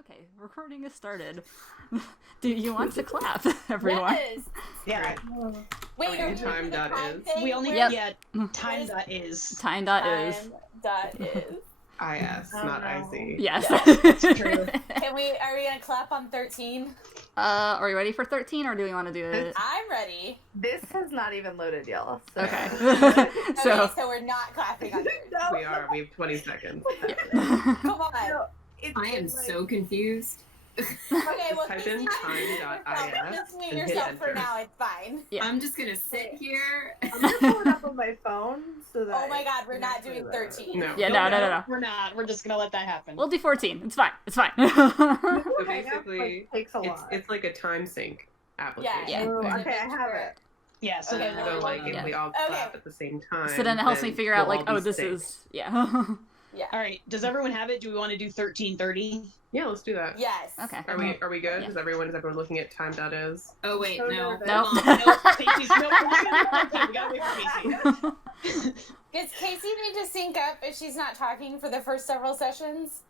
Okay, recording is started. Do you want to clap, everyone? Yes. Yeah. Wait, are we time dot is. We only Yep. time dot is. Time dot is. Time dot is. IS, not IZ. Yes. That's true. Are we gonna clap on 13? Are you ready for 13, or do we want to do it? I'm ready. This has not even loaded, y'all. So. Okay. Okay, so so we're not clapping on 13. No. We are. We have 20 seconds. Come on. No, I am so confused. Okay, well, Type in time.is just mute and hit yourself for enter. now. It's fine. Yeah. I'm just gonna sit here. I'm gonna pull it up on my phone so that. Oh my God, we're not doing 13. No. Yeah, no. We're not. We're just gonna let that happen. We'll do 14. It's fine. It's fine. So Hang up, basically, takes a lot. it's like a time sync application. Yeah. Yeah. Oh, To okay, I make have sure. it. Yeah. So Okay, then So like if Yeah. we all Okay. clap at the same time. So then it helps me figure out, we'll like, all oh, be this synced. is... Yeah. Yeah. All right. Does everyone have it? Do we want to do 13:30? Yeah, let's do that. Yes. Okay. Are we good? Yeah. Is everyone looking at time.is? Oh wait, So no. nervous. No. Hold on. No, Casey's, no, we're just gonna do 13. We gotta wait for Casey. Does Casey need to sync up if she's not talking for the first several sessions?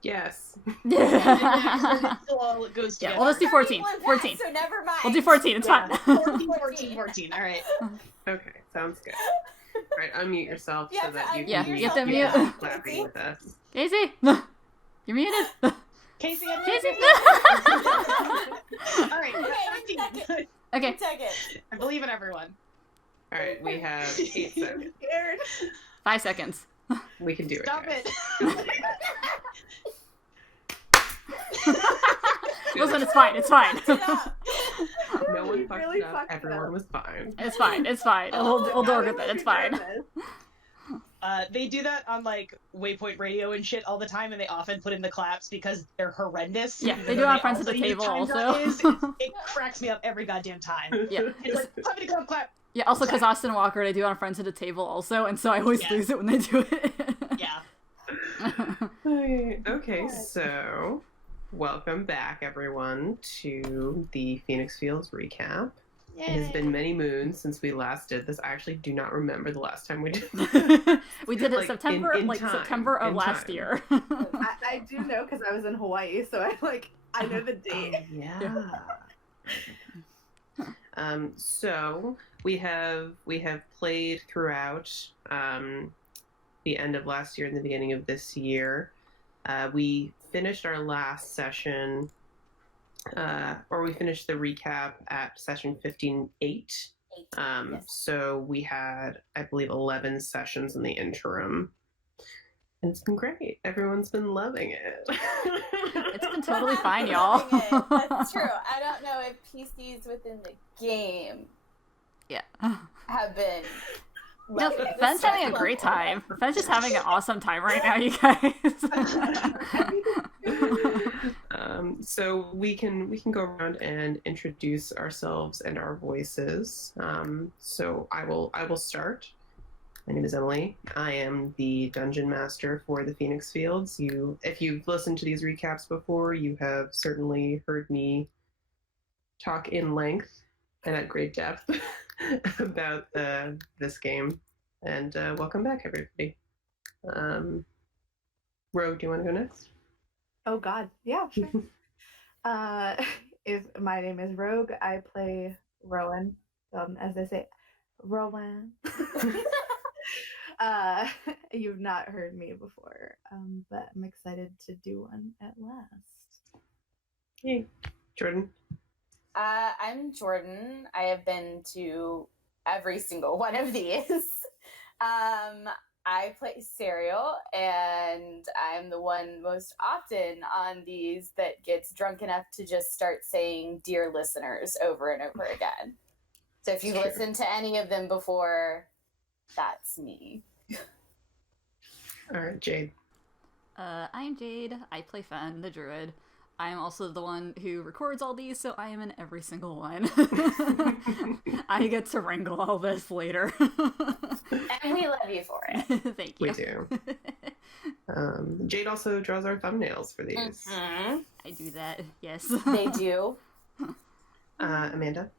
Yes. Yeah. It still all goes Yeah, together. well, let's do 14. Everyone 14. passed, so never mind. We'll do 14. It's Yeah. fine. 14. All right. Okay, sounds good. All right, unmute yourself You so have to that you unmute Yeah, can you have to be mute. clapping with us. Casey! You're muted. Casey, Casey! All right. Okay, 13. Okay. Second. I believe in everyone. All right, we have 8 seconds. Scared. 5 seconds. We can do it. Stop guys. it. Listen, it's fine. It's fine. Stop. No one You fucked really it up. fucked it Everyone up. was fine. It's fine. It's fine. We'll do it. It's fine. They do that on like Waypoint Radio and shit all the time, and they often put in the claps because they're horrendous. Yeah, even they though do it on Friends at the use Table time also. dot is. It cracks me up every goddamn time. Yeah. It's like clappity clap clap. Yeah, also because Austin Walker, they do it on Friends at the Table also, and so I always Yeah. lose it when they do it. Yeah. Okay, so welcome back, everyone, to the Phoenix Fields recap. It has been many moons since we last did this. I actually do not remember the last time we did this. We did it Like, September, in like time, September of in last time. year. I do know because I was in Hawaii, so I know the date. Yeah. So we have played throughout the end of last year and the beginning of this year. We finished our last session, or we finished the recap at session 15.8. Yes. So we had, I believe, 11 sessions in the interim. And it's been great. Everyone's been loving it. It's been totally I'm fine, y'all. loving it. That's true. I don't know if PCs within the game Yeah. have been. No, loving it. Fenn's having a great time. Fenn's just having an awesome time right now, you guys. So we can go around and introduce ourselves and our voices. So I will start. My name is Emily. I am the dungeon master for the Phoenix Fields. If you've listened to these recaps before, you have certainly heard me talk in length and at great depth about this game. And welcome back, everybody. Rogue, do you want to go next? Oh God, yeah, sure. My name is Rogue. I play Rowan. As they say, Rowan. You've not heard me before, but I'm excited to do one at last. Hey, Jordan. I'm Jordan. I have been to every single one of these. I play Serial, and I'm the one most often on these that gets drunk enough to just start saying "dear listeners" over and over again. So if you've Sure. listened to any of them before, that's me. All right, Jade. I'm Jade. I play Fen, the druid. I'm also the one who records all these, so I am in every single one. I get to wrangle all this later. And we love you for it. Thank you. We do. Jade also draws our thumbnails for these. Mhm. I do that, yes. They do. Amanda.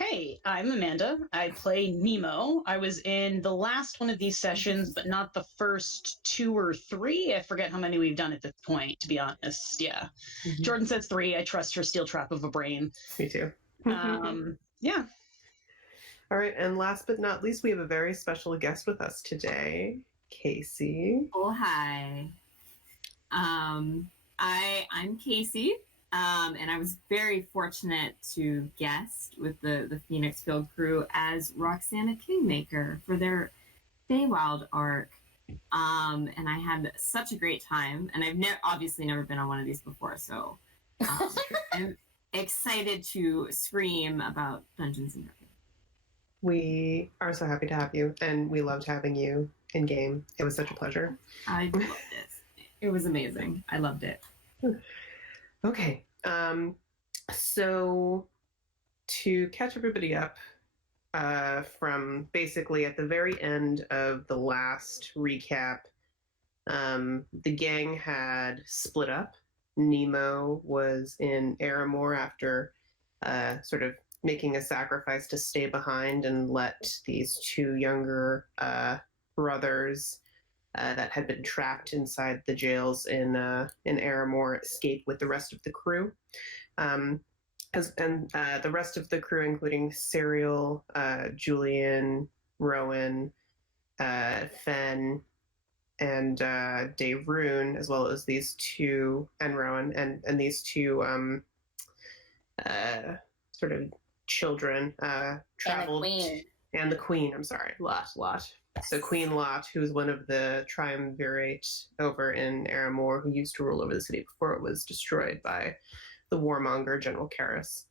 Hey, I'm Amanda. I play Nemo. I was in the last one of these sessions, but not the first 2 or 3. I forget how many we've done at this point, to be honest. Yeah. Mhm. Jordan says 3. I trust her steel trap of a brain. Me too. Yeah. All right, and last but not least, we have a very special guest with us today, Casey. Oh, hi. I'm Casey, and I was very fortunate to guest with the Phoenix Field crew as Roxanna Kingmaker for their Feywild arc. And I had such a great time, and I've obviously never been on one of these before, so I'm excited to scream about Dungeons and Dragons. We are so happy to have you, and we loved having you in game. It was such a pleasure. I loved it. It was amazing. I loved it. Okay, so to catch everybody up from basically at the very end of the last recap, the gang had split up. Nemo was in Aramore after sort of making a sacrifice to stay behind and let these 2 younger brothers that had been trapped inside the jails in Aramore escape with the rest of the crew. And the rest of the crew, including Serial, Julian, Rowan, Fen, and Dave Rune, as well as these 2, and Rowan, and these 2 sort of children traveled. And the Queen, I'm sorry, Lot. So Queen Lot, who's one of the triumvirate over in Aramore, who used to rule over the city before it was destroyed by the warmonger General Karras.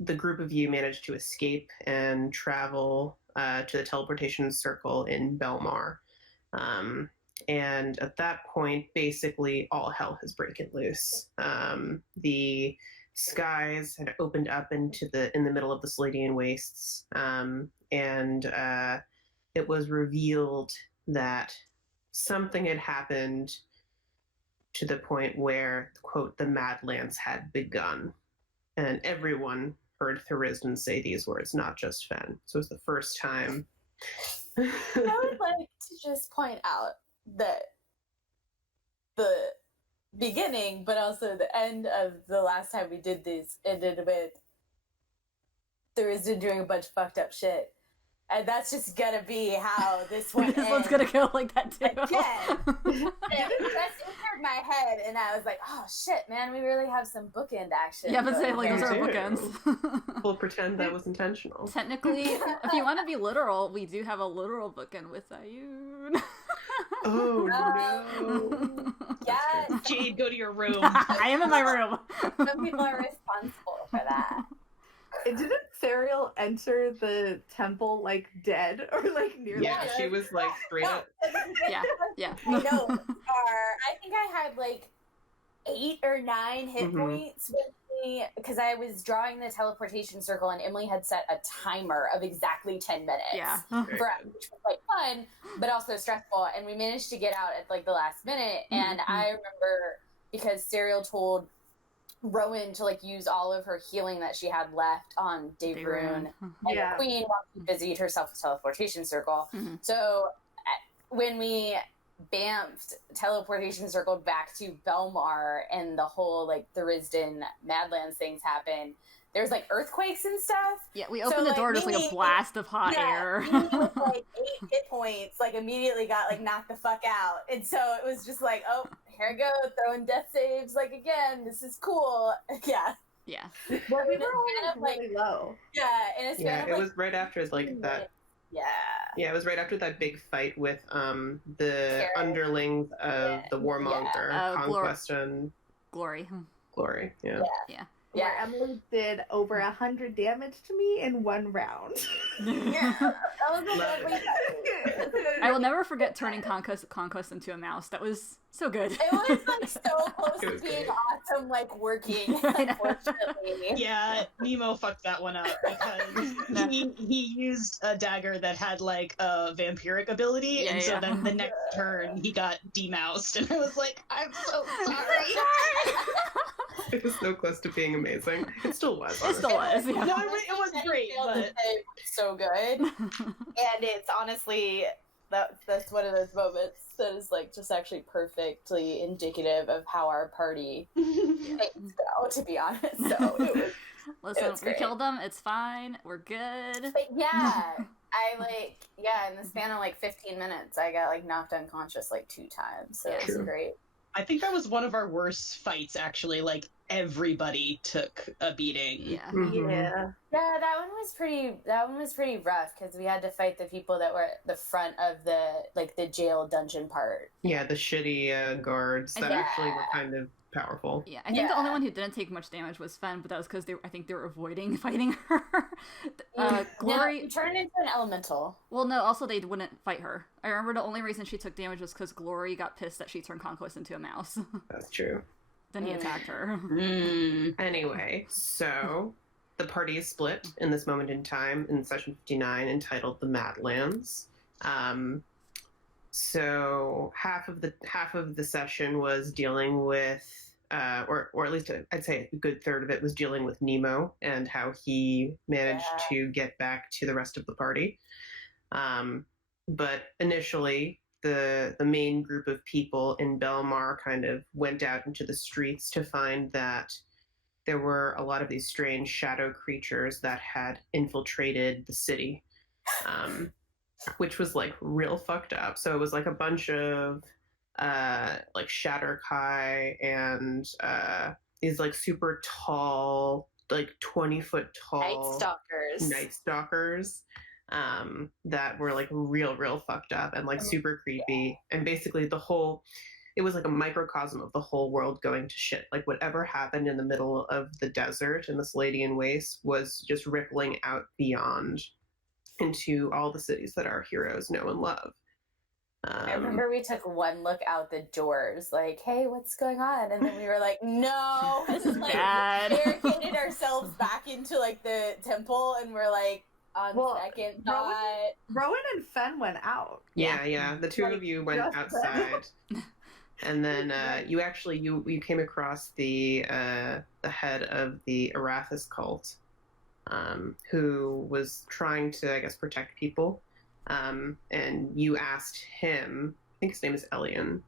The group of you managed to escape and travel to the teleportation circle in Belmar. And at that point, basically all hell has broken loose. The skies had opened up in the middle of the Sladian wastes, and it was revealed that something had happened to the point where, quote, the Madlands had begun. And everyone heard Therisden say these words, not just Fen. So it was the first time. I would like to just point out that the beginning, but also the end of the last time we did this ended with Therisden doing a bunch of fucked up shit. And that's just gonna be how this one ends. This one's gonna go like that too. Again. That's entered my head, and I was like, oh shit, man, we really have some bookend action. Yeah, but say like those are Me too. bookends. We'll pretend that was intentional. Technically, if you want to be literal, we do have a literal bookend with Ayun. Oh no! Yeah, Jade, go to your room. I am in my room. some people are responsible for that. Didn't Serial enter the temple like dead or like nearly Yeah, dead? she was like straight up. Yeah. I know. I think I had like 8 or 9 hit Mhm. points with me because I was drawing the teleportation circle, and Emily had set a timer of exactly 10 minutes. Yeah. Very For, good. which was like fun, but also stressful. And we managed to get out at like the last minute. And I remember because Serial told Rowan to like use all of her healing that she had left on Dave Rune and Yeah. the Queen while she busied herself with teleportation circle. Mhm. So when we bamfed teleportation circled back to Belmar and the whole like Therisden Madlands things happened, there's like earthquakes and stuff. Yeah, we So, opened the like, door, just like a Mimi- blast of hot air. Mimi with like 8 hit points, like immediately got like knocked the fuck out. And so it was just like, oh, here I go, throwing death saves like again. This is cool. Yeah. Yeah. Well, we And were it's always kind of, like- really low. Yeah. And it's Yeah, kind it of was right after like that. Yeah. Yeah, it was right after that big fight with the Garrett. underlings of Yeah. the Warmonger, Conquest and Glory. Glory. Yeah. Where Yeah. Emily did over 100 damage to me in 1 round. Yeah. That was a Love lovely I will never forget turning Conquest into a mouse. That was so good. It was like so close It to was being great. awesome, like working, I know. unfortunately. Yeah, Nemo fucked that one up because he used a dagger that had like a vampiric ability, Yeah, and so yeah. then the next turn he got demoused, and I was like, I'm so sorry. It was so close to being amazing. It still was. It still was. Yeah. No, it was great, but so good. And it's honestly that's one of those moments that is like just actually perfectly indicative of how our party things go, to be honest. So it was, Listen, we great. killed them. It's fine. We're good. But yeah, in the span of like 15 minutes, I got like knocked unconscious like 2 times. So it was True. great. I think that was one of our worst fights, actually. Like, everybody took a beating. Yeah. Mhm. yeah. Yeah, that one was pretty rough because we had to fight the people that were at the front of the jail dungeon part. Yeah, the shitty guards that Yeah. actually were kind of powerful. Yeah, I think the only one who didn't take much damage was Fen, but that was because I think they were avoiding fighting her. Glory. No, you turned into an elemental. Well, no, also they wouldn't fight her. I remember the only reason she took damage was because Glory got pissed that she turned Conquest into a mouse. That's true. Then he attacked her. Anyway, so the party is split in this moment in time in session 59, entitled "The Madlands." So half of the session was dealing with, or at least I'd say a good third of it was dealing with Nemo and how he managed to get back to the rest of the party. But initially, the main group of people in Belmar kind of went out into the streets to find that there were a lot of these strange shadow creatures that had infiltrated the city, which was like real fucked up. So it was like a bunch of like Shatterkai and these like super tall, like 20-foot tall Night Stalkers that were like real fucked up and like super creepy. And basically it was like a microcosm of the whole world going to shit. Like whatever happened in the middle of the desert in the Saladian Waste was just rippling out beyond into all the cities that our heroes know and love. I remember we took one look out the doors, like, "Hey, what's going on?" And then we were like, "No!" This is like barricaded ourselves back into like the temple, and we're like, on second thought, Rowan and Fen went out. Yeah. The two of you went outside, and then you came across the head of the Arathis cult, who was trying to, I guess, protect people. And you asked him, I think his name is Elian.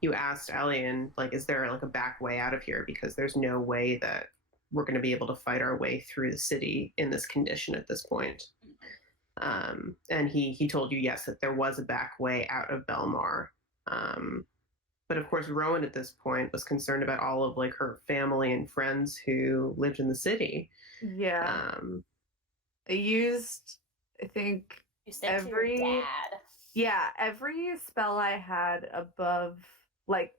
You asked Elian, like, is there like a back way out of here? Because there's no way that we're going to be able to fight our way through the city in this condition at this point. And he told you, yes, that there was a back way out of Belmar. But of course, Rowan at this point was concerned about all of like her family and friends who lived in the city. Yeah. I used, I think, you said to your dad. Yeah, every spell I had above like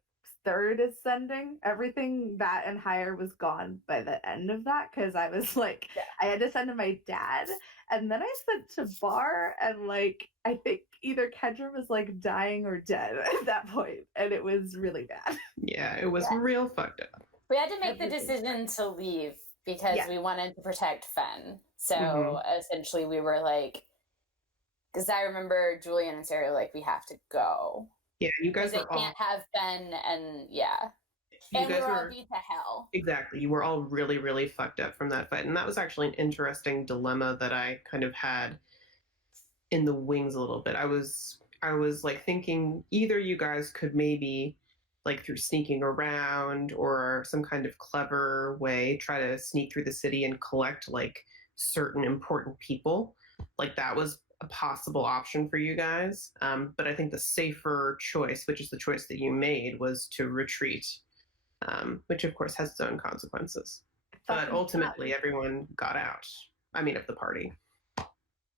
3rd ascending, everything that and higher was gone by the end of that, because I was like, I had to send to my dad, and then I sent to Bar, and like I think either Kendra was like dying or dead at that point, and it was really bad. Yeah, it was real fucked up. We had to make the decision to leave because we wanted to protect Fen. So essentially we were like, because I remember Julian and Sarah like, we have to go. Yeah, you guys can't have Fen, and you we were all beat to hell. Exactly. You were all really fucked up from that fight. And that was actually an interesting dilemma that I kind of had in the wings a little bit. I was like thinking either you guys could maybe, like through sneaking around or some kind of clever way, try to sneak through the city and collect like certain important people. Like that was a possible option for you guys. But I think the safer choice, which is the choice that you made, was to retreat, which of course has its own consequences. But ultimately everyone got out. I mean, of the party.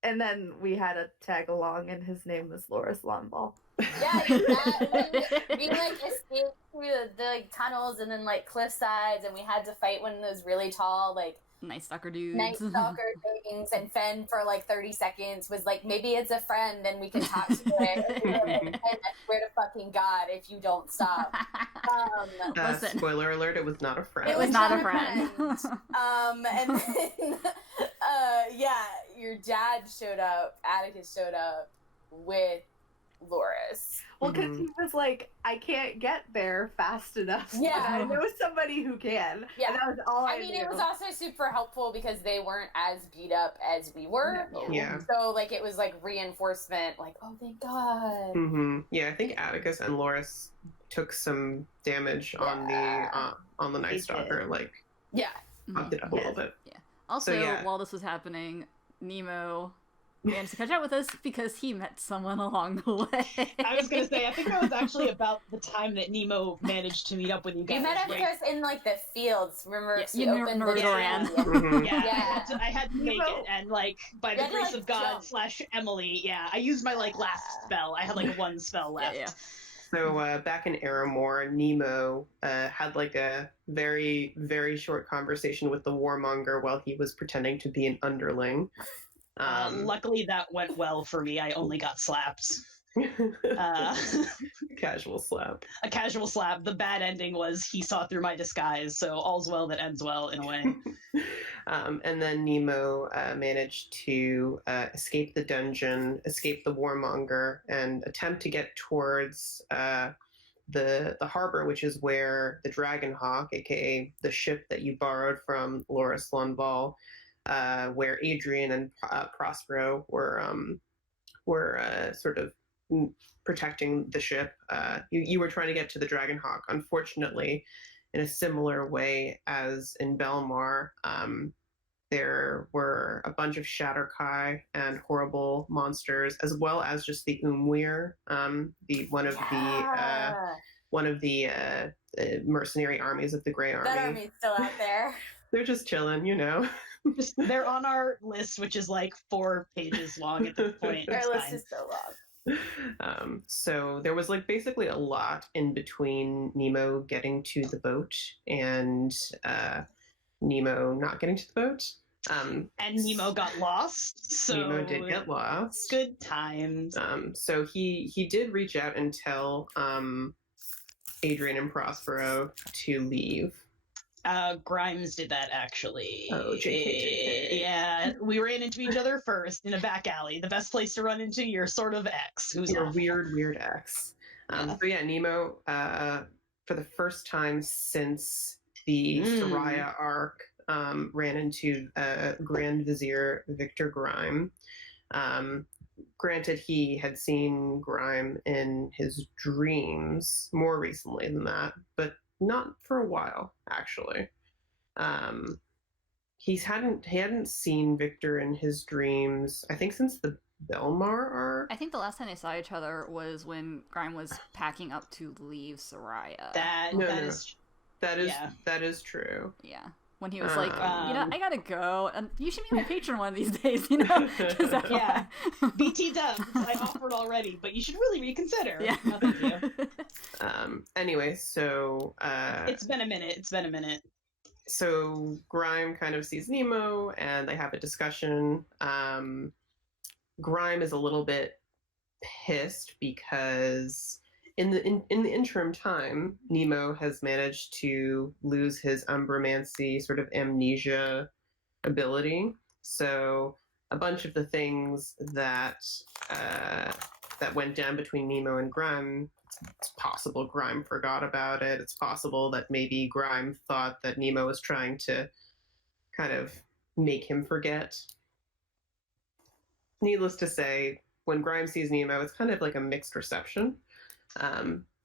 And then we had a tag along, and his name was Loris Longball. Yeah, we like escaped through the like tunnels and then like cliff sides, and we had to fight one of those really tall like Night Stalker dudes. Night Stalker things, and Fen for like 30 seconds was like, maybe it's a friend and we can talk to it. And I swear to fucking God, if you don't stop. Listen. Spoiler alert, it was not a friend. It was not a friend. And then, your dad showed up, Atticus showed up with Loris. Well, because he was like, I can't get there fast enough. Yeah. But I know somebody who can. Yeah. And that was all I mean, knew. it was also super helpful because they weren't as beat up as we were. Yeah. So, like, it was like reinforcement, like, oh, thank God. Yeah, I think Atticus and Loris took some damage on the Night Stalker, like, bumped it up a little bit. Yeah. Also, while this was happening, Nemo managed to catch up with us because he met someone along the way. I was gonna say, I think that was actually about the time that Nemo managed to meet up with you guys. You met up with us in like the fields. Remember? Yeah, you opened the I had to make it, and like by the grace of God / Emily, I used my like last spell. I had like one spell left. Yeah. So back in Aramore, Nemo had like a very, very short conversation with the warmonger while he was pretending to be an underling. Luckily, that went well for me. I only got slapped. Casual slap. A casual slap. The bad ending was he saw through my disguise, so all's well that ends well in a way. And then Nemo managed to escape the dungeon, escape the warmonger, and attempt to get towards the harbor, which is where the Dragonhawk, aka the ship that you borrowed from Loris Lonval, where Adrian and Prospero were sort of protecting the ship. You were trying to get to the Dragonhawk. Unfortunately, in a similar way as in Belmar, there were a bunch of Shatterkai and horrible monsters, as well as just the Umwir, one of the mercenary armies of the Grey Army. That army's still out there. They're just chilling, you know. They're on our list, which is like 4 pages long at this point. Our list is so long. So there was like basically a lot in between Nemo getting to the boat and Nemo not getting to the boat. And Nemo got lost. So Nemo did get lost. Good times. So he did reach out and tell Adrian and Prospero to leave. Grimes did that actually. Oh, JK. Yeah, we ran into each other first in a back alley. The best place to run into your sort of ex, who's your weird ex. So yeah, Nemo, for the first time since the Soraya arc, ran into Grand Vizier Victor Grime. Granted, he had seen Grime in his dreams more recently than that, but not for a while, actually. He hadn't seen Victor in his dreams, I think, since the Belmar arc. I think the last time they saw each other was when Grime was packing up to leave Soraya. That is true. Yeah. When he was like, I gotta go, and you should be my patron one of these days, you know? Yeah. BT dubs, I offered already, but you should really reconsider. Yeah. No, thank you. Anyway, so... It's been a minute. So Grime kind of sees Nemo, and they have a discussion. Grime is a little bit pissed because... In the interim time, Nemo has managed to lose his umbromancy sort of amnesia ability. So a bunch of the things that went down between Nemo and Grime, it's possible Grime forgot about it. It's possible that maybe Grime thought that Nemo was trying to kind of make him forget. Needless to say, when Grime sees Nemo, it's kind of like a mixed reception.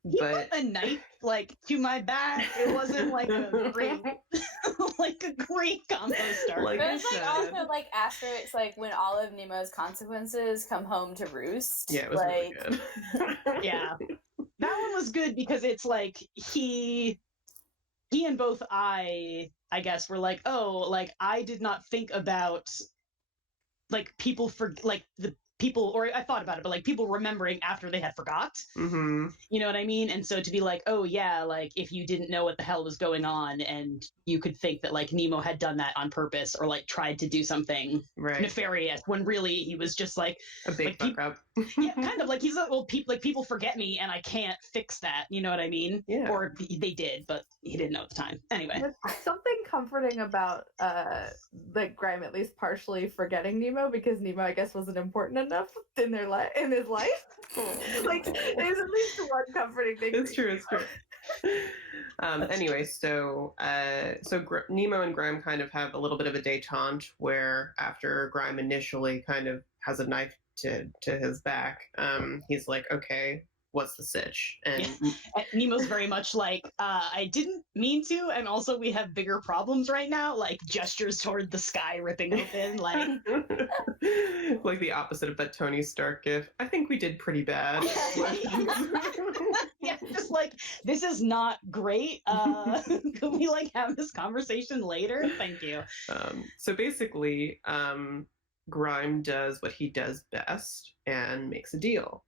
He put a knife like to my back. It wasn't like a great, combo starter. Like but it's like also like after it's like when all of Nemo's consequences come home to roost. Yeah, it was really good. Yeah, that one was good because it's like he and both I guess were like, oh, like I did not think about like people for like the people, or I thought about it, but like people remembering after they had forgot. Mm-hmm. You know what I mean? And so to be like, oh yeah, like if you didn't know what the hell was going on and you could think that like Nemo had done that on purpose or like tried to do something nefarious when really he was just like a big fuck up. Yeah, kind of like he's like, well, people forget me and I can't fix that. You know what I mean? Yeah. Or they did, but he didn't know at the time. Anyway. There's something comforting about like Grime at least partially forgetting Nemo because Nemo I guess wasn't important enough. enough in their in his life. Like, there's at least one comforting thing. It's true. Anyway, so Nemo and Grime kind of have a little bit of a détente where after Grime initially kind of has a knife to his back, he's like, okay, what's the sitch? And Nemo's very much like, I didn't mean to, and also we have bigger problems right now, like gestures toward the sky ripping open, like like the opposite of that Tony Stark gif. I think we did pretty bad. yeah, just like, this is not great. Could we like have this conversation later? Thank you. So basically, Grime does what he does best and makes a deal.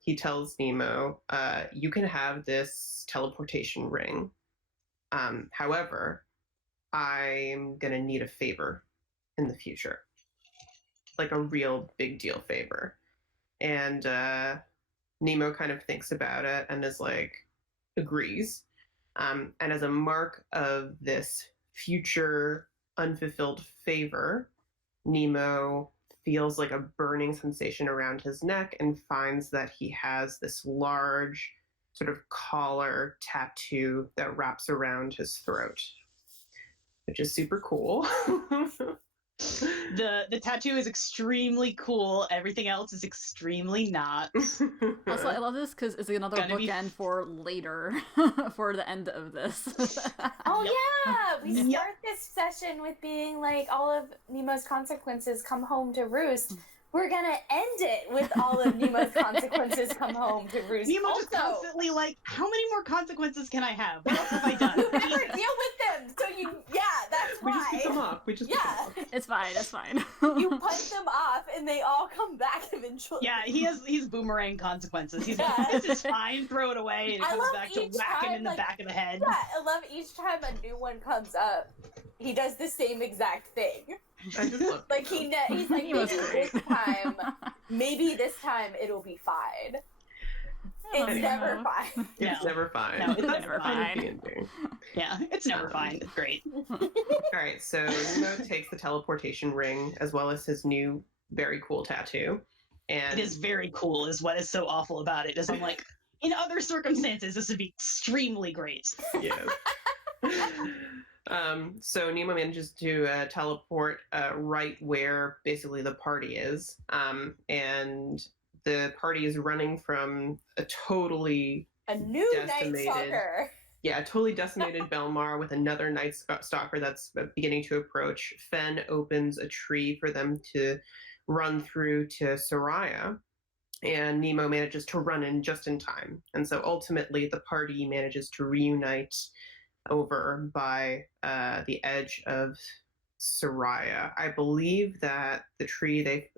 He tells Nemo, you can have this teleportation ring. However, I'm going to need a favor in the future. Like a real big deal favor. And Nemo kind of thinks about it and is like, agrees. And as a mark of this future unfulfilled favor, Nemo feels like a burning sensation around his neck and finds that he has this large sort of collar tattoo that wraps around his throat, which is super cool. The tattoo is extremely cool. Everything else is extremely not. Also, I love this because it's another bookend for later, for the end of this. Oh yeah, we start this session with being like, all of Nemo's consequences come home to roost. We're gonna end it with all of Nemo's consequences come home to roost. Nemo just constantly like, how many more consequences can I have? What else have I done? You never deal with them, so that's why. We just pick them up. Pick them up. It's fine. You punch them off, and they all come back eventually. Yeah, he's boomerang consequences. He's like, this is fine, throw it away, and it comes back to whack him in the back of the head. Yeah, I love each time a new one comes up, he does the same exact thing. I just love like he's like, maybe this time it'll be fine. It's never fine. It's never fine. No, it's never fine. Yeah, it's never fine. It's great. All right, so Nemo takes the teleportation ring as well as his new very cool tattoo. And it is very cool, is what is so awful about it. Is I'm like, in other circumstances, this would be extremely great. Yes. So Nemo manages to teleport right where basically the party is. And the party is running from a new Night Stalker. Yeah, a totally decimated Belmar with another Night Stalker that's beginning to approach. Fen opens a tree for them to run through to Soraya. And Nemo manages to run in just in time. And so ultimately the party manages to reunite over by the edge of Soraya. I believe that the tree they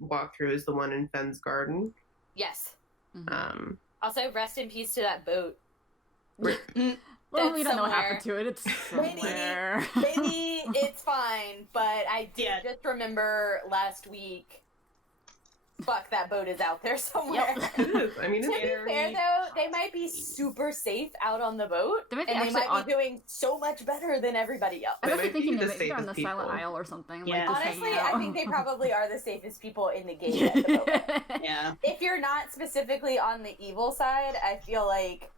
walk through is the one in Fen's garden. Yes. Mm-hmm. Also, rest in peace to that boat. Well, we don't know what happened to it. It's somewhere. Maybe it's fine, but I did just remember last week. Fuck, that boat is out there somewhere. Yep. It is. I mean, to be fair, though, they might be super safe out on the boat, and they might be doing so much better than everybody else. I was thinking they're on the Silent Isle or something. Yeah. Like, honestly, I think they probably are the safest people in the game at the moment. Yeah. If you're not specifically on the evil side, I feel like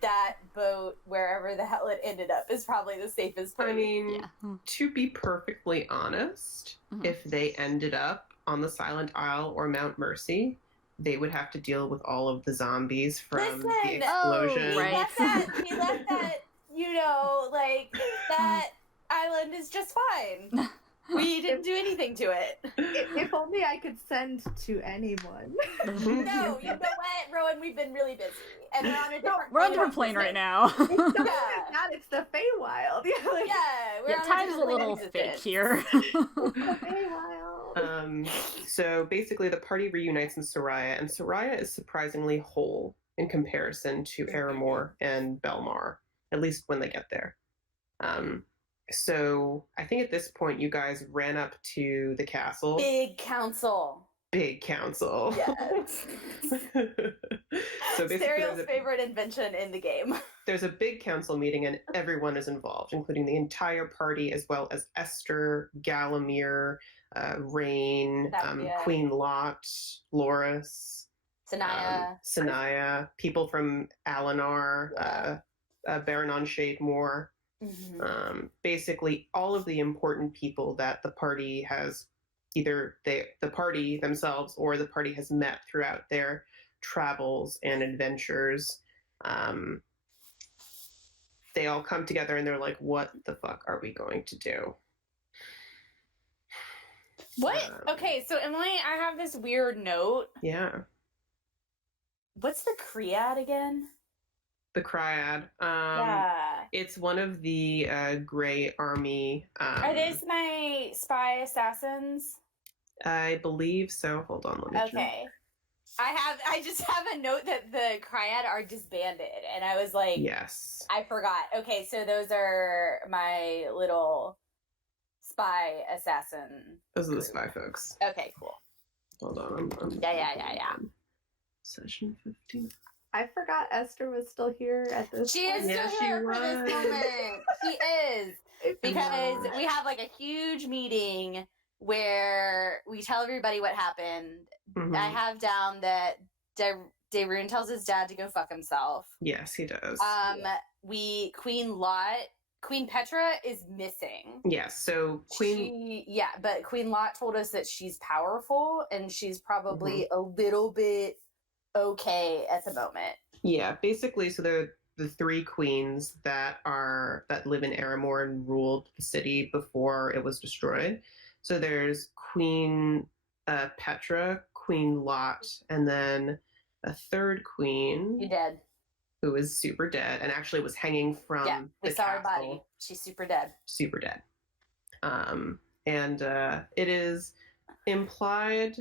that boat, wherever the hell it ended up, is probably the safest place. I mean, to be perfectly honest, if they ended up on the Silent Isle or Mount Mercy, they would have to deal with all of the zombies from the explosion. Right. He left that, like, that island is just fine. We didn't do anything to it. If only I could send to anyone. No, you know what, Rowan? We've been really busy, and we're on a different plane right now. It's not that, it's the Feywild. Time's a little fake here. So basically, the party reunites in Soraya, and Soraya is surprisingly whole in comparison to Aramor and Belmar, at least when they get there. So I think at this point, you guys ran up to the castle. Big council. big council. Yes. So basically, Serial's favorite invention in the game. there's a big council meeting and everyone is involved, including the entire party, as well as Esther, Galamir, Rain, Queen Lot, Loris, Sanaya, people from Alinar, Baronon Shademore. Mm-hmm. Basically, all of the important people that the party has either the party themselves or the party has met throughout their travels and adventures. They all come together and they're like, what the fuck are we going to do? What? Okay, so Emily, I have this weird note. Yeah. What's the Kryad again? The Kryad. Yeah. It's one of the Grey Army. Are those my spy assassins? I believe so. Hold on, let me check. Okay. I just have a note that the Kryad are disbanded, and I was like, yes, I forgot. Okay, so those are my little spy assassin. Those are the spy folks. Okay, cool. Hold on. Yeah. Session 15. I forgot Esther was still here at this She point. is still here for this moment. She is. Because we have like a huge meeting where we tell everybody what happened. Mm-hmm. I have down that Dayrune tells his dad to go fuck himself. Yes, he does. Queen Petra is missing. Yes, so but Queen Lot told us that she's powerful and she's probably a little bit okay at the moment. Yeah, basically, so the three queens that live in Aramor and ruled the city before it was destroyed. So there's Queen Petra, Queen Lot, and then a third queen. You're dead. Who is super dead and actually was hanging from we the saw castle. her body. She's super dead. Super dead. And it is implied.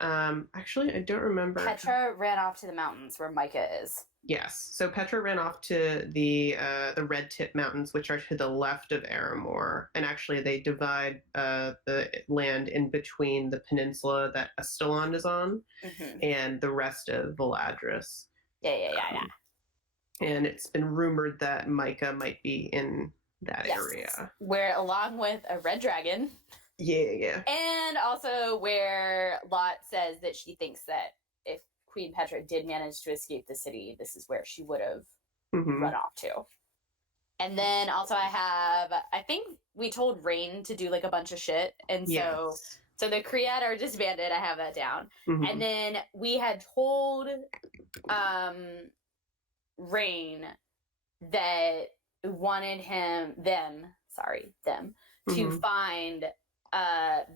Actually, I don't remember. Petra ran off to the mountains where Micah is. Yes. So Petra ran off to the Red Tip Mountains, which are to the left of Aramor, and actually they divide the land in between the peninsula that Estalon is on and the rest of Valadris. Yeah. And it's been rumored that Micah might be in that area. Where, along with a red dragon. Yeah. And also where Lot says that she thinks that if Queen Petra did manage to escape the city, this is where she would have run off to. And then also I think we told Rain to do like a bunch of shit. And so the Kryad are disbanded. I have that down. And then we had told Rain that wanted them to find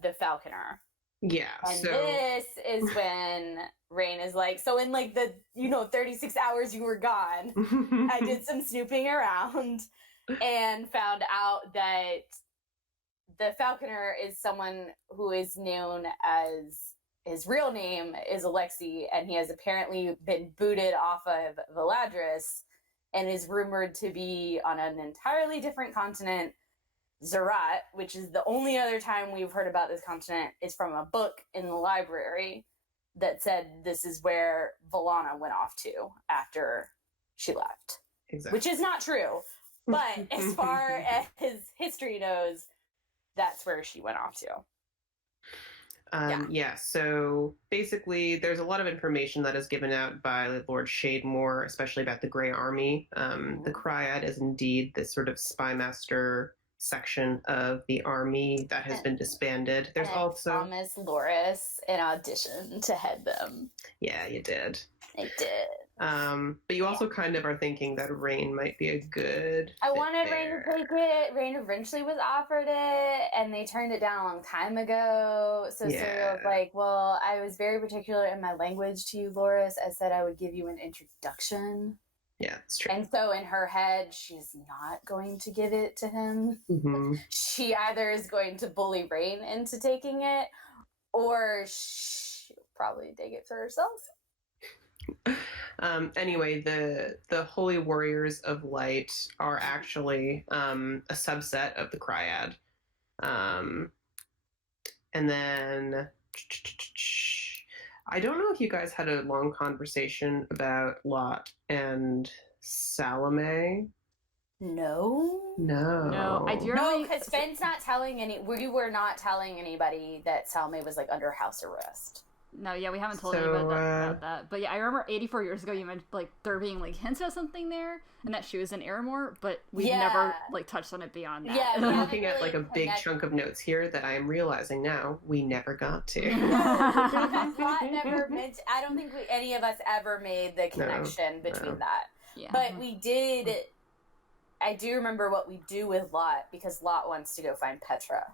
the Falconer. Yeah. And this is when Rain is like, so in like the 36 hours you were gone, I did some snooping around and found out that the Falconer is someone who is known as, his real name is Alexei, and he has apparently been booted off of Valadris and is rumored to be on an entirely different continent, Zerat, which is the only other time we've heard about this continent, is from a book in the library that said this is where Volana went off to after she left. Exactly. Which is not true. But as far as history knows, that's where she went off to. So basically there's a lot of information that is given out by Lord Shademore, especially about the Grey Army. The Kryad is indeed this sort of spy master section of the army that has been disbanded. There's also promised Loris an audition to head them. Yeah, you did. I did. But you also kind of are thinking that Rain might be a good I wanted Rain to take it. Rain eventually was offered it, and they turned it down a long time ago. So Serial was like, well, I was very particular in my language to you, Loris. I said I would give you an introduction. Yeah, that's true. And so in her head, she's not going to give it to him. She either is going to bully Rain into taking it, or she'll probably take it for herself. Anyway, the Holy Warriors of Light are actually a subset of the Kryad. And then I don't know if you guys had a long conversation about Lot and Salome. No. No, I do No, remember. because Finn's not telling we were not telling anybody that Salome was like under house arrest. No, yeah, we haven't told So, anybody about that. But yeah, I remember 84 years ago you mentioned like there being like hints of something there, and that she was in Aramore, but we've never like touched on it beyond that. Yeah, I'm yeah. looking at like a big chunk of notes here that I am realizing now we never got to. Because Lot never meant. I don't think any of us ever made the connection between that. Yeah. But we did. I do remember what we do with Lot because Lot wants to go find Petra.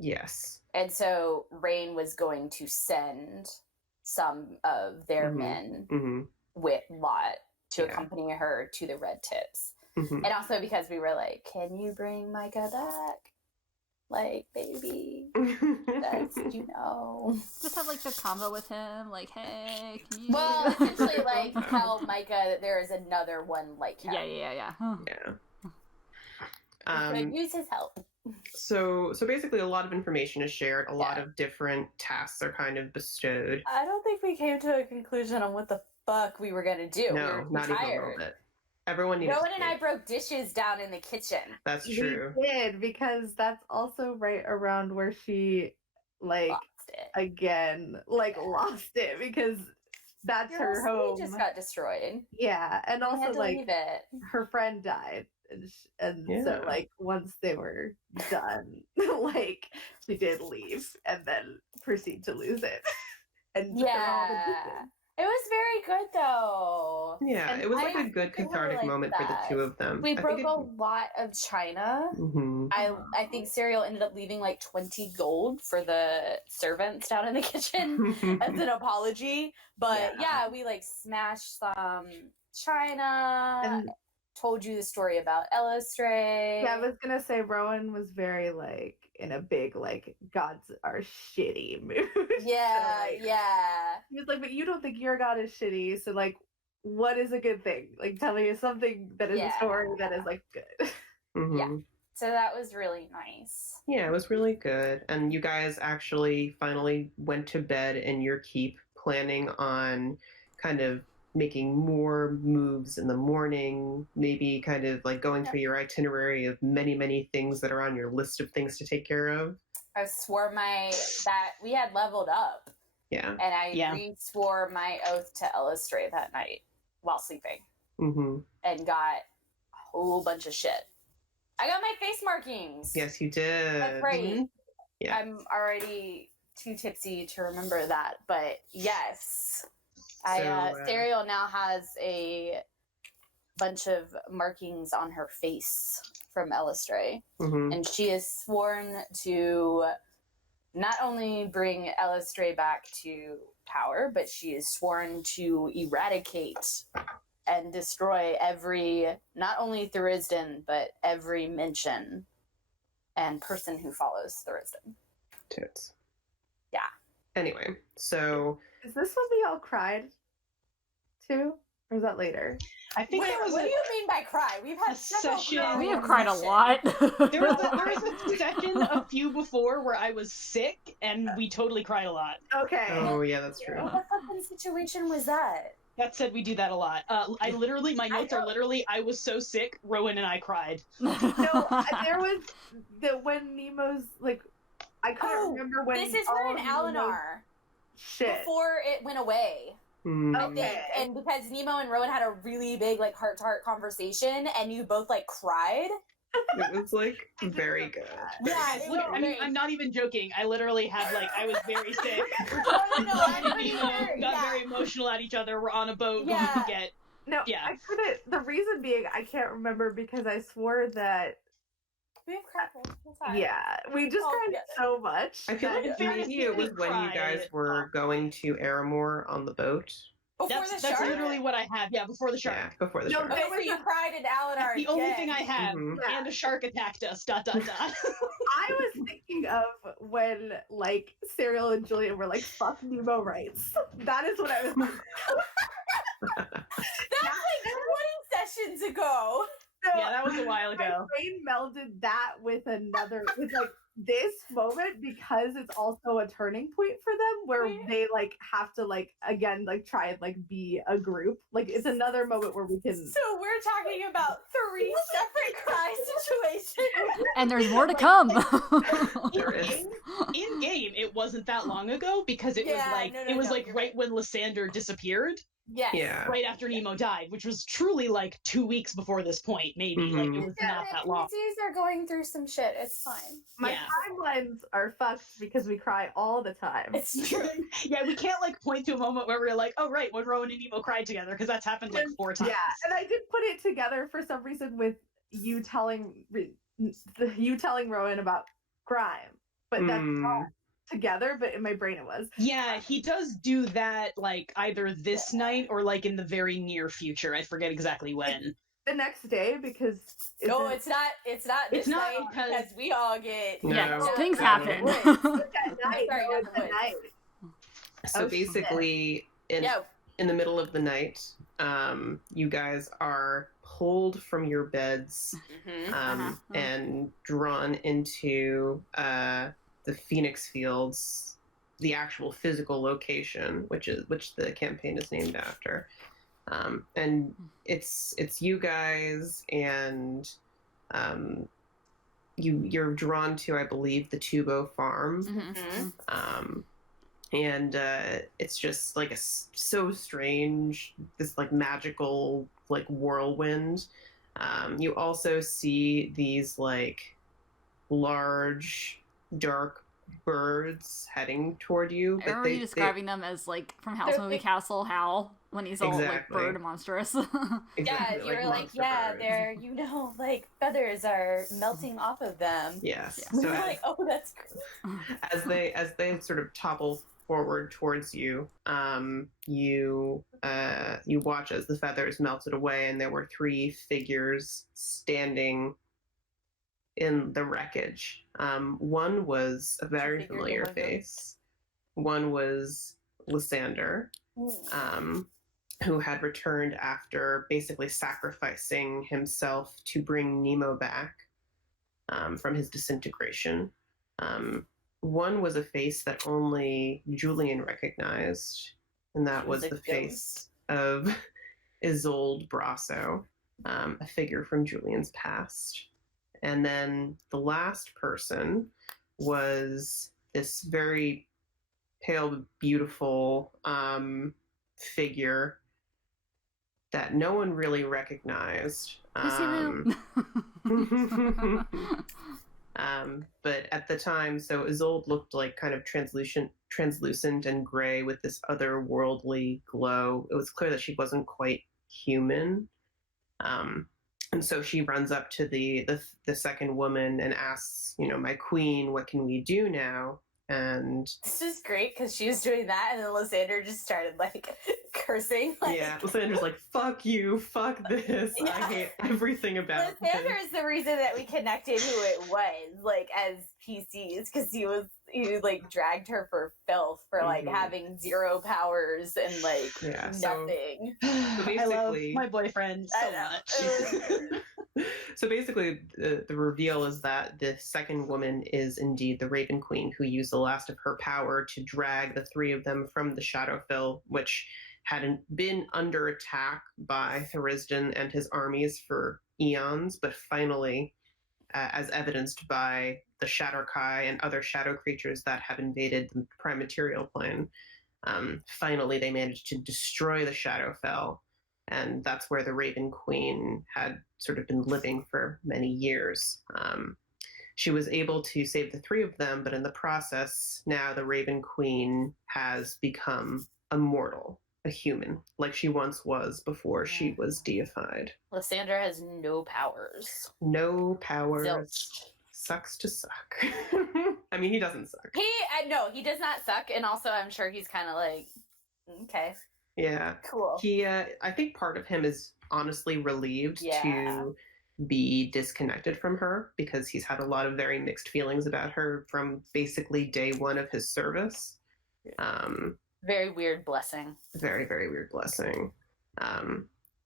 Yes. And so Rain was going to send some of their men with Lot to accompany her to the Red Tips. And also because we were like, can you bring Micah back? Like, baby, Just have like the combo with him, like, hey, can you... Well, essentially, like, tell Micah that there is another one like him. Yeah. Could use his help. So basically a lot of information is shared, a lot of different tasks are kind of bestowed. I don't think we came to a conclusion on what the fuck we were gonna do. No, we were not even a little bit. Everyone needs Rowan and I broke dishes down in the kitchen. That's true. We did, because that's also right around where she, like, lost it, because that's her home. Just got destroyed. Yeah, and also, like, her friend died. And so, like, once they were done, like, she did leave and then proceed to lose it. And it was very good, though. Yeah, and it was like a good cathartic moment for the two of them. We broke a lot of china. I think Serial ended up leaving like 20 gold for the servants down in the kitchen as an apology. But we like smashed some china. And told you the story about Elistray. Yeah, I was gonna say Rowan was very like in a big like gods are shitty mood. Yeah, so, like, he was like, but you don't think your god is shitty, so like, what is a good thing? Like, tell me something that is a story that is like good. Yeah. So that was really nice. Yeah, it was really good. And you guys actually finally went to bed in your keep, planning on kind of making more moves in the morning, maybe kind of like going through your itinerary of many, many things that are on your list of things to take care of. I swore that we had leveled up. Yeah. And I re-swore my oath to Elistray that night while sleeping. And got a whole bunch of shit. I got my face markings. Yes, you did. That's right. Yeah. I'm already too tipsy to remember that, but yes. Serial now has a bunch of markings on her face from Elistray. And she is sworn to not only bring Elistray back to power, but she is sworn to eradicate and destroy not only Thurisdan, but every mention and person who follows Thurisdan. Toots. Yeah. Anyway, so... Is this when we all cried, too? Or is that later? I think what do you mean by cry? We've had several session. We have cried a lot. There was a session a few before where I was sick, and we totally cried a lot. Okay. Oh, yeah, that's true. What fucking situation was that? That said, we do that a lot. My notes are literally, I was so sick, Rowan and I cried. No, there was when Nemo's, like, I couldn't remember when. This is where in Alinar. Shit. Before it went away. I think, and because Nemo and Rowan had a really big, like, heart-to-heart conversation, and you both, like, cried. It was, like, very good. I'm not even joking. I literally had, like, I was very sick. Got very emotional at each other. We're on a boat. Yeah. I couldn't. The reason being, I can't remember because I swore that. We have cried. Yeah, we just cried so much. I feel like maybe it was when you guys were going to Aramore on the boat. That's literally what I have. Yeah, before the shark. Yeah, before the shark. Where you cried in Alinar. The only thing I have, and a shark attacked us. ... I was thinking of when, like, Serial and Julian were like, "Fuck Nemo rights." That is what I was. That's like 20 sessions ago. Yeah, that was a while ago. My brain melded that with this moment, because it's also a turning point for them where they like have to like again like try and like be a group. Like it's another moment where we can. So we're talking about 3 separate cry situations, and there's more to come. In game, it wasn't that long ago because it was like right right. when Lysander disappeared. Yes. Yeah. Right after Nemo died, which was truly like 2 weeks before this point, maybe. Mhm. Like, it was not the that long. PCs are going through some shit. It's fine. My Yeah. timelines are fucked because we cry all the time. It's true. Yeah, we can't like point to a moment where we're like, oh right, when Rowan and Nemo cried together, because that's happened like 4 times. Yeah, and I did put it together for some reason with you telling Rowan about crime, but that's not together. But in my brain, it was. Yeah, he does do that like either this night or like in the very near future. I forget exactly when. The next day, because No, it's not. It's not. It's This not night because- because we all get. No. Yeah, things No. happen. at night. Sorry, No, not it's the at night. So Oh, shit. basically, in the middle of the night, you guys are pulled from your beds and drawn into the Phoenix Fields, the actual physical location, which the campaign is named after. And it's you guys, and you're drawn to, I believe, the Tubo farm. And it's just like so strange, this like magical like whirlwind. You also see these like large dark birds heading toward you. I remember you describing them as like from House Movie Castle Hal when he's all like Exactly. bird monstrous. Exactly, Yeah, you were like, monster yeah, birds. they're, like feathers are melting off of them. Yes. Yeah. So We're like, oh, that's cool. as they sort of topple forward towards you, you watch as the feathers melted away, and there were 3 figures standing in the wreckage. One was a very Figured familiar one of them. face. One was Lysander, who had returned after basically sacrificing himself to bring Nemo back from his disintegration. One was a face that only Julian recognized, and that She was was a the ghost. face of Isolde Brasso, a figure from Julian's past. And then the last person was this very pale, beautiful figure that no one really recognized. But at the time, so Isolde looked like kind of translucent and gray with this otherworldly glow. It was clear that she wasn't quite human. And so she runs up to the second woman and asks, my queen, what can we do now? And This is great because she was doing that, and then Lysander just started like cursing. Like, yeah, Lysander's like, fuck you, fuck this. Yeah. I hate everything about Lysander this. is the reason that we connected who it was, like as PCs, because he like dragged her for filth for like Mhm. having 0 powers and like Yeah, so- nothing. I love basically- my boyfriend so I know. much. So basically, the reveal is that the second woman is indeed the Raven Queen, who used the last of her power to drag the 3 of them from the Shadowfell, which had been under attack by Thurisdan and his armies for eons, but finally, as evidenced by the Shatterkai and other shadow creatures that have invaded the prime material plane, finally they managed to destroy the Shadowfell. And that's where the Raven Queen had sort of been living for many years. She was able to save the 3 of them, but in the process, now the Raven Queen has become immortal, a human, like she once was before she was deified. Lysander has no powers. No powers. Zilch. Sucks to suck. I mean, he doesn't suck. No, he does not suck, and also I'm sure he's kind of like, okay, Yeah. cool. He, I think part of him is honestly relieved Yeah. to be disconnected from her, because he's had a lot of very mixed feelings about her from basically day one of his service. Very weird blessing. Very, very weird blessing.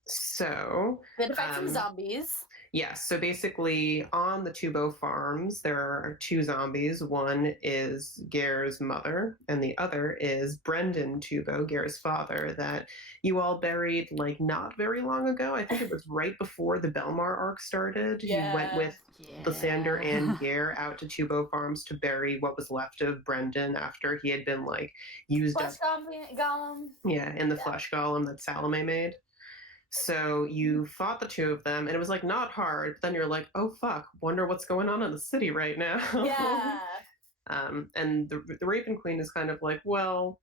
So, Then fight some zombies. Yes, so basically on the Tubo farms, there are two zombies. One is Gare's mother, and the other is Brendan Tubo, Gare's father, that you all buried like not very long ago. I think it was right before the Belmar arc started. You went with Lysander and Gare out to Tubo farms to bury what was left of Brendan after he had been like used Flesh up. golem. Yeah, in the flesh golem that Salome made. So you fought the two of them, and it was like not hard. But then you're like, oh fuck, wonder what's going on in the city right now. Yeah. And the Raven Queen is kind of like, well,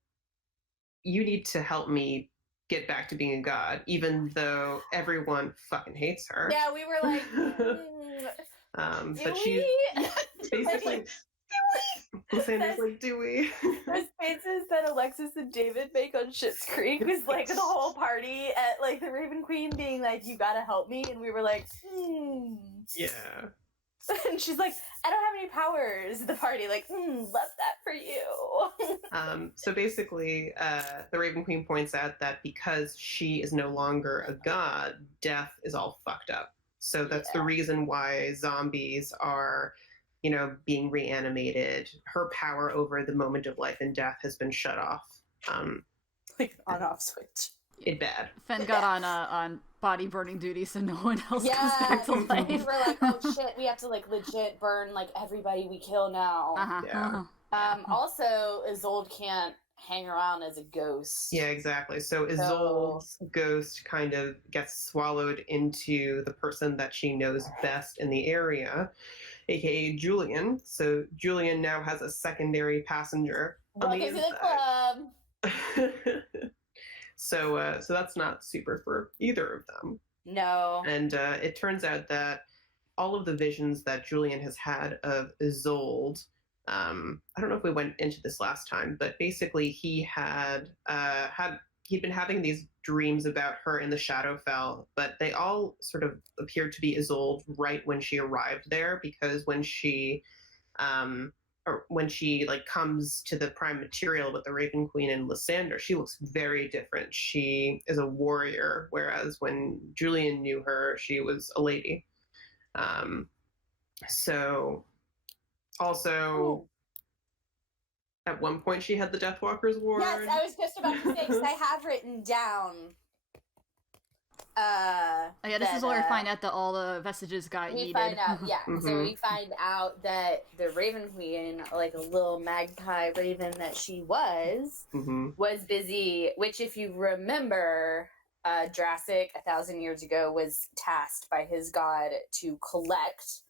you need to help me get back to being a god, even though everyone fucking hates her. Yeah, we were like, but she's basically. Lysander's like, do we? Those faces that Alexis and David make on Schitt's Creek was like the whole party at like the Raven Queen being like, you gotta help me, and we were like, Yeah. And she's like, I don't have any powers. The party like, love that for you. So basically, the Raven Queen points out that because she is no longer a god, death is all fucked up. So that's the reason why zombies are, you know, being reanimated. Her power over the moment of life and death has been shut off. Like on-off switch. It's bad. Fen got on body burning duty, so no one else comes back to life. We were like, oh shit, we have to like legit burn like everybody we kill now. Yeah. Also, Isolde can't hang around as a ghost. Yeah, exactly. So Isolde's ghost kind of gets swallowed into the person that she knows best in the area, aka Julian. So Julian now has a secondary passenger on the inside. So that's not super for either of them. No. And it turns out that all of the visions that Julian has had of Isolde, I don't know if we went into this last time, but basically he'd been having these dreams about her in the Shadowfell, but they all sort of appeared to be Isolde right when she arrived there, because when she like comes to the prime material with the Raven Queen and Lysander, she looks very different. She is a warrior, whereas when Julian knew her, she was a lady. So also at one point she had the Deathwalker's Ward. Yes, I was just about to say, because I have written down this is where we find out that all the vestiges got we yeeted. find out, so we find out that the Raven Queen, like a little magpie raven that she was busy, which if you remember, Drassic 1,000 years ago was tasked by his god to collect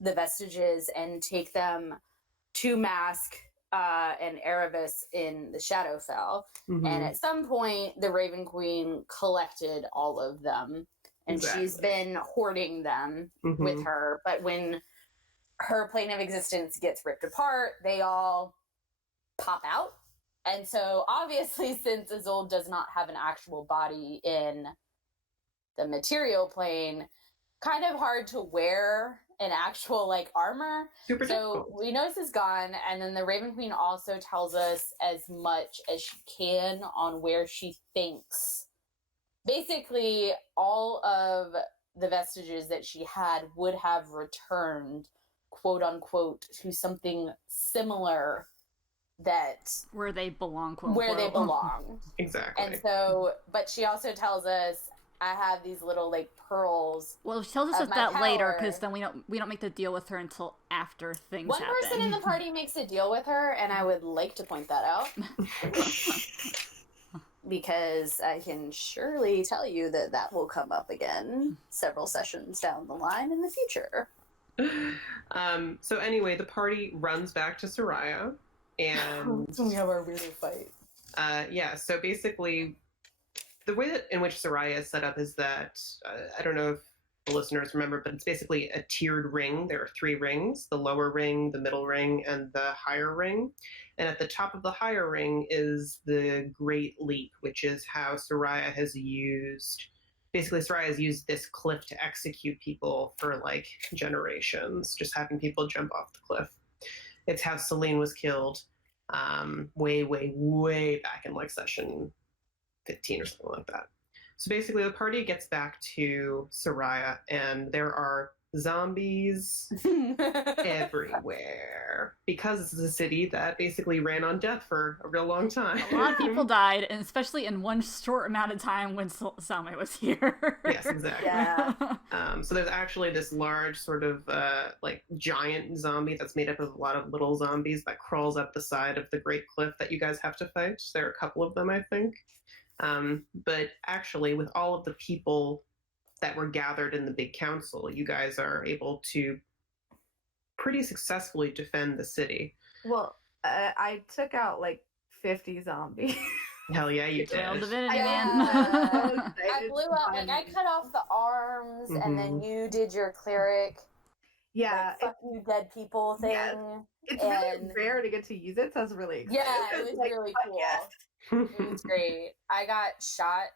the vestiges and take them to Mask and Erebus in the Shadowfell. And at some point, the Raven Queen collected all of them, and she's been hoarding them with her. But when her plane of existence gets ripped apart, they all pop out. And so, obviously, since Isolde does not have an actual body in the material plane, kind of hard to wear an actual like armor. Super so difficult. we know this is gone, and then the Raven Queen also tells us as much as she can on where she thinks basically all of the vestiges that she had would have returned, quote unquote, to something similar, that where they belong, quote where unquote. they belong. Exactly. And so, but she also tells us, I have these little like pearls. Well, she tells us my that later, power. because then we don't make the deal with her until after things One happen. person in the party makes a deal with her, and I would like to point that out. Because I can surely tell you that that will come up again several sessions down the line in the future. So anyway, the party runs back to Soraya, and we have our weirdo fight. So basically, the way in which Soraya is set up is that, I don't know if the listeners remember, but it's basically a tiered ring. There are 3 rings: the lower ring, the middle ring, and the higher ring. And at the top of the higher ring is the Great Leap, which is how Soraya has used this cliff to execute people for like generations, just having people jump off the cliff. It's how Selene was killed way, way, way back in like session 15 or something like that. So basically, the party gets back to Soraya, and there are zombies everywhere because this is a city that basically ran on death for a real long time. A lot of people died, and especially in one short amount of time when Salme was here. Yes, exactly. Yeah. So there's actually this large sort of like giant zombie that's made up of a lot of little zombies that crawls up the side of the great cliff that you guys have to fight. There are a couple of them, I think. But actually, with all of the people that were gathered in the big council, you guys are able to pretty successfully defend the city. Well, I took out like 50 zombies. Hell yeah, you did. Well, divinity, Yeah. man. I blew out, like, I cut off the arms, and then you did your clearic, Yeah, like, fuck you dead people thing. Yes. it's really rare to get to use it, so I was really excited. Yeah, it was Like, really fuck cool. yes. It was great. I got shot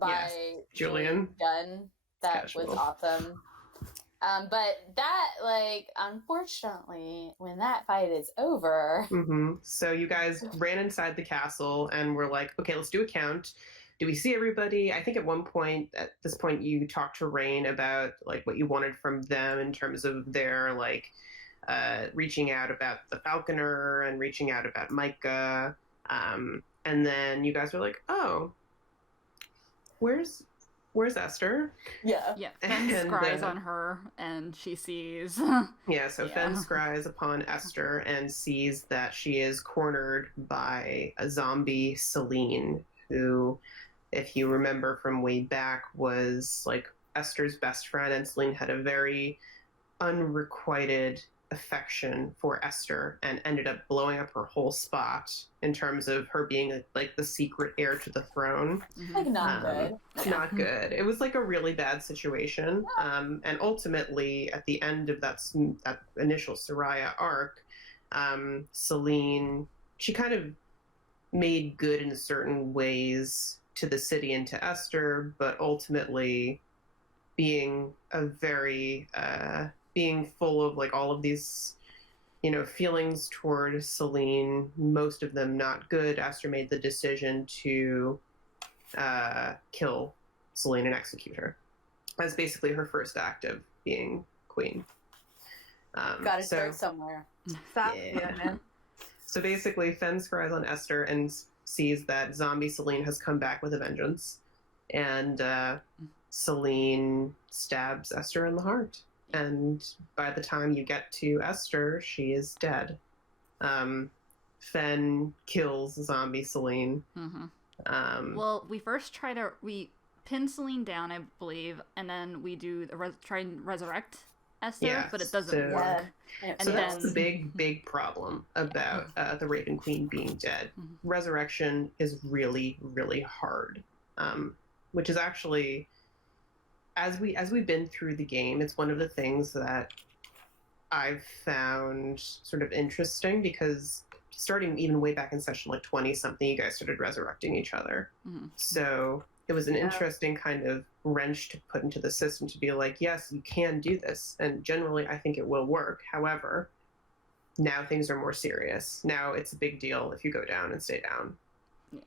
by Julian. Gun. That Casual. was awesome. But that, like, unfortunately, when that fight is over, So you guys ran inside the castle and were like, okay, let's do a count. Do we see everybody? I think at this point, you talked to Rain about like what you wanted from them in terms of their like reaching out about the Falconer and reaching out about Micah. And then you guys were like, oh, where's Esther? yeah. Yeah, Fen And, scries on her, and she sees. Yeah, so Yeah. Fen scries upon Esther and sees that she is cornered by a zombie, Celine, who, if you remember from way back, was like Esther's best friend, and Celine had a very unrequited affection for Esther and ended up blowing up her whole spot in terms of her being like the secret heir to the throne. Like, not good. Not good. It was like a really bad situation. And ultimately, at the end of that initial Soraya arc, Celine, she kind of made good in certain ways to the city and to Esther, but ultimately being being full of like all of these, feelings toward Celine, most of them not good. Esther made the decision to kill Celine and execute her. That's basically her first act of being queen. Gotta start somewhere. Stop Yeah. doing it. So basically, Fen scries on Esther and sees that zombie Celine has come back with a vengeance. And Celine stabs Esther in the heart. And by the time you get to Esther, she is dead. Fen kills zombie Celine. Well, we first we pin Celine down, I believe, and then we do try and resurrect Esther, Yeah, but it doesn't so- work. Yeah. And So that's then- the big problem about the Raven Queen being dead. Mhm. Resurrection is really, really hard, which is actually, as we've been through the game, it's one of the things that I've found sort of interesting, because starting even way back in session like 20 something, you guys started resurrecting each other. Mhm. So it was an Yeah. interesting kind of wrench to put into the system to be like, yes, you can do this, and generally I think it will work. However, now things are more serious. Now it's a big deal if you go down and stay down. Yeah.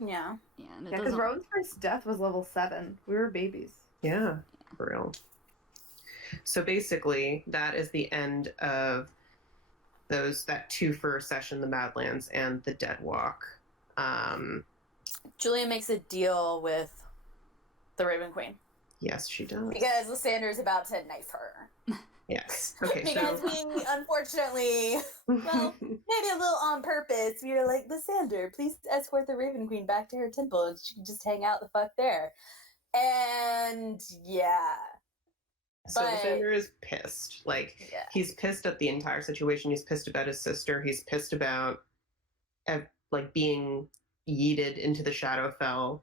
Yeah, and it Yeah, because doesn't. Rowan's first death was level 7. We were babies. Yeah, for real. So basically, that is the end of that 2 session, the Madlands and the Dead Walk. Julia makes a deal with the Raven Queen Yes, she does. because Lysander's about to knife her. Yes. Okay. Because we, unfortunately, well, maybe a little on purpose, we were like, Lysander, please escort the Raven Queen back to her temple and she can just hang out the fuck there. And yeah. So But- Lysander is pissed. Like, Yeah. he's pissed at the entire situation. He's pissed about his sister. He's pissed about like being yeeted into the Shadowfell.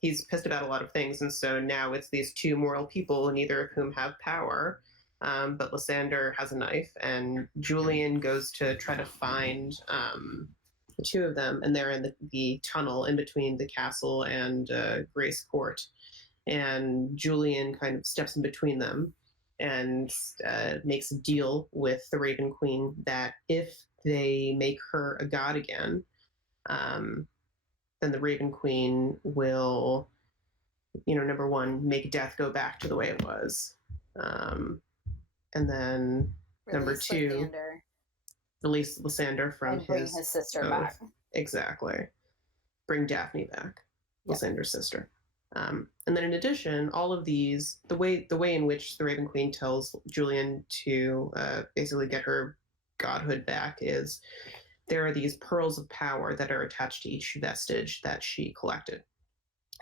He's pissed about a lot of things, and so now it's these two moral people, neither of whom have power. But Lysander has a knife, and Julian goes to try to find the two of them, and they're in the tunnel in between the castle and Grace Court. And Julian kind of steps in between them and makes a deal with the Raven Queen that if they make her a god again, then the Raven Queen will, number one, make death go back to the way it was. And then number Release two, Lysander release Lysander from and bring his sister oath. back. Exactly. Bring Daphne back, Lysander's sister. And then in addition, all of these, the way in which the Raven Queen tells Julian to basically get her godhood back is there are these pearls of power that are attached to each vestige that she collected.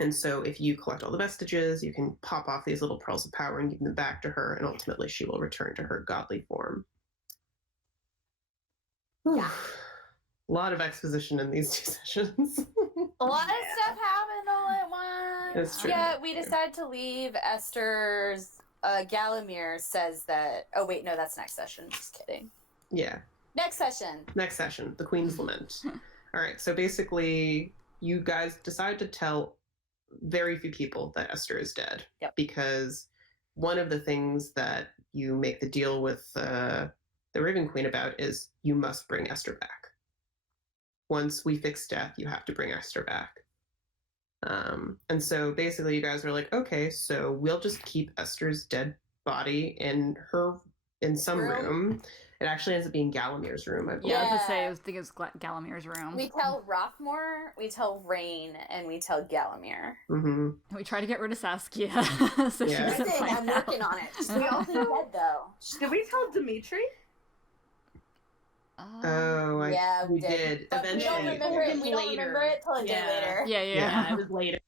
And so if you collect all the vestiges, you can pop off these little pearls of power and give them back to her, and ultimately she will return to her godly form. Yeah. A lot of exposition in these 2 sessions. A lot of stuff happened all at once. That's true. Yeah, we decided to leave. Esther's Galamir says that. Oh wait, no, that's next session. Just kidding. Yeah. Next session. Next session, the Queen's Lament. All right, so basically, you guys decide to tell very few people that Esther is dead. Yep. Because one of the things that you make the deal with the Raven Queen about is you must bring Esther back. Once we fix death, you have to bring Esther back. And so basically you guys are like, okay, so we'll just keep Esther's dead body in some room. It actually ends up being Galamir's room, I believe. Yeah, I was gonna say, I think it's Galamir's room. We tell Rothmore, we tell Rain, and we tell Galamir. Mm-hmm. We try to get rid of Saskia. So Yeah. she doesn't Listen, find I'm out. working on it. We all think dead though. Did we tell Dimitri? Oh, Yeah, we we did. But we don't Eventually. remember it. We don't Later. remember it till a day Yeah. later. Yeah. Yeah. It was later.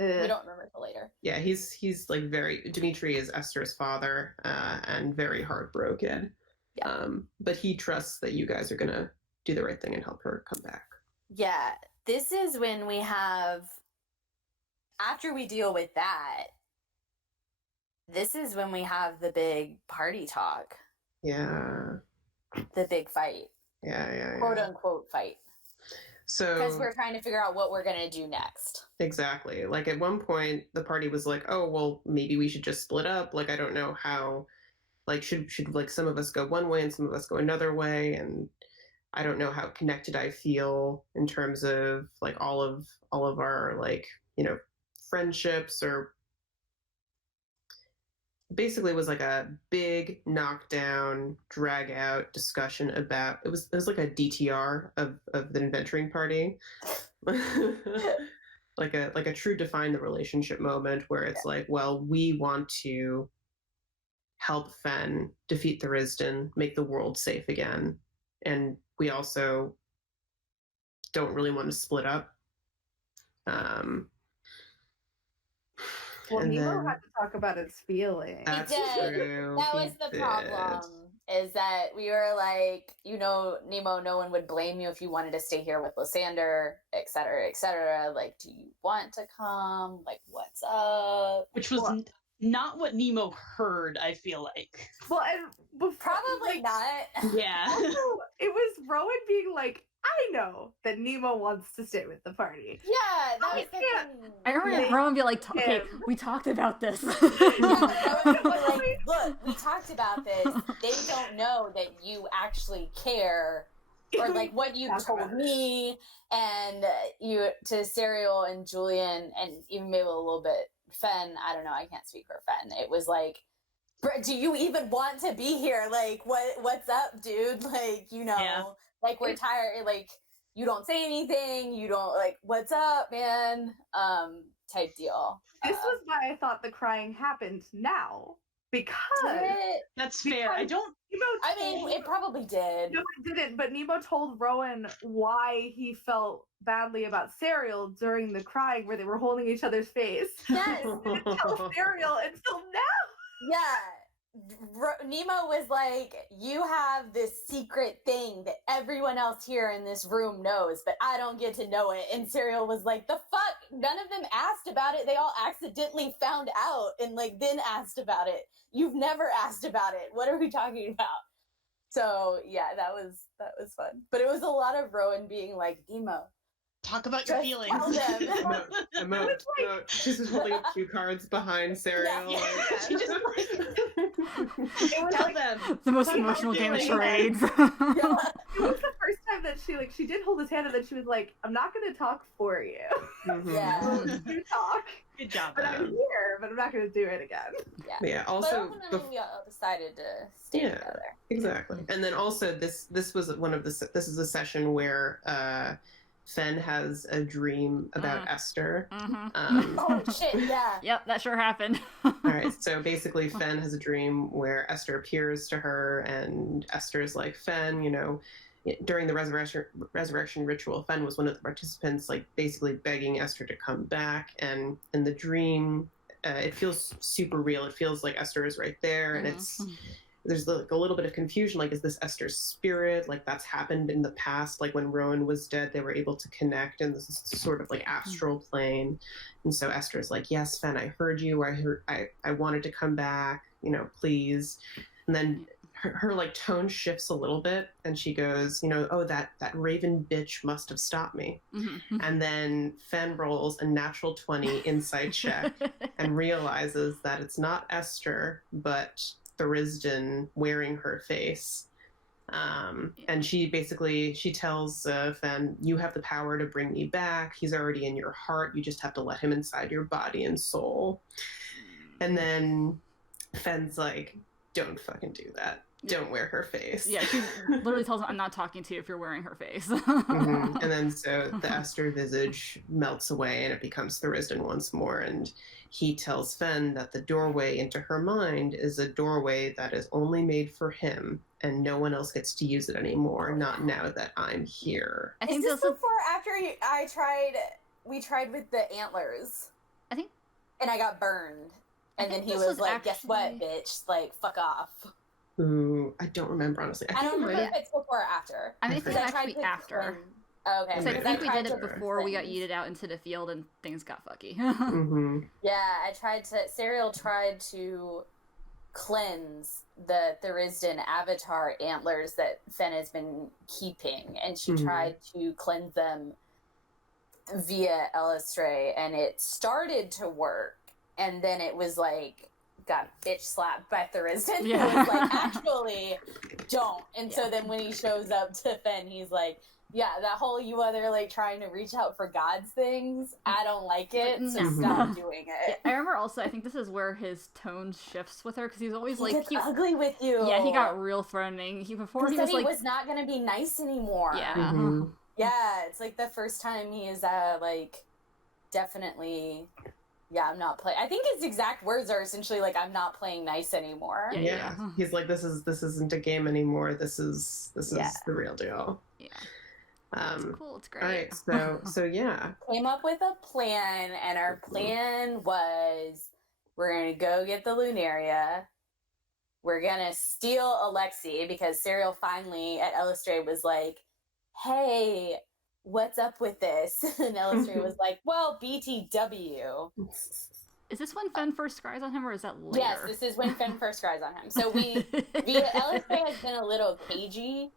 We don't remember it till later. Yeah, he's like Dimitri is Esther's father, and very heartbroken. Yeah. But he trusts that you guys are gonna do the right thing and help her come back. Yeah, this is when we have, after we deal with that, this is when we have the big party talk, Yeah. the big fight, Yeah. quote unquote fight. Because So we're trying to figure out what we're going to do next. exactly. Like at one point the party was like, oh well, maybe we should just split up. Like I don't know how, like should like some of us go one way and some of us go another way, and I don't know how connected I feel in terms of like all of our like, friendships, or basically it was like a big knockdown, drag out discussion about it was like a DTR of the adventuring party. like a true define the relationship moment where it's like, well, we want to help Fen defeat the Risden, make the world safe again, and we also don't really want to split up. Well, and Nemo then- had to talk about his feelings. That's did. true. That he was the did. problem, is that we were like, Nemo, no one would blame you if you wanted to stay here with Lysander, et cetera, et cetera. Like, do you want to come? Like, what's up? Which was not what Nemo heard, I feel like. Well, and before, Probably not. Yeah. Also, it was Rowan being like, I know that Nemo wants to stay with the party. Yeah, that was the can't- thing. I remember Yeah. Rowan be like, okay, Him. we talked about this. Yeah, like, look, we talked about this. They don't know that you actually care, or like what you Talk told about it. me, and you to Serial and Julian, and even maybe a little bit Fen. I don't know. I can't speak for Fen. It was like, "Bruh, do you even want to be here? Like, what's up, dude? Like, Yeah. like we're tired. Like, you don't say anything. You don't like, what's up, man? Type deal. This was why I thought the crying happened now. Because Did it? That's fair. I don't. Nemo I mean, told- it probably did. No, it didn't. But Nemo told Rowan why he felt badly about Serial during the crying, where they were holding each other's face. Yes. He didn't tell Serial until now. Yeah. Nemo was like, you have this secret thing that everyone else here in this room knows, but I don't get to know it. And Serial was like, the fuck? None of them asked about it. They all accidentally found out and like then asked about it. You've never asked about it. What are we talking about? So yeah, that was fun. But it was a lot of Rowan being like, Nemo, Talk about your Just feelings. tell them. Emote. She's just holding up cue cards behind Serial. Yeah. like- She just It was tell like them. The most Talk about emotional game of feelings. charades. it was the first time time that she did hold his hand, and then she was like, "I'm not going to talk for you. Yeah. You talk, Good job. but I'm here, but I'm not going to do it again." Yeah. But Also, ultimately, we all decided to stay Yeah. together. exactly. And then also this was this is a session where Fen has a dream about Esther. Oh shit! Yeah. Yep, that sure happened. All right, so basically, Fen has a dream where Esther appears to her, and Esther is like, Fen, during the resurrection ritual, Fen was one of the participants, like basically begging Esther to come back. And in the dream, it feels super real. It feels like Esther is right there, and there's like a little bit of confusion. Like, is this Esther's spirit? Like, that's happened in the past. Like when Rowan was dead, they were able to connect in this sort of like astral plane. And so Esther's like, yes, Fen, I heard you. I wanted to come back, please. And then her like tone shifts a little bit, and she goes, oh, that raven bitch must have stopped me. And then Fen rolls a natural 20 insight check and realizes that it's not Esther, but Thurisden wearing her face. And she tells Fen, you have the power to bring me back. He's already in your heart. You just have to let him inside your body and soul. And then Fen's like, don't fucking do that. Don't wear her face. Yeah, she literally tells him, I'm not talking to you if you're wearing her face. And then so the Esther visage melts away, and it becomes Thurisden once more. And he tells Fen that the doorway into her mind is a doorway that is only made for him, and no one else gets to use it anymore. Not now that I'm here. I think Is this before or after we tried with the antlers? I think. And I got burned. And then he was like, guess what, bitch? Like, fuck off. Ooh, I don't remember, honestly. I don't remember if it's before or after. I think it's actually after. Okay. So I think we did it to before we got yeeted out into the field and things got fucky. Yeah, Serial tried to cleanse the Thurisden avatar antlers that Fen has been keeping, and she tried to cleanse them via Elistray, and it started to work, and then it was like, got bitch slapped by Thurisden. Yeah. It was like, actually, don't. And so then when he shows up to Fen, he's like, yeah, that whole you other like trying to reach out for God's things, I don't like it, so stop doing it. Yeah, I remember also, I think this is where his tone shifts with her, because he's always he gets ugly with you. Yeah, he got real threatening. He said was like, he was not going to be nice anymore. Yeah. Yeah, it's like the first time he is like definitely, yeah, I'm not playing. I think his exact words are essentially like, I'm not playing nice anymore. Yeah. He's like, this isn't a game anymore. This is the real deal. Yeah. It's cool. It's great. All right, so yeah. Came up with a plan, and our plan was we're gonna go get the Lunaria. We're gonna steal Alexi, because Serial finally at Elistray was like, hey, what's up with this? And Elistray was like, well, BTW. Is this when Fen first scries on him, or is that later? Yes, this is when Fen first scries on him. So Elistray has been a little cagey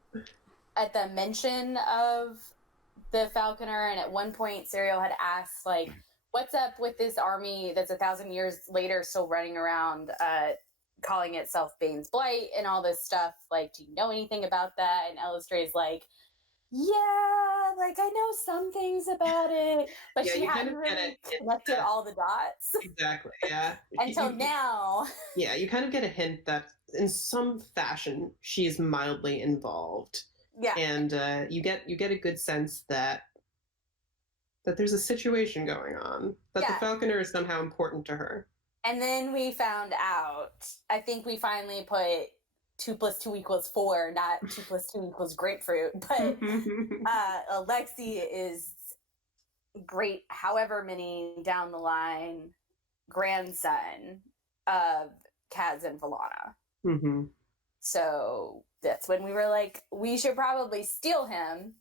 at the mention of the Falconer, and at one point Serial had asked, like, what's up with this army that's 1,000 years later still running around calling itself Bane's Blight and all this stuff, like, do you know anything about that? And Elistray's like, yeah, like, I know some things about it, but she hadn't really connected all the dots. Exactly, yeah. Until now. Yeah, you kind of get a hint that in some fashion she's mildly involved. Yeah. And you get a good sense that there's a situation going on, that the Falconer is somehow important to her. And then we found out, I think we finally put 2 + 2 = 4, not 2 + 2 = grapefruit, but Alexi is great, however many down the line, grandson of Kaz and Valana. So that's when we were like, we should probably steal him,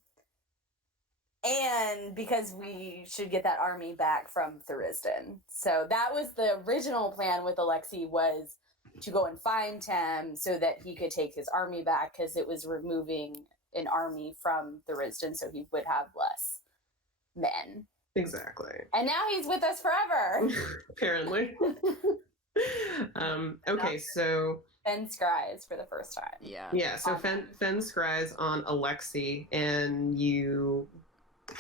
and because we should get that army back from Thurisden. So that was the original plan with Alexi, was to go and find him so that he could take his army back, because it was removing an army from Thurisden, so he would have less men. Exactly. And now he's with us forever. Apparently. Okay, so Fen scries for the first time. Yeah. Yeah, so Fen scries on Alexi, and your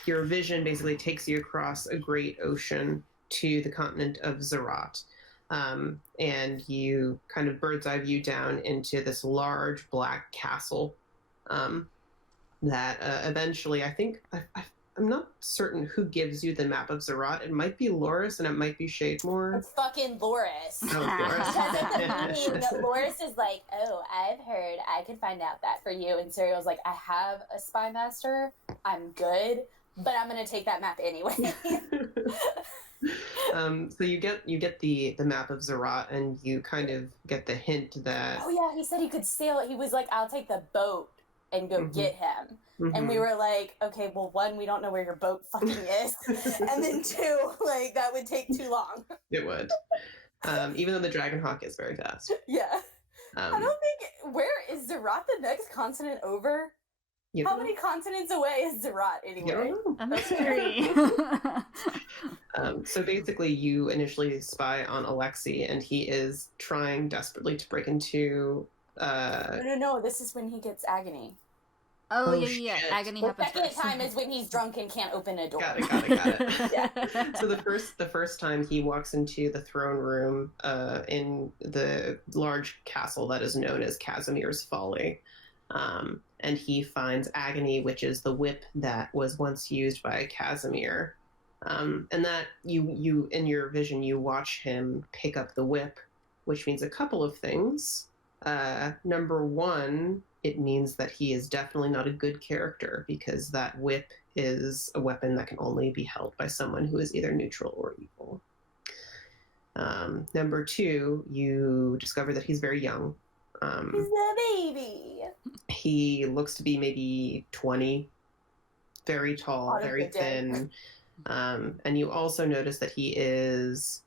vision basically takes you across a great ocean to the continent of Zerat. And you kind of bird's eye view down into this large black castle that eventually, I think, I'm not certain who gives you the map of Zerat. It might be Loris and it might be Shademore. It's fucking Loris. Oh, Loris. Because at the beginning, Loris is like, oh, I've heard I can find out that for you. And Serial's like, I have a spy master. I'm good, but I'm going to take that map anyway. So you get the map of Zerat, and you kind of get the hint that... Oh, yeah, he said he could sail. He was like, I'll take the boat and go get him. And we were like, okay, well, one, we don't know where your boat fucking is. And then two, like, that would take too long. It would. Even though the Dragonhawk is very fast. Yeah. I don't think... Where is Zerat the next continent over? How many continents away is Zerat, anyway? A mystery. So basically, you initially spy on Alexi, and he is trying desperately to break into... No, this is when he gets agony. Oh, yeah. Shit. Agony The happens second first. time is when he's drunk and can't open a door. Got it. Yeah. So the first time he walks into the throne room in the large castle that is known as Casimir's Folly, and he finds Agony, which is the whip that was once used by Casimir, and that you in your vision you watch him pick up the whip, which means a couple of things. Number one, it means that he is definitely not a good character, because that whip is a weapon that can only be held by someone who is either neutral or evil. Number two, you discover that he's very young. He's a baby. He looks to be maybe 20, very tall, very thin. And you also notice that he is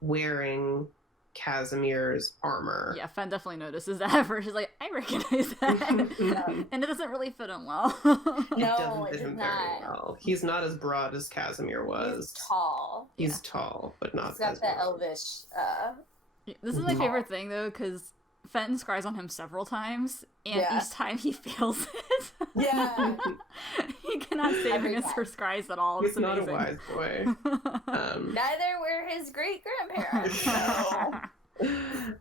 wearing Casimir's armor. Yeah, Fen definitely notices that at first. She's like, I recognize that. And it doesn't really fit him well. No, It doesn't fit it does him very not. well. He's not as broad as Casimir was. He's tall. He's tall, but not He's got as the broad. elvish. This is my favorite thing, though, because Fen scries on him several times, and each time he fails it. Yeah. He cannot save Every against her scries at all. He's It's not a amazing. wise boy. Neither were his great grandparents. So.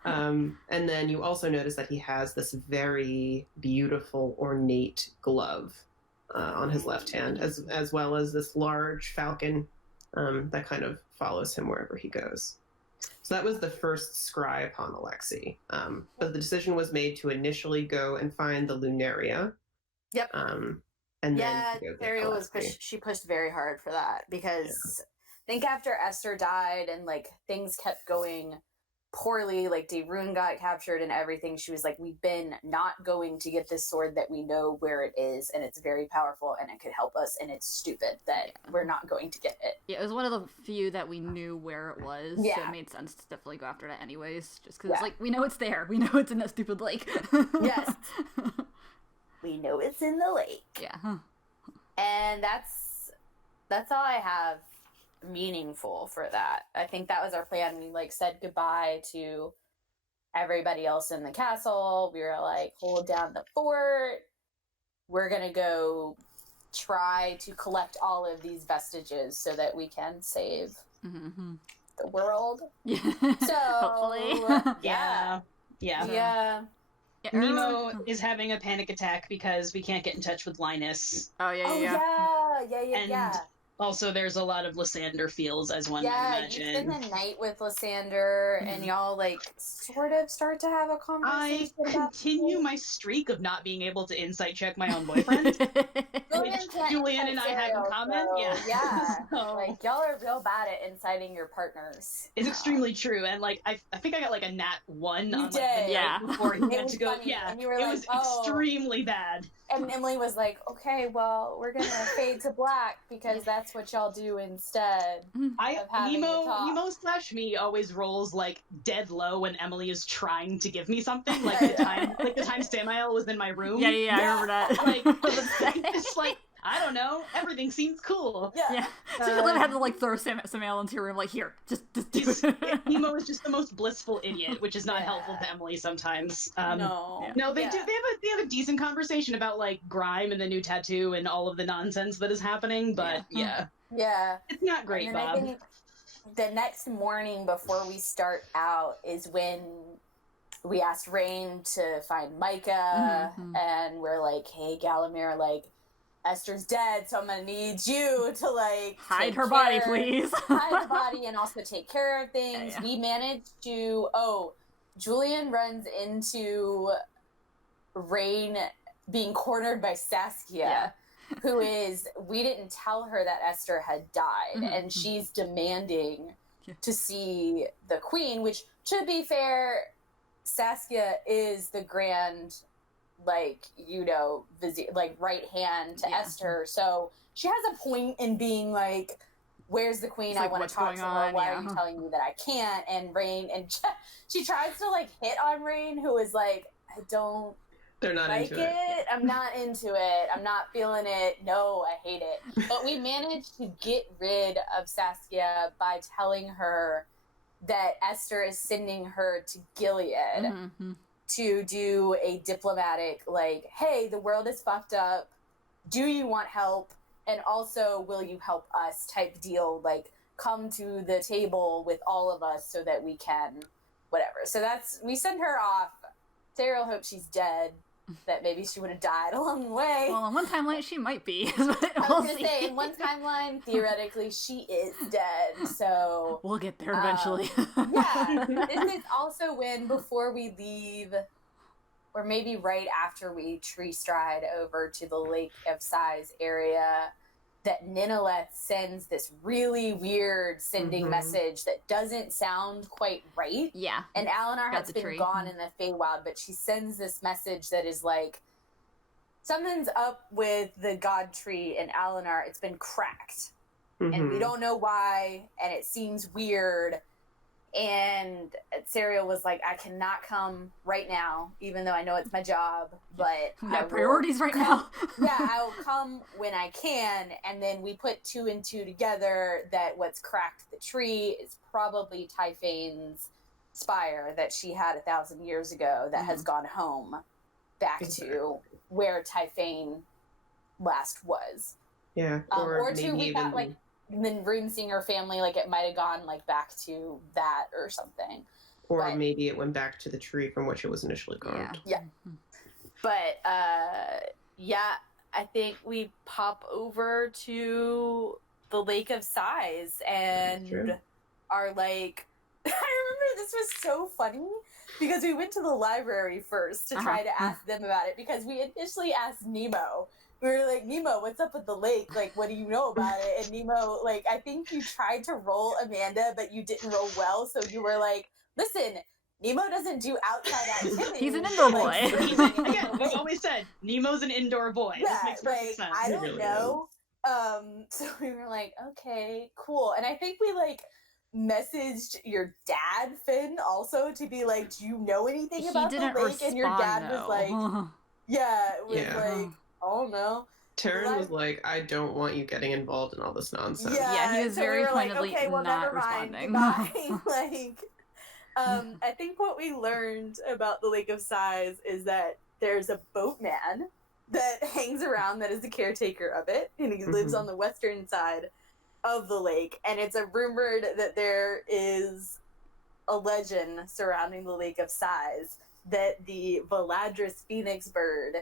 And then you also notice that he has this very beautiful, ornate glove on his left hand, as well as this large falcon that kind of follows him wherever he goes. So that was the first scry upon Alexi. But the decision was made to initially go and find the Lunaria. Yep. And Yeah, then Ariel was she pushed very hard for that, because I think after Esther died and like things kept going poorly, like Daerun got captured and everything, she was like, we've been not going to get this sword that we know where it is, and it's very powerful and it could help us, and it's stupid that we're not going to get it. Yeah, it was one of the few that we knew where it was, so it made sense to definitely go after that anyways, just because like, we know it's there. We know it's in that stupid lake. Yes. We know it's in the lake. Yeah. And that's all I have meaningful for that. I think that was our plan. We like said goodbye to everybody else in the castle. We were like, hold down the fort. We're gonna go try to collect all of these vestiges so that we can save the world. Yeah. So hopefully. Yeah. Nemo is having a panic attack because we can't get in touch with Linus. Yeah. Also, there's a lot of Lysander feels, as one might You imagine. spend the night with Lysander, and y'all like sort of start to have a I conversation. continue my streak of not being able to insight check my own boyfriend. Which Julian and I have in common. Yeah. So, Like, y'all are real bad at inciting your partners. it's extremely true, and like I think I got like a nat 1 You on like, did. the Yeah. night before he It had was to go. funny, Yeah, and you were it like, was "Oh." extremely bad. And Emily was like, okay, well, we're gonna fade to black because that's what y'all do instead. Of having to talk. Nemo / me always rolls like dead low when Emily is trying to give me something. Like the time Samael was in my room. Yeah, I remember that. Like it's like I don't know. Everything seems cool. Yeah. So you literally had to like throw Samuel into your room, like, here, just do it. Nemo is just the most blissful idiot, which is not helpful to Emily sometimes. No. No, they do. They have a decent conversation about like grime and the new tattoo and all of the nonsense that is happening. But Yeah. it's not great, And then Bob. I think the next morning before we start out is when we asked Rain to find Micah, and we're like, hey, Galamir, like, Esther's dead, so I'm gonna need you to, like, hide her body, please. Hide the body and also take care of things. Yeah. We managed to, Julian runs into Rain being cornered by Saskia, who is, we didn't tell her that Esther had died, and she's demanding to see the queen, which, to be fair, Saskia is the grand, like, you know, like, right hand to Esther, so she has a point in being like, where's the queen? I want to talk to her. Why are you telling me that I can't? And Rain, and she tries to, like, hit on Rain, who is like, they're not like into it. I'm not into it. I'm not feeling it. No, I hate it. But we managed to get rid of Saskia by telling her that Esther is sending her to Gilead to do a diplomatic, like, hey, the world is fucked up. Do you want help? And also, will you help us type deal? Like, come to the table with all of us so that we can whatever. So we send her off. Cyril hopes she's dead, that maybe she would have died along the way. Well, in one timeline, she might be. I was going to say, in one timeline, theoretically, she is dead, so... We'll get there eventually. This is also when, before we leave, or maybe right after we tree stride over to the Lake of Sighs area, that Ninileth sends this really weird sending message that doesn't sound quite right. Yeah. And Alinar has been tree. gone in the Feywild, but she sends this message that is like, something's up with the god tree in Alinar. It's been cracked. And we don't know why, and it seems weird. And Serial was like, I cannot come right now, even though I know it's my job, but we got priorities right now. I will come when I can. And then we put 2 and 2 together that what's cracked the tree is probably Typhane's spire that she had 1,000 years ago that has gone home back to where Typhane last was. Yeah. Or 2, we got like the Runesinger family, like it might have gone like back to that or something. Or maybe it went back to the tree from which it was initially carved. Yeah. But I think we pop over to the Lake of Sighs and are like, I remember this was so funny because we went to the library first to try to ask them about it, because we initially asked Nemo. We were like, Nemo, what's up with the lake? Like, what do you know about it? And Nemo, like, I think you tried to roll Amanda, but you didn't roll well. So you were like, listen, Nemo doesn't do outside activities. He's an indoor boy. Again, we've always said, Nemo's an indoor boy. Yeah, This makes perfect sense. I don't know. So we were like, okay, cool. And I think we, like, messaged your dad, Finn, also to be like, do you know anything about the lake? Respond, and your dad was like, like, oh no. Taryn was like, I don't want you getting involved in all this nonsense. Yeah, he was so very we were pointedly like, okay, well, not never mind. responding. Like, I think what we learned about the Lake of Sighs is that there's a boatman that hangs around that is the caretaker of it, and he lives on the western side of the lake, and it's rumored that there is a legend surrounding the Lake of Sighs that the Valadris phoenix bird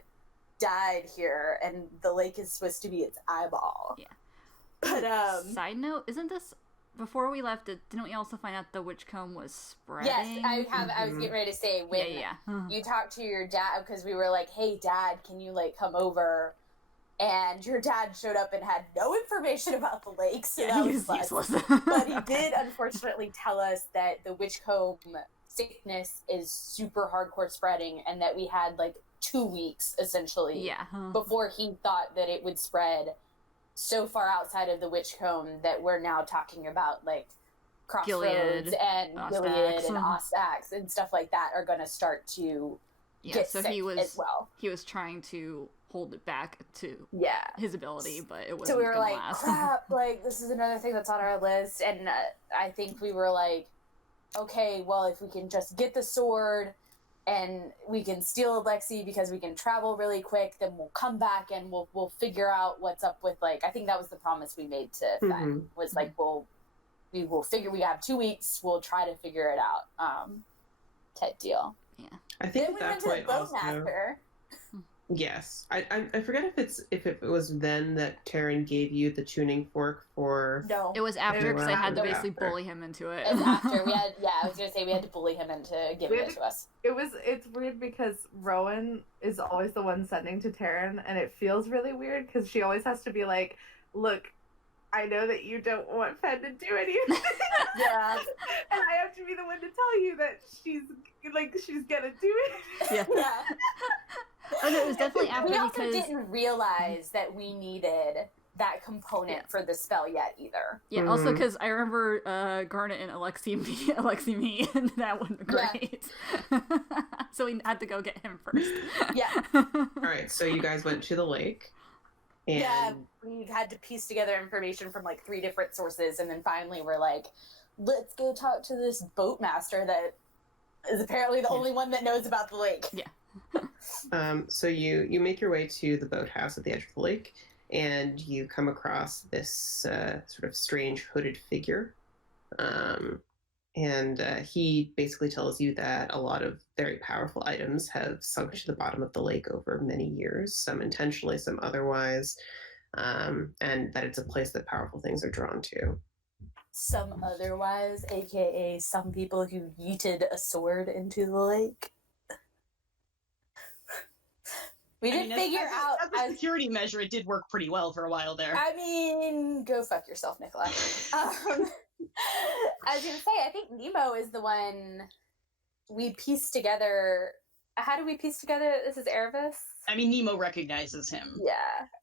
died here, and the lake is supposed to be its eyeball. Yeah. But side note, isn't this before we left? Didn't we also find out the witchcomb was spreading? Yes, I was getting ready to say when you talked to your dad, because we were like, "Hey, Dad, can you like come over?" And your dad showed up and had no information about the lake, so that he was useless. But he did unfortunately tell us that the witchcomb sickness is super hardcore spreading, and that we had like 2 weeks essentially before he thought that it would spread so far outside of the witchcomb that we're now talking about like Crossroads and Gilead and Ostax and stuff like that are going to start to get sick as well. He was trying to hold it back to Yeah. his ability, but it wasn't So we were gonna like, last. crap, like, this is another thing that's on our list. And I think we were like, okay, well, if we can just get the sword and we can steal Lexi because we can travel really quick, then we'll come back and we'll figure out what's up with, like, I think that was the promise we made to Fen, was like, we will figure, we have 2 weeks, we'll try to figure it out, type deal. Yeah. I think Then at we that went to point the also. Boatmaster. Yes, I forget if it was then that Taryn gave you the tuning fork for. No. It was after, because I had to It was basically after. bully him into it. It's after. We had, I was going to say, we had to bully him into giving it to us. It's weird because Rowan is always the one sending to Taryn, and it feels really weird because she always has to be like, look, I know that you don't want Fen to do anything. Yeah. And I have to be the one to tell you that she's gonna do it. Yeah. Yeah. Oh, no, it was definitely after We also because... didn't realize that we needed that component for the spell yet either. Yeah, also because I remember Garnet and Alexi me, and that wasn't great. So we had to go get him first. Yeah. All right, so you guys went to the lake. And Yeah, we had to piece together information from like 3 different sources, and then finally we're like, let's go talk to this boatmaster that is apparently the only one that knows about the lake. Yeah. So you make your way to the boathouse at the edge of the lake, and you come across this sort of strange hooded figure. And he basically tells you that a lot of very powerful items have sunk to the bottom of the lake over many years, some intentionally, some otherwise, and that it's a place that powerful things are drawn to. Some otherwise, aka some people who yeeted a sword into the lake. We didn't figure out as a security measure, it did work pretty well for a while there. I mean, go fuck yourself, Nikolai. I was gonna say, I think Nemo is the one we pieced together. How do we piece together this is Erebus? I mean, Nemo recognizes him. Yeah.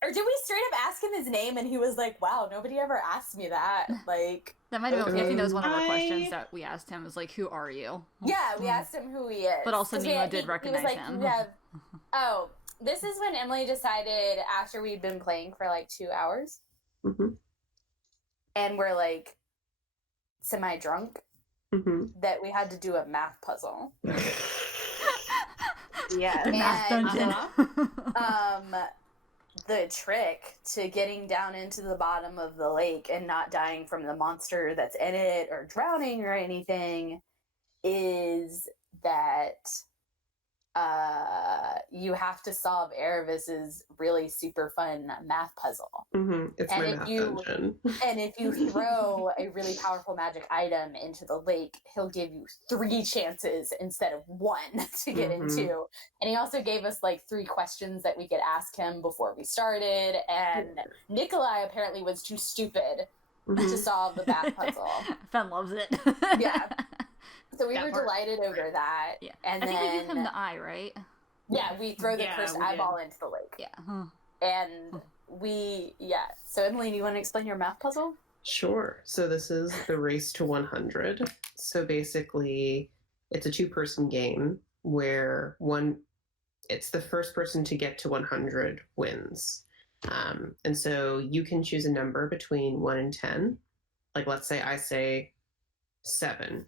Or did we straight up ask him his name and he was like, wow, nobody ever asked me that? Like, That might have been, I think that was one of our questions that we asked him, was like, who are you? yeah, we asked him who he is. But also Nemo did recognize he was like, him. You have... Oh, this is when Emily decided, after we'd been playing for like 2 hours, and we're like semi-drunk, that we had to do a math puzzle. Yeah. The math dungeon. The trick to getting down into the bottom of the lake and not dying from the monster that's in it or drowning or anything is that you have to solve Erebus's really super fun math puzzle. It's And my if math you- dungeon. And if you throw a really powerful magic item into the lake, he'll give you 3 chances instead of 1 to get into. And he also gave us like 3 questions that we could ask him before we started. And Nikolai apparently was too stupid to solve the math puzzle. Fen loves it. Yeah. So we That were part. delighted over that. Yeah. And I think we then give him the eye, right? yeah, we throw the Yeah, cursed we did. eyeball into the lake. Yeah. And so Emily, do you want to explain your math puzzle? Sure. So this is the race to 100. So basically, it's a 2-person game where it's the first person to get to 100 wins. And so you can choose a number between 1 and 10. Like, let's say I say 7.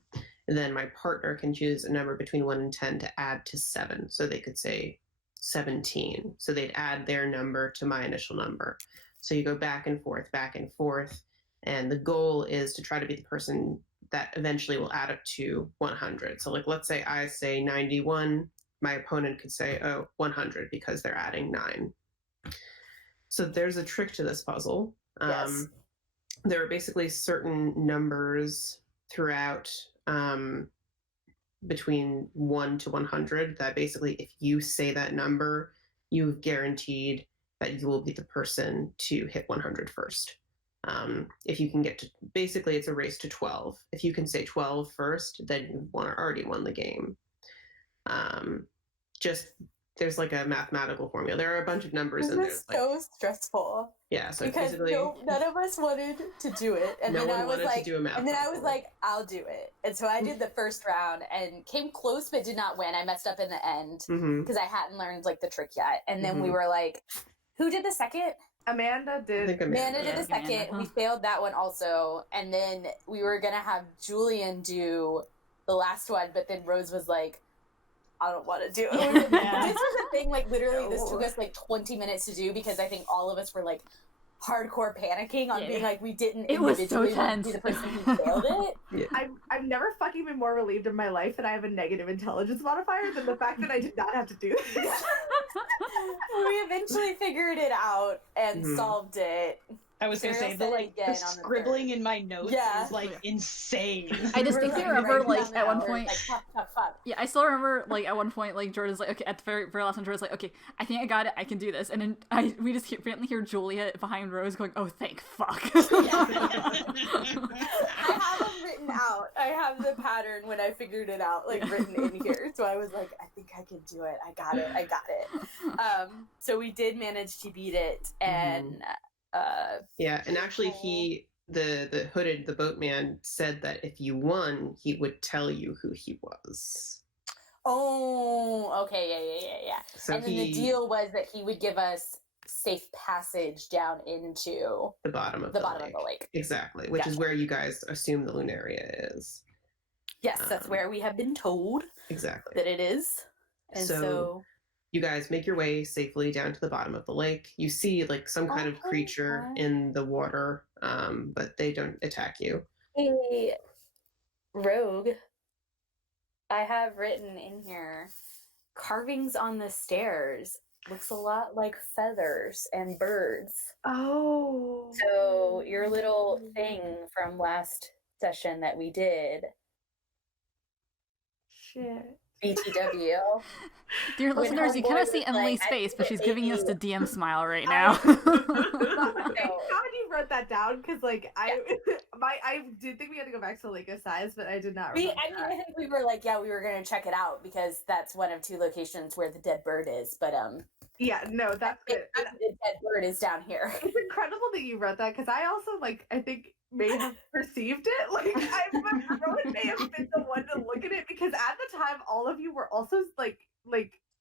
And then my partner can choose a number between 1 and 10 to add to 7. So they could say 17. So they'd add their number to my initial number. So you go back and forth. And the goal is to try to be the person that eventually will add up to 100. So like, let's say I say 91, my opponent could say, 100 because they're adding 9. So there's a trick to this puzzle. Yes. There are basically certain numbers throughout between 1 to 100 that basically if you say that number, you've guaranteed that you will be the person to hit 100 first. If you can get to, basically it's a race to 12. If you can say 12 first, then you've already won the game. Just there's like a mathematical formula. There are a bunch of numbers It in there. was Like, so stressful yeah, so because basically, none of us wanted to do it, and no then one I was wanted like, to do a math and then I was problem. like, I'll do it. And so I did the first round and came close, but did not win. I messed up in the end Mhm. because I hadn't learned like the trick yet. And then we Mhm. were like, who did the second? Amanda I did. think Amanda did Yeah. the second. Amanda, huh? We failed that one also, and then we were gonna have Julian do the last one, but then Rose was like, I don't want to do it. Yeah. This was the thing, like literally this No. took us like 20 minutes to do because I think all of us were like hardcore panicking on Yeah. being like we didn't It was so individually want to be tense. the person who failed it. I've never fucking been more relieved in my life that I have a negative intelligence modifier than the fact that I did not have to do this. We eventually figured it out and Mhm. solved it. I was gonna Sarah say said it the again on the scribbling third. in my notes Yeah. is like insane. I distinctly remember, writing like, down the at one numbers, point- like, fuck, fuck, fuck. Yeah, I still remember, like, at one point, like, Jordan's like, okay, at the very, very last one, Jordan's like, okay, I think I got it, I can do this. And then we just randomly hear Julia behind Rose going, oh, thank fuck. I have them written out. I have the pattern when I figured it out, like written in here. So I was like, I think I can do it. I got it. So we did manage to beat it, and Yeah, and actually the boatman said that if you won, he would tell you who he was. oh, okay, yeah. So And then the deal was that he would give us safe passage down into the bottom of the bottom of the lake. Exactly, which is Gotcha. where you guys assume the Lunaria is. Yes, that's where we have been told Exactly. that it is. And so you guys make your way safely down to the bottom of the lake. You see like some kind of creature in the water, but they don't attack you. hey, Rogue, I have written in here carvings on the stairs. Looks a lot like feathers and birds. Oh. So your little thing from last session that we did, Shit. BTW. Dear When listeners, you homeboy cannot see was Emily's like, I face, but think she's giving us the maybe- DM smile right now. Thank God you wrote that down because, like, I did think we had to go back to Lake of Size, but I did not remember. I think we were like, yeah, we were gonna check it out because that's one of 2 locations where the dead bird is. But Yeah, no, that's good. the dead bird is down here. It's incredible that you wrote that because I also, like, I think may have perceived it. Like, Rowan may have been the one to look at it because at the time, all of you were also like,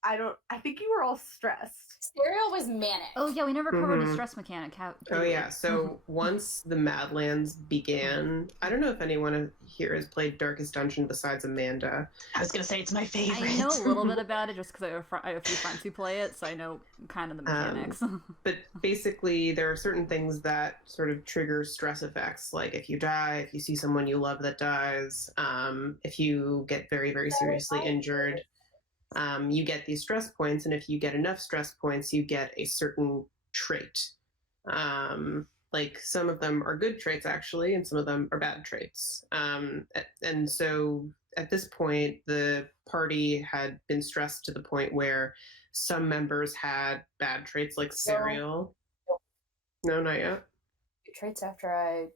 I think you were all stressed. Stereo was manic. Oh yeah, we never covered the Mhm. stress mechanic. Oh yeah, so once the Madlands began, I don't know if anyone here has played Darkest Dungeon besides Amanda. I was gonna say it's my favorite. I know a little bit about it just because I have a few friends who play it, so I know kind of the mechanics. But basically, there are certain things that sort of trigger stress effects, like if you die, if you see someone you love that dies, if you get very, very seriously injured, you get these stress points, and if you get enough stress points, you get a certain trait. Like some of them are good traits, actually, and some of them are bad traits. And so at this point, the party had been stressed to the point where some members had bad traits, like Serial. No, not yet. Traits after I.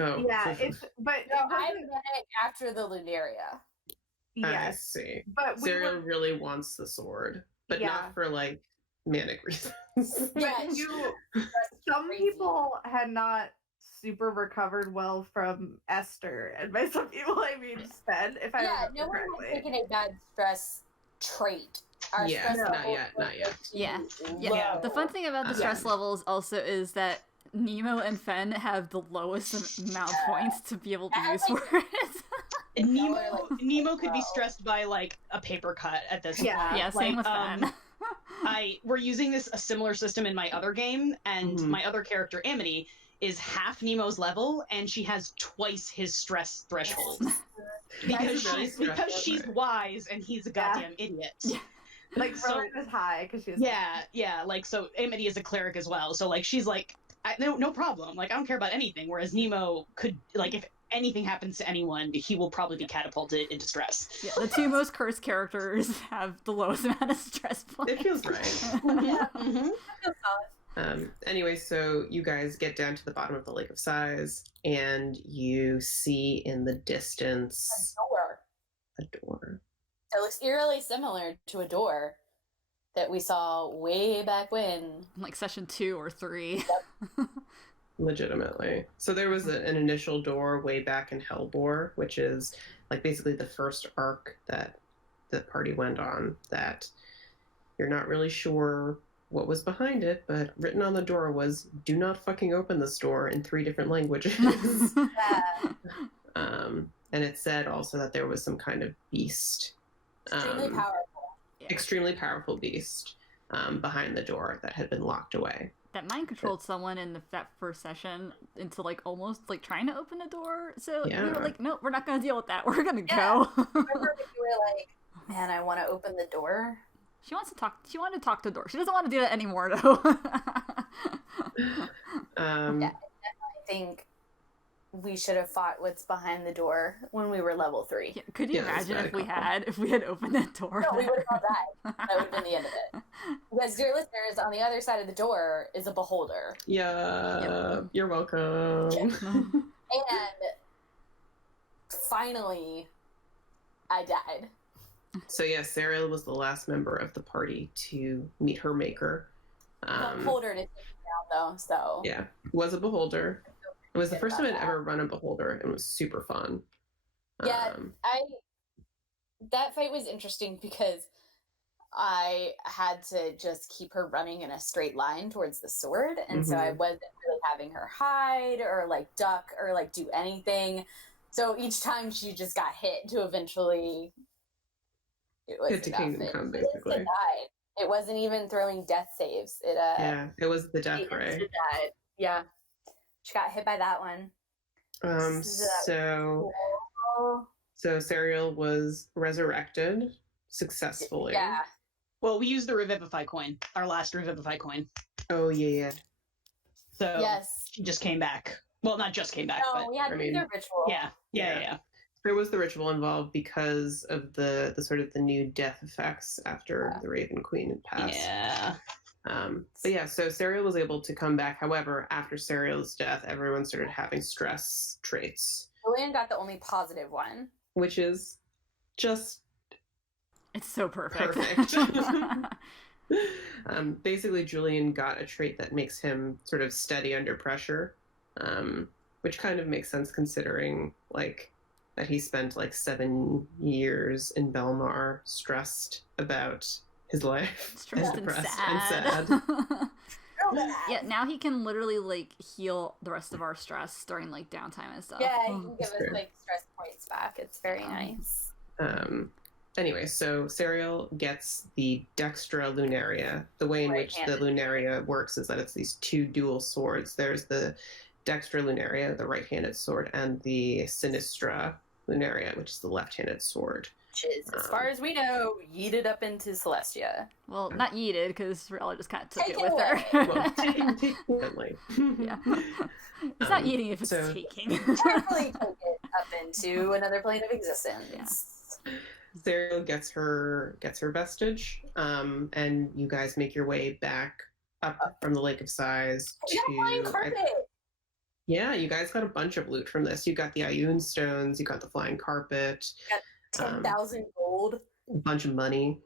Oh, Yeah, but I manic after the Lunaria. I yes, see. but we Serial were, really wants the sword, but Yeah. not for like manic reasons. Yeah, some crazy. people had not super recovered well from Esther, and by some people I mean Sven, if I Yeah, remember no one correctly. has taken a bad stress trait. Our Yeah, stress not level yet, not yet. was Yeah. low. Yeah. The fun thing about the stress Yeah. levels also is that Nemo and Fen have the lowest amount of points to be able to I use have, for it. Nemo could be stressed by like a paper cut at this Yeah. point. Yeah, same with Fen. We're using a similar system in my other game, and my other character Amity is half Nemo's level, and she has twice his stress threshold because really she's stressful. wise and he's a goddamn idiot. Yeah. Like So- Rowan is high because she's Yeah. Like so, Amity is a cleric as well. So like she's like, no problem. Like I don't care about anything. Whereas Nemo could like if anything happens to anyone, he will probably be catapulted into stress. Yeah, the 2 most cursed characters have the lowest amount of stress points. It feels right. Anyway, so you guys get down to the bottom of the Lake of Sighs, and you see in the distance Door. a door. It looks eerily similar to a door. that we saw way back when. Like session 2 or 3. Legitimately. So there was an initial door way back in Hellbore, which is like basically the first arc that the party went on, that you're not really sure what was behind it, but written on the door was, "Do not fucking open this door," in 3 different languages. And it said also that there was some kind of beast. Extremely powerful. Extremely powerful beast behind the door that had been locked away. That mind controlled someone in that first session into like almost like trying to open a door. So we were like, no, we're not going to deal with that. We're going to go. Remember when you were like, man, I want to open the door? She wants to talk. She wanted to talk to the door. She doesn't want to do that anymore, though. Yeah, I definitely think we should have fought what's behind the door when we were level 3. Yeah, could you imagine if we had opened that door? No, we would have all died. That would have been the end of it. Because, dear listeners, on the other side of the door is a beholder. Yeah, you're welcome. And finally, I died. So yeah, Sarah was the last member of the party to meet her maker. Beholder to take me down, though, so... Yeah, was a beholder. It was the first time I'd ever run a beholder, and it was super fun. Yeah, that fight was interesting because I had to just keep her running in a straight line towards the sword, and so I wasn't really having her hide or like duck or like do anything. So each time she just got hit to eventually it was hit to Kingdom Come, It basically. died. It wasn't even throwing death saves. It was the death ray. It died. Yeah. She got hit by that one. So Serial was resurrected successfully. Yeah. Well, we used the Revivify coin, our last Revivify coin. Oh, yeah. So yes. she just came back. Well, not just came back, no, but... we had to do the ritual. Yeah. There was the ritual involved because of the sort of the new death effects after the Raven Queen had passed. Yeah. But yeah, so Serial was able to come back. However, after Serial's death, everyone started having stress traits. Julian got the only positive one. Which is just... It's so perfect. Basically, Julian got a trait that makes him sort of steady under pressure, which kind of makes sense considering, like, that he spent, like, 7 years in Belmar stressed about his life. Stressed and sad. Yeah, now he can literally, like, heal the rest of our stress during, like, downtime and stuff. Yeah, he can give us, like, stress points back. It's very nice. Anyway, so Serial gets the Dextra Lunaria. The way in which the Lunaria works is that it's these 2 dual swords. There's the Dextra Lunaria, the right-handed sword, and the Sinistra Lunaria, which is the left-handed sword. Which is, as far as we know, yeeted up into Celestia. Well, not yeeted, because Rella just kind of took it with her. Well, taking yeah. It's not eating if it's taking. Definitely take it up into another plane of existence. Yeah. Serial gets her vestige, and you guys make your way back up from the Lake of Sighs to... flying carpet! Yeah, you guys got a bunch of loot from this. You got the Ioun stones, you got the flying carpet. You got 10,000 gold. A bunch of money.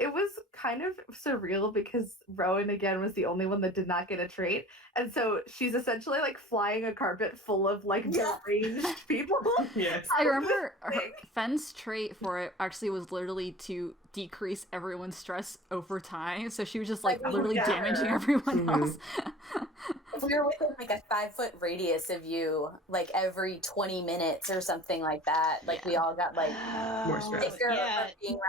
It was kind of surreal because Rowan again was the only one that did not get a trait, and so she's essentially like flying a carpet full of like deranged people. Yes, I remember Fenn's trait for it actually was literally to decrease everyone's stress over time. So she was just like literally damaging everyone else. If we were within like a 5-foot radius of you, like every 20 minutes or something like that, like we all got like more stress. Being around.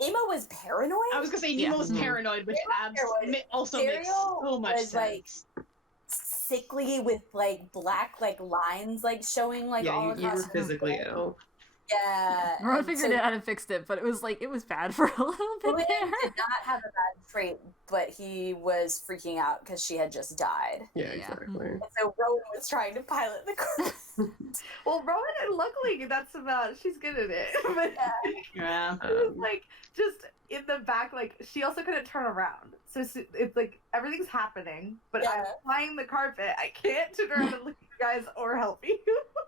Nemo was paranoid? I was gonna say Nemo was paranoid, which also makes so much sense. Like sickly with like black like lines like showing like all across. You were physically ill. Yeah. Ron figured out how to fix it, but it was bad for a little bit there. Did not have a bad trait, but he was freaking out because she had just died. Yeah, exactly. And so Rowan was trying to pilot the car. Well, Rowan, luckily she's good at it. But yeah. It was like just in the back, like she also couldn't turn around. So it's like everything's happening, but I'm flying the carpet. I can't turn around and look at you guys or help you.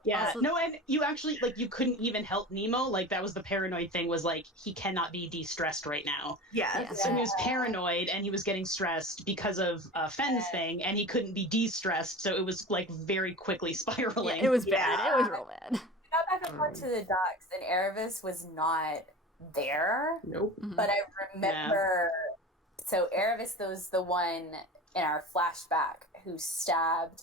Yeah, Also- no, and you actually, like, you couldn't even help Nemo. Like, that was the paranoid thing, was like, he cannot be de-stressed right now. Yes. Yeah. So he was paranoid, and he was getting stressed because of Fenn's thing, and he couldn't be de-stressed, so it was, like, very quickly Yeah, spiraling. it was bad. Yeah. It was real bad. Got back and forth to the docks, and Erebus was not there. Nope. Mhm. But I remember, so Erebus was the one in our flashback who stabbed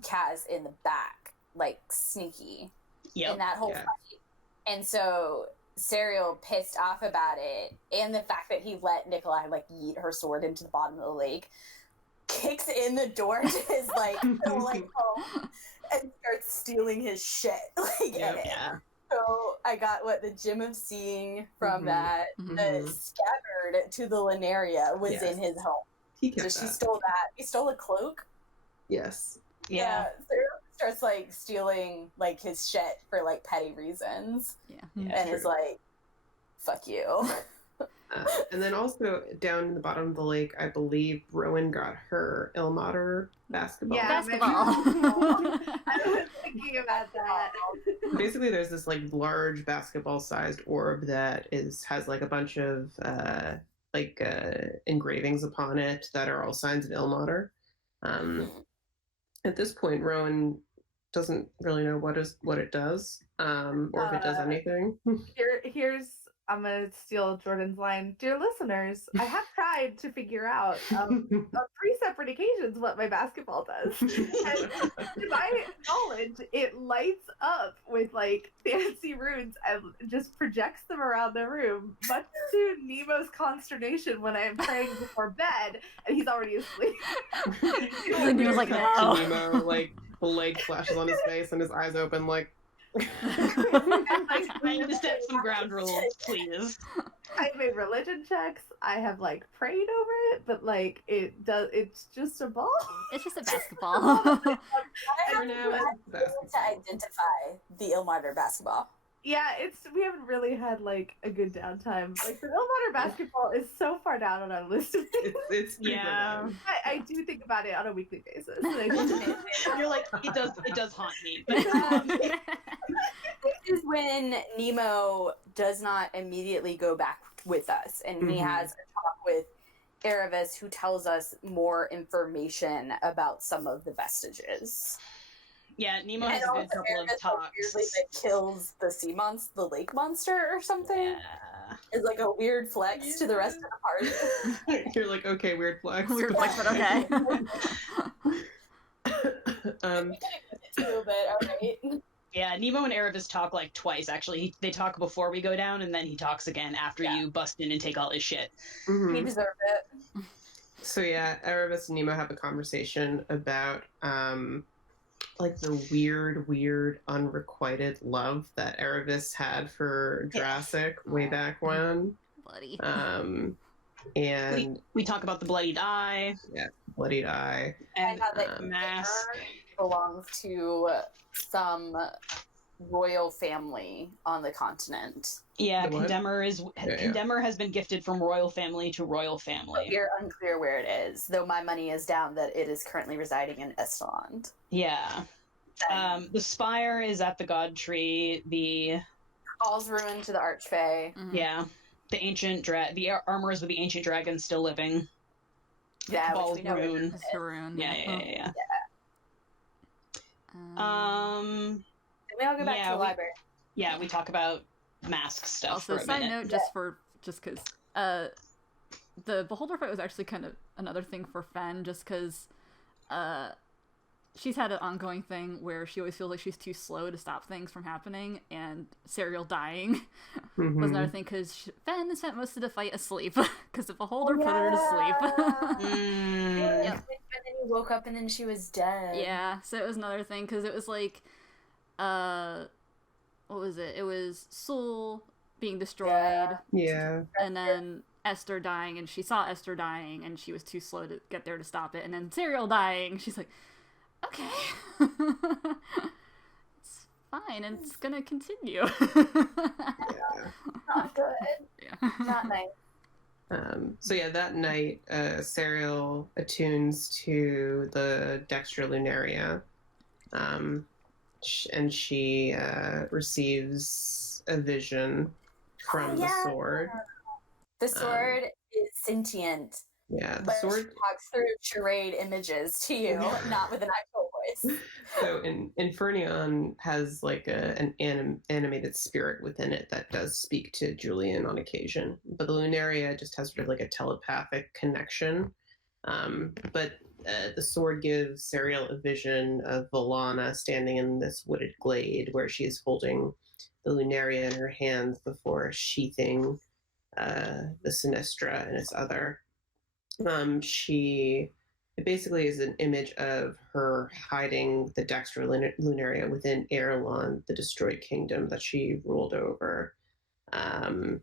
Kaz in the back, like sneaky, in that whole Yeah. fight. And so Serial pissed off about it, and the fact that he let Nikolai like yeet her sword into the bottom of the lake, kicks in the door to his like home and starts stealing his shit in it. Yeah. So I got what the Gem of Seeing from Mhm. that. Mhm. The scabbard to the Linearia was Yes. in his home. He So kept she that. stole that. He stole a cloak. Yes. Yeah. Sarah starts like stealing like his shit for like petty reasons, Yeah. and is true. like, "Fuck you." And then also down in the bottom of the lake, I believe Rowan got her Ilmater basketball. Yeah. Basketball. I was thinking about that. Basically, there's this like large basketball-sized orb that has like a bunch of engravings upon it that are all signs of Ilmater. At this point, Rowan doesn't really know what it does, or if it does anything. Here's I'm gonna steal Jordan's line. Dear listeners, I have tried to figure out on 3 separate occasions what my basketball does. And to my knowledge, it lights up with like fancy runes and just projects them around the room, much to Nemo's consternation when I am praying before bed and he's already asleep. Like, he was like, Cut to no. Nemo, like the light flashes on his face and his eyes open, like. I need to set some ground rules, please. I've made religion checks. I have like prayed over it, but like it's just a ball. It's just a basketball. I For have now, to it's basketball. identify the Ilmater basketball. Yeah, we haven't really had like a good downtime. Like the Ilmater basketball is so far down on our list of things. It's Yeah. I do think about it on a weekly basis. And I just You're like, it does haunt me. This is when Nemo does not immediately go back with us, and he Mhm. has a talk with Erebus, who tells us more information about some of the vestiges. Yeah, Nemo has And a good also couple of Erebus talks. weirdly like kills the sea monster, the lake monster, or something. Yeah. It's like a weird flex to the rest of the party. You're like, okay, weird flex. Weird flex, but okay. Too, but all right. Yeah, Nemo and Erebus talk like twice, actually. They talk before we go down, and then he talks again after you bust in and take all his shit. Mhm. He deserved it. So yeah, Erebus and Nemo have a conversation about like the weird unrequited love that Erebus had for Jurassic way back when. Bloody. And We talk about the bloodied eye bloodied eye. and how that mask. belongs to some royal family on the continent. Yeah, The what? Condemner has been gifted from royal family to royal But family. we're unclear where it is, though my money is down that it is currently residing in Esteland. Yeah. The spire is at the god tree. The All's ruined to the Archfey. Mhm. yeah, the ancient the armor is with the ancient dragon still living. Yeah, Ball's which we know where rune. it is. It's Haroon. Yeah. And we all go back yeah, to the we- library. Yeah, we talk about mask stuff Also, for a side minute. note, just because the beholder fight was actually kind of another thing for Fen, just because she's had an ongoing thing where she always feels like she's too slow to stop things from happening, and Serial dying Mhm. was another thing because Fen spent most of the fight asleep because the beholder put her to sleep. Mm. Yep. Yep. And then he woke up and then she was dead. Yeah, so it was another thing because it was like, what was it? It was Soul being destroyed, Yeah. and then Esther dying, and she saw Esther dying, and she was too slow to get there to stop it, and then Serial dying. She's like, okay, it's fine, and it's gonna continue. Yeah. Not good. Yeah. Not nice. So yeah, that night, Serial attunes to the Dextra Lunaria, and she receives a vision from the sword. The sword is sentient. Yeah, the but sword she talks through charade images to you, not with an actual voice. So Infernion has like an animated spirit within it that does speak to Julian on occasion, but the Lunaria just has sort of like a telepathic connection. But the sword gives Serial a vision of Volana standing in this wooded glade where she is holding the Lunaria in her hands before sheathing the Sinistra in its other. It basically is an image of her hiding the Dextra Lunaria within Erelon, the destroyed kingdom that she ruled over. And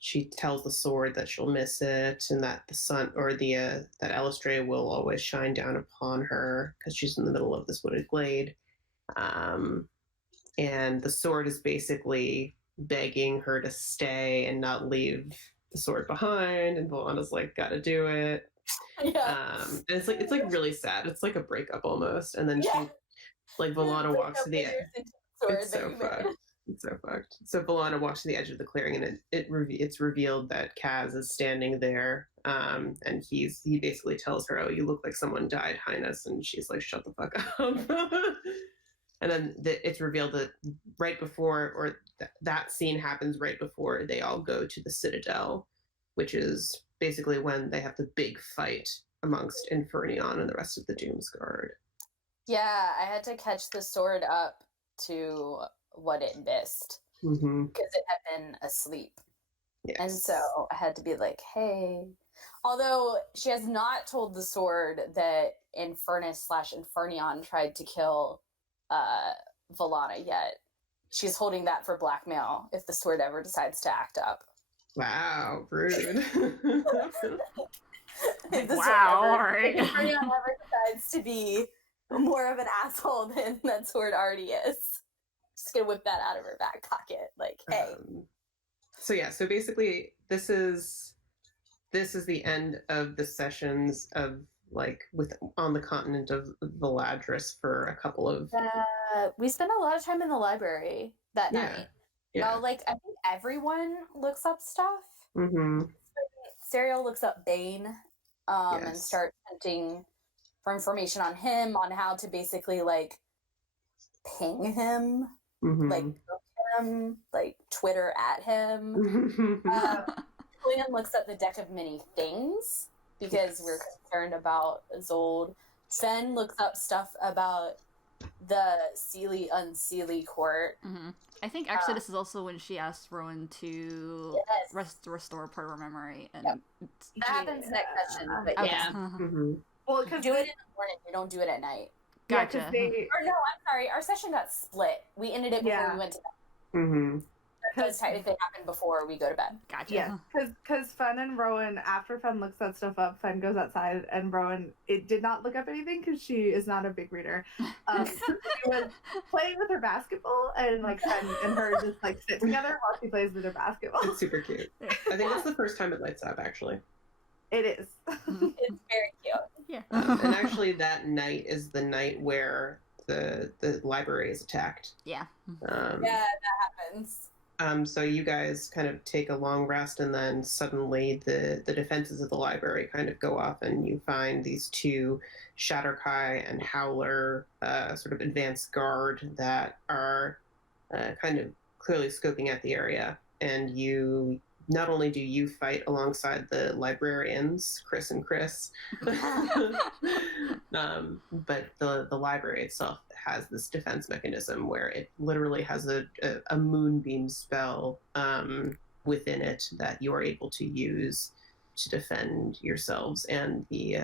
she tells the sword that she'll miss it and that the sun or that Elistray will always shine down upon her because she's in the middle of this wooded glade. And the sword is basically begging her to stay and not leave the sword behind, and Volana's like, gotta do it. Yeah. And it's like really sad. It's like a breakup almost. And then she, like, Volana walks to the edge. It's so fucked. It's so fucked. So Volana walks to the edge of the clearing, and it's revealed that Kaz is standing there. And he basically tells her, "Oh, you look like someone died, Highness," and she's like, "Shut the fuck up." And then it's revealed that right before, or that scene happens right before they all go to the Citadel, which is basically when they have the big fight amongst Infernion and the rest of the Doomsguard. Yeah, I had to catch the sword up to what it missed because it had been asleep. Yes. And so I had to be like, hey. Although she has not told the sword that Infernus/Infernion tried to kill Volana yet. She's holding that for blackmail if the sword ever decides to act up. Wow, rude. If Infernion ever decides to be more of an asshole than that sword already is, just gonna whip that out of her back pocket. Like, hey. So basically, this is the end of the sessions of on the continent of Valadris for a couple of. We spent a lot of time in the library that night. Yeah. Well, I think everyone looks up stuff. Serial looks up Bane, and starts hunting for information on him, on how to basically ping him, him, Twitter at him. Julian looks up the deck of many things because we're concerned about Zold. Fen looks up stuff about the Seelie Unseelie court. I think actually this is also when she asked Rowan to restore part of her memory. And that happens next session, but Well, because do it in the morning. We don't do it at night. Gotcha. Or no, I'm sorry. Our session got split. We ended it before we went to bed. That does technically happen before we go to bed. Gotcha. Yeah, because Fen and Rowan, after Fen looks that stuff up, Fen goes outside, and Rowan, it did not look up anything because she is not a big reader. She was playing with her basketball, and Fen and her just sit together while she plays with her basketball. It's super cute. I think that's the first time it lights up, actually. It is. It's very cute. Yeah. And actually, that night is the night where the library is attacked. Yeah. Yeah, that happens. So you guys kind of take a long rest, and then suddenly the defenses of the library kind of go off, and you find these two Shatterkai and Howler sort of advanced guard that are kind of clearly scoping out the area. And you not only do you fight alongside the librarians, Chris and Chris, but the library itself has this defense mechanism where it literally has a moonbeam spell within it that you are able to use to defend yourselves and the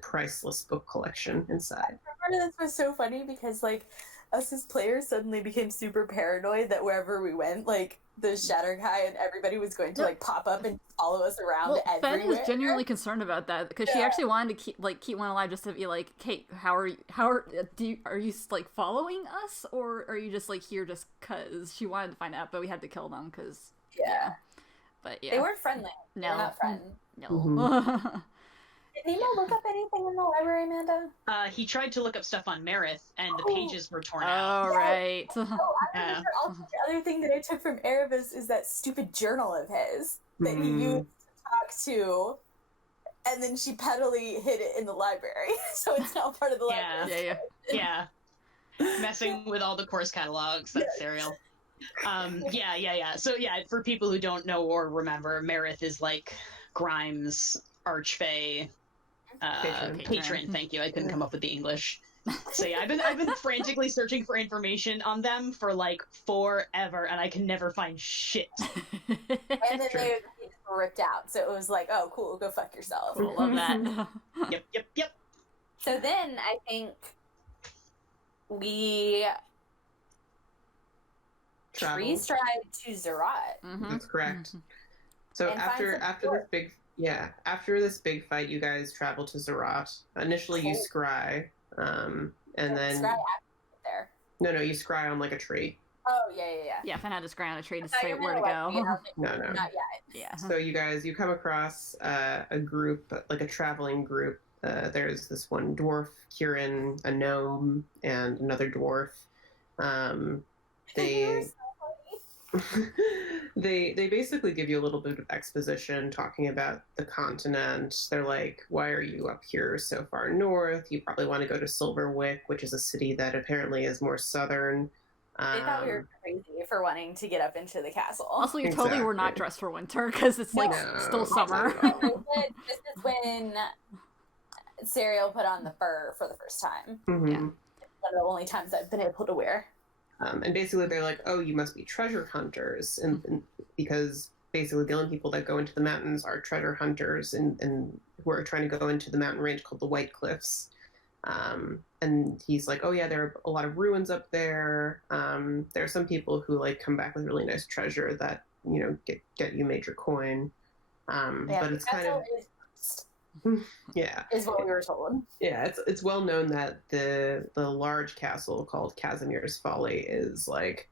priceless book collection inside. I remember this was so funny because us as players suddenly became super paranoid that wherever we went, the Shatterkai and everybody was going to pop up and follow us around everywhere. Fen was genuinely concerned about that because she actually wanted to keep one alive just to be like, Kate, are you following us, or are you just here just cause? She wanted to find out, but we had to kill them because But they weren't friendly. No, they're not friends. No. Did Nemo look up anything in the library, Amanda? He tried to look up stuff on Marith, and the pages were torn out. Oh, right. Oh, I remember also the other thing that I took from Erebus is that stupid journal of his that he used to talk to, and then she pettily hid it in the library, so it's now part of the library. Yeah. Messing with all the course catalogs, that's Serial. Yeah. So yeah, for people who don't know or remember, Marith is like Grimes' archfey patron. Thank you. I couldn't come up with the English. So yeah, I've been frantically searching for information on them for like forever, and I can never find shit. And then they were ripped out, so it was like, oh, cool, go fuck yourself. Cool, love that. Yep. So then I think we tree stride to Zerat. That's correct. So And after this big fight, you guys travel to Zerat. Initially, you scry, and then Scry there. No, you scry on like a tree. Oh yeah. Yeah, Finn had to scry on a tree to I thought say you where to meant, go. like, No. Not yet. Yeah. So you come across a group, like a traveling group. There's this one dwarf, Kieran, a gnome, and another dwarf. They they basically give you a little bit of exposition talking about the continent. They're like, why are you up here so far north? You probably want to go to Silverwick, which is a city that apparently is more southern. They thought we were crazy for wanting to get up into the castle. Also, you totally were not dressed for winter because it's like still summer. This is when Serial put on the fur for the first time. Yeah. It's one of the only times I've been able to wear. And basically they're like, oh, you must be treasure hunters. And because basically the only people that go into the mountains are treasure hunters and who are trying to go into the mountain range called the White Cliffs. And he's like, oh yeah, there are a lot of ruins up there. There are some people who like come back with really nice treasure that, you know, get you major coin. But it's kind of... Yeah, is what we were told. Yeah, it's well known that the large castle called Casimir's Folly is like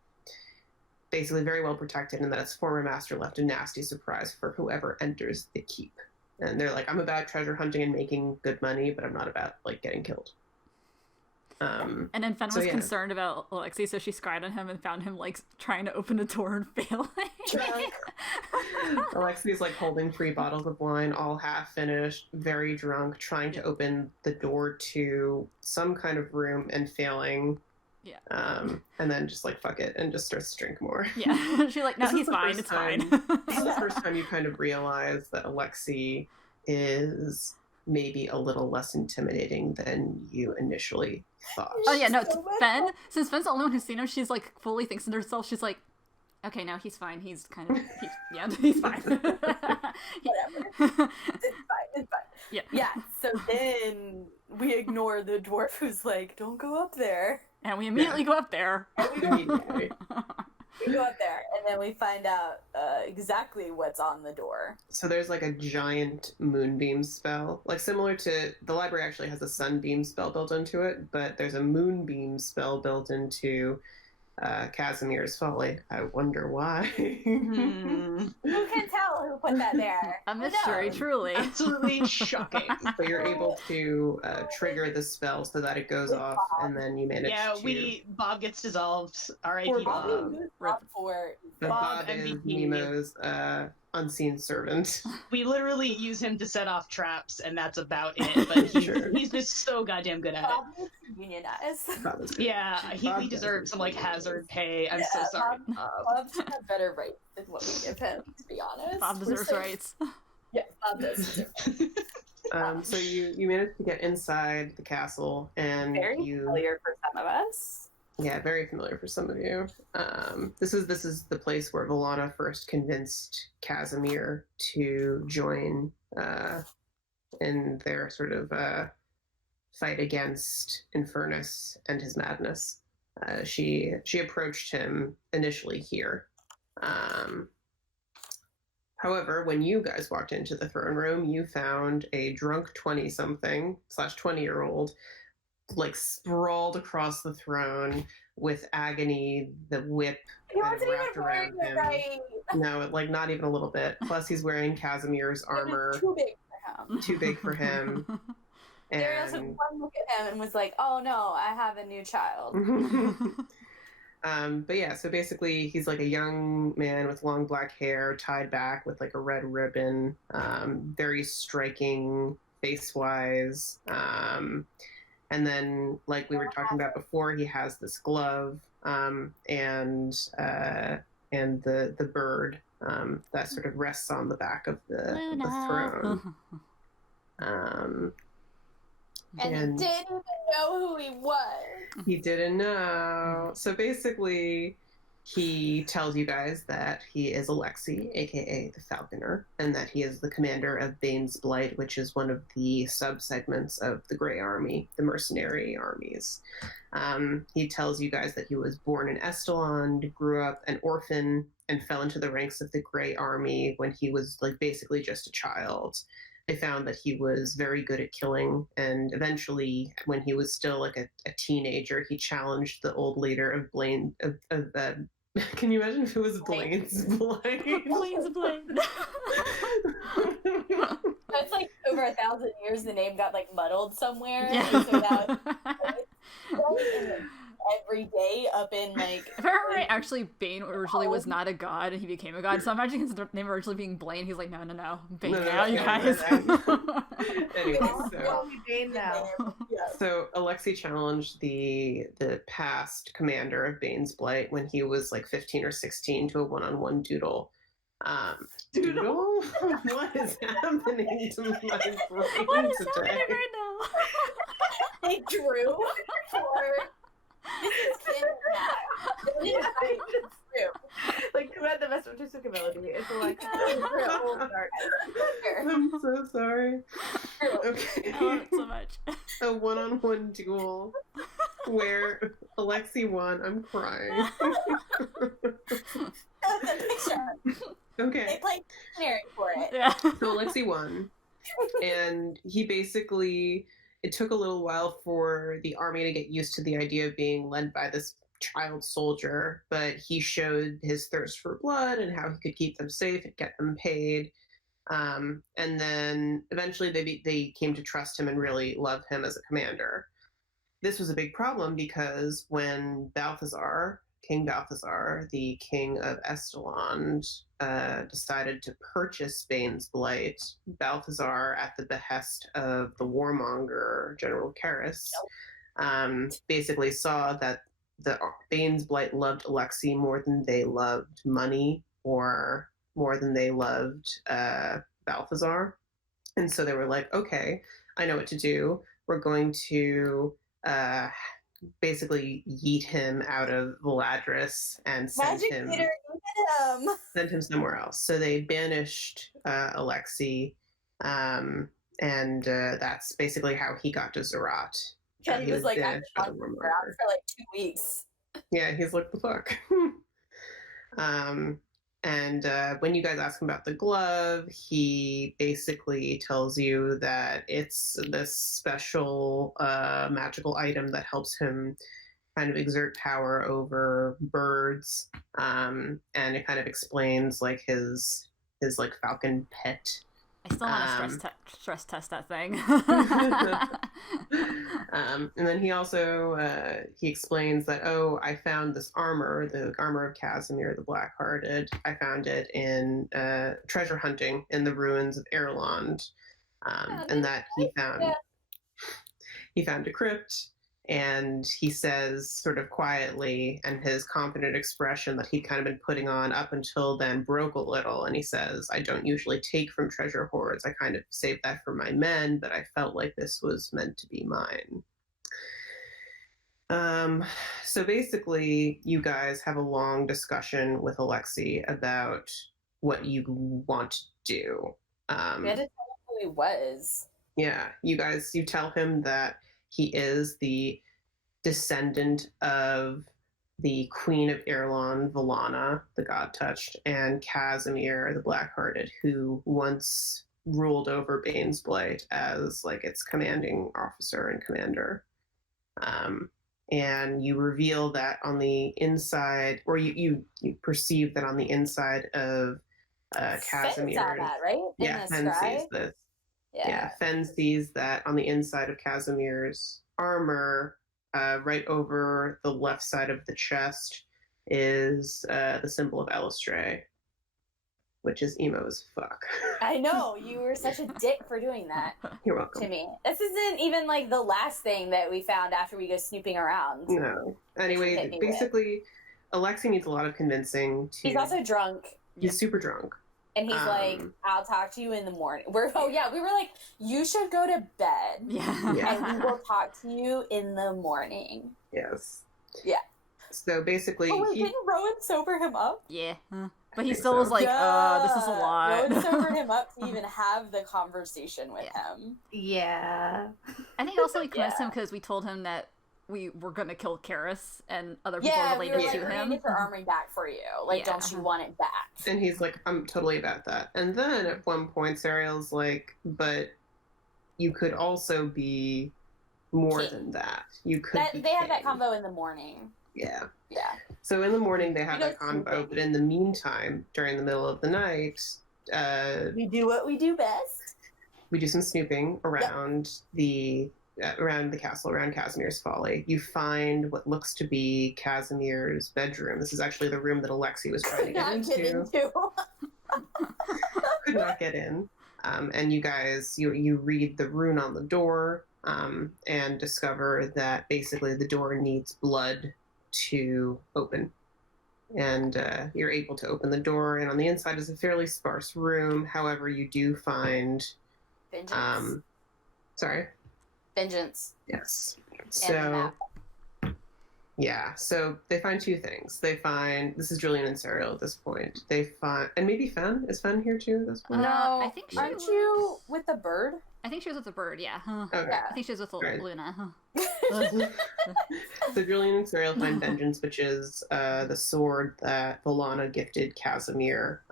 basically very well protected, and that its former master left a nasty surprise for whoever enters the keep. And they're like, I'm about treasure hunting and making good money, but I'm not about like getting killed. And then Fen was concerned about Alexi, so she scried on him and found him like trying to open a door and failing. Alexi's like holding 3 bottles of wine, all half finished, very drunk, trying to open the door to some kind of room and failing. Yeah. And then just like fuck it and just starts to drink more. Yeah. She's like, no, he's fine. It's fine. This is the first time you kind of realize that Alexi is maybe a little less intimidating than you initially thought. Oh yeah, no, Fen, since Fen's the only one who's seen him, she's like fully thinks to herself, she's like, okay, no, he's fine. He's kind of, he's fine. Whatever. It's fine. Yeah. So then we ignore the dwarf who's like, don't go up there. And we immediately go up there. We go up there, and then we find out exactly what's on the door. So there's like a giant moonbeam spell. Like similar to, the library actually has a sunbeam spell built into it, but there's a moonbeam spell built into Casimir's Folly. I wonder why. Who can tell who put that there? A mystery, truly. Absolutely shocking. So you're able to trigger the spell so that it goes off, and then you manage to... Bob gets dissolved. R.I.P. Bob. Bob is Nemo's unseen servant. We literally use him to set off traps, and that's about it. But he's just so goddamn good at it. Unionize. Yeah, he deserves some like hazard pay. I'm so sorry. Bob should have better rights than what we give him, to be honest. Bob deserves rights. Yeah, Bob does. So you managed to get inside the castle, and very familiar for some of us. Yeah, very familiar for some of you. This is the place where Volana first convinced Casimir to join in their sort of fight against Infernus and his madness. She approached him initially here. However, when you guys walked into the throne room, you found a drunk 20-something/20-year-old like sprawled across the throne with agony, the whip wrapped around him. Right. No, like not even a little bit. Plus he's wearing Casimir's armor. Too big for him. too big for him. Ariel took And one look at him and was like, "Oh no, I have a new child." but yeah, so basically he's like a young man with long black hair tied back with like a red ribbon, very striking face-wise. And then, like we were talking about before, he has this glove, and the bird that sort of rests on the back of the throne. And didn't even know who he was. He didn't know. So basically, he tells you guys that he is Alexi, aka the Falconer, and that he is the commander of Bane's Blight, which is one of the sub-segments of the Grey Army, the mercenary armies. He tells you guys that he was born in Estelond, grew up an orphan, and fell into the ranks of the Grey Army when he was like basically just a child. They found that he was very good at killing, and eventually, when he was still like a teenager, he challenged the old leader of Blaine. Can you imagine if it was Blaine's Blade? Blaine's Blade. That's like over 1,000 years. The name got like muddled somewhere. Yeah. And so now every day up in like. If I remember right, actually, Bane originally was not a god, and he became a god. So I'm imagining his name originally being Blaine. He's like, no, Bane now, you guys. Anyway, Call me Bane now. so Alexi challenged the past commander of Bane's Blight when he was like 15 or 16 to a one-on-one doodle. Doodle? What is happening to my brain What is today? happening right now? They drew for. This is canon now. Like, who had the best artistic ability? It's like, I'm so sorry. Okay. I love it so much. A one-on-one duel where Alexi won. I'm crying. That's a picture. Okay. They played dictionary for it. Yeah. So Alexi won, and he basically, it took a little while for the army to get used to the idea of being led by this child soldier, but he showed his thirst for blood and how he could keep them safe and get them paid. And then eventually they came to trust him and really love him as a commander. This was a big problem because when King Balthazar, the king of Estelond, decided to purchase Bane's Blight, Balthazar, at the behest of the warmonger, General Karras, basically saw that the Bane's Blight loved Alexi more than they loved money or more than they loved Balthazar. And so they were like, okay, I know what to do. We're going to basically yeet him out of Valadris and send him somewhere else. So they banished Alexi, and that's basically how he got to Zerat. He was like, I've been for like 2 weeks. Yeah, he's like, the fuck. And when you guys ask him about the glove, he basically tells you that it's this special magical item that helps him kind of exert power over birds. And it kind of explains like his like falcon pet. I still want to stress test that thing. And then he also he explains that, I found this armor, the armor of Casimir the Blackhearted. I found it in treasure hunting in the ruins of Erlond, and that he found a crypt. And he says, sort of quietly, and his confident expression that he'd kind of been putting on up until then broke a little. And he says, I don't usually take from treasure hoards. I kind of saved that for my men, but I felt like this was meant to be mine. So basically, you guys have a long discussion with Alexi about what you want to do. We had to tell him who he was. Yeah, you tell him that he is the descendant of the Queen of Erlon, Valana, the God-touched, and Casimir, the Blackhearted, who once ruled over Bane's Blight as like its commanding officer and commander. And you reveal that on the inside, or you perceive that on the inside of Casimir. Saw that, right? Yeah, Fen sees this. Yeah, Fen sees that on the inside of Casimir's armor, right over the left side of the chest, is the symbol of Elistray, which is emo as fuck. I know, you were such a dick for doing that. You're welcome. To me. This isn't even like the last thing that we found after we go snooping around. No. Anyway, basically, Alexi needs a lot of convincing to... He's also drunk. He's super drunk. And he's like, I'll talk to you in the morning. We were like, you should go to bed. Yeah. And we will talk to you in the morning. Yes. Yeah. So basically... Oh, wait, didn't Rowan sober him up? Yeah. But he still was like, this is a lot. Rowan sobered him up to even have the conversation with him. Yeah. I think also we convinced him because we told him that we were going to kill Karis and other people related to him. We're going to get your armory back for you. Like, don't you want it back? And he's like, I'm totally about that. And then at one point, Sariel's like, but you could also be more than that. You could be They had that combo in the morning. Yeah. Yeah. So in the morning, they have that combo, but in the meantime, during the middle of the night... we do what we do best. We do some snooping around around the castle, around Casimir's Folly. You find what looks to be Casimir's bedroom. This is actually the room that Alexi was trying to get into. Could not get in. And you guys, you read the rune on the door and discover that basically the door needs blood to open. And you're able to open the door, and on the inside is a fairly sparse room. However, you do find... Vengeance. Sorry? Vengeance. Yes. So, yeah. So they find two things. They find... This is Julian and Sariel at this point. They find... And maybe Fen? Is Fen here too at this point? No, I think aren't you with the bird? I think she was with the bird, yeah. Okay. Yeah. I think she was with Luna. So Julian and Sariel find Vengeance, which is the sword that Volana gifted Casimir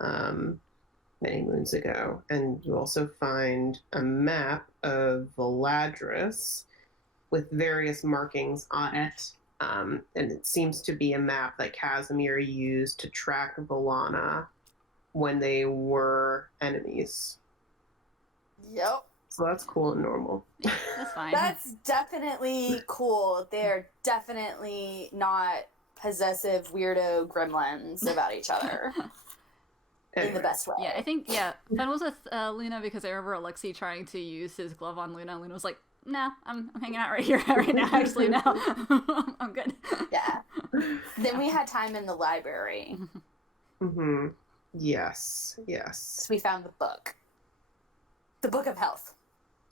many moons ago. And you also find a map of Voladris with various markings on it. And it seems to be a map that Casimir used to track Volana when they were enemies. Yep. So that's cool and normal. Yeah, that's fine. That's definitely cool. They're definitely not possessive weirdo gremlins about each other. In the best way. Yeah, I think, Fen was with Luna because I remember Alexi trying to use his glove on Luna. Luna was like, no, I'm hanging out right here right now, actually, now. I'm good. Yeah. Then we had time in the library. Mm-hmm. Yes, yes. So we found the book. The Book of Health.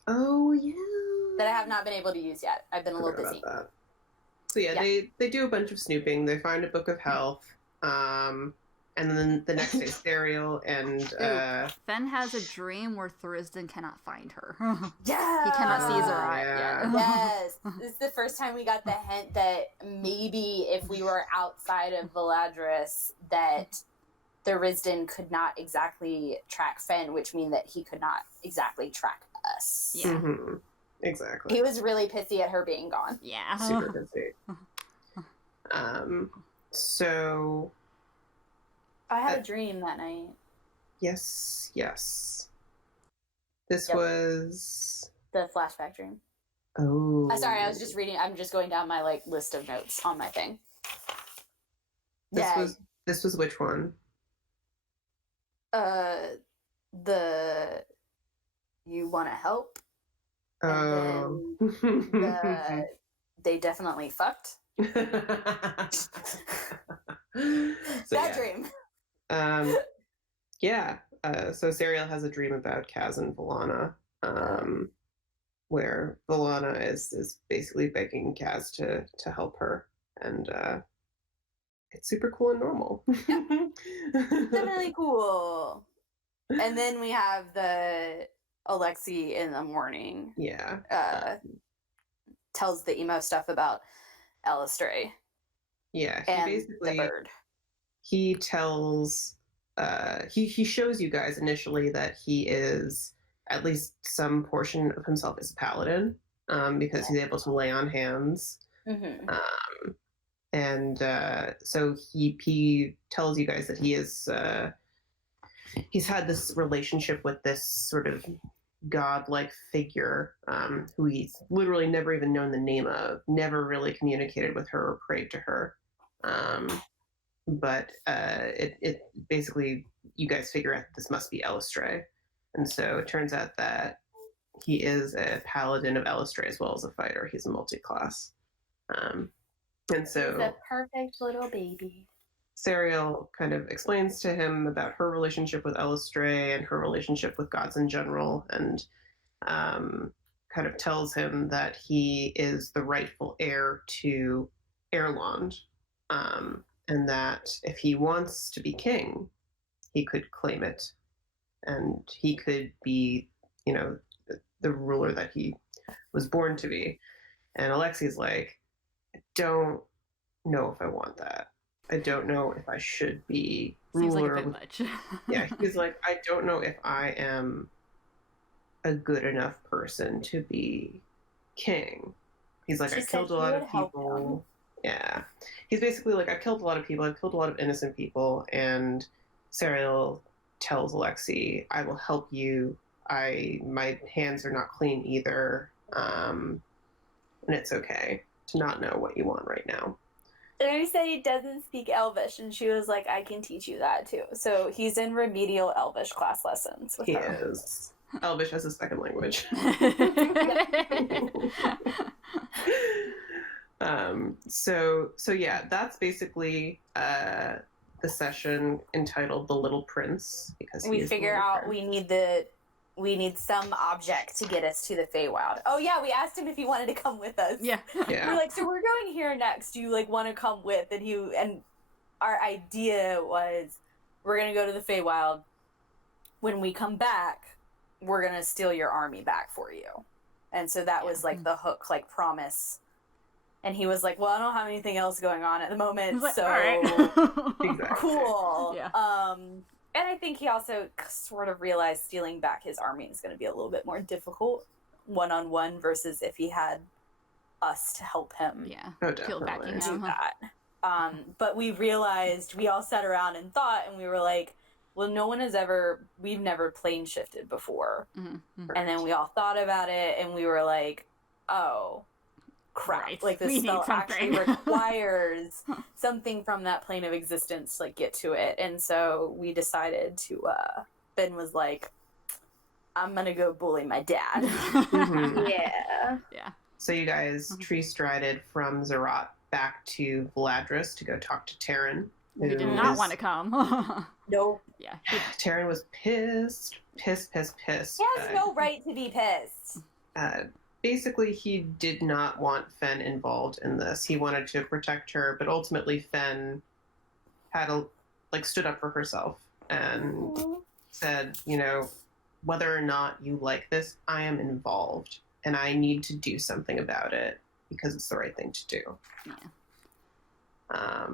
Oh, yeah. That I have not been able to use yet. I've been a little busy. So yeah, they do a bunch of snooping. They find a Book of Health. And then the next day, Sariel and... Fen has a dream where Thurisdan cannot find her. Yeah! He cannot see Zerai yet. Yes! This is the first time we got the hint that maybe if we were outside of Voladris, that Thurisdan could not exactly track Fen, which means that he could not exactly track us. Yeah. Mm-hmm. Exactly. He was really pissy at her being gone. Yeah. Super pissy. So... I had a dream that night. Yes. This was... The flashback dream. Oh. Sorry, I was just reading. I'm just going down my list of notes on my thing. This was which one? You want to help? Oh. And they definitely fucked. Dream. Yeah. So Sariel has a dream about Kaz and Volana, where Volana is basically begging Kaz to help her, and it's super cool and normal. Definitely cool. And then we have the Alexi in the morning. Yeah. Tells the emo stuff about Elistray. Yeah. And basically the bird. He tells he shows you guys initially that he is at least some portion of himself is a paladin, because he's able to lay on hands. Mm-hmm. And so he tells you guys that he is he's had this relationship with this sort of godlike figure who he's literally never even known the name of, never really communicated with her or prayed to her. But it basically, you guys figure out this must be Elistray. And so it turns out that he is a paladin of Elistray as well as a fighter. He's a multi-class. And so He's a perfect little baby. Sariel kind of explains to him about her relationship with Elistray and her relationship with gods in general, and kind of tells him that he is the rightful heir to Erland, and that if he wants to be king, he could claim it, and he could be, the ruler that he was born to be. And Alexi's like, I don't know if I want that. I don't know if I should be ruler. Seems like a bit much. Yeah, he's like, I don't know if I am a good enough person to be king. He's like, I killed a lot of people. Yeah. He's basically like, I killed a lot of people. I've killed a lot of innocent people. And Sariel tells Alexi, I will help you. My hands are not clean either. And it's okay to not know what you want right now. And he said he doesn't speak Elvish, and she was like, I can teach you that too. So he's in remedial Elvish class lessons with her. He is. Elvish as a second language. So yeah, that's basically the session entitled The Little Prince, because we figure out we need some object to get us to the Feywild. Oh yeah, we asked him if he wanted to come with us. Yeah. Yeah. We're like, so we're going here next. Do you want to come with? And our idea was, we're gonna go to the Feywild. When we come back, we're gonna steal your army back for you. And so that was like the hook, promise. And he was like, well, I don't have anything else going on at the moment, like, so all right. Exactly. cool. Yeah. And I think he also sort of realized stealing back his army is going to be a little bit more difficult one-on-one versus if he had us to help him Peel backing do him. that. But we realized, we all sat around and thought, and we were like, well, we've never plane shifted before. Mm-hmm. And then we all thought about it, and we were like, oh, crap. Right. Like, this We need spell actually something. requires something from that plane of existence to get to it. And so we decided to, Ben was like, I'm gonna go bully my dad. Mhm. Yeah. Yeah. So you guys tree strided from Zerat back to Valadris to go talk to Taryn. He did not want to come. Nope. Yeah. Taryn was pissed. He has no right to be pissed. Basically, he did not want Fen involved in this. He wanted to protect her, but ultimately Fen had stood up for herself and said, whether or not you like this, I am involved and I need to do something about it because it's the right thing to do. Yeah.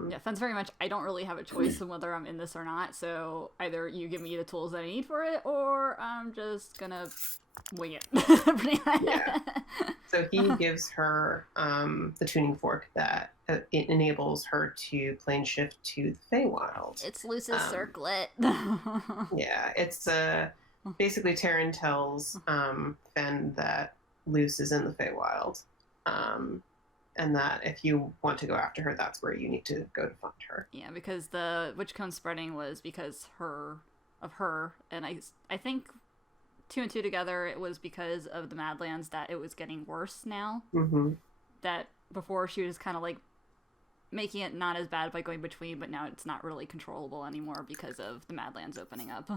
Yeah, Fen's very much, I don't really have a choice in whether I'm in this or not, so either you give me the tools that I need for it, or I'm just gonna wing it. Yeah. So he gives her the tuning fork that it enables her to plane shift to the Feywild. It's Luce's circlet. Yeah, it's basically Taryn tells Fen that Luce is in the Feywild. And that if you want to go after her, that's where you need to go to find her. Yeah, because the witchcomb spreading was because of her, and I think 2 and 2 together, it was because of the Madlands that it was getting worse now. Mm-hmm. That before she was kind of making it not as bad by going between, but now it's not really controllable anymore because of the Madlands opening up.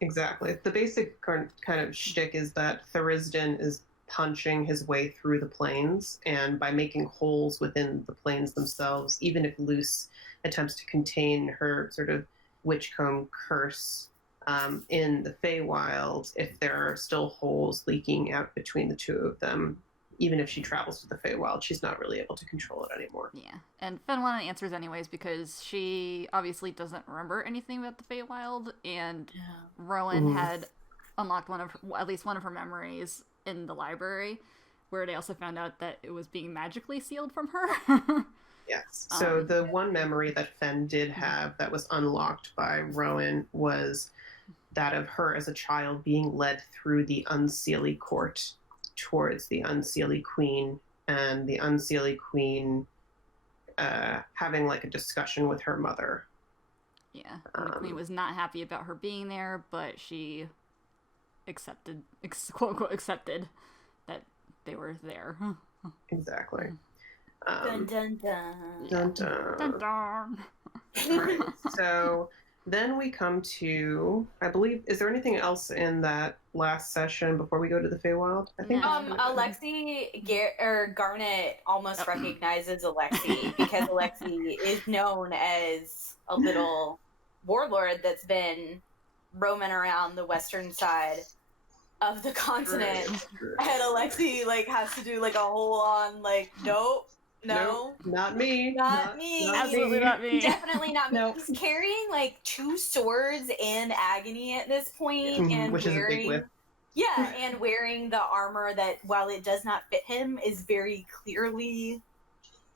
Exactly. The basic kind of shtick is that Thurisdan is punching his way through the planes, and by making holes within the planes themselves, even if Luce attempts to contain her sort of witchcomb curse in the Feywild, if there are still holes leaking out between the two of them, even if she travels to the Feywild, she's not really able to control it anymore. Yeah, and Fen wanted answers anyways because she obviously doesn't remember anything about the Feywild, and Rowan had unlocked at least one of her memories in the library, where they also found out that it was being magically sealed from her. Yes. So the one memory that Fen did have that was unlocked by Rowan was that of her as a child being led through the Unseelie court towards the Unseelie Queen, and the Unseelie Queen having like a discussion with her mother. Yeah, and the queen was not happy about her being there, but she accepted, quote unquote, accepted that they were there. Exactly. Dun dun dun. Dun, dun. Dun, dun. Right. So then we come to, I believe, is there anything else in that last session before we go to the Feywild? I think. No. Garnet almost recognizes Alexi because Alexi is known as a little warlord that's been roaming around the western side of the continent. True. And Alexi like has to do like a whole on like nope. No, not me. Not me. Absolutely not me. Definitely not me. Nope. He's carrying like 2 swords and agony at this point, and Which is a big whip. Yeah, and wearing the armor that, while it does not fit him, is very clearly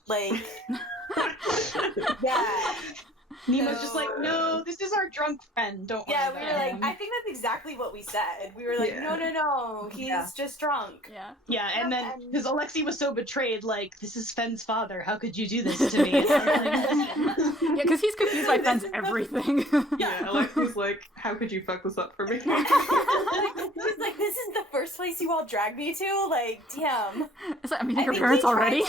like yeah. Nemo's just like, no, this is our drunk friend. Don't worry Yeah, we about were like, him. I think that's exactly what we said. We were like, Yeah. no, he's just drunk. Yeah. Yeah, and then because Alexi was so betrayed, like, this is Fenn's father. How could you do this to me? And I was like, Yeah, because he's confused by Fenn's everything. Yeah, Alexi's like, how could you fuck this up for me? He's like, this is the first place you all dragged me to? Like, damn. It's like, I mean, I your think parents he tried already.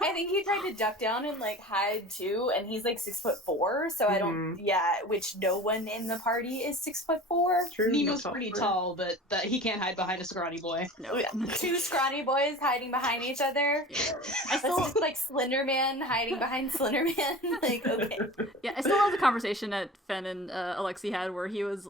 I think he tried to duck down and like hide too, and he's like 6'4", so I don't. Yeah, which no one in the party is 6'4". True, Nemo's not pretty for- tall, but he can't hide behind a scrawny boy. No, 2 scrawny boys hiding behind each other. I That's still, just like Slender Man hiding behind Slender Man. Like, okay. yeah, I still love the conversation that Fenn and Alexi had, where he was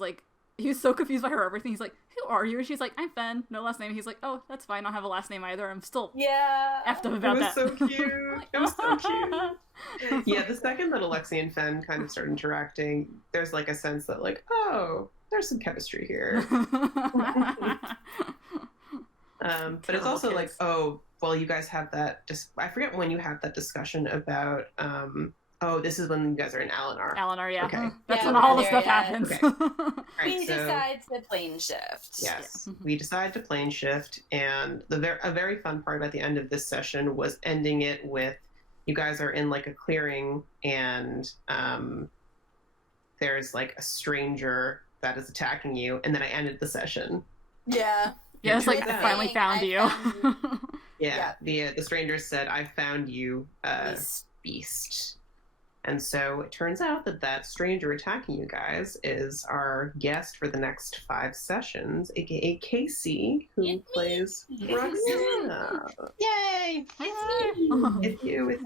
like, he was so confused by her everything. He's like, "Who are you?" And she's like, "I'm Fenn, no last name." He's like, "Oh, that's fine. I don't have a last name either. I'm still Yeah. effed up It about was that." so cute. It was so cute. Yeah, the second that Alexi and Fenn kind of start interacting, there's like a sense that like, oh, there's some chemistry here. But it's also like, oh, well, you guys have that. I forget when you have that discussion about. Oh, this is when you guys are in Alinar. Alinar, yeah. Okay. That's Yeah, when all the there, stuff yeah. happens. Okay. We Right, so, decide to plane shift. yes, we decide to plane shift, and a very fun part about the end of this session was ending it with you guys are in like a clearing, and there's like a stranger that is attacking you, and then I ended the session. Yeah. Yeah, it's like, Turns I out- finally found you. Yeah, the stranger said, "I found you, beast." And so it turns out that stranger attacking you guys is our guest for the next 5 sessions, aka Casey, who plays Roxanna. Yay! With you.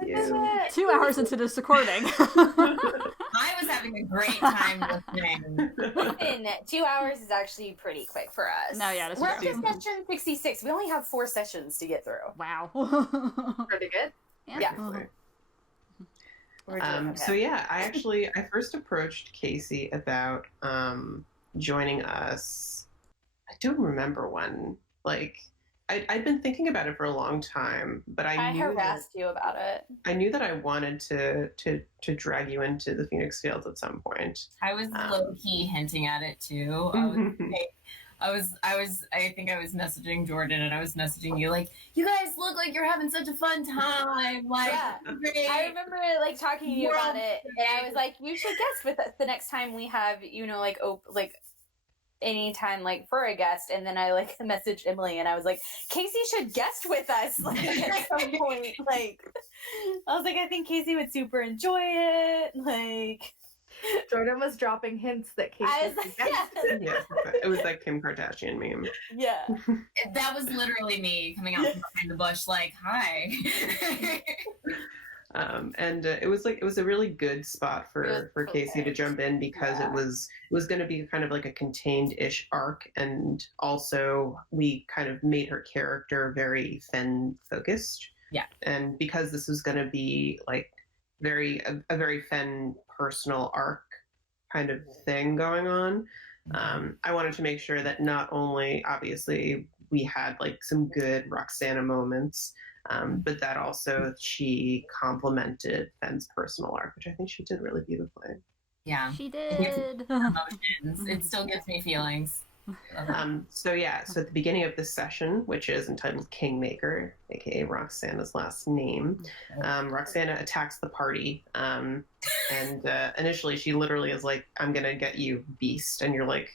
2 hours into this recording. I was having a great time listening. Listen, 2 hours is actually pretty quick for us. No, yeah, that's We're up true. to session 66. We only have 4 sessions to get through. Wow. Pretty good. Yeah. We're doing okay. So yeah, I first approached Casey about joining us. I don't remember when. Like, I'd been thinking about it for a long time, but I knew harassed you about it. I knew that I wanted to drag you into the Phoenix Fields at some point. I was low key hinting at it too. I think I was messaging Jordan and I was messaging you like, you guys look like you're having such a fun time. Like, Yeah. great. I remember like talking to you about it, and I was like, you should guest with us the next time we have, like any time like for a guest. And then I like messaged Emily and I was like, Casey should guest with us like at some point. Like, I was like, I think Casey would super enjoy it. Like, Jordan was dropping hints that Casey I was like, yeah. Yeah, it was like Kim Kardashian meme. Yeah. That was literally me coming out from behind the bush like, hi. And it was a really good spot for Casey to jump in because it was going to be kind of like a contained-ish arc, and also we kind of made her character very Fen focused. Yeah. And because this was going to be like a very Fen personal arc kind of thing going on, I wanted to make sure that not only obviously we had like some good Roxanna moments, but that also she complemented Fenn's personal arc, which I think she did really beautifully. Yeah. She did. Emotions. It still gives me feelings. So at the beginning of this session, which is entitled Kingmaker, aka Roxanna's last name, Roxanna attacks the party, and initially she literally is like, "I'm gonna get you, Beast," and you're like,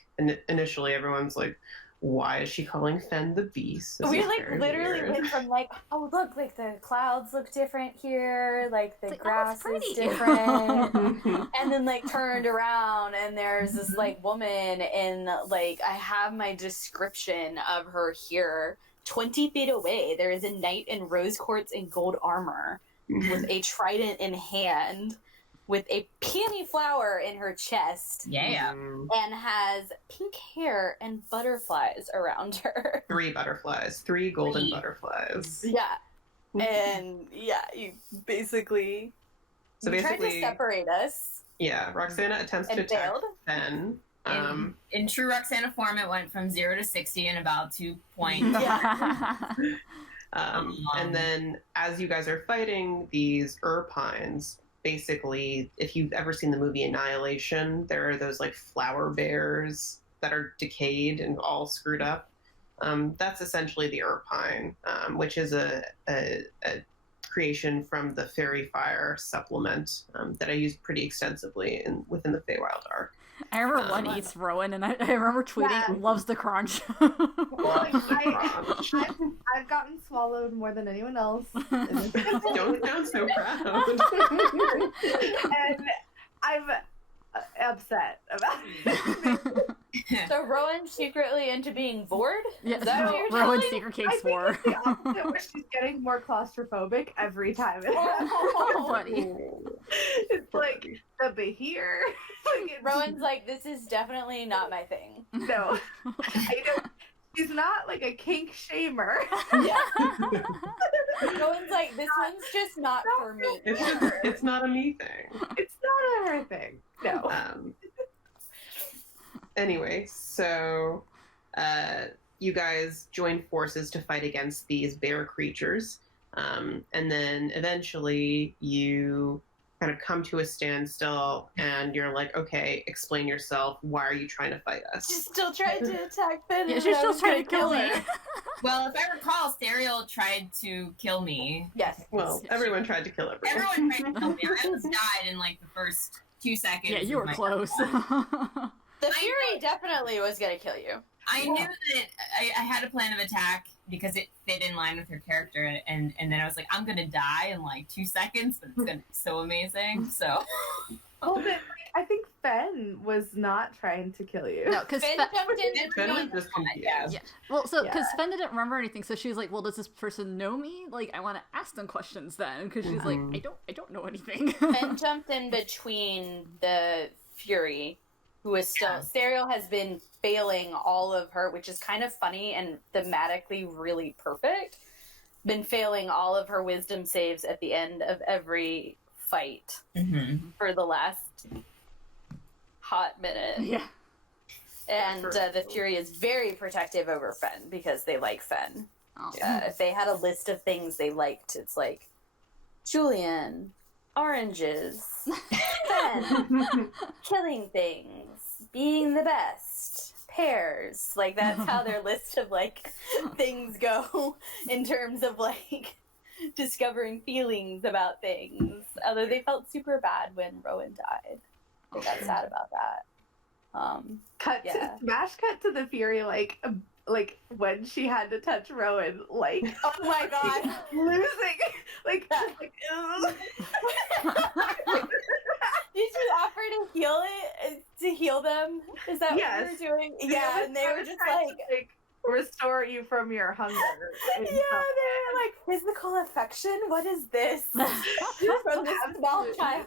initially everyone's like, "Why is she calling Fen the Beast?" We like literally went from like, oh look, like the clouds look different here, like the grass is different, and then like turned around and there's this like woman in like, I have my description of her here. 20 feet away, there is a knight in rose quartz and gold armor with a trident in hand, with a peony flower in her chest. Yeah. And has pink hair and butterflies around her. 3 butterflies, 3 golden butterflies. Yeah. And yeah, you basically tried to separate us. Yeah, Roxanna attempts to attack Fen. In true Roxanna form, it went from 0 to 60 in about 2 points. And then as you guys are fighting these Erpines, basically, if you've ever seen the movie Annihilation, there are those like flower bears that are decayed and all screwed up. That's essentially the Erpine, which is a creation from the Fairy Fire supplement that I used pretty extensively within the Feywild arc. I remember one eats Rowan, and I remember tweeting, loves the crunch. Well, I've gotten swallowed more than anyone else. Don't sound so proud. And I'm upset about it. So Rowan's secretly into being bored? Yeah, Rowan's Rowan's secret case war. It's the opposite, where she's getting more claustrophobic every time. Funny. It's like the Behir. Rowan's like, this is definitely not my thing. No, I don't. She's not like a kink shamer. Yeah. Rowan's like, this one's just not for me. It's not a me thing. It's not a her thing. No. Anyway, so you guys join forces to fight against these bear creatures. And then eventually you kind of come to a standstill and you're like, okay, explain yourself. Why are you trying to fight us? She's still trying to attack Ben. Yeah, she's still trying to kill me. Well, if I recall, Serial tried to kill me. Yes. Well, everyone tried to kill everyone. Everyone tried to kill me. I almost died in like the first 2 seconds. Yeah, you were close. The Fury definitely was going to kill you. I knew that I had a plan of attack because it fit in line with her character, and then I was like, I'm gonna die in like 2 seconds, but it's gonna be so amazing. So, Well, but I think Fen was not trying to kill you. No, because Ben jumped in Ben was between. just confused. yeah. Well, so because Yeah. Fen didn't remember anything, so she was like, "Well, does this person know me? Like, I want to ask them questions then." Because she's like, "I don't know anything." Ben jumped in between the Fury, who is still Serial has been failing all of her, which is kind of funny and thematically really perfect. Been failing all of her wisdom saves at the end of every fight for the last hot minute. Yeah. And the Fury is very protective over Fen because they like Fen. Oh. If they had a list of things they liked, it's like Julian, oranges, Fen, killing things, being the best, pears. Like, that's how their list of like things go in terms of like discovering feelings about things. Although they felt super bad when Rowan died. They got sad about that. Smash cut to the Fury, like when she had to touch Rowan, like, Oh my god. losing, like, ugh. Did you offer to heal it? To heal them? Is that Yes. what you were doing? Yeah, and they I were was just trying like, to, restore you from your hunger. yeah, they were like, physical affection? What is this? From this small child.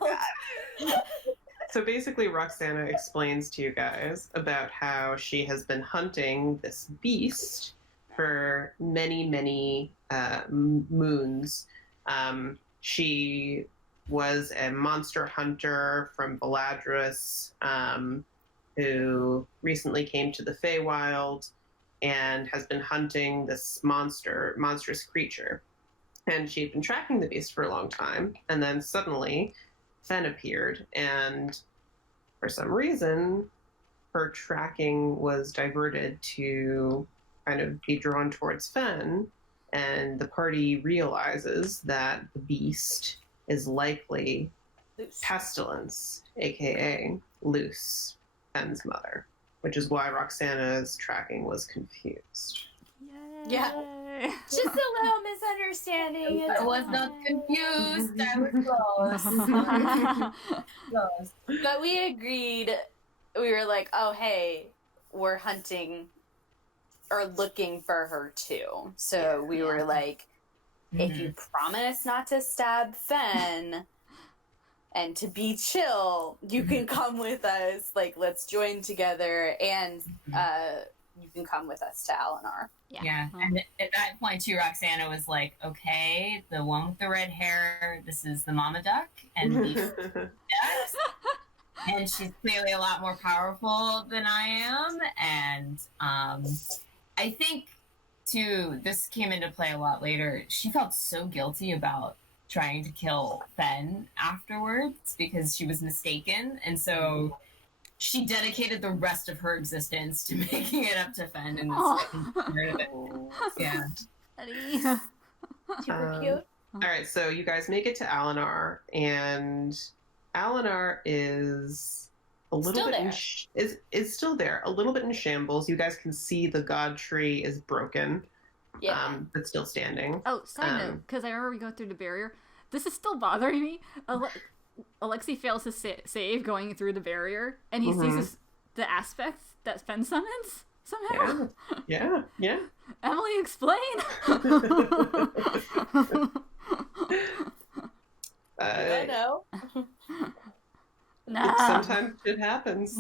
So basically, Roxanna explains to you guys about how she has been hunting this beast for many, many moons. She was a monster hunter from Valadris who recently came to the Feywild and has been hunting this monstrous creature. And she'd been tracking the beast for a long time, and then suddenly Fen appeared, and for some reason, her tracking was diverted to kind of be drawn towards Fen, and the party realizes that the beast is likely Pestilence, aka Luce, Fen's mother, which is why Roxanna's tracking was confused. Yeah. Just a little misunderstanding. I was not confused. I was close. Close. But we agreed, we were like, oh, hey, we're hunting or looking for her too. So we were like, if you promise not to stab Fen and to be chill, you can come with us. Like, let's join together, and you can come with us to Alinar. Yeah. And at that point too, Roxanna was like, okay, the one with the red hair, this is the mama duck, and the ducks. And she's clearly a lot more powerful than I am. And I think too, this came into play a lot later. She felt so guilty about trying to kill Fen afterwards because she was mistaken. And so she dedicated the rest of her existence to making it up to Fen and yeah. Super cute. All right, so you guys make it to Alinar, and Alinar is a little Still bit there. is still there, a little bit in shambles. You guys can see the god tree is broken, but still standing. Oh, side note, because I remember we go through the barrier. This is still bothering me. Alexi fails his save going through the barrier, and he sees the aspect that Fen summons somehow. Yeah. Emily, explain. I know. Nah. Sometimes it happens.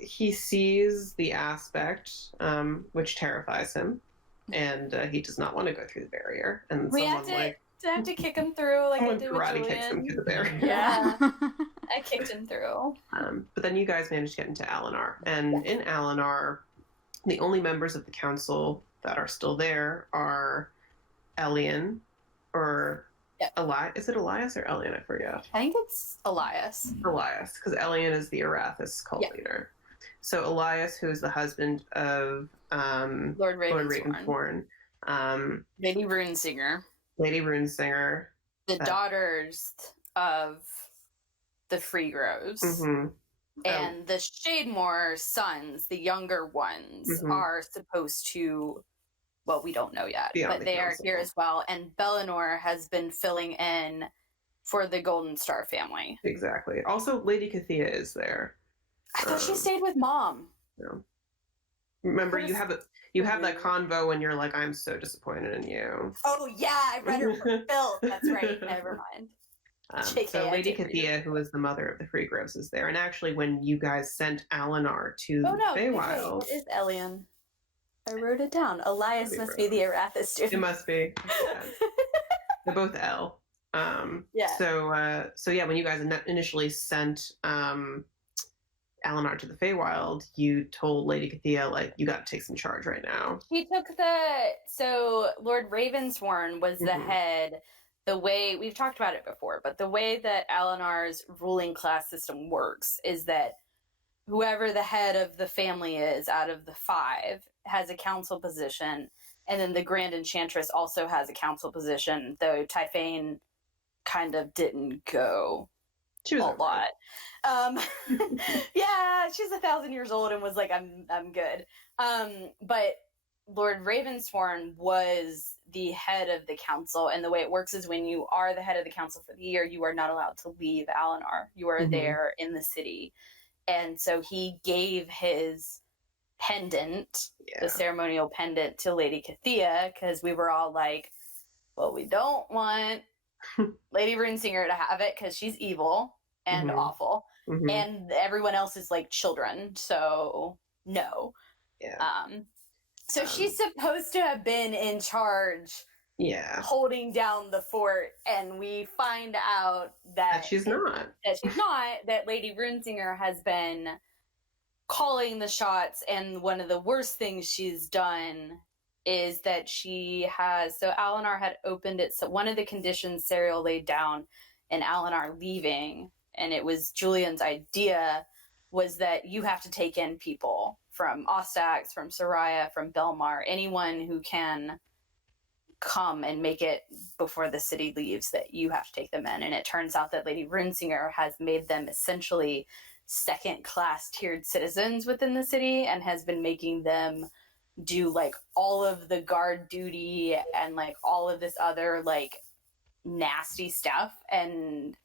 He sees the aspect, which terrifies him, and he does not want to go through the barrier. And We someone have to kick him through, like I someone did with karate kicks him Julian. through the barrier. Yeah, I kicked him through. But then you guys manage to get into Alinar, and in Alinar, the only members of the council that are still there are Elian, or Is it Elias or Elian? I forget. I think it's Elias. Elias, because Elian is the Arathis cult leader. So Elias, who is the husband of Lord Ravensworn. Lady Runesinger. Lady Runesinger. The daughters of the Freegroves. And the Shademore sons, the younger ones, are supposed to, well, we don't know yet, but they are here as well. And Bellinor has been filling in for the Golden Star family. Exactly. Also, Lady Cathia is there. I thought she stayed with Mom. No. Remember, you have that convo when you're like, I'm so disappointed in you. Oh, yeah, I read her for Bill. That's right. Never mind. So Lady Cathia, who is the mother of the Freegroves, is there. And actually, when you guys sent Alinar to Feywild... It is Elian. I wrote it down. Elias must be the Arathis student. It must be. Yeah. They're both L. So when you guys initially sent Alinar to the Feywild, you told Lady Cathia, like, you got to take some charge right now. He took so Lord Ravensworn was the head. The way, we've talked about it before, but the way that Alinar's ruling class system works is that whoever the head of the family is out of the 5 has a council position, and then the Grand Enchantress also has a council position, though Typhane kind of didn't go a lot. Yeah, she's 1,000 years old and was like, I'm good. But Lord Ravensworn was the head of the council, and the way it works is when you are the head of the council for the year, you are not allowed to leave Alinar. You are there in the city. And so he gave his pendant, the ceremonial pendant, to Lady Cathia, because we were all like, well, we don't want Lady Runesinger to have it because she's evil and awful. And everyone else is like children, so no. So she's supposed to have been in charge, holding down the fort, and we find out that she's not. That Lady Runesinger has been calling the shots, and one of the worst things she's done is that she has, so Alinar had opened it. So one of the conditions Serial laid down in Alinar leaving, and it was Julian's idea, was that you have to take in people from Ostax, from Soraya, from Belmar, anyone who can come and make it before the city leaves, that you have to take them in. And it turns out that Lady Runesinger has made them essentially second-class tiered citizens within the city and has been making them do like all of the guard duty and like all of this other like nasty stuff. And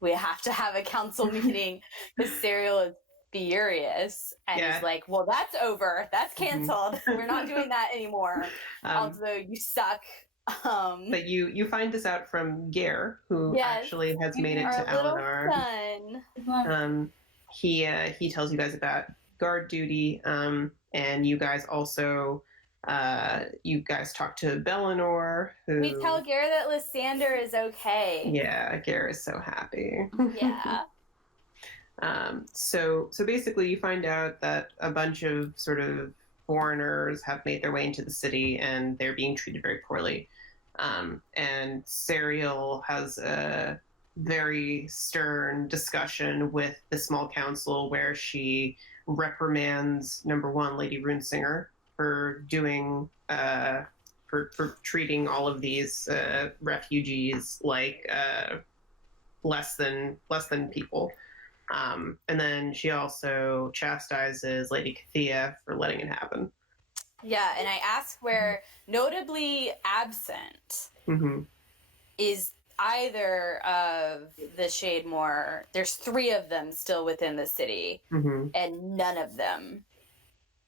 we have to have a council meeting because Serial is furious and is like, well, that's over, that's canceled. We're not doing that anymore. Although you suck. But you find this out from Gare, who actually has made it to Alinar. He tells you guys about guard duty, and you guys also talk to Bellinor, who we tell Gare that Lysander is okay. Yeah, Gare is so happy. Yeah. So basically you find out that a bunch of sort of foreigners have made their way into the city and they're being treated very poorly. And Serial has a very stern discussion with the small council where she reprimands, number one, Lady Runesinger for doing, for treating all of these refugees like less than people. And then she also chastises Lady Cathea for letting it happen. Yeah, and I asked where, notably absent, is either of the Shademore. There's 3 of them still within the city, and none of them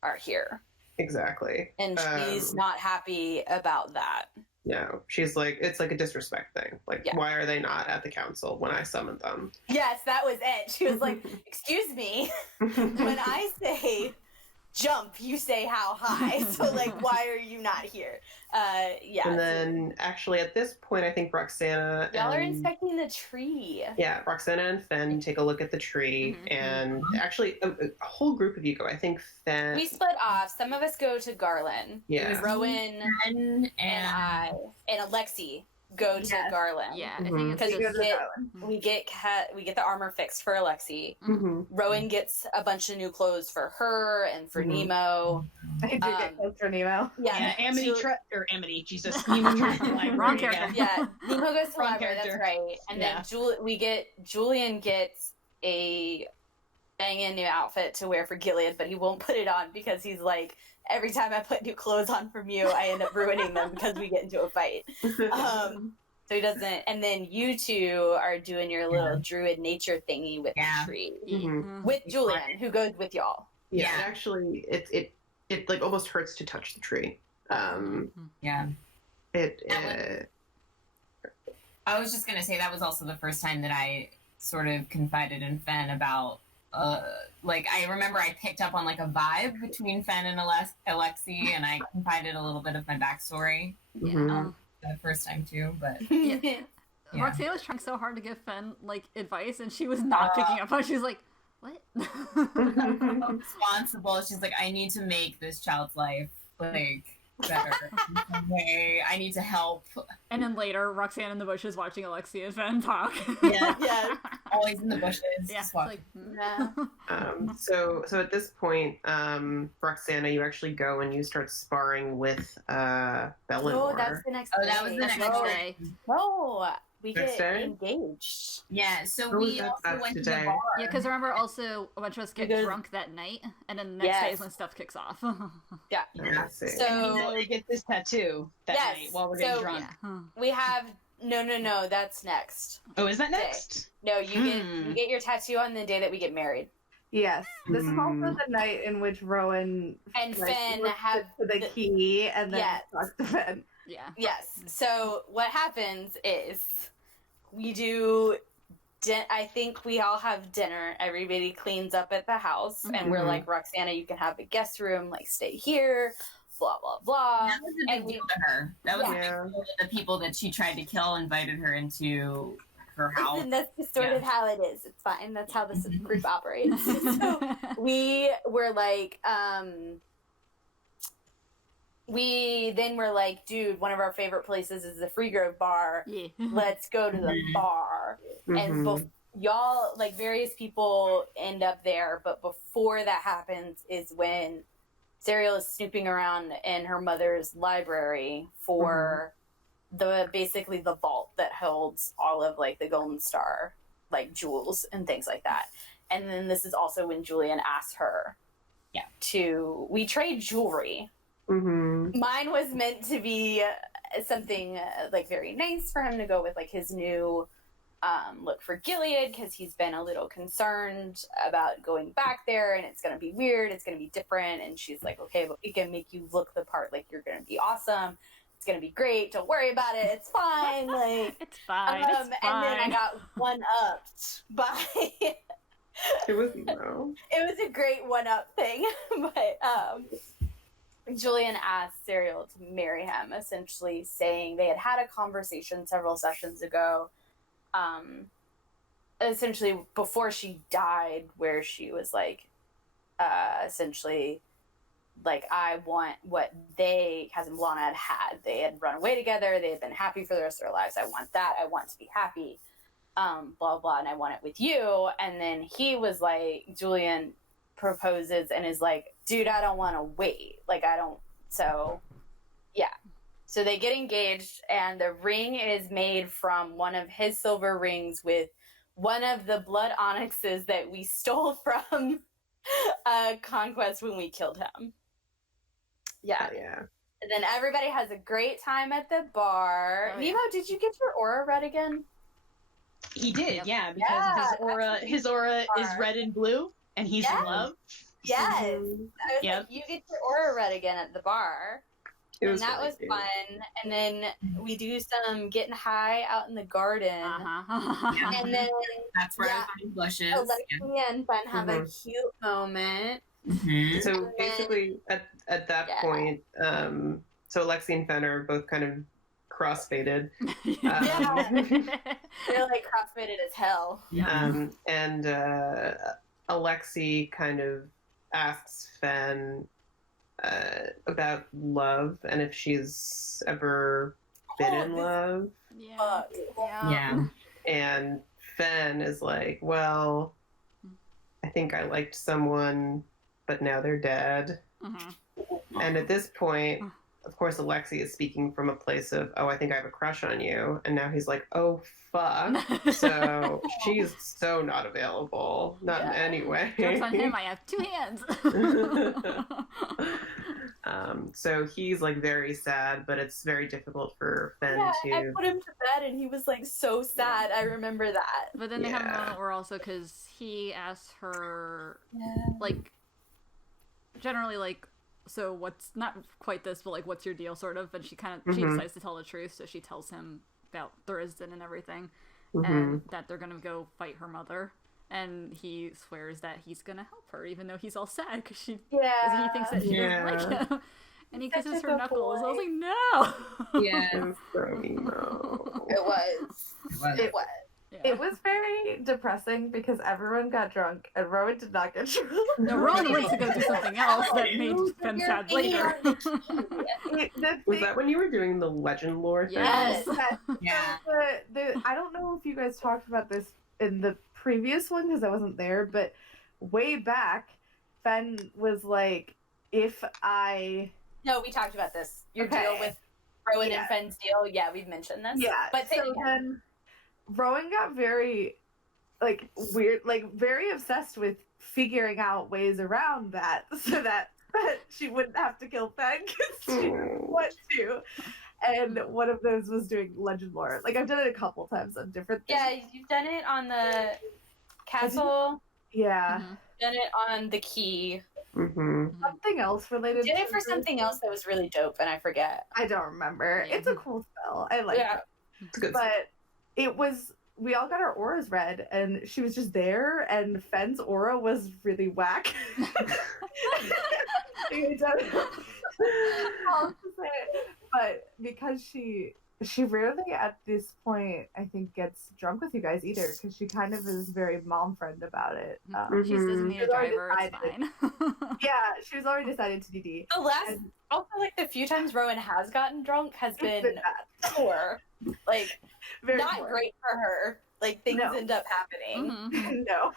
are here. Exactly. And she's not happy about that. No, she's like, it's like a disrespect thing. Like, why are they not at the council when I summoned them? Yes, that was it. She was like, excuse me, when I say jump, you say how high. So, like, why are you not here? Yeah. And then, actually, at this point, I think Roxanna Y'all are inspecting the tree. Yeah, Roxanna and Fen take a look at the tree, and actually, a whole group of you go. I think Fen... We split off. Some of us go to Garland. Yeah. Rowan and I and Alexi go to Garland. Yeah, I think it's because just... we get the armor fixed for Alexi. Rowan gets a bunch of new clothes for her and for Nemo. I do get clothes for Nemo. Yeah, Amity, Jesus, Nemo tries to library. Wrong character. Yeah, Nemo goes to Wrong library. That's character. right. And then Julian gets a banging new outfit to wear for Gilead, but he won't put it on because he's like, every time I put new clothes on from you, I end up ruining them because we get into a fight. So he doesn't. And then you two are doing your little druid nature thingy with the tree with Julian, who goes with y'all. Yeah, and actually, it like almost hurts to touch the tree. I was just gonna say that was also the first time that I sort of confided in Fen about like I remember I picked up on like a vibe between Fen and Alexi, and I confided a little bit of my backstory the first time too. But Roxanna was trying so hard to give Fen like advice, and she was not picking up on it. She was like, "What?" Responsible. She's like, "I need to make this child's life like better in some way. I need to help." And then later, Roxanne in the bushes watching Alexia and Fen talk. Yeah. Always in the bushes. Yeah. Just walking. So at this point, Roxanna, you actually go and you start sparring with Bellinor. Oh, that's the next day. Oh, that was the next day. No, we Next get day? engaged. Yeah, so What was we that? also That's went to today. the bar. Yeah, because remember, also a bunch of us get Because- drunk that night, and then the next day is when stuff kicks off. Yeah. I see. So And we get this tattoo that Yes, night while we're getting so- drunk. we have no. That's next. Oh, is that next? No, you get your tattoo on the day that we get married. Yes, this is also the night in which Rowan And like, Fen looks have to the key and then Yes. talks to Fen. Yeah. Yes. So what happens is we do. I think we all have dinner. Everybody cleans up at the house, and we're like, Roxanna, you can have a guest room. Like, stay here. Blah blah blah. That was a big deal to her. That was a big deal to the people that she tried to kill invited her into her house. And that's just sort of how it is. It's fine. That's how this group operates. So we were like, we then were like, dude, one of our favorite places is the Free Grove bar. Yeah. Let's go to the bar. And y'all, like, various people end up there, but before that happens is when Serial is snooping around in her mother's library for basically the vault that holds all of, like, the Golden Star, like, jewels and things like that. And then this is also when Julian asks her we trade jewelry. Mine was meant to be something like very nice for him to go with, like, his new look for Gilead, because he's been a little concerned about going back there and it's going to be weird, it's going to be different. And she's like, okay, but we can make you look the part, like, you're going to be awesome, it's going to be great, don't worry about it, it's fine, like, it's fine, and then I got one-upped by it was a great one-up thing. But Julian asked Serial to marry him, essentially saying they had a conversation several sessions ago, essentially before she died, where she was like, essentially, like, I want what Kaz and Blana had. They had run away together, they had been happy for the rest of their lives. I want that, I want to be happy, blah, blah, and I want it with you. And then he was like, Julian proposes and is like, dude, I don't want to wait. Like, I don't. So, yeah. So they get engaged, and the ring is made from one of his silver rings with one of the blood onyxes that we stole from Conquest when we killed him. Yeah. And then everybody has a great time at the bar. Nemo, did you get your aura read again? He did, because his aura is red and blue, and he's in love. Yes. I was like, you get your aura read again at the bar. And that was fun. And then we do some getting high out in the garden. And then that's where I find blushes. Alexi and Ben have a cute moment. So basically, at that point, so Alexi and Fen are both kind of crossfaded. They're like crossfaded as hell. And Alexi kind of asks Fen about love and if she's ever been in love. And Fen is like, well, I think I liked someone, but now they're dead. And at this point, of course, Alexi is speaking from a place of, oh, I think I have a crush on you. And now he's like, oh, fuck. So she's so not available. Not in any way. Jokes on him, I have 2 hands. So he's like very sad, but it's very difficult for Fen to... I put him to bed and he was like so sad. I remember that. But then they have a moment where also, because he asked her, like, generally, like, so what's, not quite this, but like, what's your deal, sort of, and she kind of, she decides to tell the truth, so she tells him about Thurston and everything, and that they're gonna go fight her mother, and he swears that he's gonna help her, even though he's all sad, because he thinks that she doesn't like him, and he kisses her knuckles. I was like, no! Yeah. So emo. It was. It was very depressing because everyone got drunk and Rowan did not get drunk. No, Rowan went to go do something else that made them sad later. Was that when you were doing the legend lore thing? Yes. Yeah. I don't know if you guys talked about this in the previous one because I wasn't there, but way back, Fen was like, if I... No, we talked about this. Your deal with Rowan and Fen's deal. Yeah, we've mentioned this. Yeah. But so then Rowan got very, like, weird, like, very obsessed with figuring out ways around that so that she wouldn't have to kill Fen because she didn't want to. And one of those was doing legend lore. Like, I've done it a couple times on different things. Yeah, you've done it on the castle. Yeah. Done it on the key. Something else related. Did it for something else that was really dope, and I forget. I don't remember. It's a cool spell. I like it. It's good. But it was, we all got our auras read, and she was just there, and Fen's aura was really whack. But because she She rarely at this point, I think, gets drunk with you guys either, because she kind of is very mom friend about it. She doesn't need a She's already driver, it's fine. Yeah, she was already decided to DD. Also, like, the few times Rowan has gotten drunk has been poor. Like, Very not poor. great for her. Like, things No. end up happening. Mhm. No.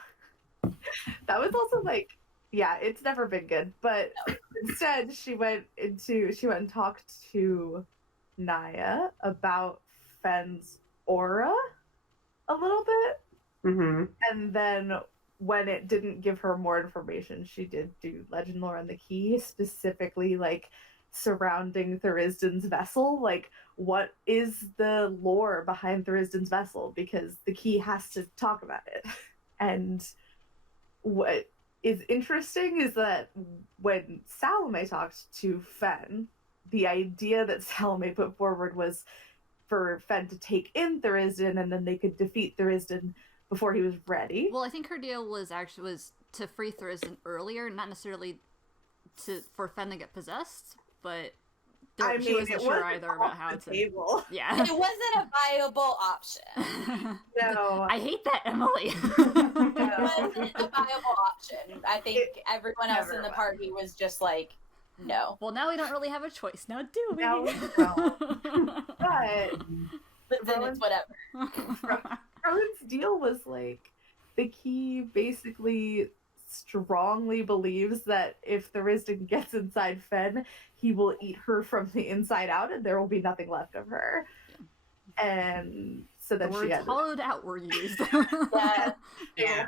That was also like, yeah, it's never been good. But instead, she went and talked to Naya about Fen's aura a little bit. And then when it didn't give her more information, she did do Legend Lore and the Key, specifically like surrounding Thurisdan's vessel. Like, what is the lore behind Thurisdan's vessel? Because the Key has to talk about it. And what is interesting is that when Salome talked to Fen, the idea that Salome put forward was for Fen to take in Thurisdan, and then they could defeat Thurisdan before he was ready. Well, I think her deal was to free Thurisdan earlier, not necessarily for Fen to get possessed, but she wasn't sure either about how to. Yeah, it wasn't a viable option. No, I hate that, Emily. It wasn't a viable option. I think everyone else in the party was just like, no. Well, now we don't really have a choice, now do we? Now we don't. But then it's whatever. Rowan's deal was like, the Key basically strongly believes that if Thurisdan gets inside Fen, he will eat her from the inside out, and there will be nothing left of her. And so then the she words hollowed out were used. They will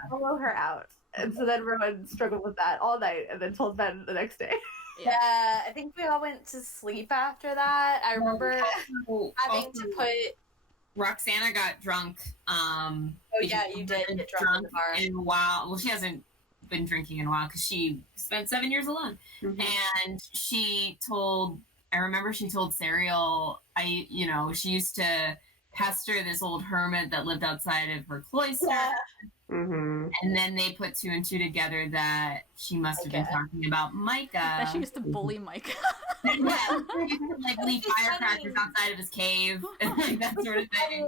hollow her out. And so then Rowan struggled with that all night, and then told Ben the next day. Yeah, I think we all went to sleep after that. I remember having to put. Roxanna got drunk. Oh yeah, you did get drunk in the bar. In a while. Well, she hasn't been drinking in a while because she spent 7 years alone. And she told Serial, she used to pester this old hermit that lived outside of her cloister. Yeah. And then they put two and two together that she must have been talking about Micah. That she used to bully Micah. Yeah, like leave firecrackers outside of his cave and like that sort of thing.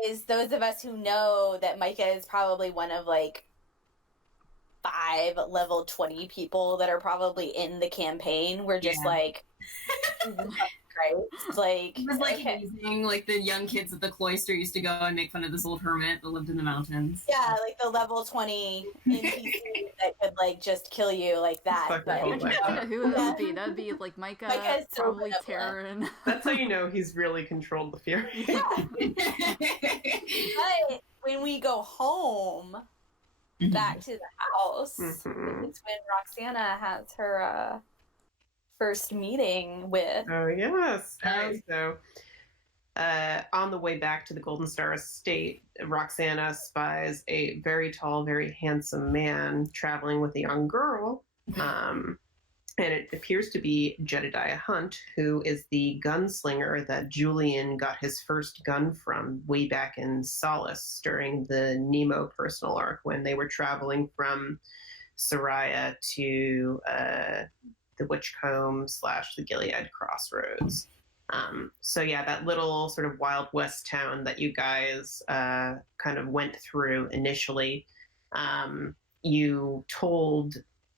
Because those of us who know that Micah is probably one of like 5 level 20 people that are probably in the campaign, we're just like, right? Like, it was like amazing. Like the young kids at the cloister used to go and make fun of this old hermit that lived in the mountains. Yeah, like the level 20 NPC that could like just kill you like that. But I'm trying to think of who that would be. That would be like Micah, probably Taryn. That's how you know he's really controlled the Fury. Yeah. But when we go home back to the house, it's when Roxanna has her first meeting with. Oh yes. So on the way back to the Golden Star Estate, Roxanna spies a very tall, very handsome man traveling with a young girl. And it appears to be Jedediah Hunt, who is the gunslinger that Julian got his first gun from way back in Solace during the Nemo personal arc when they were traveling from Soraya to the Witchcomb / the Gilead Crossroads. So yeah, that little sort of Wild West town that you guys kind of went through initially, you told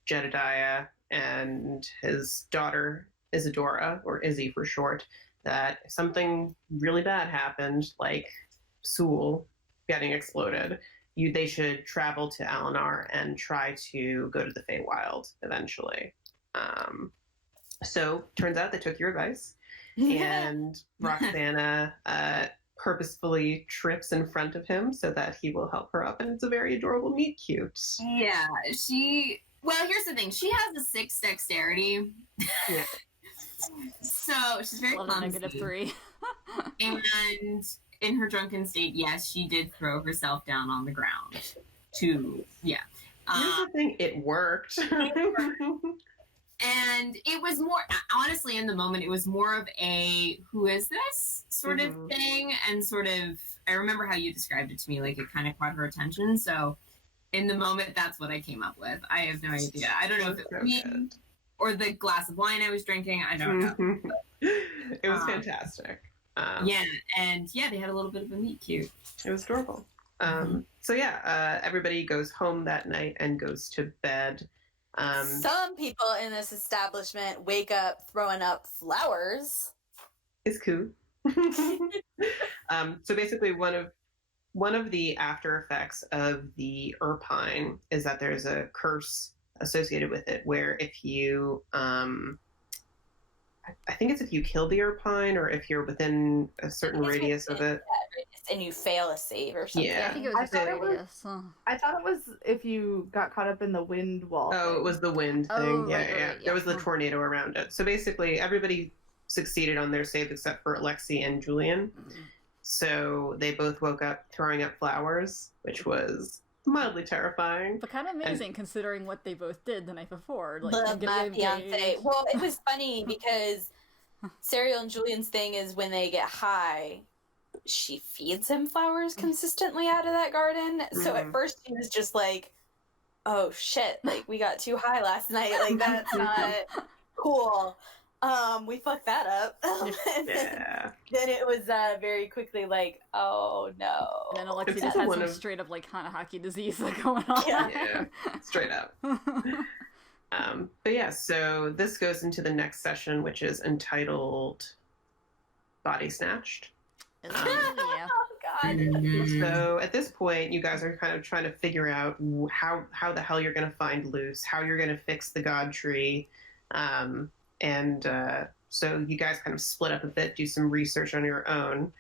Jedediah and his daughter Isadora, or Izzy for short, that if something really bad happened, like Sewell getting exploded, they should travel to Alinar and try to go to the Feywild eventually. So turns out they took your advice, and Roxanna purposefully trips in front of him so that he will help her up, and it's a very adorable meet cute. Yeah, well, here's the thing. She has a 6 dexterity. Yeah. So she's very clumsy. -3. And in her drunken state, yes, she did throw herself down on the ground. Here's the thing, it worked. And it was more, honestly, in the moment, it was more of a, who is this sort of thing? And sort of, I remember how you described it to me, like it kind of caught her attention. So in the moment, that's what I came up with. I have no idea. I don't know if it was me or the glass of wine I was drinking. I don't know. It was fantastic. Yeah, and they had a little bit of a meet cute. It was adorable. So everybody goes home that night and goes to bed. Some people in this establishment wake up throwing up flowers. It's cool. So basically, one of the after effects of the Erpine is that there's a curse associated with it, where if you, I think it's if you kill the Erpine or if you're within a certain radius of it. And you fail a save or something. Yeah, I think it was I thought it was- radius. I thought it was if you got caught up in the wind wall. Oh, it was the wind thing. Oh, yeah, right, yeah. right, There was the yeah. tornado around it. So basically, everybody succeeded on their save except for Alexi and Julian. So they both woke up throwing up flowers, which was mildly terrifying. But kind of amazing considering what they both did the night before. Like, Love getting my fiance. engaged. Well, it was funny because Serial and Julian's thing is when they get high, she feeds him flowers consistently out of that garden. So at first she was just like, oh shit, like we got too high last night. Like that's not cool. We fucked that up. Yeah. Then it was very quickly like, oh no. And then Alexi It's just had one some of- straight up like Hanahaki disease going on. Yeah, straight up. But yeah, so this goes into the next session, which is entitled Body Snatched. Yeah. Oh god. So at this point, you guys are kind of trying to figure out how the hell you're going to find Luce, how you're going to fix the god tree. So you guys kind of split up a bit, do some research on your own.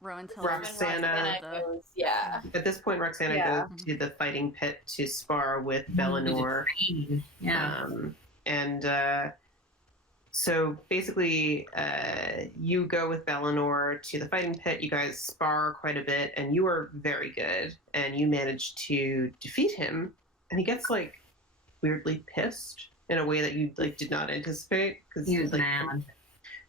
Rowan tells Roxanna goes, yeah. At this point, Roxanna Yeah. goes to the fighting pit to spar with Bellinor. Yeah. So basically, you go with Bellinor to the fighting pit. You guys spar quite a bit, and you are very good. And you manage to defeat him, and he gets like weirdly pissed in a way that you like did not anticipate. Because He was like mad.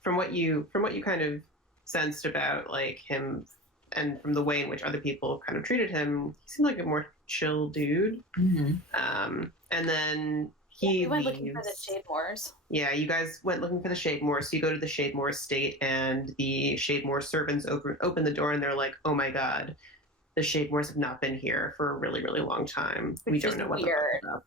from what you kind of sensed about like him, and from the way in which other people kind of treated him, he seemed like a more chill dude. Mm-hmm. And then We went looking for the Shade Moors. Yeah, you guys went looking for the Shademore, so you go to the Shademore estate, and the Shademore servants open the door, and they're like, "Oh my god, the Shademores have not been here for a really, really long time. We Which don't is know what weird. they're up."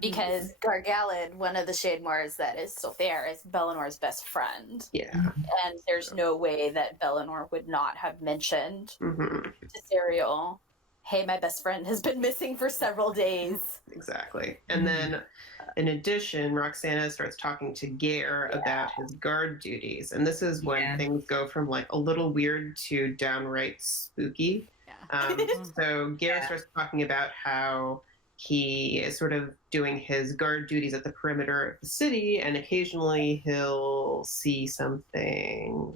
Because Gargalad, one of the Shade Moors that is still there, is Bellinor's best friend. Yeah. And there's no way that Bellinor would not have mentioned Hmm. to Serial, hey, my best friend has been missing for several days. Exactly. And then, in addition, Roxanna starts talking to Gare about his guard duties, and this is when things go from like a little weird to downright spooky. So Gare starts talking about how he is sort of doing his guard duties at the perimeter of the city, and occasionally he'll see something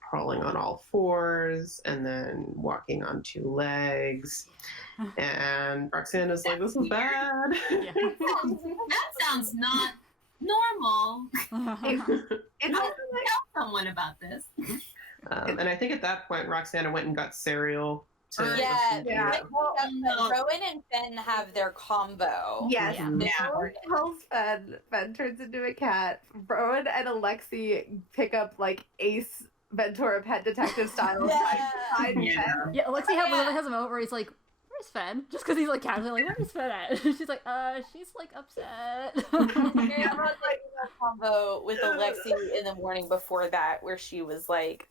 crawling on all fours and then walking on two legs. And Roxanna's like, "This is bad." That sounds not normal. It's Tell someone about this. And I think at that point, Roxanna went and got cereal. To Rowan and Fenn have their combo. Yes. Yeah. Rowan tells Fen turns into a cat. Rowan and Alexi pick up like Ace Ventura Pet Detective style. Fen. Yeah, Alexi literally has a moment where he's like, "Where's Fen?" Just because he's like casually like, "Where's Fen at?" She's like, she's like upset." I had like a combo with Alexi in the morning before that, where she was like,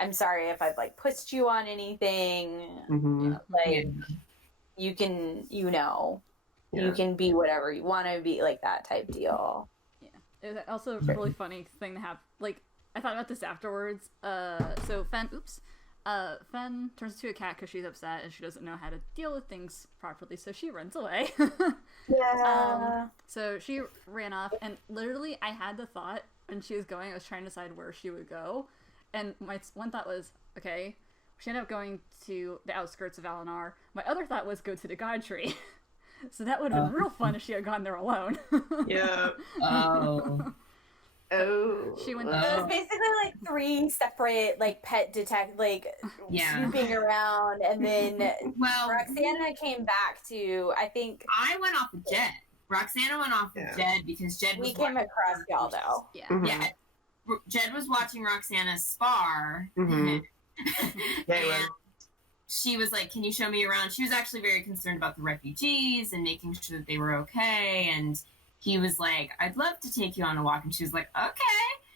"I'm sorry if I've like pushed you on anything. Mhm. Like, you can, you can be whatever you want to be, like that type deal." Yeah. It was also a really funny thing to have. Like, I thought about this afterwards. So Fen turns into a cat because she's upset and she doesn't know how to deal with things properly, so she runs away. Yeah. So she ran off, and literally I had the thought when she was going, I was trying to decide where she would go, and my one thought was, okay, she ended up going to the outskirts of Alinar. My other thought was go to the God Tree. So that would have been real fun if she had gone there alone. Yeah. She went So it's basically like 3 separate like pet detect swooping around, and then Roxanna came back to, I think I went off with Jed. Roxanna went off with Jed because Jed was we came across y'all though. Yeah. Mhm. Yeah. Jed was watching Roxanna spar. Mm-hmm. Yeah, he was. And she was like, "Can you show me around?" She was actually very concerned about the refugees and making sure that they were okay. And he was like, "I'd love to take you on a walk." And she was like, "Okay."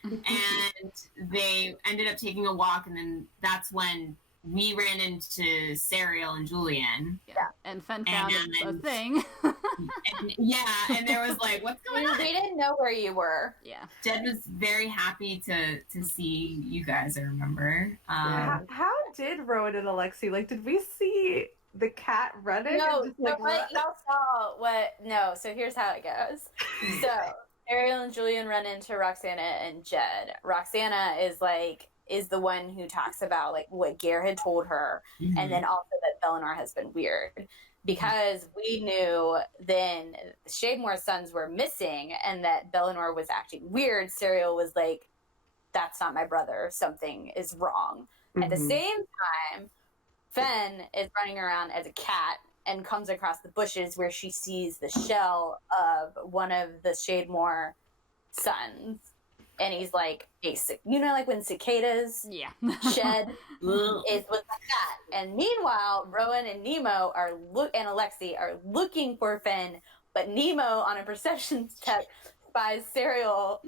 And they ended up taking a walk, and then that's when we ran into Serial and Julian. Yeah. And Fen found a thing. And there was like, "What's going on?" We didn't know where you were. Yeah. Jed was very happy to see you guys, I remember. How did Rowan and Alexi, like, did we see the cat running? No, and just, like, y'all saw what? No, so here's how it goes. So Ariel and Julian run into Roxanna and Jed. Roxanna is the one who talks about like what Gare had told her, and then also that Bellinor has been weird. Because we knew then Shademore's sons were missing and that Bellinor was acting weird, Serial was like, "That's not my brother. Something is wrong." At the same time, Fen is running around as a cat and comes across the bushes where she sees the shell of one of the Shademore sons. And he's like, like when cicadas shed is with that. And meanwhile, Rowan and Nemo and Alexi are looking for Fen, but Nemo on a perception check spies Serial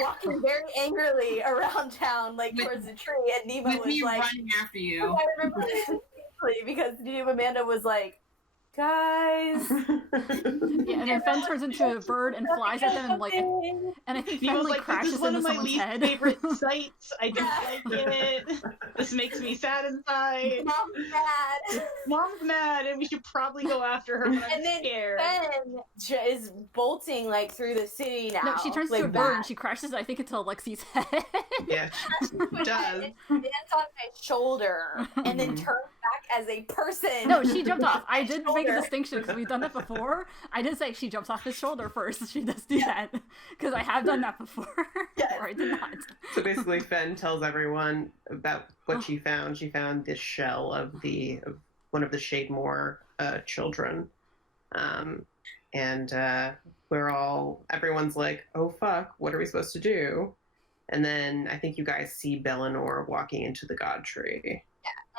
walking very angrily around town, like towards the tree. And Nemo with was me like, running after you. I remember this distinctly because Amanda was like, "Guys." Yeah, and then Fen turns into a bird and flies at them, and I think Fen was like, crashes "This is one into of my someone's least head. favorite sights. I don't like it. This makes me sad inside. Mom's mad. Mom's mad, and we should probably go after her. But I'm And then scared." Fen is bolting like through the city now. No, she turns like into a bird and she crashes, I think, into Alexi's head. Yeah, she does. It lands on my shoulder and then turns back as a person. No, she jumped off. I did make a distinction because we've done that before. I did say she jumps off his shoulder first. She does do that because I have done that before. Or I did not. So basically, Fen tells everyone about what she found. She found this shell of one of the Shademore children, and everyone's like, "Oh fuck, what are we supposed to do?" And then I think you guys see Bellinor walking into the God Tree.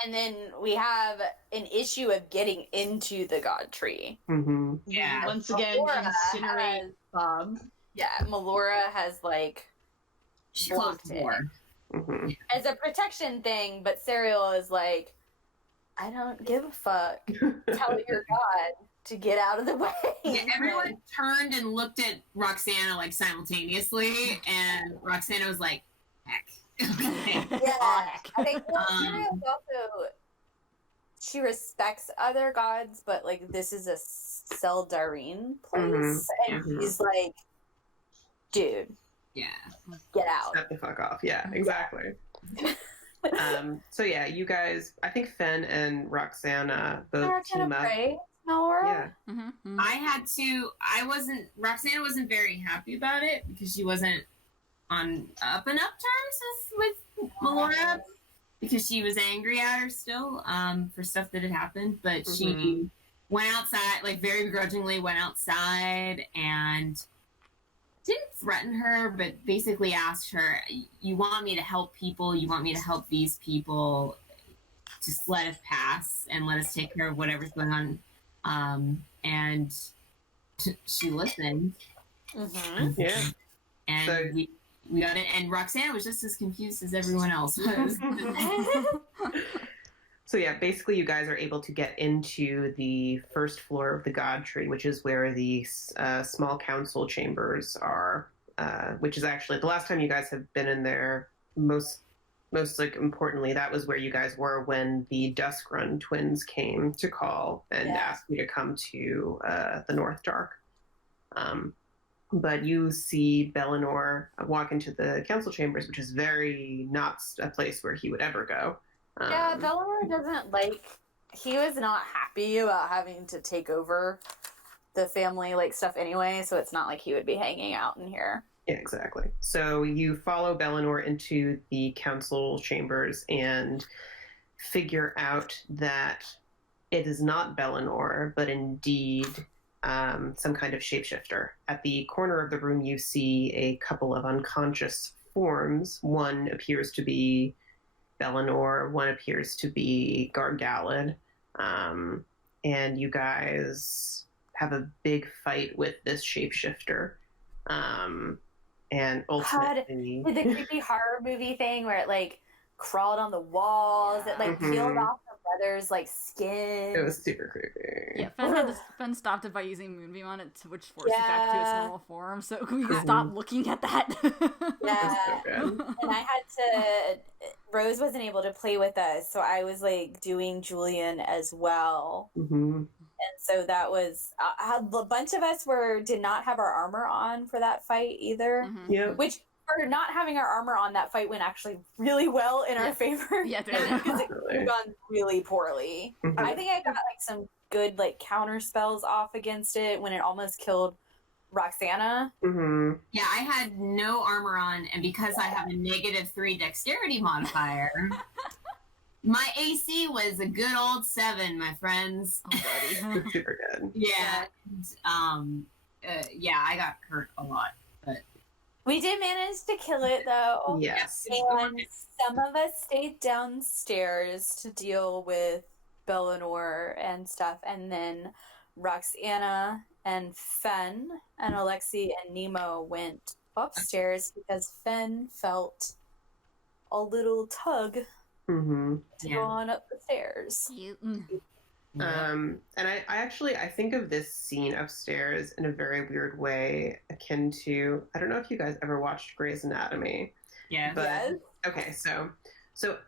And then we have an issue of getting into the God Tree. Mm-hmm. Yeah. Once again, incinerate Bob. Yeah, Melora has like She closed blocked the it door. Mm-hmm. as a protection thing, but Serial is like, "I don't give a fuck. Tell your God to get out of the way." Yeah, everyone turned and looked at Roxanna like simultaneously, and Roxanna was like, "Heck." Okay. Yeah, I think Serial is also, she respects other gods, but like this is a Seldarine place, and he's like, "Dude, Yeah. get out." Step the fuck off. Yeah, exactly. So yeah, you guys, I think Fen and Roxanna both team up. Pray, Melora? Yeah. Mm-hmm. Roxanna wasn't very happy about it because she wasn't on up and up terms with Melora because she was angry at her still for stuff that had happened. But she went outside, like very begrudgingly went outside and didn't threaten her, but basically asked her, "You want me to help people? You want me to help these people? Just let us pass and let us take care of whatever's going on." And she listened. Yeah. And So- we got it. And Roxanna was just as confused as everyone else was. So yeah, basically you guys are able to get into the first floor of the God Tree, which is where the small council chambers are, which is actually the last time you guys have been in there. Most like importantly, that was where you guys were when the Duskrun twins came to call and asked you to come to the North Dark. But you see Bellinor walk into the council chambers, which is very not a place where he would ever go. Yeah, Bellinor doesn't he was not happy about having to take over the family stuff anyway, so it's not like he would be hanging out in here. Yeah, exactly. So you follow Bellinor into the council chambers and figure out that it is not Bellinor, but indeed some kind of shapeshifter. At the corner of the room, you see a couple of unconscious forms. One appears to be Bellinor, one appears to be Gargalad. And you guys have a big fight with this shapeshifter. And ultimately... God, the creepy horror movie thing where it, like, crawled on the walls, it, like, peeled off the brother's, like, skin. It was super creepy. Yeah, Fen stopped it by using Moonbeam on it, which forced it back to its normal form, so we could stop looking at that. Yeah. So And I had to... Rose wasn't able to play with us, so I was, like, doing Julian as well. And so that was... a bunch of us did not have our armor on for that fight either. Which... for not having our armor on, that fight went actually really well in our favor. Yeah, because it could have gone really poorly. I think I got like some good like counter spells off against it when it almost killed Roxanna. Yeah, I had no armor on, and because I have a -3 dexterity modifier, my AC was a good old 7, my friends. Oh, buddy. Super good. Yeah. Yeah, I got hurt a lot, but we did manage to kill it, though. Yes. And some of us stayed downstairs to deal with Bellinor and stuff. And then Roxanna and Fen and Alexi and Nemo went upstairs because Fen felt a little tug to go on up the stairs. And I think of this scene upstairs in a very weird way, akin to, I don't know if you guys ever watched Grey's Anatomy. Yeah. But okay, so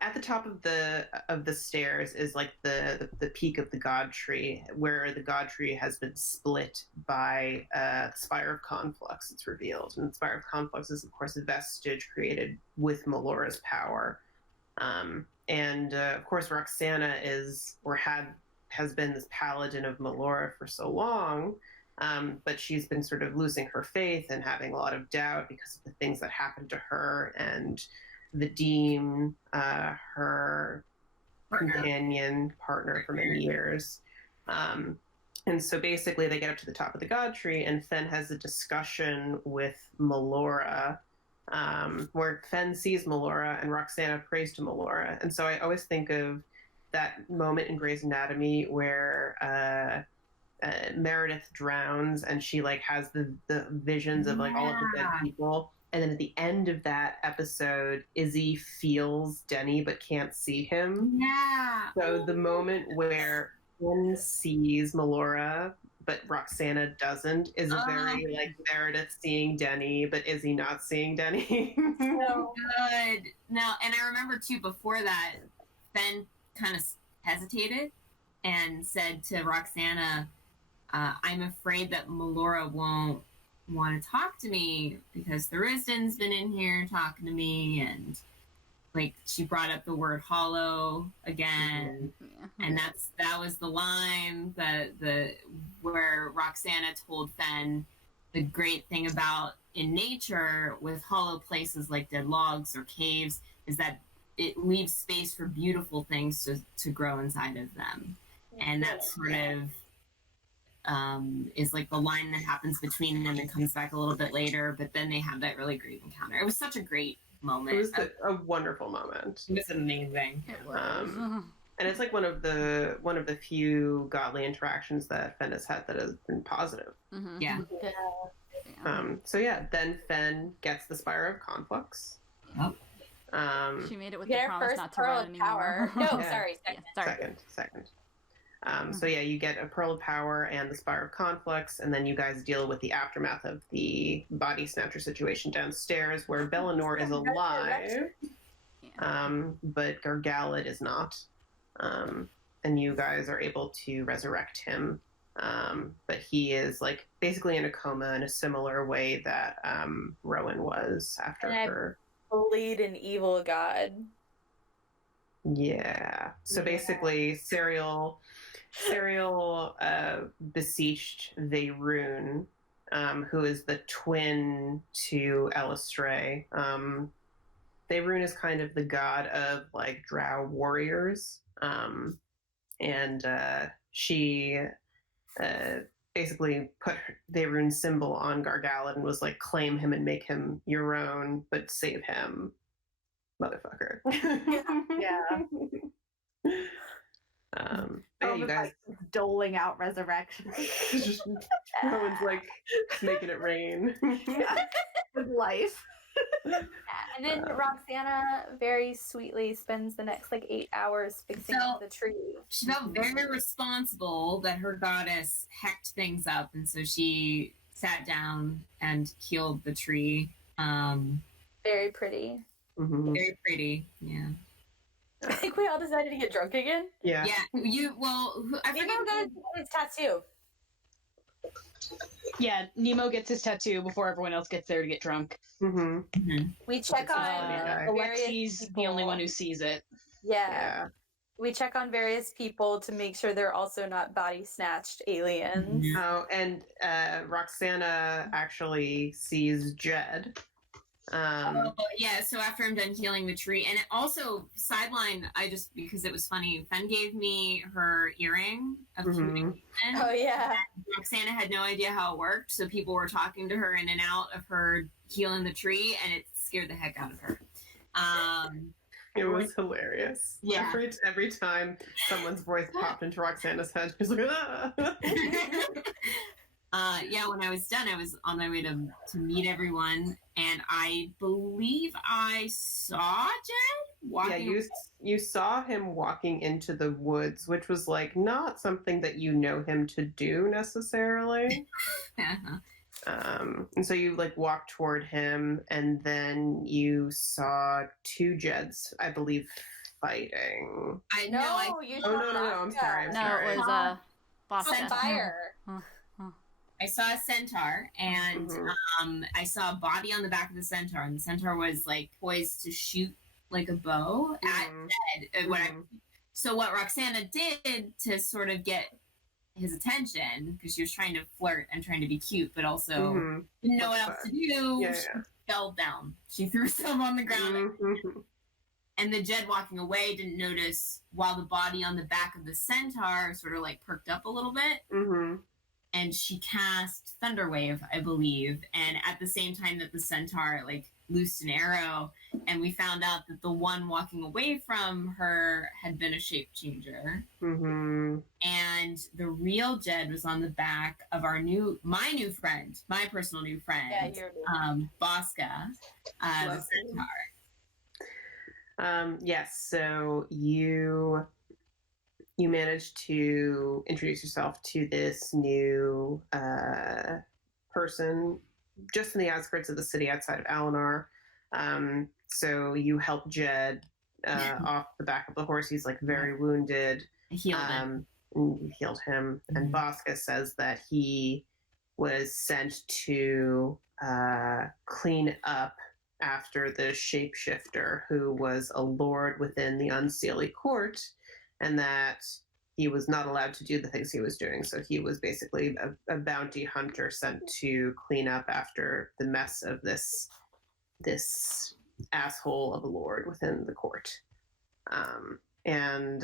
at the top of the stairs is like the peak of the God Tree, where the God Tree has been split by the Spire of Conflux. It's revealed, and the Spire of Conflux is of course a vestige created with Melora's power, and of course Roxanna has been this paladin of Melora for so long, but she's been sort of losing her faith and having a lot of doubt because of the things that happened to her and the Dean, her companion, partner for many years. And so basically they get up to the top of the God Tree and Fen has a discussion with Melora, where Fen sees Melora and Roxanna prays to Melora. And so I always think of that moment in Grey's Anatomy where Meredith drowns and she like has the visions of like all of the dead people, and then at the end of that episode Izzy feels Denny but can't see him. So the moment where Finn sees Melora but Roxanna doesn't is very like Meredith seeing Denny but Izzy not seeing Denny. So good. No, and I remember too before that Ben kind of hesitated and said to Roxanna, I'm afraid that Melora won't want to talk to me because Thuriston's been in here talking to me, and like she brought up the word hollow again, and that was the line where Roxanna told Fen the great thing about in nature with hollow places like dead logs or caves is that it leaves space for beautiful things to grow inside of them. And that sort of is like the line that happens between them and comes back a little bit later, but then they have that really great encounter. It was such a great moment. It was a wonderful moment. It was amazing. It was. And it's like one of the few godly interactions that Fen has had that has been positive. Yeah. So yeah, then Fen gets the Spire of Conflux. She made it with the promise not to run anymore. Second. So yeah, you get a Pearl of Power and the Spire of Conflux, and then you guys deal with the aftermath of the body snatcher situation downstairs, where Bellinor is alive, but Gargalad is not. And you guys are able to resurrect him, but he is like basically in a coma in a similar way that Rowan was after her. Bullied an evil god. Yeah. So basically, Serial beseeched Veyrune, who is the twin to Elistray. Veyrune is kind of the god of like drow warriors, and she basically put the rune symbol on Gargalad and was like, claim him and make him your own, but save him, motherfucker. Yeah. Yeah, you guys. Like, doling out resurrection. Rowan's like making it rain. With life. And then Roxanna very sweetly spends the next like 8 hours fixing up the tree. She felt very responsible that her goddess hecked things up, and so she sat down and healed the tree. Very pretty. Mm-hmm. Very pretty, yeah. I think we all decided to get drunk again. Yeah. Yeah, I Nemo forget. got his tattoo. Yeah, Nemo gets his tattoo before everyone else gets there to get drunk. Mm-hmm. We check on various Alexi's people. the only one who sees it. Yeah. We check on various people to make sure they're also not body snatched aliens. Oh, and Roxanna actually sees Jed. Yeah, so after I'm done healing the tree, and also sideline, because it was funny, Fen gave me her earring of communication. Oh yeah. And Roxanna had no idea how it worked, so people were talking to her in and out of her healing the tree, and it scared the heck out of her. It was hilarious. Yeah. Every time someone's voice popped into Roxanna's head, she was like, ah! Yeah, when I was done, I was on my way to meet everyone, and I believe I saw Jed walking. Yeah, you saw him walking into the woods, which was like not something that you know him to do necessarily. And so you like walked toward him, and then you saw two Jeds, I believe, fighting. I know. I'm sorry. It was Boston. Fire. I saw a centaur, and I saw a body on the back of the centaur, and the centaur was like poised to shoot like a bow at Jed. So what Roxanna did to sort of get his attention, because she was trying to flirt and trying to be cute, but also didn't know what else to do. She fell down. She threw some on the ground. And the Jed walking away didn't notice, while the body on the back of the centaur sort of like perked up a little bit. And she cast Thunderwave, I believe. And at the same time that the centaur like loosed an arrow, and we found out that the one walking away from her had been a shape changer. And the real Jed was on the back of my new friend, my personal new friend, Bosca, the centaur. Yes, so you managed to introduce yourself to this new person just in the outskirts of the city outside of Alinar. So you helped Jed off the back of the horse. He's like very wounded. Healed him. You healed him. And Bosca says that he was sent to clean up after the shapeshifter who was a lord within the Unseelie court, and that he was not allowed to do the things he was doing. So he was basically a bounty hunter sent to clean up after the mess of this asshole of a lord within the court. And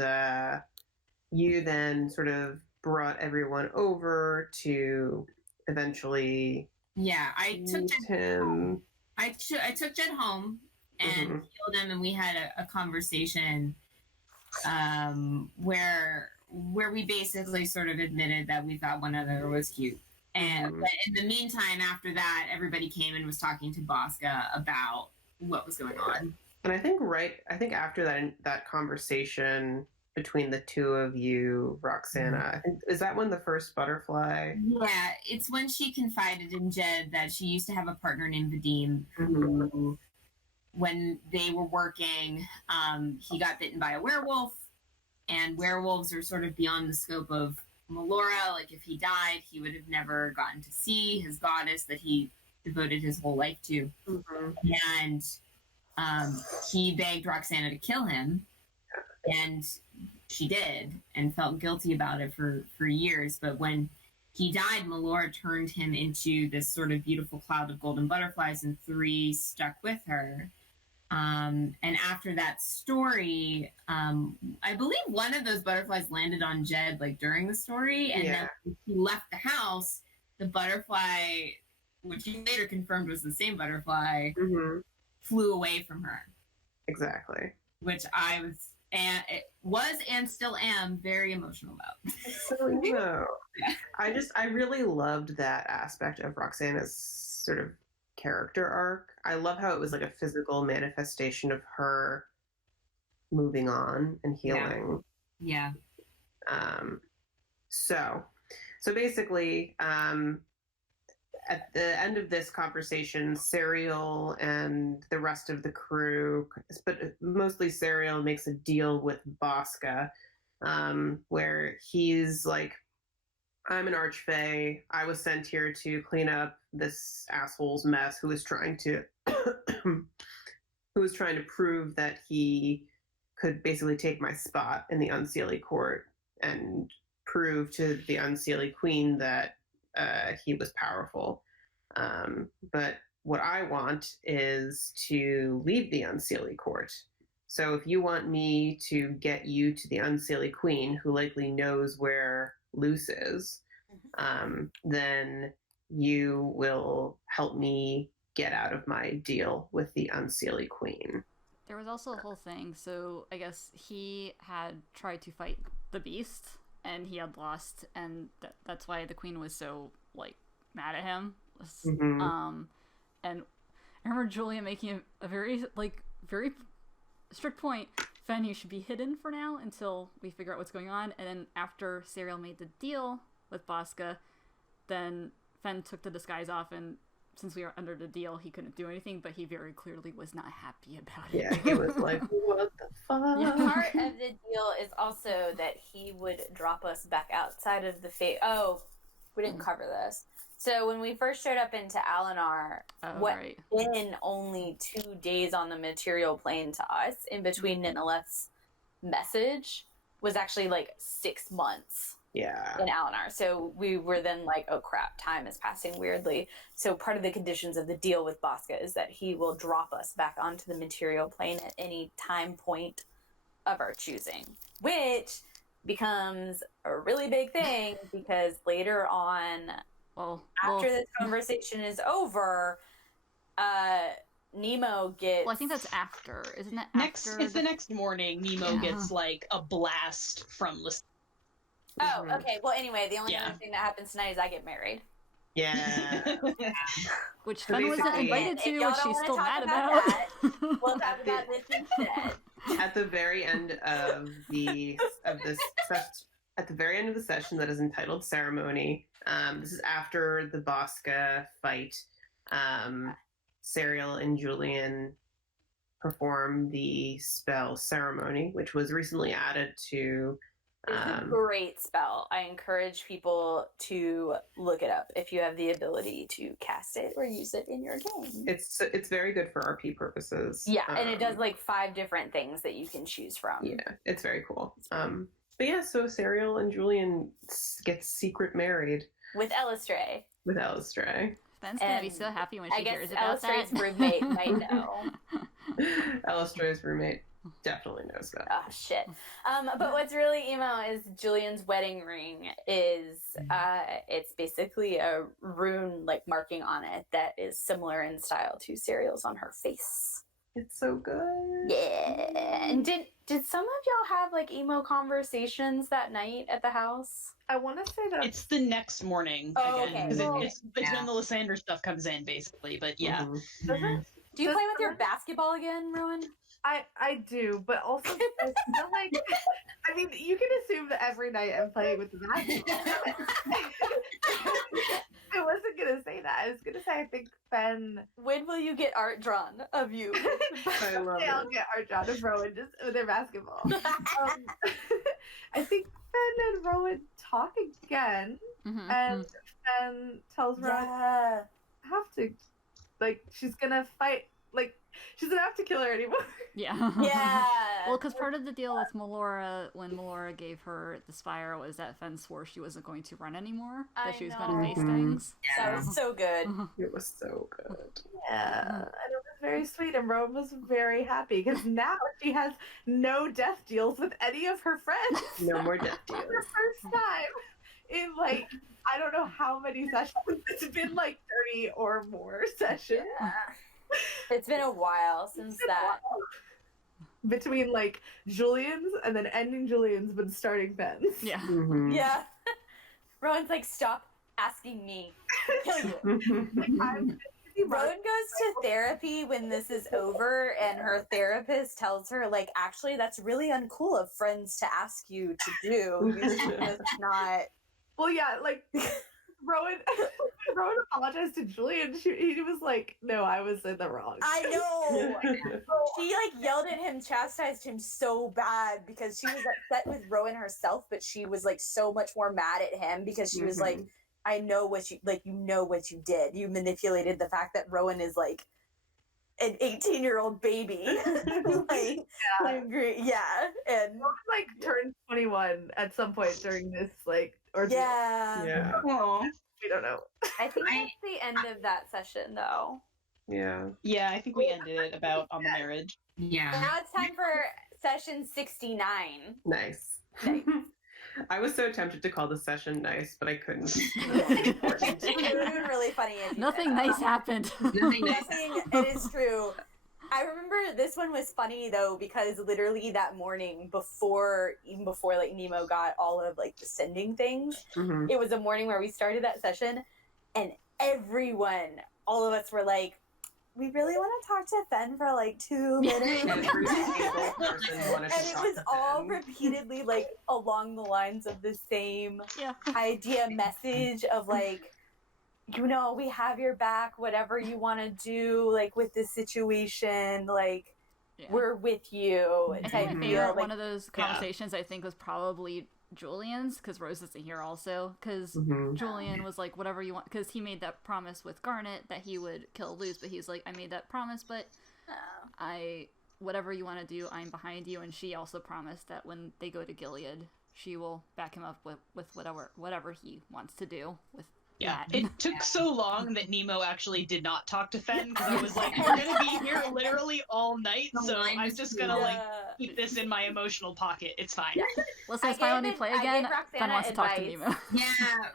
you then sort of brought everyone over to eventually I took Jed I took Jed home and healed him, and we had a conversation where we basically sort of admitted that we thought one another was cute. And but in the meantime, after that, everybody came and was talking to Bosca about what was going on. And I think after that conversation between the two of you, Roxanna, is that when the first butterfly? Yeah, it's when she confided in Jed that she used to have a partner named Vadim who, when they were working, he got bitten by a werewolf, and werewolves are sort of beyond the scope of Melora. Like, if he died, he would have never gotten to see his goddess that he devoted his whole life to. And he begged Roxanna to kill him, and she did, and felt guilty about it for years. But when he died, Melora turned him into this sort of beautiful cloud of golden butterflies, and 3 stuck with her. And after that story, I believe one of those butterflies landed on Jed like during the story, and then when he left the house, the butterfly, which he later confirmed was the same butterfly, flew away from her. Exactly. Which and still am very emotional about. So I really loved that aspect of Roxanna's sort of character arc. I love how it was like a physical manifestation of her moving on and healing. Yeah. So basically, at the end of this conversation, Serial and the rest of the crew, but mostly Serial, makes a deal with Bosca, where he's like, I'm an archfey. I was sent here to clean up this asshole's mess who was trying to prove that he could basically take my spot in the Unseelie court and prove to the Unseelie queen that he was powerful. But what I want is to leave the Unseelie court. So if you want me to get you to the Unseelie queen, who likely knows where Luce is, then you will help me get out of my deal with the Unseelie queen. There was also a whole thing. So I guess he had tried to fight the beast, and he had lost, and that's why the queen was so like mad at him. And I remember Julia making a very strict point. Fen, you should be hidden for now until we figure out what's going on. And then after Serial made the deal with Bosca, then Fen took the disguise off, and since we were under the deal, he couldn't do anything, but he very clearly was not happy about it. Yeah, he was like, what the fuck? Yeah. Part of the deal is also that he would drop us back outside of the we didn't cover this. So when we first showed up into Alinar, been only 2 days on the material plane to us, in between Ninileth's message, was actually like 6 months in Alinar. So we were then like, oh crap, time is passing weirdly. So part of the conditions of the deal with Bosca is that he will drop us back onto the material plane at any time point of our choosing, which becomes a really big thing because later on, after this conversation is over, Nemo gets... Well, I think that's after. Isn't that after? It's the next morning. Nemo gets, like, a blast from... Oh, okay. Well, anyway, the only other thing that happens tonight is I get married. Yeah. Which Fen wasn't invited to, which she's still mad about. We'll talk about this instead. At the very end of at the very end of the session that is entitled Ceremony, this is after the Bosca fight. Serial and Julian perform the spell Ceremony, which was recently added to... It's a great spell. I encourage people to look it up if you have the ability to cast it or use it in your game. It's very good for RP purposes. Yeah, and it does like 5 different things that you can choose from. Yeah, it's very cool. But yeah, so Serial and Julian get secret married. With Elistray. Fen's gonna be so happy when she hears about that. I guess Elistray's roommate might know. Elistray's roommate definitely knows that. Oh shit. But what's really emo is Julian's wedding ring is it's basically a rune like marking on it that is similar in style to Serial's on her face. It's so good. Yeah. And did some of y'all have like emo conversations that night at the house? I want to say that it's the next morning again because it's when the Lysander stuff comes in, basically. But yeah. Mm-hmm. Do you play with your basketball again, Rowan? I do, but also I feel like I mean you can assume that every night I'm playing with the basketball. I wasn't gonna say that. I was gonna say I think Fen. When will you get art drawn of you? I love it. I'll get art drawn of Rowan just with their basketball. I think Fen and Rowan talk again, and Fen tells Rowan have to, like, she's gonna fight, like. She's gonna have to kill her anymore. Yeah. Yeah. Well, because part of the deal with Melora, when Melora gave her the Spire, was that Fen swore she wasn't going to run anymore. That she was going to face things. That was so good. It was so good. Yeah. I don't know very sweet, and Rowan was very happy because now she has no death deals with any of her friends. No more death For deals. the first time in like I don't know how many sessions. It's been like 30 or more sessions. Yeah. It's been a while since that. Between like Julian's and then ending Julian's, but starting Ben's. Yeah. Mhm. Yeah. Rowan's like, stop asking me. Kill you. Rowan goes to therapy when this is over, and her therapist tells her, like, actually, that's really uncool of friends to ask you to do. You should just not. Well, yeah, like Rowan apologized to Julian. He was like, "No, I was in the wrong." I know. She like yelled at him, chastised him so bad because she was upset with Rowan herself, but she was like so much more mad at him because she was like, I know what you like. You know what you did. You manipulated the fact that Rowan is like an 18-year-old baby. Like, Yeah. I agree. Yeah, and Rowan like turned 21 at some point during this like ordeal. yeah. Yeah. Aw. We don't know. I think that's the end of that session, though. Yeah. Yeah, I think we ended it about on the marriage. Yeah. Now it's time for session 69. Nice. Nice. I was so tempted to call this session nice, but I couldn't. It would have been really funny. If you Nothing did. nice happened. Nothing nice. Nothing. It is true. I remember this one was funny though because literally that morning even before like Nemo got all of like the sending things, Mhm. it was a morning where we started that session, and all of us were like, we really want to talk to Fen for like 2 minutes. Every single person wanted to And it talk was to all them. repeatedly like along the lines of the same Yeah. idea message of like, you know, we have your back, whatever you want to do, like with this situation, like Yeah. we're with you. I type think my deal. favorite Like, one of those conversations I think was probably Julian's, because Rose isn't here also, because Mhm. Julian was like, whatever you want, because he made that promise with Garnet that he would kill Luz, but he's like, I made that promise, but whatever you want to do, I'm behind you. And she also promised that when they go to Gilead, she will back him up with whatever he wants to do with Yeah, that. it took so long that Nemo actually did not talk to Fen because I was like, we're gonna be here literally all night, so I'm just gonna like keep this in my emotional pocket. It's fine. Let's say I finally gave play it- I again. gave Fen Roxanna wants to talk to advice. Nemo. Yeah,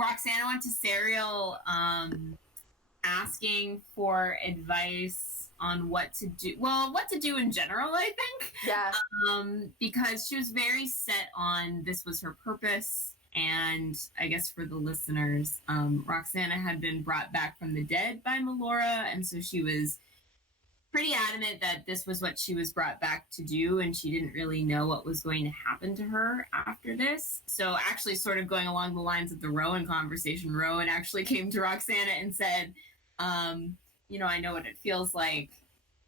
Roxanna went to Serial asking for advice on what to do. Well, what to do in general, I think. yeah. Because she was very set on this was her purpose. And I guess for the listeners, Roxanna had been brought back from the dead by Melora, and so she was pretty adamant that this was what she was brought back to do, and she didn't really know what was going to happen to her after this. So actually sort of going along the lines of the Rowan conversation, Rowan actually came to Roxanna and said, you know, I know what it feels like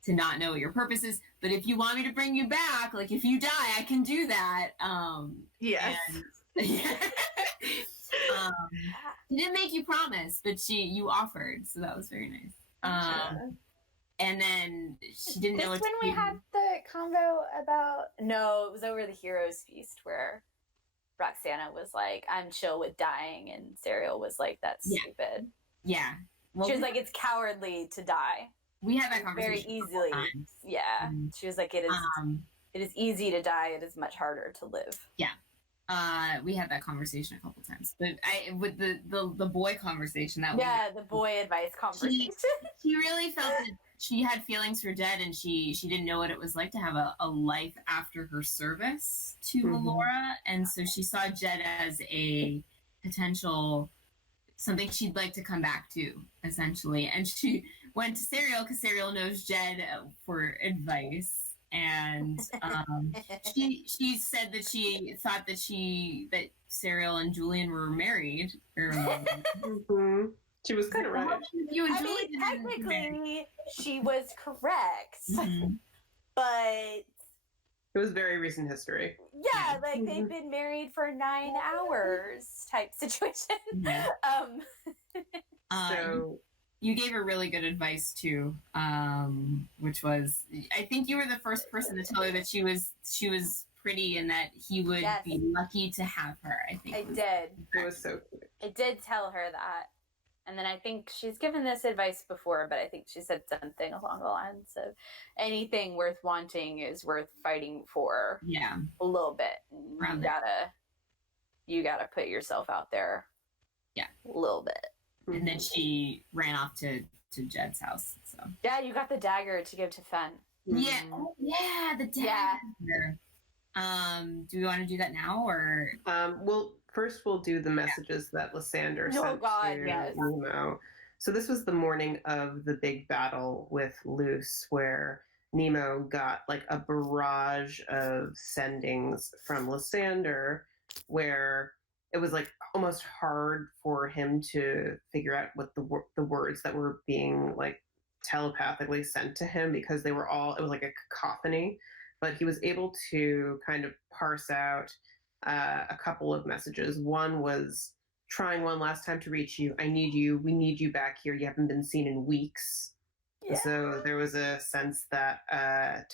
to not know what your purpose is, but if you want me to bring you back, like if you die, I can do that. Yes. She didn't make you promise, but you offered, so that was very nice. And then she didn't know This what when to we do. had the convo about No, it was over the Heroes Feast where Roxanna was like, I'm chill with dying, and Serial was like, that's Yeah. stupid. Yeah. Well, She was like, it's cowardly to die. we had that very conversation a couple easily. times. Yeah. She was like, it is easy to die, it is much harder to live. We had that conversation a couple times, but with the boy conversation that Yeah, the boy advice conversation. she really felt that she had feelings for Jed, and she didn't know what it was like to have a life after her service to Melora, and so she saw Jed as a potential something she'd like to come back to, essentially. And she went to Serial because Serial knows Jed for advice. And she said that she thought that Serial and Julian were married. She was kind of right. You and I Julian mean, hadn't been married. technically, she was correct, Mhm. but It was very recent history. yeah, like they've been married for 9 hours type situation. Yeah. So You gave her really good advice too, which was I think you were the first person to tell her that she was pretty and that he would be lucky to have her. I think I did. it was so cute. I did tell her that. And then I think she's given this advice before, but I think she said something along the lines of anything worth wanting is worth fighting for. Yeah. A little bit. You gotta put yourself out there. Yeah. A little bit. And then she ran off to Jed's house. So yeah, you got the dagger to give to Fen. Yeah. Oh, yeah, the dagger. Yeah. Do we want to do that now or We'll do the messages that Lysander sent to Nemo. So this was the morning of the big battle with Luce, where Nemo got like a barrage of sendings from Lysander, where it was like almost hard for him to figure out what the words that were being like telepathically sent to him, because it was like a cacophony. But he was able to kind of parse out a couple of messages. One was, trying one last time to reach you. I need you. We need you back here. You haven't been seen in weeks. Yeah. So there was a sense that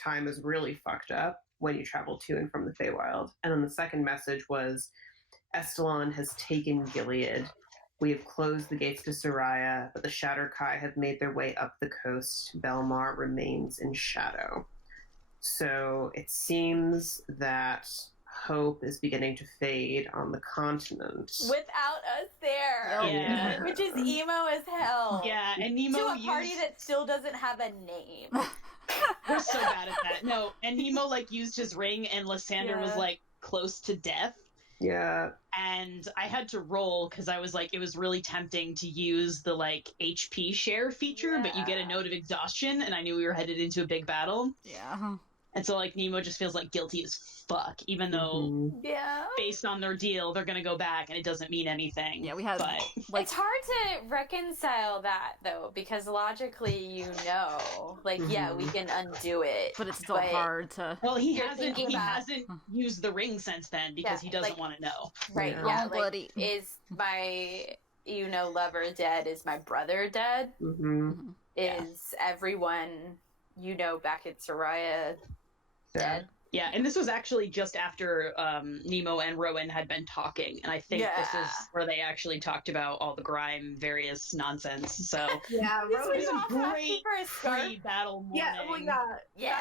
time is really fucked up when you travel to and from the Feywild. And then the second message was, Estalon has taken Gilead. We have closed the gates to Soraya, but the Shatterkai have made their way up the coast. Belmar remains in shadow. So it seems that hope is beginning to fade on the continent. Without us there. Yeah. Which is emo as hell. Yeah, and Nemo to a party that still doesn't have a name. We're so bad at that. No, and Nemo like used his ring and Lysander was like close to death. Yeah. And I had to roll because I was like, it was really tempting to use the like HP share feature, but you get a note of exhaustion, and I knew we were headed into a big battle. Yeah. And so like Nemo just feels like guilty as fuck, even though based on their deal, they're gonna go back and it doesn't mean anything. Yeah, we had like it's hard to reconcile that though, because logically like we can undo it. But it's still hard to he hasn't used the ring since then because he doesn't want to know. Right. Yeah, like, is my lover dead? Is my brother dead? Mm-hmm. Is everyone back at Soraya dead? Yeah, and this was actually just after Nemo and Rowan had been talking, and I think this is where they actually talked about all the grime, various nonsense. So Rowan was a great pre-battle morning. Yeah,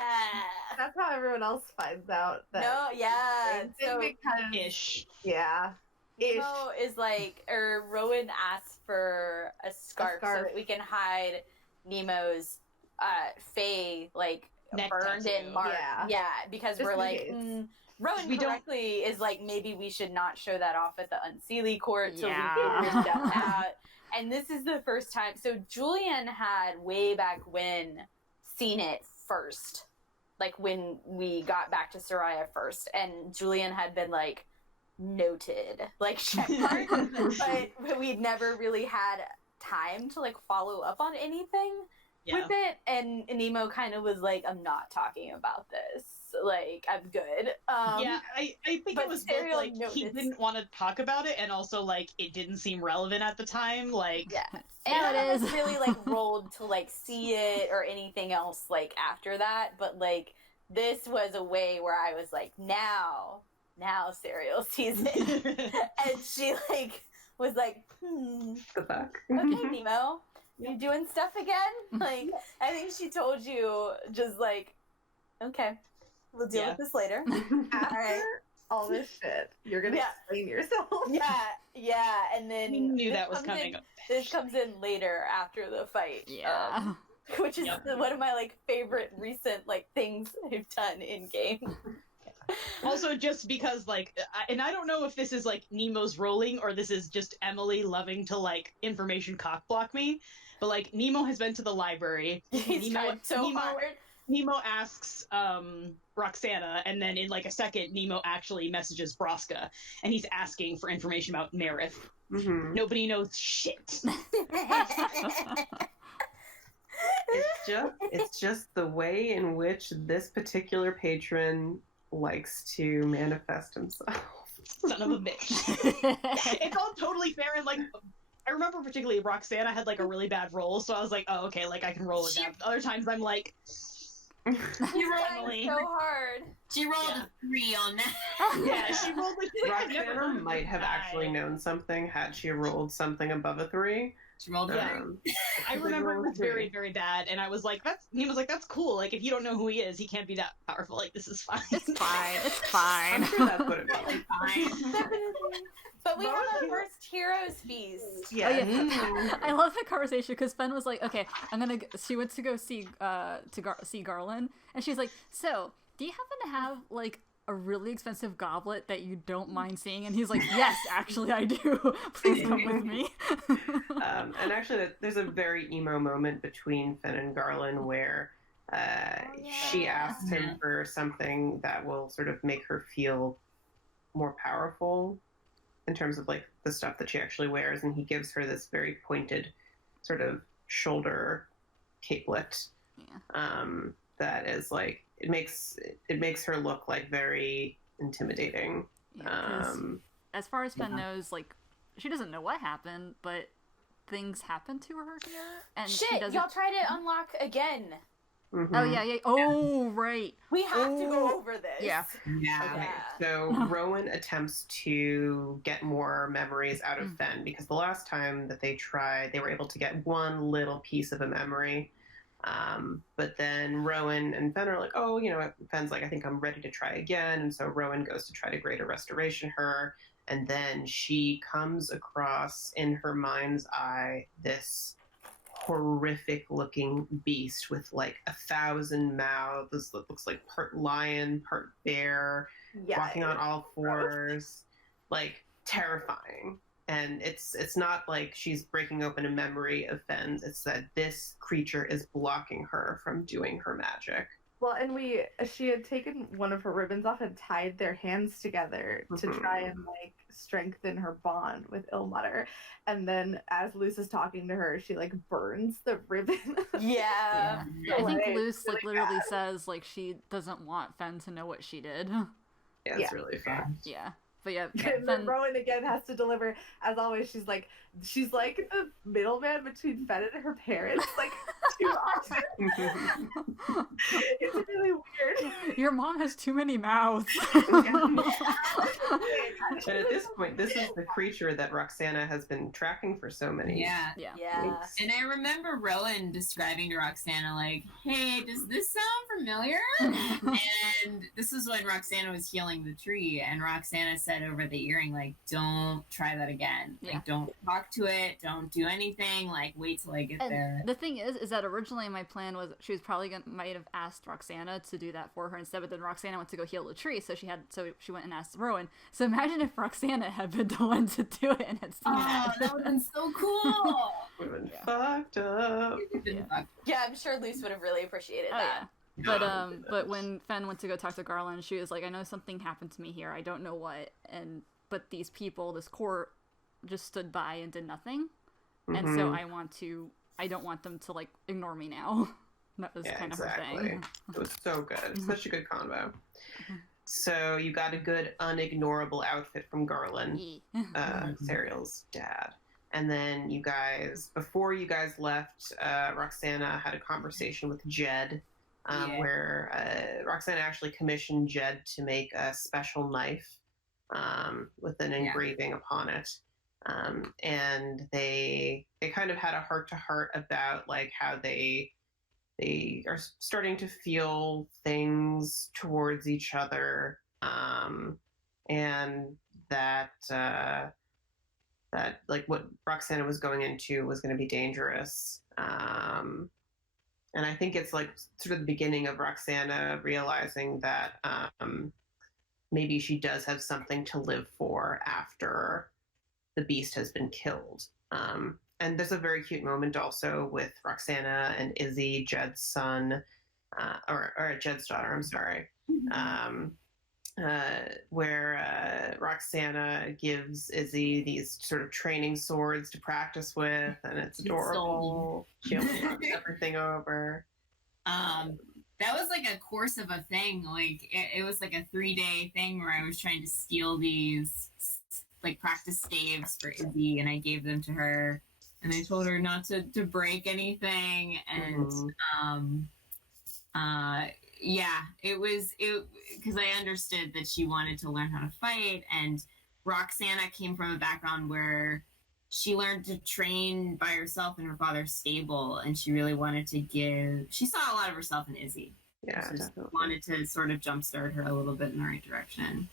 that's how everyone else finds out. That so ish. Yeah. Nemo is like, or Rowan asks for a scarf so that we can hide Nemo's Faye neck burned tattoo. in mark. Yeah, because just we're like Rowan correctly is like, maybe we should not show that off at the Unseelie court so we can figure stuff out. And this is the first time. So Julian had way back when seen it first, like when we got back to Soraya first, and Julian had been like noted, like check mark, but we'd never really had time to like follow up on anything with it, and Nemo kind of was like, I'm not talking about this, like I'm good. I think it was both like he didn't want to talk about it, and also like it didn't seem relevant at the time, like and it is really like rolled to like see it or anything else like after that, but like this was a way where I was like, now Serial sees it. And she like was like, the fuck. Okay, Nemo, you doing stuff again? Like, I think she told you just like, okay, we'll deal with this later. After all this shit, you're gonna explain yourself. And then we knew that was coming. This comes in later after the fight. Which is one of my like favorite recent like things I've done in game. Also, just because like, and I don't know if this is like Nemo's rolling or this is just Emily loving to like information cockblock me, but like Nemo has been to the library. He's tried so hard. Nemo asks Roxanna, and then in like a second, Nemo actually messages Broska, and he's asking for information about Marith. Mm-hmm. Nobody knows shit. It's just the way in which this particular patron likes to manifest himself. Son of a bitch. It's all totally fair, and like I remember particularly Roxanna had like a really bad roll, so I was like, oh okay, like I can roll it down. Other times I'm like, She rolled so hard. She rolled a 3 on that. Yeah, she rolled like Roxanna might have actually known something had she rolled something above a 3. She rolled Yeah. I remember it was very, very bad, and I was like, he was like, that's cool. Like, if you don't know who he is, he can't be that powerful. Like, this is fine. It's fine. It's fine. I'm sure that's what it means. Fine. But we have our first heroes feast. Yeah. Oh, yeah. I love that conversation because Fen was like, okay, she went to go see see Garland, and she's like, so do you happen to have like a really expensive goblet that you don't mind seeing? And he's like, yes, actually I do. Please come with me. And actually there's a very emo moment between Fen and Garland where she asks him for something that will sort of make her feel more powerful in terms of like the stuff that she actually wears, and he gives her this very pointed sort of shoulder capelet that is like it makes her look like very intimidating. Yeah, as far as Fen knows, like she doesn't know what happened, but things happened to her here, and shit, she doesn't... y'all try to unlock again. Mm-hmm. Oh yeah. Oh right. We have to go over this. Yeah. Okay. So Rowan attempts to get more memories out of Fen because the last time that they tried, they were able to get one little piece of a memory. But then Rowan and Fen are like, oh, you know, Fen's like, I think I'm ready to try again. And so Rowan goes to try to greater restoration her. And then she comes across in her mind's eye this horrific looking beast with like 1,000 mouths that looks like part lion, part bear, walking on all fours, like terrifying. And it's not like she's breaking open a memory of Fen's, it's that this creature is blocking her from doing her magic. Well, and she had taken one of her ribbons off and tied their hands together to try and like strengthen her bond with Ilmater. And then as Luce is talking to her, she like burns the ribbon. Yeah. I think Luce like literally says like she doesn't want Fen to know what she did. Yeah, it's really fun. Yeah. But yeah, and then Rowan again has to deliver. As always, she's like the middleman between Fen and her parents, like too often. It's really weird. Your mom has too many mouths. And at this point, this is the creature that Roxanna has been tracking for so many Yeah. weeks. And I remember Rowan describing to Roxanna, like, hey, does this sound familiar? And this is when Roxanna was healing the tree, and Roxanna said over the earring, like, don't try that again. Like, don't talk to it, don't do anything, like, wait till I get there. The thing is that originally my plan was she was probably might have asked Roxanna to do that for her instead, but then Roxanna went to go heal the tree, so she went and asked Rowan. So imagine if Roxanna had been the one to do it and had seen that. That would have been so cool. Would have been fucked up. Yeah, I'm sure Luce would have really appreciated that. Yeah. But when Fen went to go talk to Garland, she was like, I know something happened to me here. I don't know what. But these people, this court, just stood by and did nothing. And so I don't want them to like ignore me now. That was kind of her thing. It was so good. Such a good combo. So you got a good unignorable outfit from Garland, Serial's dad. And then you guys, before you guys left, Roxanna had a conversation with Jed, where Roxanna actually commissioned Jed to make a special knife with an engraving upon it. And they kind of had a heart-to-heart about like how they are starting to feel things towards each other, and that like what Roxanna was going into was going to be dangerous. And I think it's like sort of the beginning of Roxanna realizing that maybe she does have something to live for after the beast has been killed. And there's a very cute moment also with Roxanna and Izzy, Jed's son, or Jed's daughter, I'm sorry, where Roxanna gives Izzy these sort of training swords to practice with, and it's adorable. She only knocks everything over. That was like a course of a thing. Like it was like a 3-day thing where I was trying to steal these like practice staves for Izzy, and I gave them to her. And I told her not to break anything, and Yeah, it because I understood that she wanted to learn how to fight, and Roxanna came from a background where she learned to train by herself in her father's stable, and she really wanted to she saw a lot of herself in Izzy. Yeah, she just definitely wanted to sort of jumpstart her a little bit in the right direction.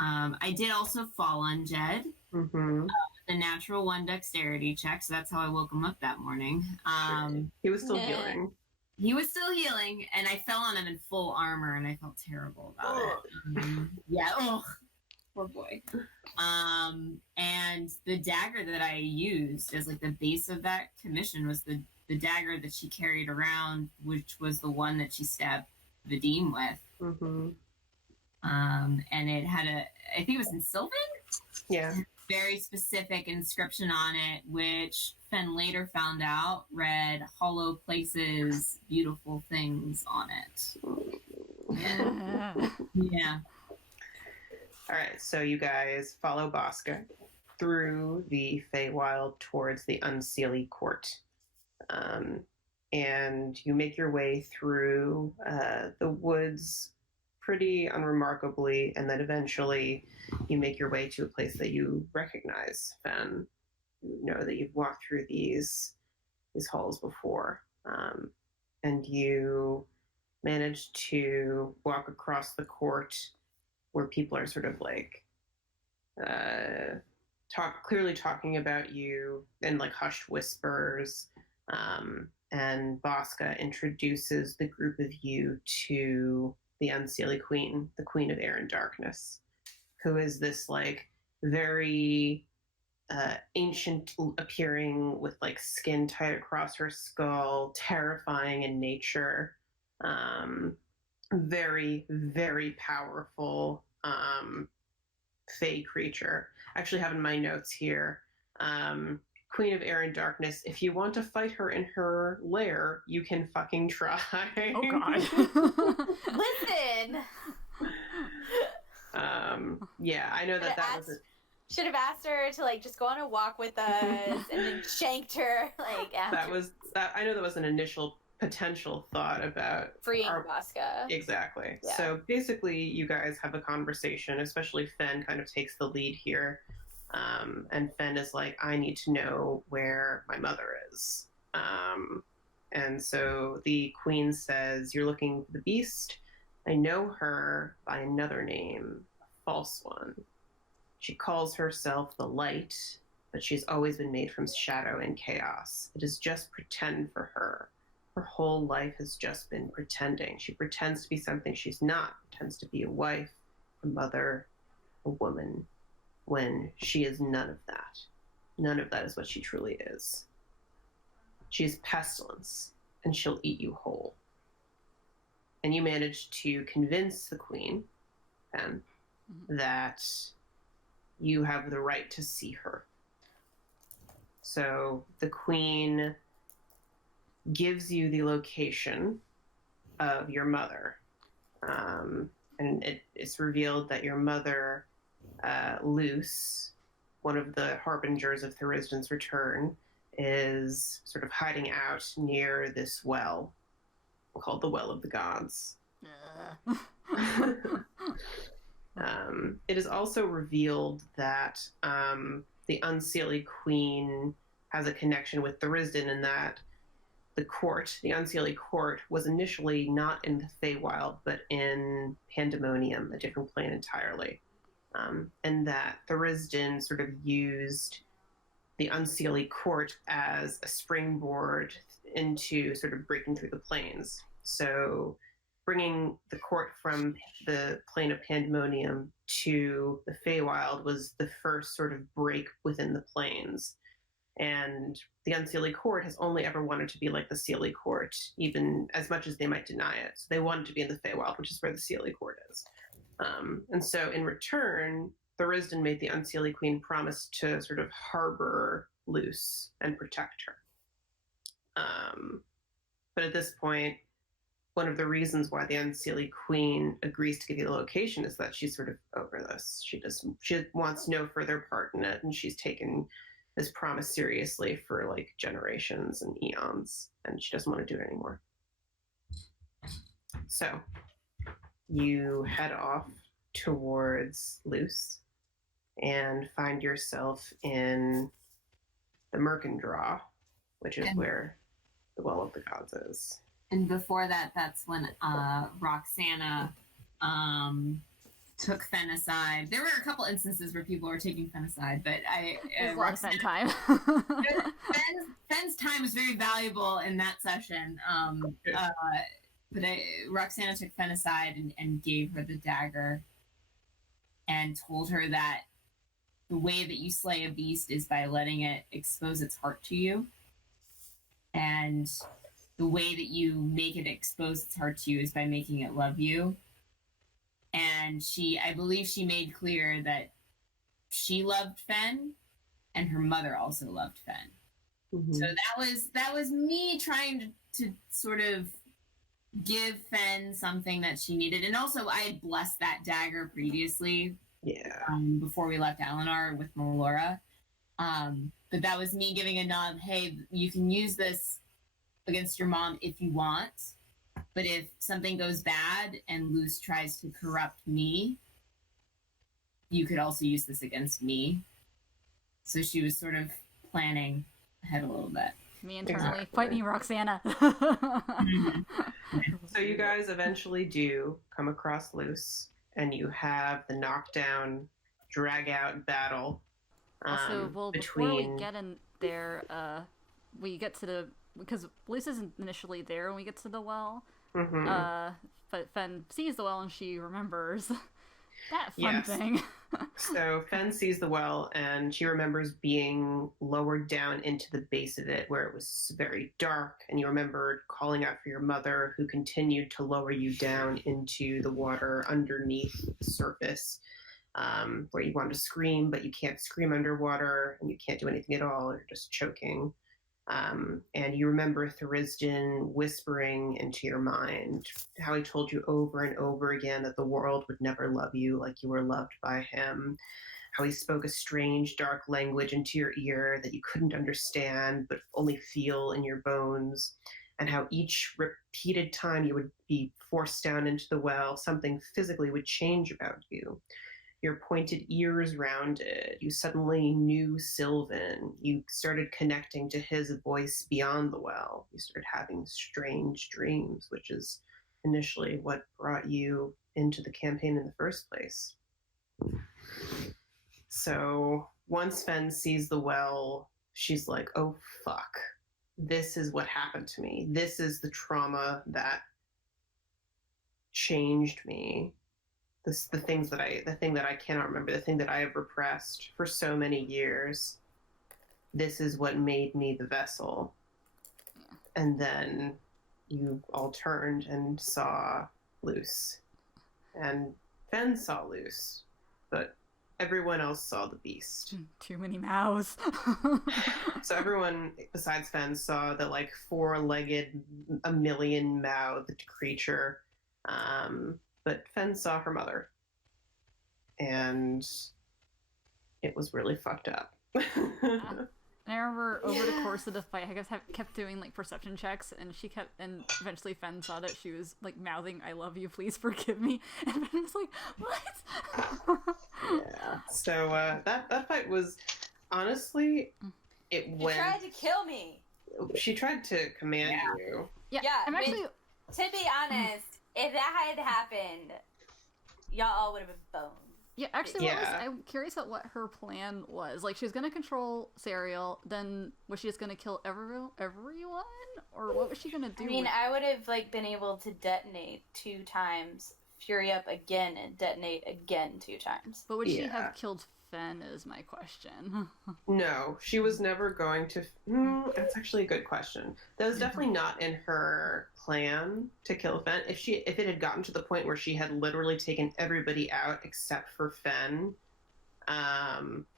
I did also fall on Jed. The natural 1 dexterity check, so that's how I woke him up that morning. He was still healing. He was still healing, and I fell on him in full armor, and I felt terrible about it. Yeah, poor boy. And the dagger that I used as like the base of that commission was the dagger that she carried around, which was the one that she stabbed Vadim with. And it had I think it was in Sylvan? Yeah. Very specific inscription on it, which Fen later found out read "Hollow Places, Beautiful Things" on it. Yeah. All right, so you guys follow Bosca through the Feywild towards the Unseelie Court. And you make your way through the woods pretty unremarkably, and then eventually you make your way to a place that you recognize, Fen. You know that you've walked through these halls before. And you manage to walk across the court where people are sort of like clearly talking about you in like hushed whispers. And Bosca introduces the group of you to the Unseelie Queen, the Queen of Air and Darkness, who is this like very ancient appearing with like skin tight across her skull, terrifying in nature, very, very powerful fey creature. I actually have in my notes here, Queen of Air and Darkness, if you want to fight her in her lair, you can fucking try. Oh god. Listen. Yeah, I know that was should have asked her to like just go on a walk with us and then shanked her like after. I know that was an initial potential thought about freeing Bosca. Exactly. Yeah. So basically you guys have a conversation, especially Fen kind of takes the lead here. And Fen is like, I need to know where my mother is. And so the queen says, you're looking for the beast. I know her by another name, a false one. She calls herself the light, but she's always been made from shadow and chaos. It is just pretend for her. Her whole life has just been pretending. She pretends to be something she's not, pretends to be a wife, a mother, a woman, when she is none of that. None of that is what she truly is. She is pestilence, and she'll eat you whole. And you manage to convince the queen, then, that you have the right to see her. So the queen gives you the location of your mother. And it's revealed that your mother, Luce, one of the harbingers of Thurisdan's return, is sort of hiding out near this well called the Well of the Gods. It is also revealed that the Unseelie Queen has a connection with Thurisdan in that the Unseelie court, was initially not in the Feywild, but in Pandemonium, a different plane entirely. And that Thurisdan sort of used the Unseelie court as a springboard into sort of breaking through the planes. So bringing the court from the plane of Pandemonium to the Feywild was the first sort of break within the planes. And the Unseelie court has only ever wanted to be like the Seelie court, even as much as they might deny it. So they wanted to be in the Feywild, which is where the Seelie court is. And so in return, Thurisdan made the Unseelie Queen promise to sort of harbor Luce and protect her. But at this point, one of the reasons why the Unseelie Queen agrees to give you the location is that she's sort of over this. She wants no further part in it, and she's taken this promise seriously for like generations and eons, and she doesn't want to do it anymore. So you head off towards Luce and find yourself in the Merkendraw, which is where the Well of the Gods is. And before that, that's when Roxanna took Fen aside. There were a couple instances where people were taking Fen aside, but There's a lot of Fen time. Fen's time was very valuable in that session. Roxanna took Fen aside and gave her the dagger and told her that the way that you slay a beast is by letting it expose its heart to you. And the way that you make it expose its heart to you is by making it love you. And I believe she made clear that she loved Fen and her mother also loved Fen. Mm-hmm. So that was me trying to sort of give Fen something that she needed. And also I had blessed that dagger previously. Yeah. Before we left Alinar with Melora. But that was me giving a nod, hey, you can use this against your mom if you want, but if something goes bad and Luce tries to corrupt me, you could also use this against me. So she was sort of planning ahead a little bit. Me internally, fight me, Roxanna. So you guys eventually do come across Luce, and you have the knockdown, drag-out battle. Also, before we get in there, we get to the... Because Luce isn't initially there when we get to the well. Mm-hmm. But Fen sees the well and she remembers that fun thing. So Fen sees the well and she remembers being lowered down into the base of it where it was very dark. And you remember calling out for your mother, who continued to lower you down into the water underneath the surface, where you want to scream, but you can't scream underwater and you can't do anything at all. You're just choking. And you remember Thurisdan whispering into your mind how he told you over and over again that the world would never love you like you were loved by him. How he spoke a strange, dark language into your ear that you couldn't understand but only feel in your bones. And how each repeated time you would be forced down into the well, something physically would change about you. Your pointed ears rounded. You suddenly knew Sylvan. You started connecting to his voice beyond the well. You started having strange dreams, which is initially what brought you into the campaign in the first place. So once Fen sees the well, she's like, oh, fuck. This is what happened to me. This is the trauma that changed me. The thing that I cannot remember, the thing that I have repressed for so many years. This is what made me the vessel. And then you all turned and saw Luce. And Fen saw Luce, but everyone else saw the beast. Too many mouths. So everyone besides Fen saw the like four-legged, a million-mouthed creature. But Fen saw her mother, and it was really fucked up. I remember over the course of the fight, I guess kept doing like perception checks, and eventually Fen saw that she was like mouthing, "I love you, please forgive me," and Fen was like, "What?" Yeah. So that fight was honestly, it went. She tried to kill me. She tried to command you. Yeah. I'm actually. To be honest. If that had happened, y'all all would have been boned. Yeah, actually, I'm curious about what her plan was. Like, she was gonna control Serial, then was she just gonna kill everyone? Or what was she gonna do? I mean, I would have, like, been able to detonate 2 times, Fury up again, and detonate again 2 times. But would she have killed Fen is my question. No, she was never going to... that's actually a good question. That was definitely not in her plan to kill Fen. If it had gotten to the point where she had literally taken everybody out except for Fen...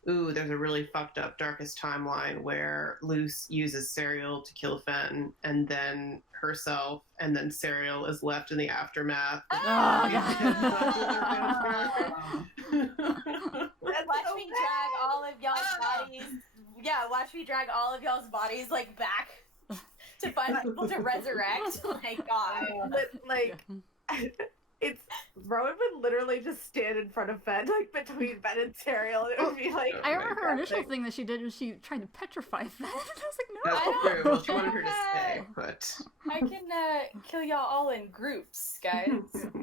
there's a really fucked up Darkest timeline where Luce uses Serial to kill Fen, and then herself, and then Serial is left in the aftermath. Watch me drag all of y'all's bodies. Yeah, watch me drag all of y'all's bodies like back to find people to resurrect. My God. But like, it's Rowan would literally just stand in front of Ben, like between Ben and Serial, and it would be like. I remember her initial thing that she did was she tried to petrify Ben. I was like, no. That's true. Well, she wanted her to stay, but I can kill y'all all in groups, guys.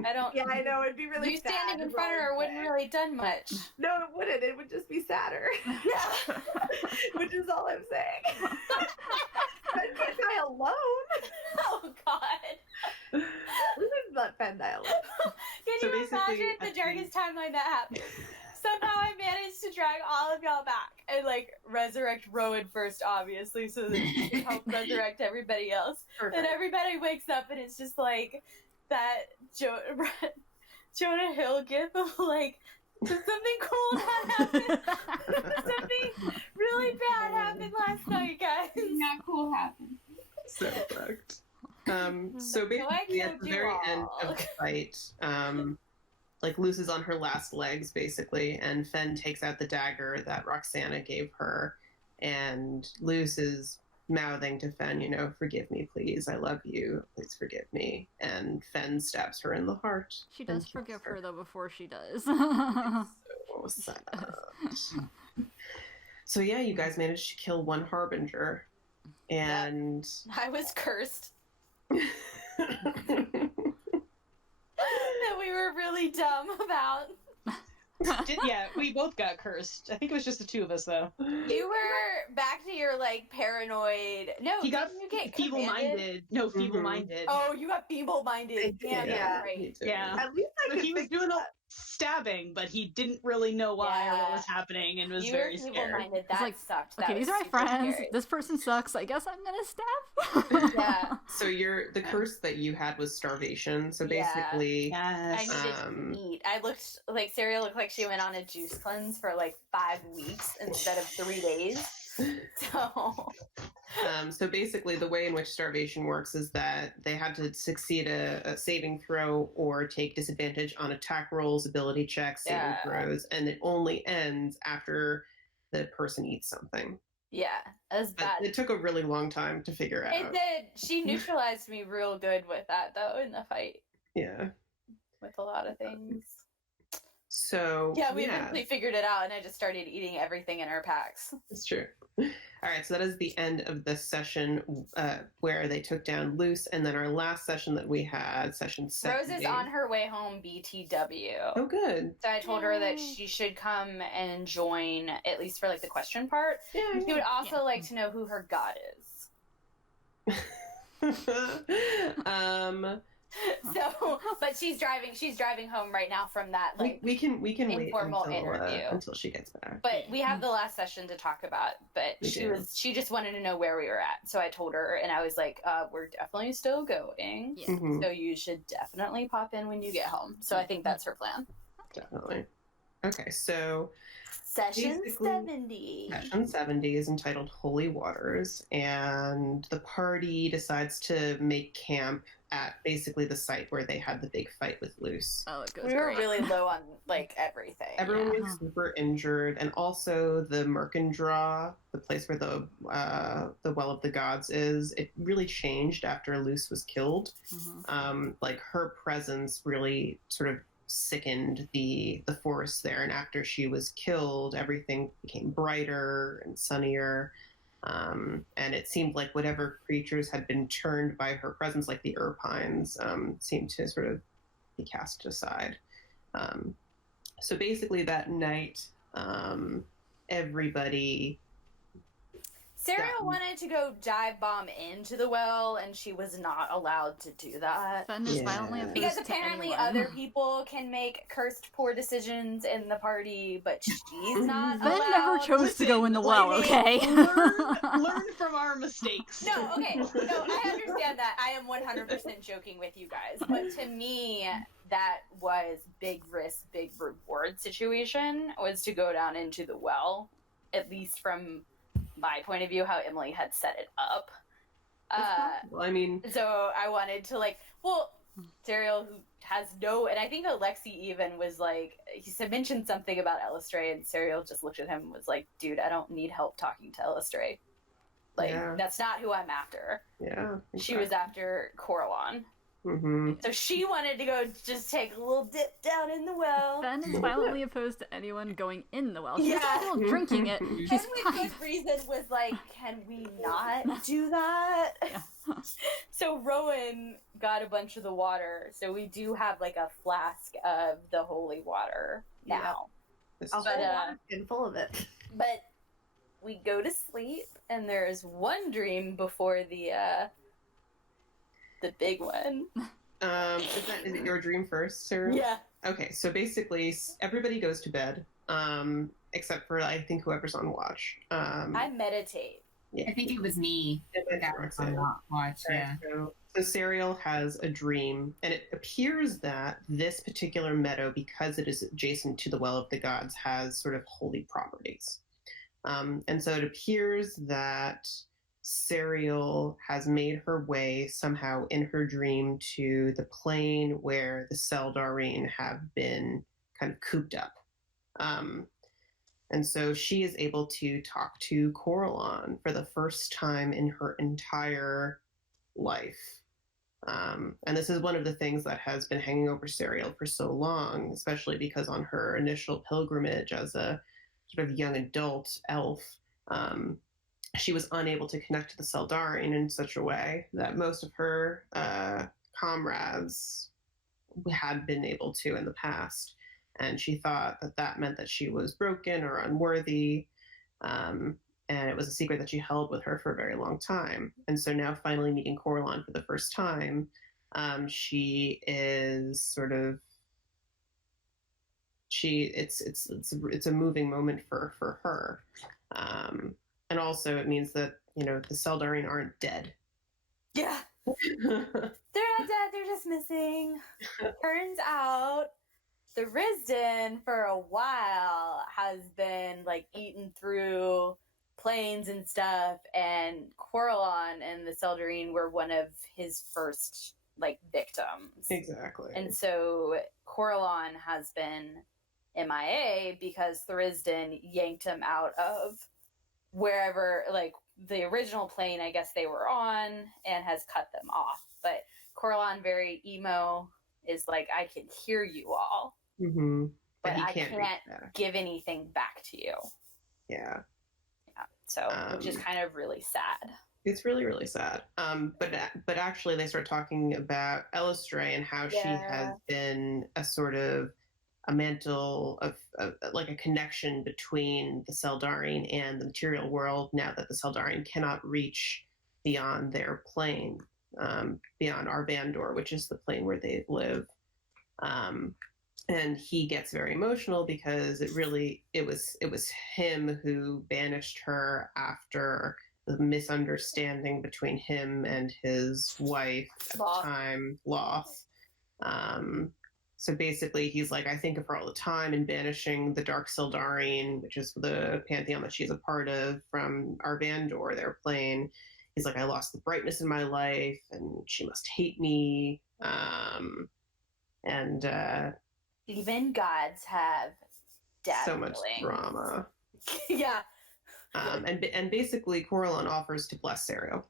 I don't. Yeah, I know. It'd be really You sad standing in if front of her Rowan wouldn't quit. really done much. No, it wouldn't. It would just be sadder. Which is all I'm saying. Ben can't die alone. Oh God. We should let Ben die alone. Can So you basically, imagine the at darkest timeline that happened? Somehow I managed to drag all of y'all back and like resurrect Rowan first, obviously, so that she can help resurrect everybody else. Perfect. And everybody wakes up and it's just like that Jonah Hill gif of like, did something cool not happen? Something really bad happened last night, guys. Not cool happened. so fucked. So basically, at the very end of the fight, like Luce is on her last legs, basically, and Fen takes out the dagger that Roxanna gave her, and Luce is mouthing to Fen, you know, forgive me, please, I love you, please forgive me, and Fen stabs her in the heart. She does forgive her, though, before she does. So sad. So yeah, you guys managed to kill one Harbinger, and... I was cursed. That we were really dumb about. Yeah, we both got cursed. I think it was just the two of us, though. You were back to your like paranoid. No, He got didn't you get feeble-minded. commanded? No, feeble-minded. Oh, you got feeble-minded. Damn, Yeah. right. Yeah. At least I So could he was fix doing all that. stabbing, but he didn't really know why or what Yeah. was happening and was You very were scared. feeble-minded. That like, sucked. Okay, That these was are my super friends. scary. This person sucks. I guess I'm gonna stab. Yeah. So the curse that you had was starvation. So Yeah. Yes. I needed to eat. I looked like Sarah looked like she went on a juice cleanse for like 5 weeks instead of 3 days. So So basically, the way in which starvation works is that they had to succeed a saving throw or take disadvantage on attack rolls, ability checks, saving Yeah. throws, and it only ends after the person eats something. yeah, it was But bad. it took a really long time to figure It out. did. She neutralized me real good with that though in the fight Yeah. with a lot of things. So Yeah, we eventually figured it out, and I just started eating everything in our packs. it's true. All right, so that is the end of this session where they took down Luce, and then our last session that we had, session 7. Rose is on her way home BTW. Oh, good. So I told her that she should come and join, at least for like the question part. Yeah. She would also like to know who her god is. So, but she's driving home right now from that like. we can wait informal interview. until she gets back. But we have the last session to talk about. But We do. she just wanted to know where we were at. So I told her, and I was like, "We're definitely still going. Yeah. Mhm, So you should definitely pop in when you get home." So I think that's her plan. definitely. Okay, so Session Basically, 70. session 70 is entitled Holy Waters, and the party decides to make camp at basically the site where they had the big fight with Luce. Oh, it goes We were great. really low on like everything. Everyone Yeah. was super injured, and also the Merkendraw, the place where the Well of the Gods is, it really changed after Luce was killed. Like her presence really sort of sickened the forest there, and after she was killed, everything became brighter and sunnier. And it seemed like whatever creatures had been turned by her presence, like the Erpines, seemed to sort of be cast aside. So basically that night, everybody... Sarah Yeah. wanted to go dive bomb into the well, and she was not allowed to do that. Fen is Yeah. violently opposed Because to apparently anyone. other people can make cursed poor decisions in the party, but she's not Fen allowed. never chose to go in the well, okay? learn from our mistakes. No, okay. No, I understand that. I am 100% joking with you guys. But to me, that was big risk, big reward situation, was to go down into the well, at least from my point of view, how Emily had set it up. Well, I mean, So I wanted to Serial, who has no, and I think Alexi even was like, mentioned something about Elistray, and Serial just looked at him and was like, dude, I don't need help talking to Elistray. Like, Yeah. that's not who I'm after. yeah. She was after Coralon. Mm-hmm. So she wanted to go just take a little dip down in the well. Ben is violently opposed to anyone going in the well. She's Yeah. comfortable drinking it. She's And with fine. good reason was like, can we not do that? Yeah. So Rowan got a bunch of the water. So we do have like a flask of the holy water now. This A is- whole But, water full of it. But we go to sleep, and there's one dream before the big one. is it your dream first, Sarah? Yeah. Okay, so basically everybody goes to bed, except for I think whoever's on watch. I meditate. I think it was me that was on watch. Yeah. So Serial has a dream, and it appears that this particular meadow, because it is adjacent to the Well of the Gods, has sort of holy properties. And so it appears that Serial has made her way somehow in her dream to the plane where the Seldarine have been kind of cooped up. And so she is able to talk to Coralon for the first time in her entire life. And this is one of the things that has been hanging over Serial for so long, especially because on her initial pilgrimage as a sort of young adult elf, she was unable to connect to the Seldarine in such a way that most of her comrades had been able to in the past. And she thought that that meant that she was broken or unworthy. And it was a secret that she held with her for a very long time. And so now finally meeting Coralon for the first time, she is sort of, it's a moving moment for her. And also it means that, you know, the Seldarine aren't dead. Yeah. They're not dead, they're just missing. Turns out the Risden for a while has been like eaten through planes and stuff, and Coralon and the Seldarine were one of his first like victims. Exactly. And so Coralon has been MIA because the Risden yanked him out of wherever, like the original plane I guess they were on, and has cut them off. But Coralon, very emo, is like, I can hear you all, Mm-hmm. but he I can't can't reach back. give anything back to you. Yeah. Yeah. So, which is kind of really sad. It's really, really sad. But actually, they start talking about Elistray and how she has been a sort of a mantle of like a connection between the Seldarine and the material world. Now that the Seldarine cannot reach beyond their plane, beyond Arvandor, which is the plane where they live. And he gets very emotional because it was him who banished her after the misunderstanding between him and his wife at the time, Loth. So basically, he's like, I think of her all the time, and banishing the Dark Seldarine, which is the pantheon that she's a part of, from Arvandor, their plane. He's like, I lost the brightness in my life, and she must hate me. Even gods have dad So much feelings. drama. Yeah. And basically, Coralon offers to bless Serial.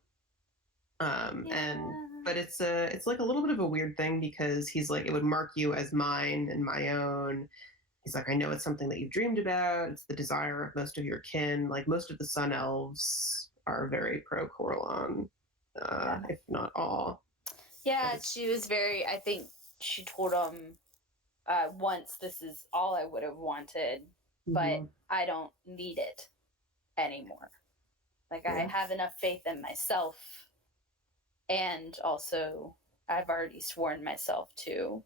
But it's like a little bit of a weird thing because he's like, it would mark you as mine and my own. He's like, I know it's something that you've dreamed about. It's the desire of most of your kin. Like most of the Sun Elves are very pro Coralon, if not all. Yeah, she was very, I think she told him once, this is all I would have wanted, but I don't need it anymore. Like, I have enough faith in myself, and also I've already sworn myself to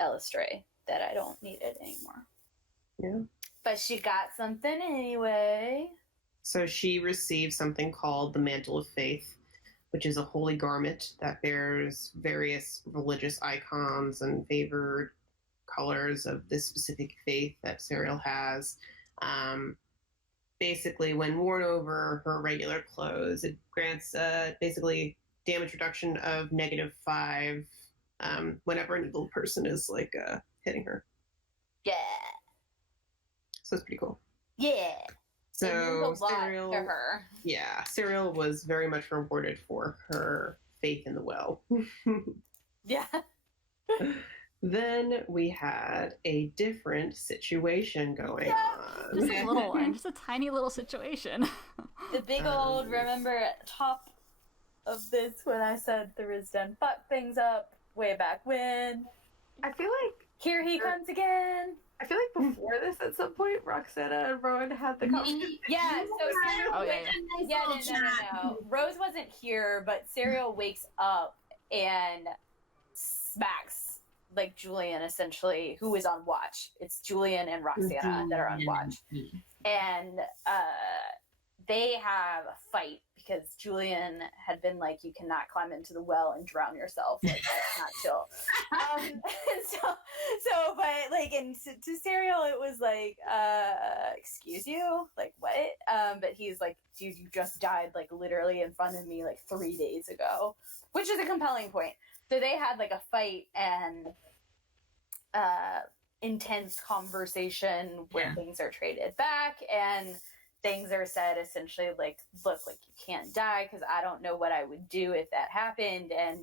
Elistray that I don't need it anymore. Yeah. But she got something anyway. So she received something called the Mantle of Faith, which is a holy garment that bears various religious icons and favored colors of this specific faith that Serial has. Basically, when worn over her regular clothes, it grants basically damage reduction of -5 whenever an evil person is like hitting her. Yeah. So it's pretty cool. Yeah. So it means a lot Serial, to her. yeah, Serial was very much rewarded for her faith in the well. Yeah. Then we had a different situation going on. Just a little one, just a tiny little situation. The big old, remember at the top of this when I said the Rizden fucked things up way back when. I feel like Here he comes again. I feel like before this, at some point, Roxanna and Rowan had the conversation. Yeah, so Serial no. Rose wasn't here, but Serial wakes up and smacks like Julian, essentially, who is on watch. It's Julian and Roxanna that are on watch. And they have a fight because Julian had been like, you cannot climb into the well and drown yourself. Like, that's not chill. But like, and to Serial, it was like, excuse you? Like, what? But he's like, dude, you just died, like, literally in front of me, like, 3 days ago, which is a compelling point. So they had, like, a fight and intense conversation where things are traded back and things are said essentially like, look, like, you can't die because I don't know what I would do if that happened. And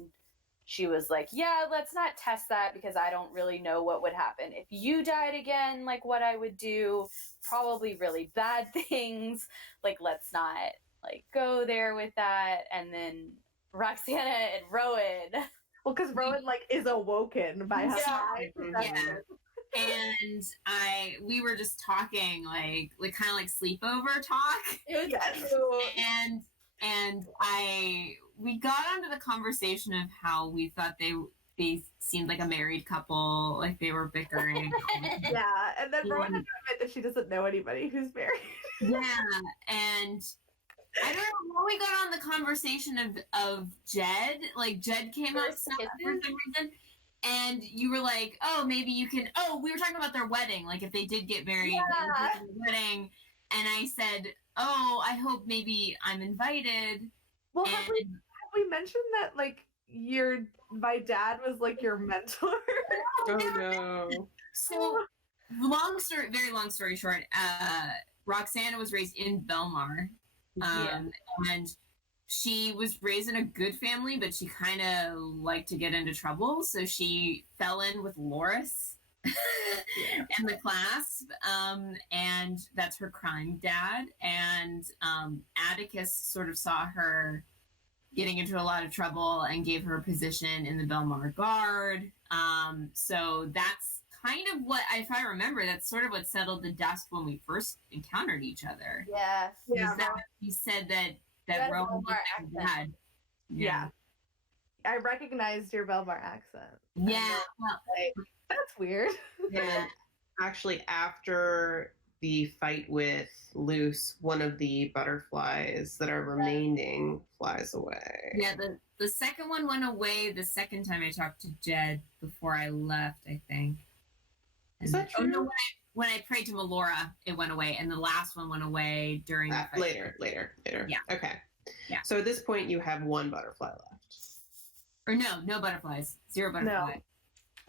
she was like, yeah, let's not test that because I don't really know what would happen if you died again, like what I would do, probably really bad things. Like, let's not like go there with that. And then Roxanna and Rowan. Well, because Rowan like is awoken by how And we were just talking like kind of like sleepover talk. It was And we got onto the conversation of how we thought they seemed like a married couple, like they were bickering. Yeah, and then Rowan had to admit that she doesn't know anybody who's married. Yeah, and I don't know how we got on the conversation of Jed. Like, Jed came up for some reason, and you were like, oh, maybe you can... Oh, we were talking about their wedding, like if they did get married, their wedding, and I said, oh, I hope maybe I'm invited. Well, have we mentioned that, like, my dad was, like, your mentor? Oh, no. So, very long story short, Roxanna was raised in Belmar, and she was raised in a good family, but she kind of liked to get into trouble, so she fell in with Loris in the class, and that's her crime dad, and Atticus sort of saw her getting into a lot of trouble and gave her a position in the Belmar Guard. So that's kind of what, if I remember, that's sort of what settled the dust when we first encountered each other. Yeah. You said that Rowan looked like dad. Yeah. I recognized your Belmar accent. Yeah. Like, that's weird. Yeah. Actually, after the fight with Luce, one of the butterflies that are remaining flies away. Yeah, the second one went away the second time I talked to Jed before I left, I think. Is that true? Oh, no, when I prayed to Melora, it went away, and the last one went away during the fight. Later. Yeah. Okay. Yeah. So at this point, you have one butterfly left. Or no butterflies. 0 butterfly.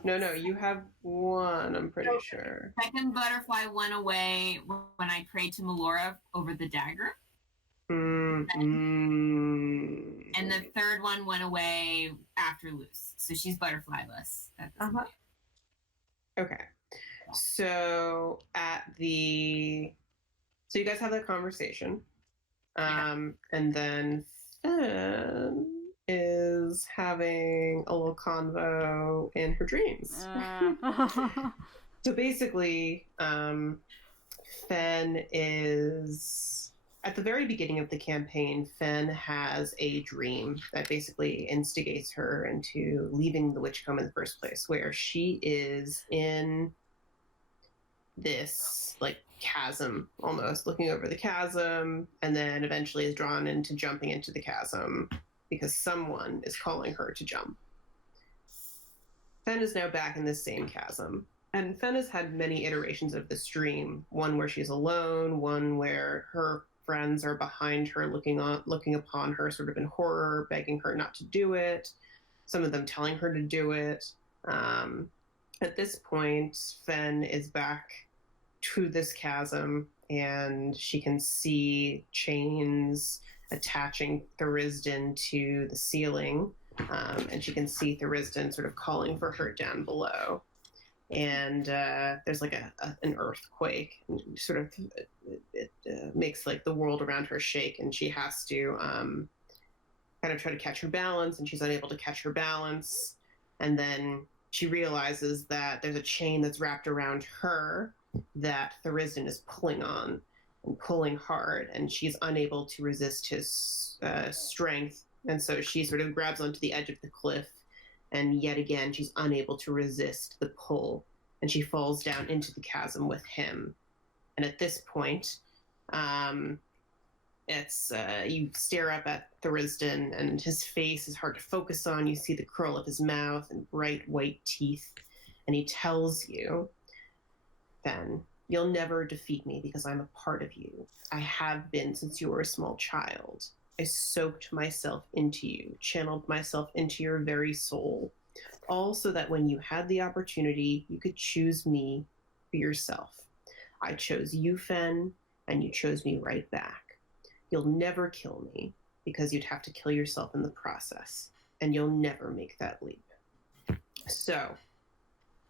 No, you have one, I'm pretty sure. Second butterfly went away when I prayed to Melora over the dagger. And the third one went away after Luce. So she's butterflyless at this point. Okay. So so you guys have that conversation. And then Finn is having a little convo in her dreams. So basically, Fenn is, at the very beginning of the campaign, Fenn has a dream that basically instigates her into leaving the Witchcomb in the first place, where she is in this, like, chasm, almost, looking over the chasm, and then eventually is drawn into jumping into the chasm because someone is calling her to jump. Fenn is now back in this same chasm. And Fenn has had many iterations of this dream. One where she's alone, one where her friends are behind her, looking upon her sort of in horror, begging her not to do it. Some of them telling her to do it. At this point, Fenn is back to this chasm, and she can see chains attaching Thurisden to the ceiling. and she can see Thuristan sort of calling for her down below. And there's like an earthquake, and sort of it makes like the world around her shake, and she has to kind of try to catch her balance, and she's unable to catch her balance. And then she realizes that there's a chain that's wrapped around her that Thuristan is pulling on and pulling hard, and she's unable to resist his strength. And so she sort of grabs onto the edge of the cliff, and yet again, she's unable to resist the pull, and she falls down into the chasm with him. And at this point, it's you stare up at Thuristan, and his face is hard to focus on. You see the curl of his mouth and bright white teeth, and he tells you, "Fen, you'll never defeat me because I'm a part of you. I have been since you were a small child. I soaked myself into you, channeled myself into your very soul, all so that when you had the opportunity, you could choose me for yourself. I chose you, Fen, and you chose me right back. You'll never kill me because you'd have to kill yourself in the process, and you'll never make that leap." So,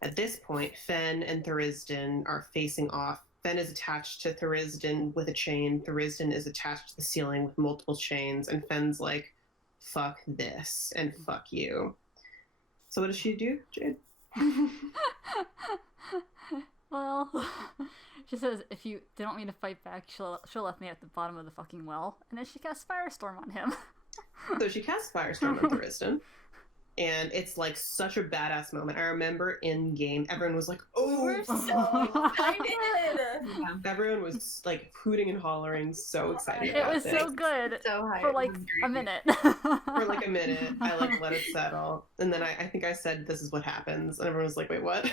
at this point, Fen and Thuristan are facing off. Fen is attached to Thuristan with a chain. Thuristan is attached to the ceiling with multiple chains. And Fen's like, "Fuck this," and "fuck you." So what does she do, Jade? Well, she says if you didn't want me to fight back, she'll left me at the bottom of the fucking well. And then she casts Firestorm on him. So she casts Firestorm on Thuristan. And it's like such a badass moment. I remember in game, everyone was like, "Oh, We're so excited. Yeah. Everyone was like hooting and hollering, so excited. It about was so good So hyped. for like a minute. For like a minute, I like let it settle, and then I think I said, "This is what happens," and everyone was like, "Wait, what?"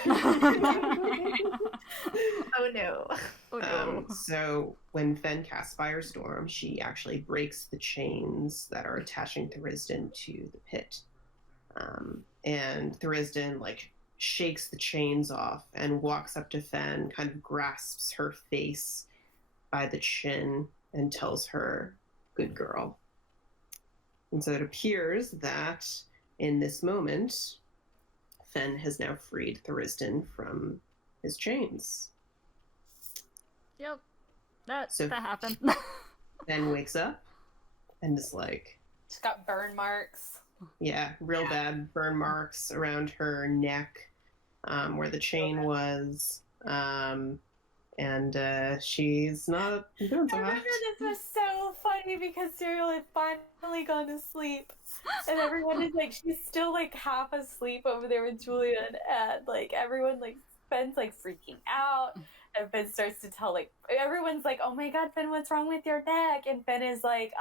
Oh no. Oh no. So when Fen casts Firestorm, she actually breaks the chains that are attaching Thuristan to the pit. And Thuristan like shakes the chains off and walks up to Fen, kind of grasps her face by the chin and tells her, "Good girl." And so it appears that in this moment, Fen has now freed Thuristan from his chains. Yep. That So- happened. Fen wakes up and is like, She's got burn marks. yeah, real bad burn marks around her neck, where the chain was. And she's not doing so I hot. remember this was so funny because Serial had finally gone to sleep. And everyone is like, she's still like half asleep over there with Julian. And like everyone, like, Ben's like freaking out. And Ben starts to tell, like, everyone's like, "Oh my God, Ben, what's wrong with your neck?" And Ben is like,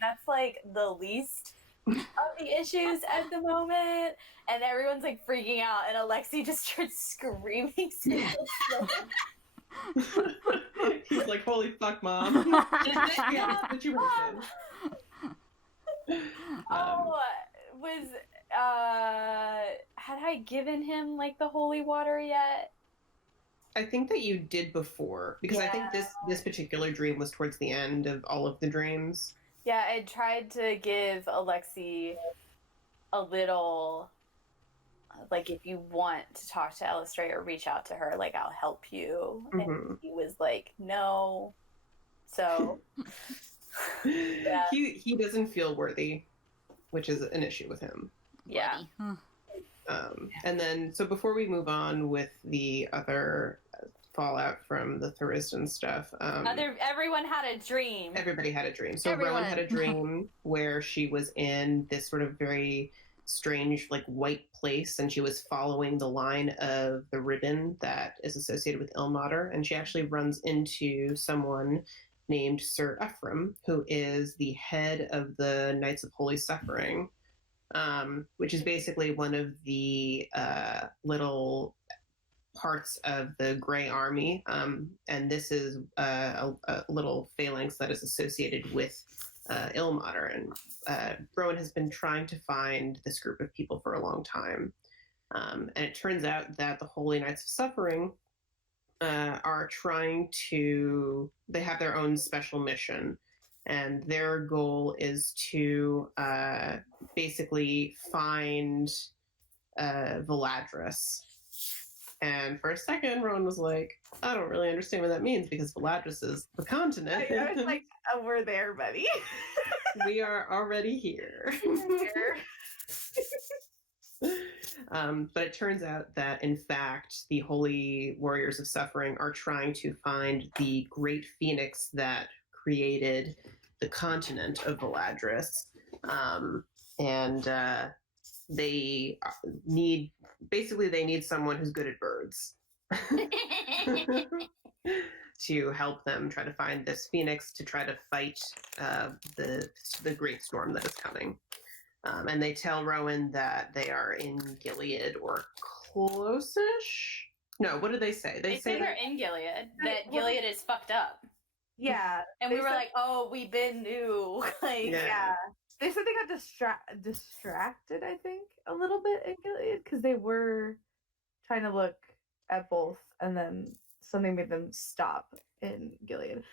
that's like the least of the issues at the moment. And everyone's like freaking out. And Alexi just starts screaming. He's like, "Holy fuck, Mom." Yeah, the situation. Was had I given him like the holy water yet? I think that you did before, because I think this particular dream was towards the end of all of the dreams. Yeah, I tried to give Alexi a little, like, if you want to talk to Elistray or reach out to her, like, I'll help you. Mhm. And he was like, no. So, yeah. He doesn't feel worthy, which is an issue with him. Yeah. And then, so before we move on with the other fallout from the Thuristan stuff, Everyone had a dream. everybody had a dream. So Everyone. Rowan had a dream where she was in this sort of very strange, like, white place, and she was following the line of the ribbon that is associated with Ilmater, and she actually runs into someone named Sir Ephraim, who is the head of the Knights of Holy Suffering, which is basically one of the little parts of the Grey Army, and this is a little phalanx that is associated with Ilmater, and Rowan has been trying to find this group of people for a long time, and it turns out that the Holy Knights of Suffering are trying to, they have their own special mission, and their goal is to basically find Valadris. And for a second, Rowan was like, I don't really understand what that means because Valadris is the continent. I was like, oh, we're there, buddy. We are already here. But it turns out that, in fact, the Holy Warriors of Suffering are trying to find the great phoenix that created the continent of Valadris. And they need someone who's good at birds to help them try to find this phoenix to try to fight the great storm that is coming. And they tell Rowan that they are in Gilead or close-ish. No, what did they say? They say they're in Gilead. That Gilead is fucked up. Yeah, and we were like, "Oh, we been new." Like, yeah. They said they got distracted, I think, a little bit in Gilead because they were trying to look at both, and then something made them stop in Gilead.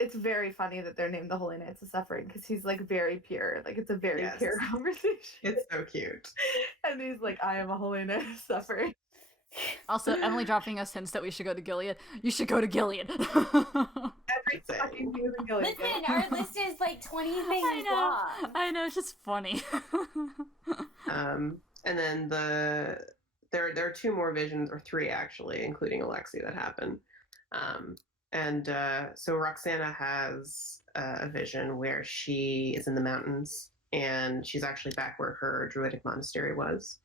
It's very funny that they're named the Holy Knights of Suffering because he's like very pure. Like it's a very pure conversation. It's so cute. And he's like, I am a Holy Knight of Suffering. Also, Emily dropping us hints that we should go to Gilead. You should go to Gilead. Every fucking thing is in Gilead. Listen, our list is like 20 things long. I know, it's just funny. And then there are two more visions, or three actually, including Alexi, that happen. So Roxanna has a vision where she is in the mountains and she's actually back where her druidic monastery was.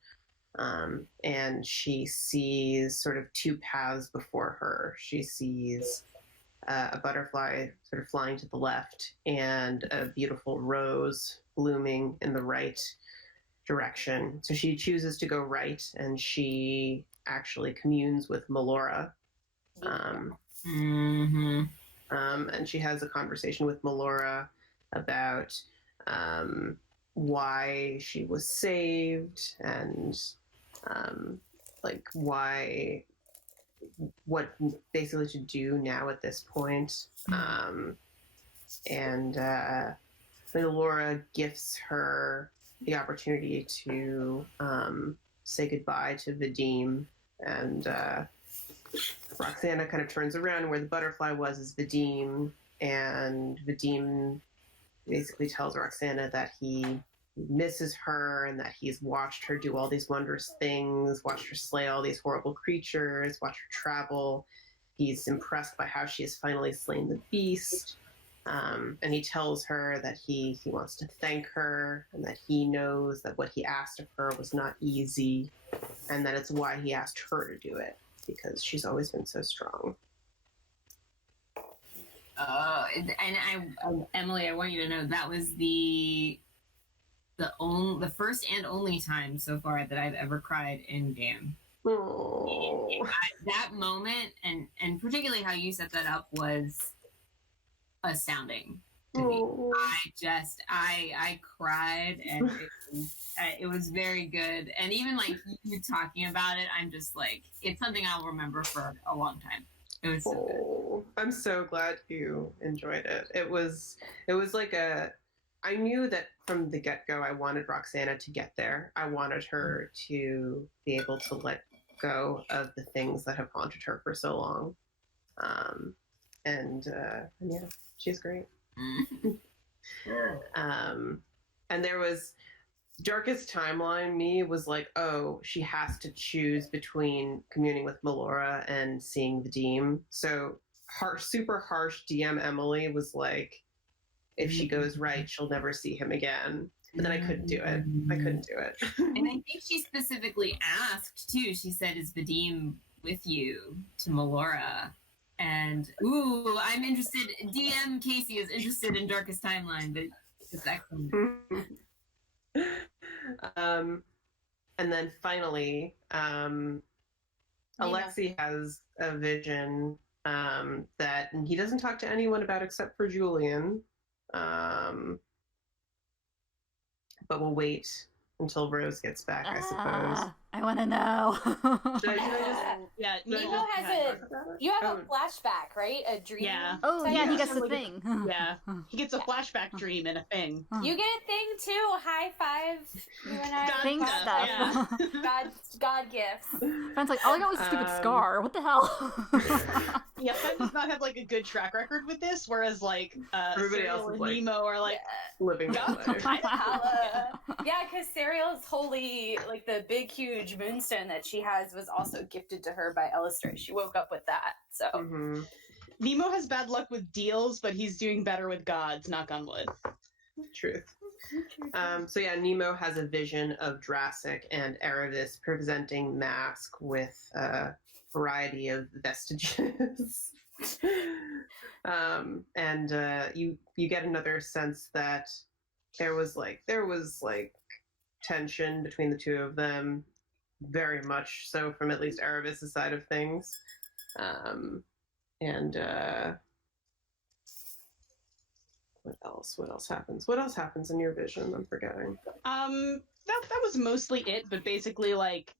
And she sees sort of two paths before her. She sees a butterfly sort of flying to the left and a beautiful rose blooming in the right direction. So she chooses to go right, and she actually communes with Melora. And she has a conversation with Melora about why she was saved and what basically to do now at this point. Melora gifts her the opportunity to say goodbye to Vadim, and Roxanna kind of turns around. Where the butterfly was is Vadim, and Vadim basically tells Roxanna that he misses her and that he's watched her do all these wondrous things, watched her slay all these horrible creatures, watched her travel. He's impressed by how she has finally slain the beast. And he tells her that he wants to thank her and that he knows that what he asked of her was not easy and that it's why he asked her to do it, because she's always been so strong. Emily, I want you to know that was the first and only time so far that I've ever cried in game. That moment, and particularly how you set that up, was astounding to me. I cried, and it was very good. And even like you talking about it, I'm just like, it's something I'll remember for a long time. It was so good. I'm so glad you enjoyed it. It was like I knew that from the get-go I wanted Roxanna to get there. I wanted her to be able to let go of the things that have haunted her for so long. And yeah, she's great. And there was Darkest Timeline. Me was like, oh, she has to choose between communing with Melora and seeing Vadim. So super harsh DM Emily was like, if she goes right, she'll never see him again. But then I couldn't do it. And I think she specifically asked too. She said, "Is Vadim with you?" to Melora. And I'm interested. DM Casey is interested in Darkest Timeline, but it's excellent. And then finally, Alexi has a vision that he doesn't talk to anyone about except for Julian. But we'll wait until Rose gets back, I suppose. I want to know. Should I just? Yeah, Nemo has you have a flashback, right? A dream. Yeah. Oh yeah, he Yeah. gets the thing. Yeah, he gets a flashback dream and a thing. You get a thing too. High five. You and I. God Thing stuff. Yeah. God gifts. Fen's like, all I got was a stupid scar. What the hell? Yeah, Fen does not have like a good track record with this, whereas like Everybody Serial else is and like- Nemo are like, Living God, that way. Yeah, because Serial's holy, like the big, huge moonstone that she has was also gifted to her by Ellistra. She woke up with that. So Mhm. Nemo has bad luck with deals, but he's doing better with gods. Knock on wood. Truth. So yeah, Nemo has a vision of Drassic and Erebus presenting Mask with a variety of vestiges. And you get another sense that there was tension between the two of them, very much so from at least Erebus' side of things. And what else? What else happens? What else happens in your vision? I'm forgetting. That was mostly it, but basically like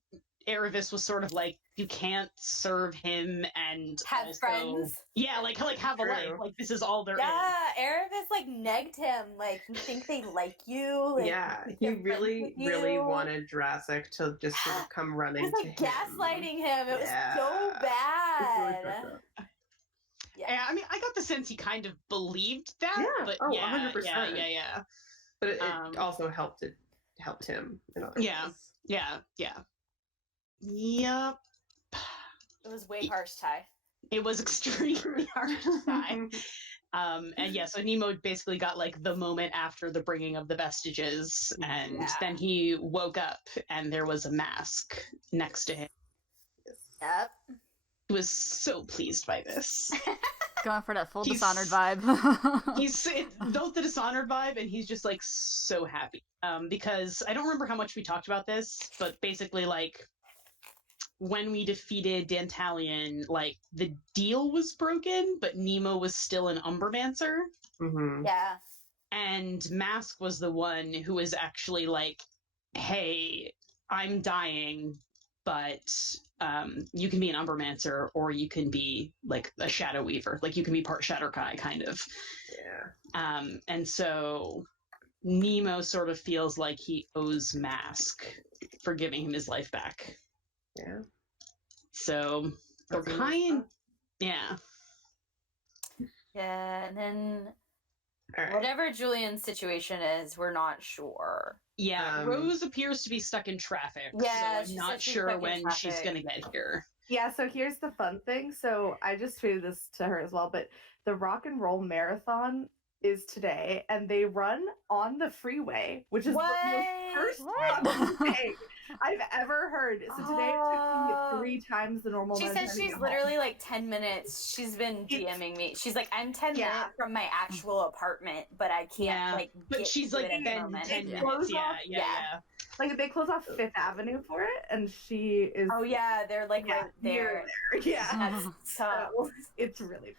Erebus was sort of like, you can't serve him and have also, friends. Yeah, like have a True. life. Like this is all there is. Yeah, Erebus like negged him. Like, you think they like you? Like, Yeah, you think he they're friends really, with you? really wanted Drassic to just sort of come running It was to like him. gaslighting him. It was Yeah. so It's really bad. fucked up. Yeah, I mean, I got the sense he kind of believed that. Yeah, But oh, yeah, 100%. yeah. But it also helped him in other Yeah. ways. Yeah. Yep. It was way harsh, Ty. It was extremely hard to find. And yeah, so Nemo basically got like the moment after the bringing of the vestiges, and Yeah. then he woke up and there was a mask next to him. Yep. He was so pleased by this. Going for that full He's- Dishonored vibe. He's both the Dishonored vibe, and he's just like so happy. Because I don't remember how much we talked about this, but basically like when we defeated Dantalion, like the deal was broken, but Nemo was still an Umbermancer. Mm-hmm. Yeah. And Mask was the one who was actually like, hey, I'm dying, but you can be an Umbermancer, or you can be like a Shadow Weaver. Like you can be part Shadowkai, kind of. Yeah. And so Nemo sort of feels like he owes Mask for giving him his life back. Yeah. So they're That's kind, yeah. Yeah, and then All right. whatever Julian's situation is, we're not sure. Yeah, Rose appears to be stuck in traffic. Yeah, so she I'm said not she's sure stuck in when she's traffic. gonna get here. Yeah, so here's the fun thing. So I just tweeted this to her as well, but the rock and roll marathon is today, and they run on the freeway, which is What? the most first thing I've ever heard. So today it took me 3 times the normal. She amount of said time to she's get literally like 10 minutes. She's been DMing me. She's like, I'm 10 Yeah. minutes from my actual apartment, but I can't Yeah, like but get she's to like it at the 10 moment. minutes. Close Yeah, off? yeah. Like they close off Fifth Avenue for it, and she is. Oh yeah, they're like yeah, right there. near there. Yeah, That's so so it's really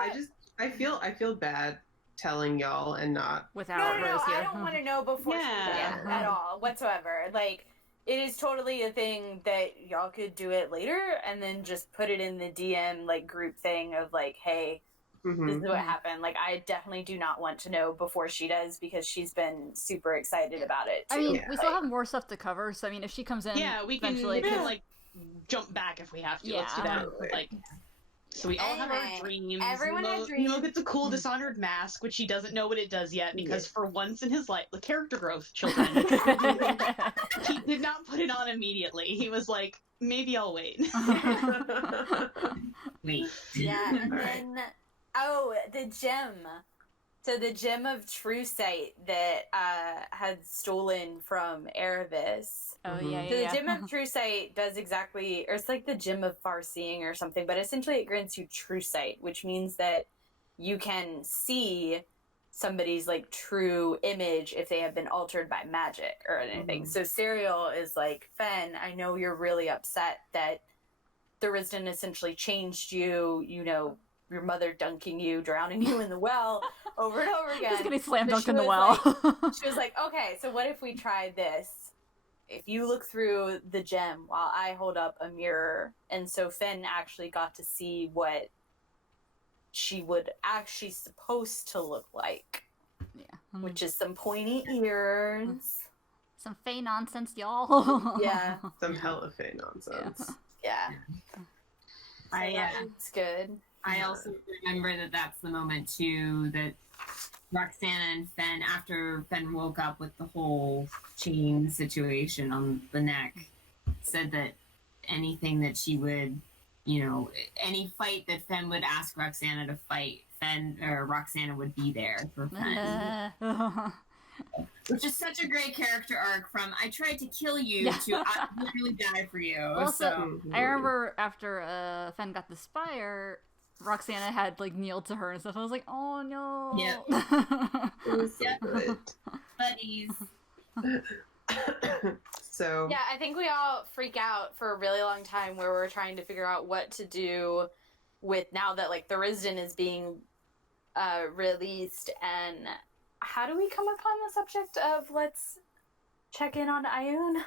bad. I feel bad telling y'all and not. Without no, Rose here. I don't want to know before she Yeah. does it at all whatsoever. Like, it is totally a thing that y'all could do it later and then just put it in the DM like group thing of like, hey, Mhm. this is what happened. Like, I definitely do not want to know before she does, because she's been super excited about it too. I mean, Yeah. we still have more stuff to cover, so I mean, if she comes in, Yeah, we can, eventually, like jump back if we have to. Let's do Yeah. that. Like, so we all have our Anyway, dreams. everyone had Nemo dreams. gets a cool Dishonored mask, which he doesn't know what it does yet, because for once in his life, the character growth, children, he did not put it on immediately. He was like, maybe I'll wait. Wait. Yeah, and All right. then the gem. So the gem of true sight that had stolen from Erebus. Oh Mhm. yeah, So yeah. the gem of true sight does exactly, or it's like the gem of far seeing or something, but essentially it grants you true sight, which means that you can see somebody's like true image if they have been altered by magic or anything. Mhm. So Serial is like, Fen, I know you're really upset that the Risden essentially changed you, you know, your mother dunking you, drowning you in the well over and over again. He's getting slam But dunked she in the was well. She was like, okay, so what if we try this? if you look through the gem while I hold up a mirror, and so Finn actually got to see what she would actually supposed to look like. Yeah. Which is some pointy ears. Some Fey nonsense, y'all. Yeah. Some hella Fey nonsense. Yeah. It's good. I also remember that that's the moment too that Roxanna and Fen, after Fen woke up with the whole chain situation on the neck, said that anything that she would, any fight that Fen would ask Roxanna to fight, Fen or Roxanna would be there for Fen. Which is such a great character arc from I tried to kill you to I literally die for you. Also, I remember after Fen got the spire, Roxanna had like kneeled to her and stuff. I was like, oh no. Yeah. It was so good. Buddies. So yeah, I think we all freak out for a really long time where we're trying to figure out what to do with now that like the Risden is being released, and how do we come upon the subject of let's check in on Ayun?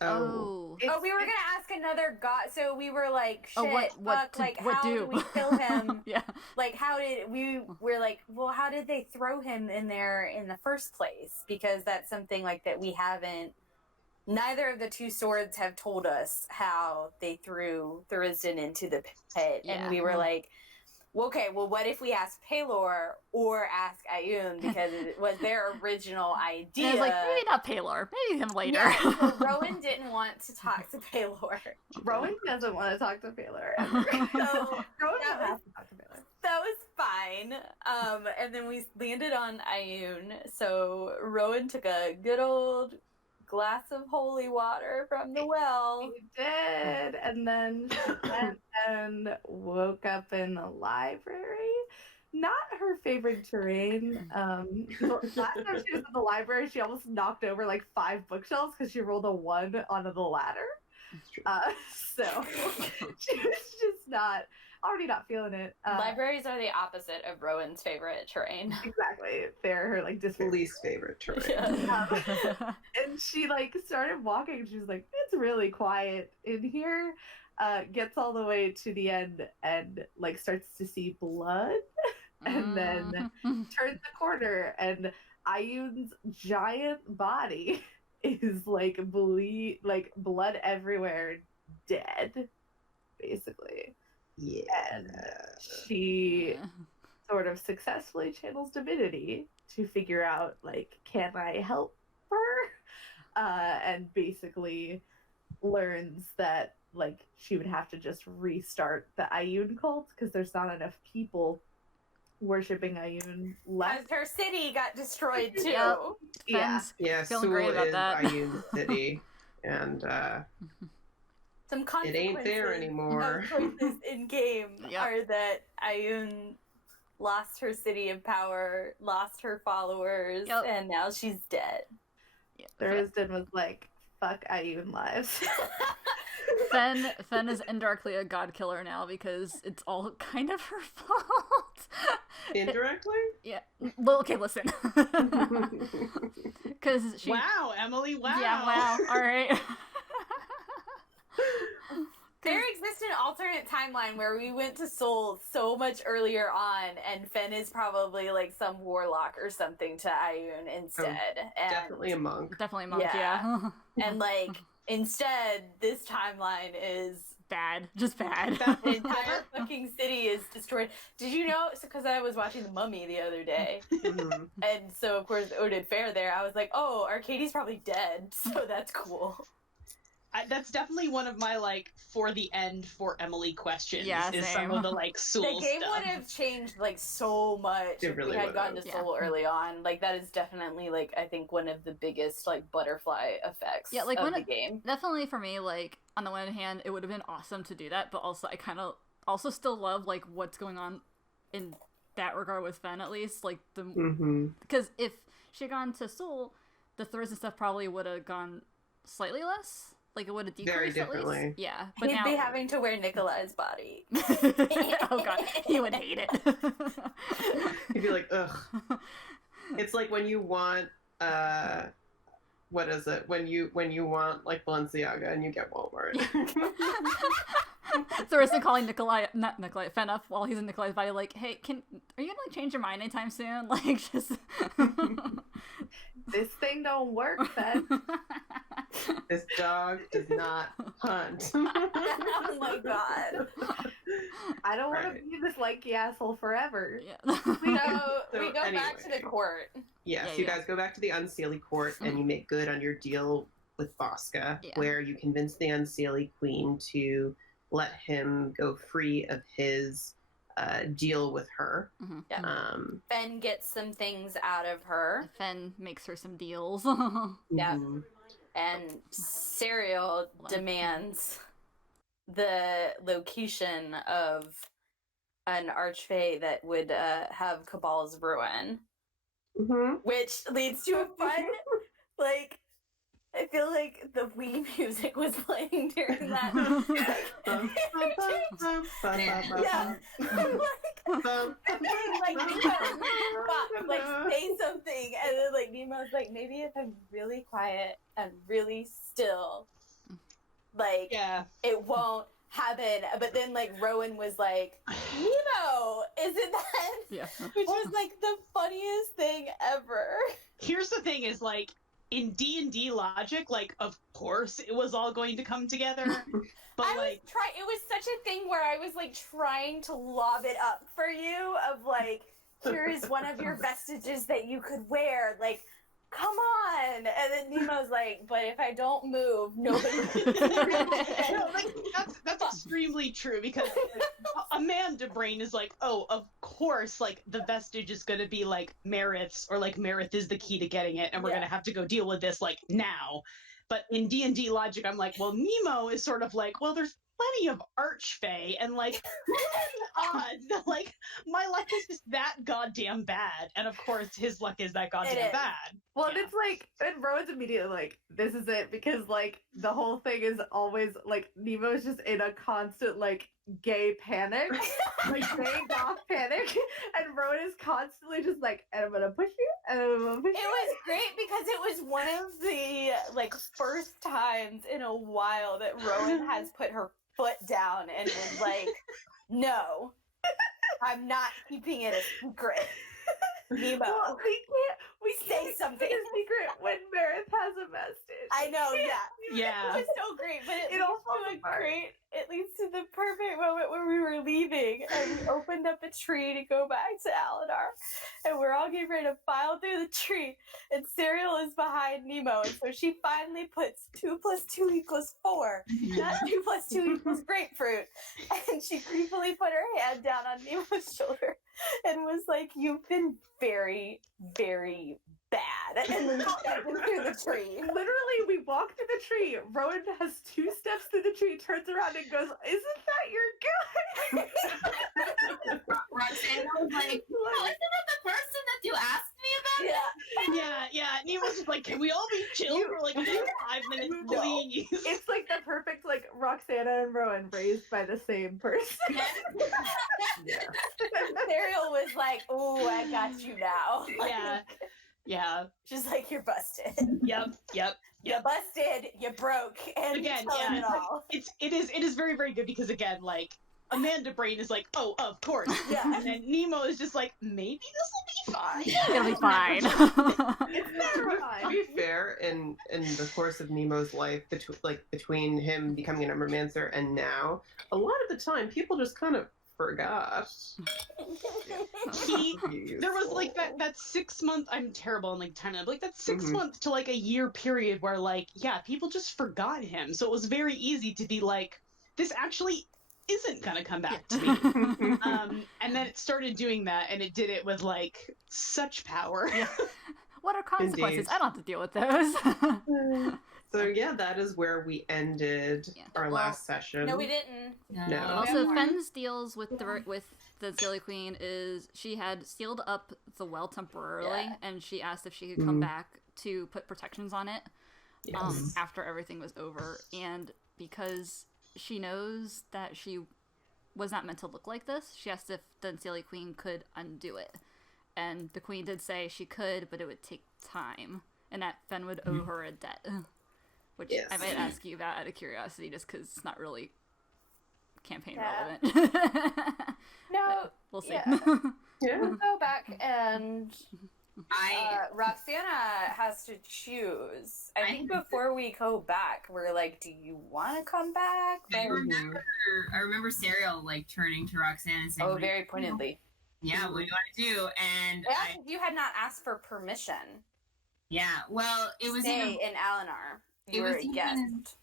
Oh, we were gonna ask another god. So we were like, shit, what how do we kill him? Yeah. Like, we're like, well, how did they throw him in there in the first place? Because that's something like that we haven't. Neither of the two swords have told us how they threw Thuristan into the pit, and we were like, okay, well, what if we ask Paylor or ask Ayun, because it was their original idea. And I was like, maybe not Paylor, maybe him later. Yeah, so Rowan didn't want to talk to Paylor. Rowan doesn't want to talk to Paylor. So Rowan doesn't have to talk to Paylor. that was fine. And then we landed on Ayun. So Rowan took a good old glass of holy water from the well. She did, and then she went and woke up in the library. Not her favorite terrain. Last time she was in the library, she almost knocked over like 5 bookshelves because she rolled a 1 onto the ladder. So she was just already not feeling it. Libraries are the opposite of Rowan's favorite terrain. Exactly. They're her like least favorite terrain. Yeah. And she like started walking and she was like, it's really quiet in here. Gets all the way to the end and like starts to see blood and then turns the corner and Ayun's giant body is like blood everywhere, dead, basically. Yeah. And she sort of successfully channels divinity to figure out, like, can I help her? And basically learns that, like, she would have to just restart the Ayun cult because there's not enough people worshipping Ayun left. Her city got destroyed too. Yep. Yeah. Yeah, Feeling Seoul great about is that. Ayun City, and Some it consequences ain't there anymore. of choices in game are that Ayun lost her city of power, lost her followers, and now she's dead. Thurston was like, fuck Ayun lives. Fen is indirectly a god killer now because it's all kind of her fault. Indirectly? Yeah. Well, okay, listen. Because she. Wow, Emily! Wow. Yeah. Wow. All right. There exists an alternate timeline where we went to Seoul so much earlier on, and Fen is probably like some warlock or something to Ayun instead. And Definitely a monk. Definitely a monk. Yeah. and like instead, this timeline is bad. Just bad. the entire fucking city is destroyed. Did you know? Because I was watching The Mummy the other day, and so of course Odin Fair there. I was like, oh, Arcadie's probably dead, so that's cool. That's definitely one of my like for the end for Emily questions. Yeah, is same. some of the like Seoul The game stuff. would have changed like so much It if really we had would gotten have. to Seoul early on. Like that is definitely like I think one of the biggest like butterfly effects of the game. Definitely for me, like on the one hand, it would have been awesome to do that, but also I kind of also still love like what's going on in that regard with Fen at least. Like the because if she had gone to Seoul, the Thursday stuff probably would have gone slightly less. Like it would have decreased Very at differently. least. Yeah, but He'd now be having to wear Nikolai's body. oh god, he would hate it. He'd be like, ugh. It's like when you want what is it when you want like Balenciaga and you get Walmart. So we're still calling Nikolai Fenuf while he's in Nikolai's body, like, hey, are you gonna like change your mind anytime soon? Like, just This thing don't work, Fen. This dog does not hunt. Oh my god. I don't want Right. to be this lanky asshole forever. yeah. We So go back to the anyway. court. Yes, Yeah, you yeah. guys go back to the Unseelie Court and you make good on your deal with Bosca, Yeah. where you convince the Unseelie Queen to let him go free of his deal with her. Mm-hmm. Yeah. Ben gets some things out of her, Fen makes her some deals. Yeah. Mhm. and Serial demands the location of an archfey that would have Cabal's ruin, Mhm. which leads to a fun, like, I feel like the Wii music was playing during that. Yeah. Like Nemo, like say something, and then like Nemo's like, maybe if I'm really quiet and really still, like Yeah. it won't happen. But then like Rowan was like, Nemo, isn't that? Yeah. Which was like the funniest thing ever. Here's the thing: is like in D&D logic, like of course it was all going to come together, but I like was trying. It was such a thing where I was like trying to lob it up for you of like, here is one of your vestiges that you could wear. Like, come on. And then Nemo's like, but if I don't move, nobody. no, like, that's extremely true because like, Amanda Brain is like, oh, of course, like the vestige is gonna be like Marith's, or like Marith is the key to getting it, and we're gonna have to go deal with this like now. But in D&D logic, I'm like, well, Nemo is sort of like, well, there's plenty of archfey, and like, what are the odds that like my luck is just that goddamn bad? And of course, his luck is that goddamn is. bad. Well, Yeah. and it's like, and Rowan's immediately like, this is it, because like the whole thing is always like Nemo's just in a constant like gay panic, like gay goth panic, and Rowan is constantly just like, and I'm gonna push you, and I'm gonna push It you. was great because it was one of the like first times in a while that Rowan has put her foot down and was like, no, I'm not keeping it a secret. Nemo, Well, we say can't something. keep it a secret when Marith has a vestige. I know, yeah. Yeah. It was so great, but It all it leads to the perfect moment where we were leaving and we opened up a tree to go back to Aladar, and we're all getting ready to file through the tree, and Serial is behind Nemo, and so she finally puts 2 + 2 = 4, not 2 + 2 = grapefruit, and she creepily put her hand down on Nemo's shoulder and was like, you've been very, very bad, and then stepped through the tree. Literally, we walk through the tree. Rowan has 2 steps through the tree, turns around and goes, "Isn't that your guy?" Roxanna was like, oh, isn't that the person that you asked me about? Yeah. Yeah. Nemo's just like, can we all be chill for like 5 minutes, No. please? It's like the perfect like Roxanna and Rowan raised by the same person. Yeah. Serial was like, "Ooh, I got you now." Yeah. Yeah. She's like, "You're busted. Yep. You busted. You broke, and Again, you telling yeah. it all." It is very, very good because again, like Amanda Brain is like, oh, of course. Yeah. And then Nemo is just like, maybe this will be fine. It'll be fine. It's never To fine. be fair, in the course of Nemo's life, between him becoming a necromancer and now, a lot of the time people just kind of forgot. There was like that 6 month. I'm terrible in like time. Like that 6 Mhm. month to like a year period where like people just forgot him. So it was very easy to be like, this actually isn't gonna come back to me. And then it started doing that, and it did it with like such power. What are consequences? Indeed. I don't have to deal with those. So yeah, that is where we ended Yeah. our Well, last session. No, we didn't. No. Also, more. Fenn's deals with the Silly Queen is she had sealed up the well temporarily, Yeah. and she asked if she could come back to put protections on it Yes. after everything was over. And because she knows that she was not meant to look like this, she asked if the Silly Queen could undo it. And the Queen did say she could, but it would take time. and that Fen would owe her a debt, which I might ask you about out of curiosity, just because it's not really campaign relevant. No, but we'll see. Yeah. We'll go back and Roxanna has to choose. I think before we go back, we're like, do you want to come back? I remember Serial like turning to Roxanna and saying, very pointedly. Yeah, what do you want to do? And you had not asked for permission. Yeah, well, it was in Alinar. You were a guest.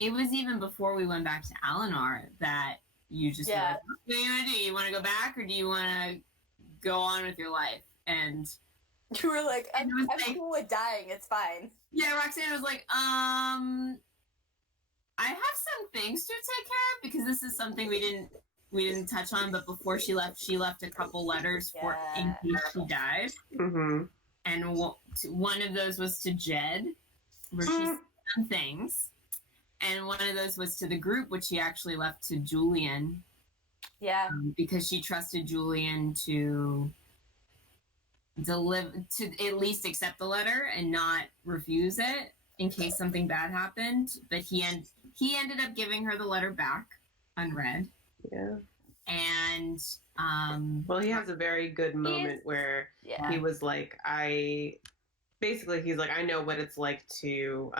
It was even before we went back to Alinar that you just were like, what do you want to do? You want to go back, or do you want to go on with your life? And you were like, I'm cool with dying. It's fine. Yeah, Roxanna was like, I have some things to take care of, because this is something we didn't touch on. But before she left a couple letters for in case she died. Mm-hmm. And one of those was to Jed, where she said some things. And one of those was to the group, which she actually left to Julian. Yeah. Because she trusted Julian to at least accept the letter and not refuse it in case something bad happened. But he ended up giving her the letter back unread. Yeah. And well, he has a very good moment where he was like, he's like, I know what it's like to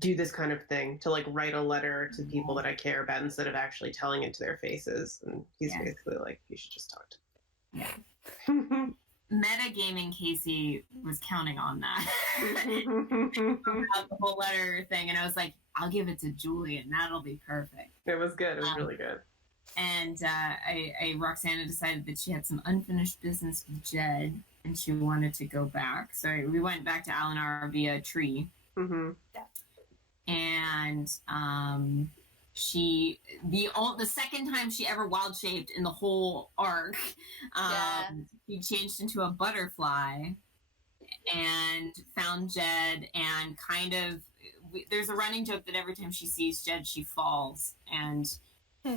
do this kind of thing, to like write a letter to people that I care about instead of actually telling it to their faces. And he's basically like, you should just talk to me. Yeah. Metagaming Casey was counting on that. The whole letter thing, and I was like, I'll give it to Julian. That'll be perfect. It was good. It was really good. And Roxanna decided that she had some unfinished business with Jed, and she wanted to go back. So we went back to Alinar via tree. Mm-hmm. Yeah. And the second time she ever wild shaped in the whole arc, she changed into a butterfly and found Jed, and kind of there's a running joke that every time she sees Jed, she falls. And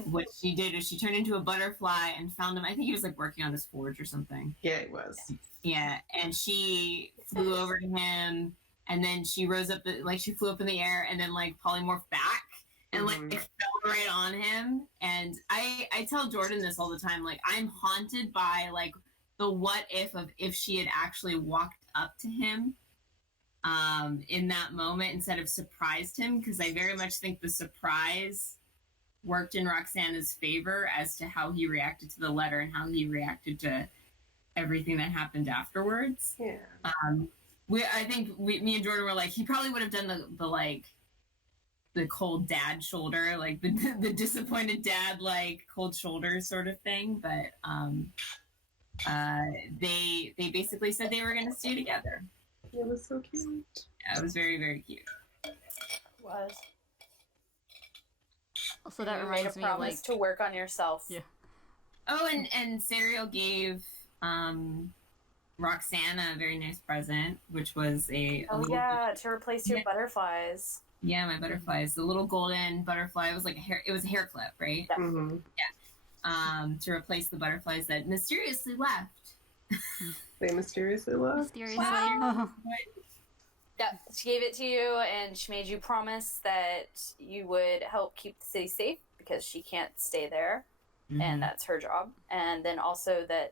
what she did is she turned into a butterfly and found him. I think he was like working on his forge or something. Yeah, it was. Yeah, and she flew over to him, and then she rose up, she flew up in the air, and then like polymorphed back and like fell right on him. And I tell Jordan this all the time. Like, I'm haunted by like the what if she had actually walked up to him in that moment instead of surprised him, because I very much think the surprise worked in Roxanna's favor as to how he reacted to the letter and how he reacted to everything that happened afterwards. Yeah. I think me and Jordan were like, he probably would have done the cold dad shoulder, like the disappointed dad, like cold shoulder sort of thing. But they basically said they were going to stay together. It was so cute. Yeah, it was very, very cute. It was. Also, that reminds me, like, to work on yourself. Yeah. Oh, and Serial gave Roxanna a very nice present, which was to replace your butterflies. Yeah, my butterflies. The little golden butterfly. It was like a hair clip, right? Yeah. Mm-hmm. Yeah. To replace the butterflies that mysteriously left. They mysteriously left? Mysteriously. Wow. Yeah, she gave it to you, and she made you promise that you would help keep the city safe because she can't stay there, and that's her job. And then also that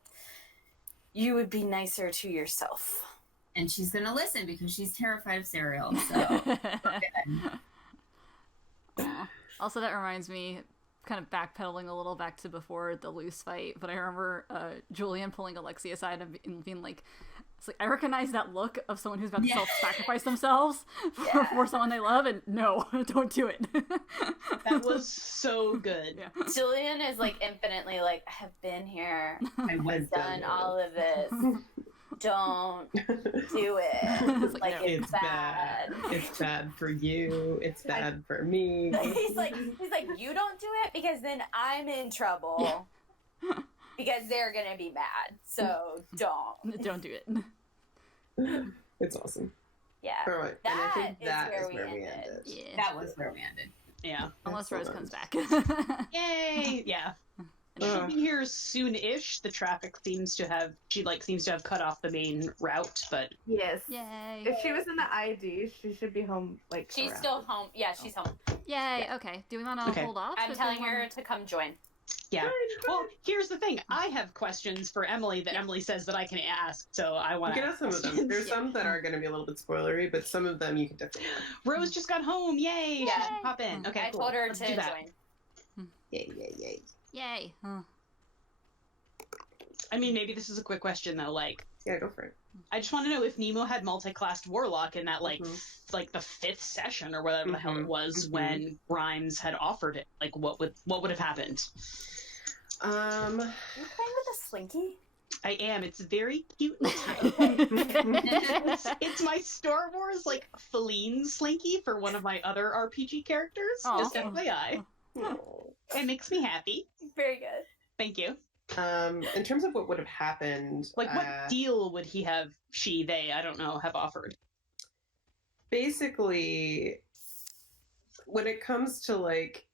you would be nicer to yourself. And she's going to listen because she's terrified of Serial. So. Also, that reminds me, kind of backpedaling a little back to before the loose fight, but I remember Julian pulling Alexi aside and being like, it's like, I recognize that look of someone who's about to self-sacrifice themselves for someone they love, and no, don't do it. That was so good. Yeah. Julian is like infinitely like, I have been here. I've done all of this. Don't do it. It's like no. it's bad. It's bad for you. It's bad for me. He's like, you don't do it because then I'm in trouble. Yeah. Because they're gonna be mad. So don't do it. It's awesome. Yeah. All right. And I think that is where we ended. Yeah. That was where we ended. Yeah. Unless Rose comes back. Yay! Yeah. She'll be here soon-ish. The traffic seems to have cut off the main route, but Yes. Yay. If she was in the ID, she should be home. Like She's around. still home. Yeah, she's home. Yay. Okay. Do we want to hold off? I'm if telling we wanna- her to come join. yeah. Well, here's the thing. I have questions for Emily that Emily says that I can ask, so I want You to can ask some of them. There's some that are going to be a little bit spoilery, but some of them you can definitely ask. Rose just got home. Yay! She Yeah. should pop in. Okay, I cool. told her Let's to do that. join. Yay, yay, yay. Yay. I mean, maybe this is a quick question though. Like, Yeah, go for it. I just want to know if Nemo had multi-classed Warlock in that like like the 5th session or whatever the hell it was when Grimes had offered it. Like, what would have happened? You playing with a slinky? I am. It's very cute and tiny. It's my Star Wars like Feline Slinky for one of my other RPG characters. Aw. Just FYI. It makes me happy. Very good. Thank you. In terms of what would have happened, Like, what deal would he have? They, I don't know, have offered? basically, when it comes to like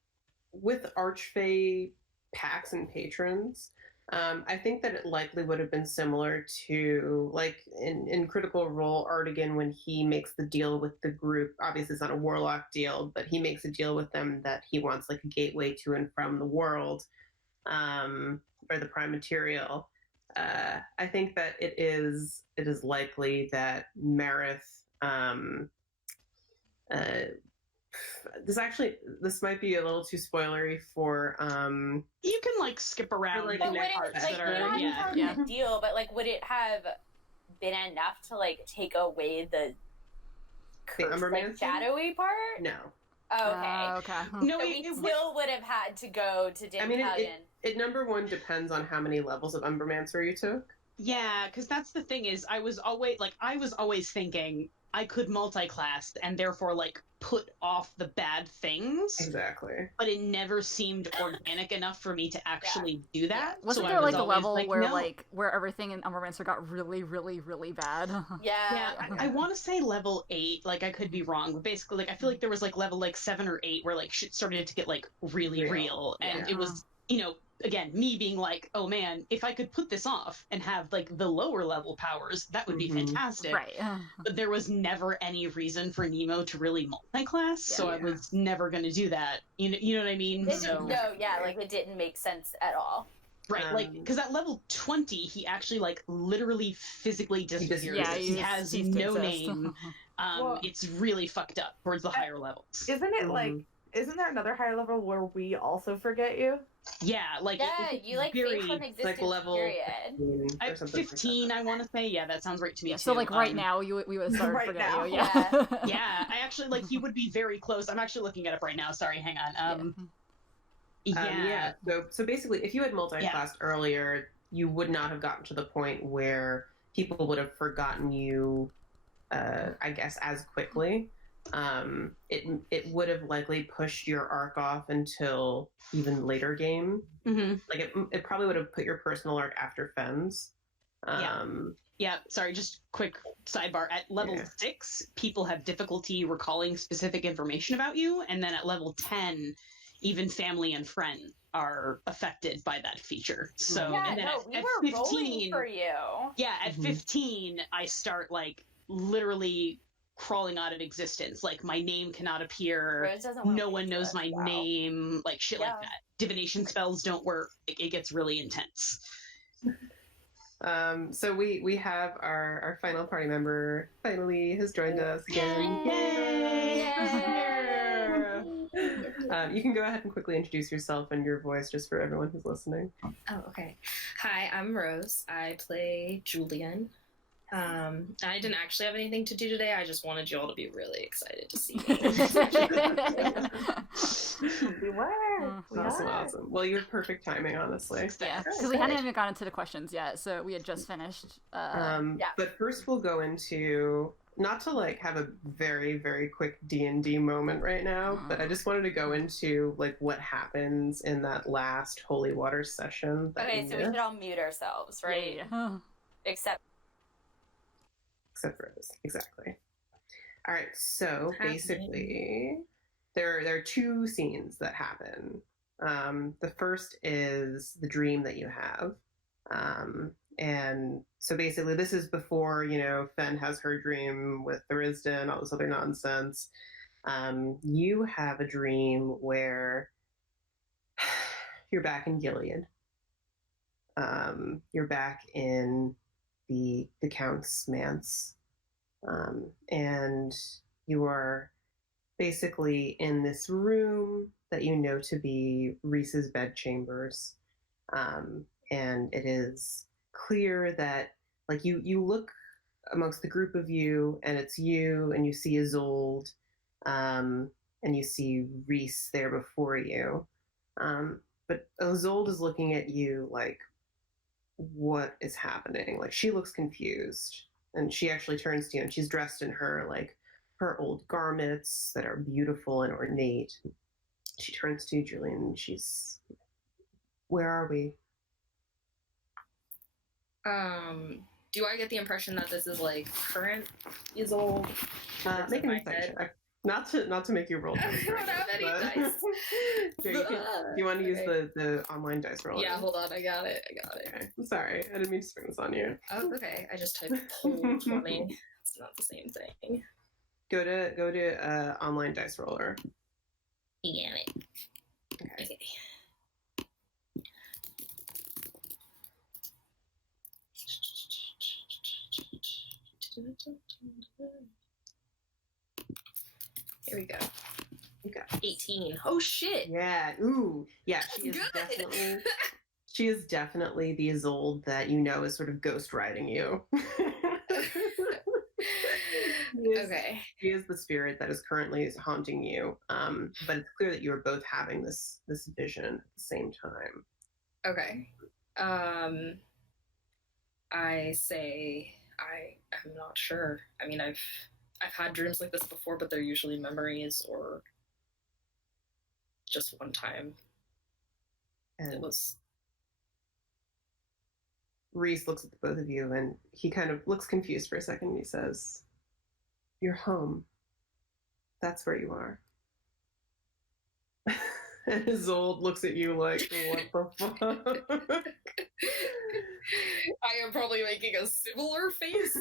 with Archfey packs and patrons, I think that it likely would have been similar to like in Critical Role Artigan when he makes the deal with the group. Obviously, it's not a warlock deal, but he makes a deal with them that he wants like a gateway to and from the world, or the prime material. I think that it is likely that Marith. This might be a little too spoilery for You can like skip around like, the But would it, parts like, that are not yeah. part of the deal, but like, would it have been enough to like take away the cursed, like, Umbermancy? shadowy part? no. Oh, okay. Okay. No, So we still would have had to go to I mean, Dantalion. it number one depends on how many levels of Umbermancer you took. Yeah, because that's the thing is I was always thinking I could multi-class and therefore like put off the bad things, Exactly. but it never seemed organic enough for me to actually do that. Wasn't So there I was like a always level like, where no. like where everything in Umbermancer got really, really, really bad? Yeah, I want to say level 8. Like, I could be wrong, but basically, like, I feel like there was like level like 7 or 8 where like shit started to get like really real, and Yeah. it was, you know, again, me being like, oh man, if I could put this off and have like the lower level powers, that would be fantastic. Right. But there was never any reason for Nemo to really multi-class, so I was never going to do that. You know what I mean? Like it didn't make sense at all. Right, like, because at level 20, he actually, like, literally physically disappears. Yeah, he has ceased to no exist. name. It's really fucked up towards the higher levels. Isn't it like? Isn't there another higher level where we also forget you? Yeah, like you like very, fade from existence, like level period. at 15, I want to say. Yeah, that sounds right to me. Yeah, too. so like right now, we would have started Right forgetting now. you. Yeah. Yeah, I actually like he would be very close. I'm actually looking it up right now. Sorry, hang on. So basically, if you had multi-classed earlier, you would not have gotten to the point where people would have forgotten you, I guess, as quickly. It would have likely pushed your arc off until even later game. Like it probably would have put your personal arc after Fens. Yeah, sorry, just quick sidebar. At level 6, people have difficulty recalling specific information about you, and then at level 10, even family and friends are affected by that feature. So Yeah, and then we at were 15, rolling for you. yeah, at 15, I start like literally crawling out of existence. Like my name cannot appear. Rose doesn't wanna No wait one for knows us. my Wow. name. Like shit like that. Divination spells don't work. It gets really intense. So we have our final party member finally has joined us again. You can go ahead and quickly introduce yourself and your voice just for everyone who's listening. Oh, okay. Hi, I'm Rose. I play Julian. I didn't actually have anything to do today. I just wanted you all to be really excited to see me. We were. Awesome. Well, you have perfect timing, honestly. Yeah, because we hadn't even gotten into the questions yet, so we had just finished. But first we'll go into, not to like have a very, very quick D&D moment right now, but I just wanted to go into like what happens in that last Holy Water session. Okay, so we should all mute ourselves, right? Yeah. Except Rose, exactly. All right, so basically, there are two scenes that happen. The first is the dream that you have. And so basically, this is before, Fen has her dream with Thurisda and all this other nonsense. You have a dream where you're back in Gilead. You're back in the Count's manse. And you are basically in this room that you know to be Rhys's bedchambers. And it is clear that, like, you look amongst the group of you, and it's you, and you see Isolde, and you see Rhys there before you. But Isolde is looking at you like, what is happening? Like, she looks confused, and she actually turns to you, and she's dressed in her old garments that are beautiful and ornate. She turns to you, Julian, and she's, where are we? Do I get the impression that this is like current Isolde? Make an insight check. Not to make you roll. I don't have any dice. Here, you want to use the online dice roller? Yeah, hold on. I got it. Okay. I'm sorry. I didn't mean to spring this on you. Oh, okay. I just typed whole 20. It's not the same thing. Go to online dice roller. You got it. Okay. Here we go. You got 18. Oh shit. Yeah. Ooh. Yeah. She is definitely the Isolde that you know is sort of ghost riding you. Okay. She is the spirit that is currently haunting you. But it's clear that you are both having this vision at the same time. Okay. I say I'm not sure. I mean, I've had dreams like this before, but they're usually memories or just one time. And it was. Rhys looks at the both of you, and he kind of looks confused for a second, and he says, "You're home. That's where you are." And Isolde looks at you like, what the fuck? I am probably making a similar face.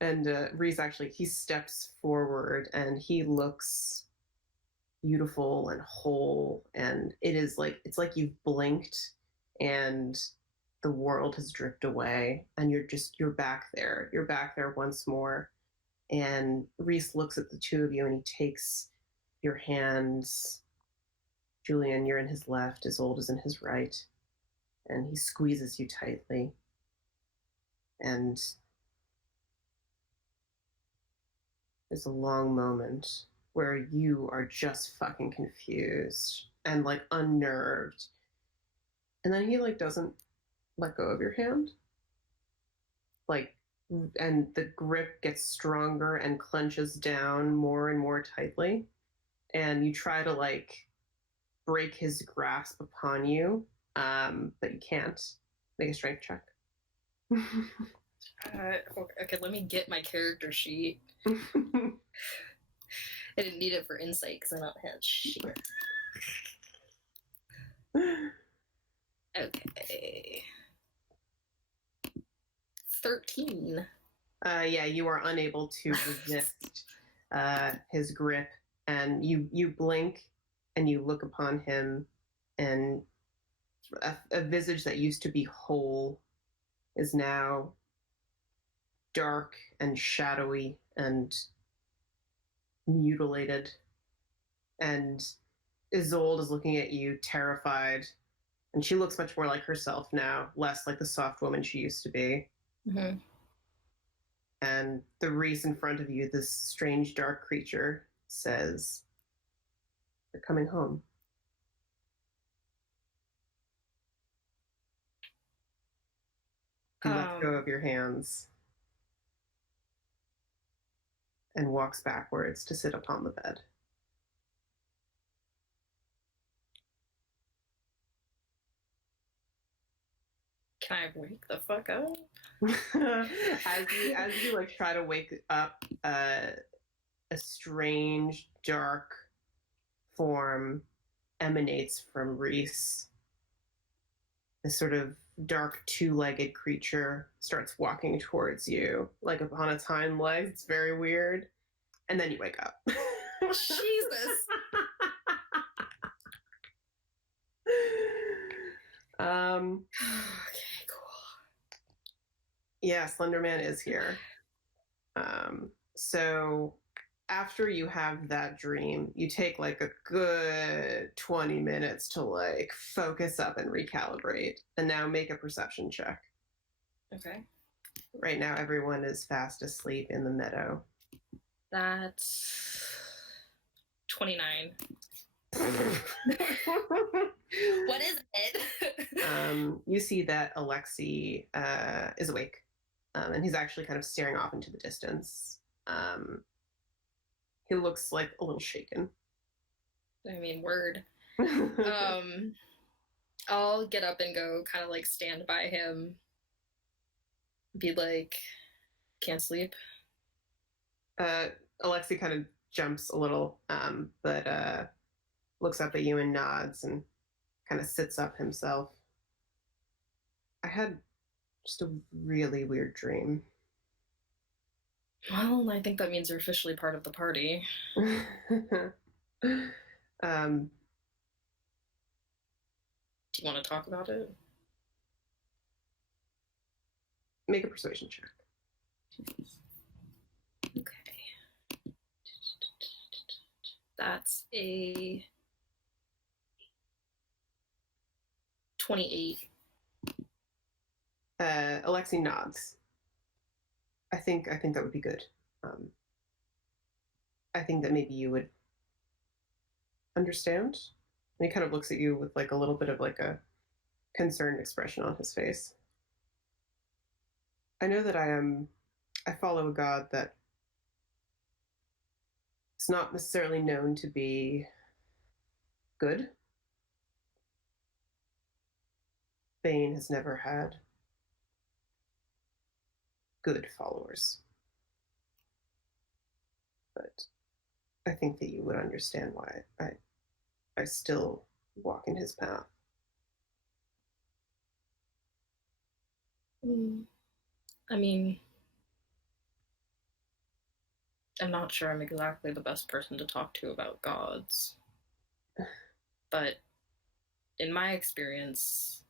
And Rhys actually, he steps forward, and he looks beautiful and whole, and it's like you've blinked and the world has dripped away, and you're back there. You're back there once more. And Rhys looks at the two of you, and he takes your hands. Julian, you're in his left, Isolde is in his right, and he squeezes you tightly. And there's a long moment where you are just fucking confused and like unnerved. And then he doesn't let go of your hand. And the grip gets stronger and clenches down more and more tightly. And you try to break his grasp upon you, but you can't. Make a strength check. Okay, let me get my character sheet. I didn't need it for insight because I don't have shit. Okay. 13. Yeah, you are unable to resist his grip, and you blink and you look upon him, and a visage that used to be whole is now dark and shadowy and mutilated. And Isolde is looking at you, terrified, and she looks much more like herself now, less like the soft woman she used to be. Mm-hmm. And the Rhys in front of you, this strange dark creature, says, "You're coming home." He lets go of your hands and walks backwards to sit upon the bed. Can I wake the fuck up? as you try to wake up, a strange, dark form emanates from Reese. This sort of dark two-legged creature starts walking towards you, like upon its hind legs. It's very weird. And then you wake up. Jesus. Okay, cool. Yeah, Slenderman is here. So after you have that dream, you take like a good 20 minutes to like focus up and recalibrate. And now make a perception check. Okay. Right now, everyone is fast asleep in the meadow. That's 29. What is it? You see that Alexi is awake, and he's actually kind of staring off into the distance. He looks like a little shaken. I mean, word. I'll get up and go kind of like stand by him. Be like, can't sleep. Alexi kind of jumps a little, but looks up at you and nods and kind of sits up himself. I had just a really weird dream. Well, I think that means you're officially part of the party. Do you want to talk about it? Make a persuasion check. Okay. That's a 28. Alexi nods. I think that would be good. I think that maybe you would understand. And he kind of looks at you with like a little bit of like a concerned expression on his face. I know that I follow a god that is not necessarily known to be good. Bane has never had good followers. But I think that you would understand why I still walk in his path. I mean, I'm not sure I'm exactly the best person to talk to about gods. But in my experience,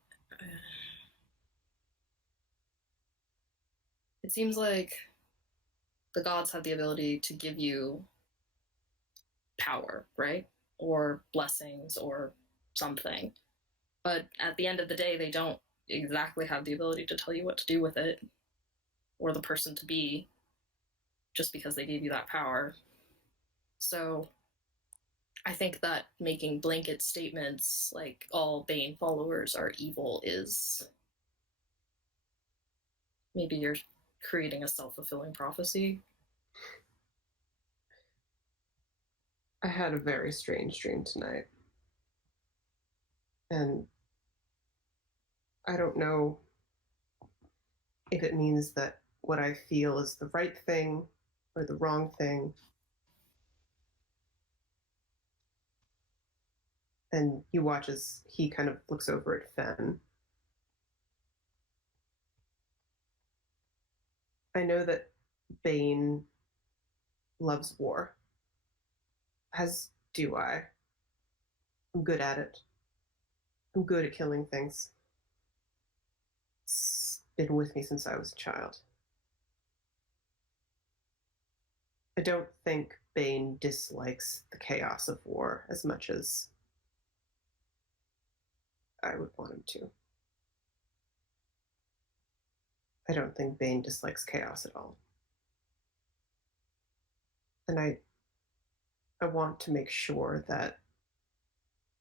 it seems like the gods have the ability to give you power, right? Or blessings or something. But at the end of the day, they don't exactly have the ability to tell you what to do with it or the person to be just because they gave you that power. So I think that making blanket statements like all Bane followers are evil is maybe you're creating a self-fulfilling prophecy. I had a very strange dream tonight. And I don't know if it means that what I feel is the right thing or the wrong thing. And you watch as he kind of looks over at Fen. I know that Bane loves war, as do I. I'm good at it. I'm good at killing things. It's been with me since I was a child. I don't think Bane dislikes the chaos of war as much as I would want him to. I don't think Bane dislikes chaos at all. And I want to make sure that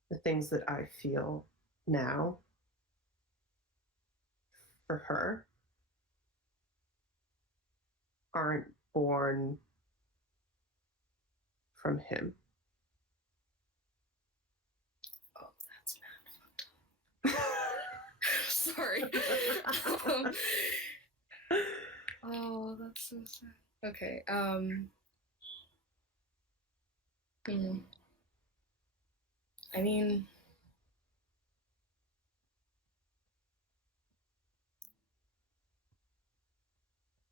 the things that I feel now for her aren't born from him. Oh, that's mad fucked up. Sorry. Oh, that's so sad. Okay. I mean,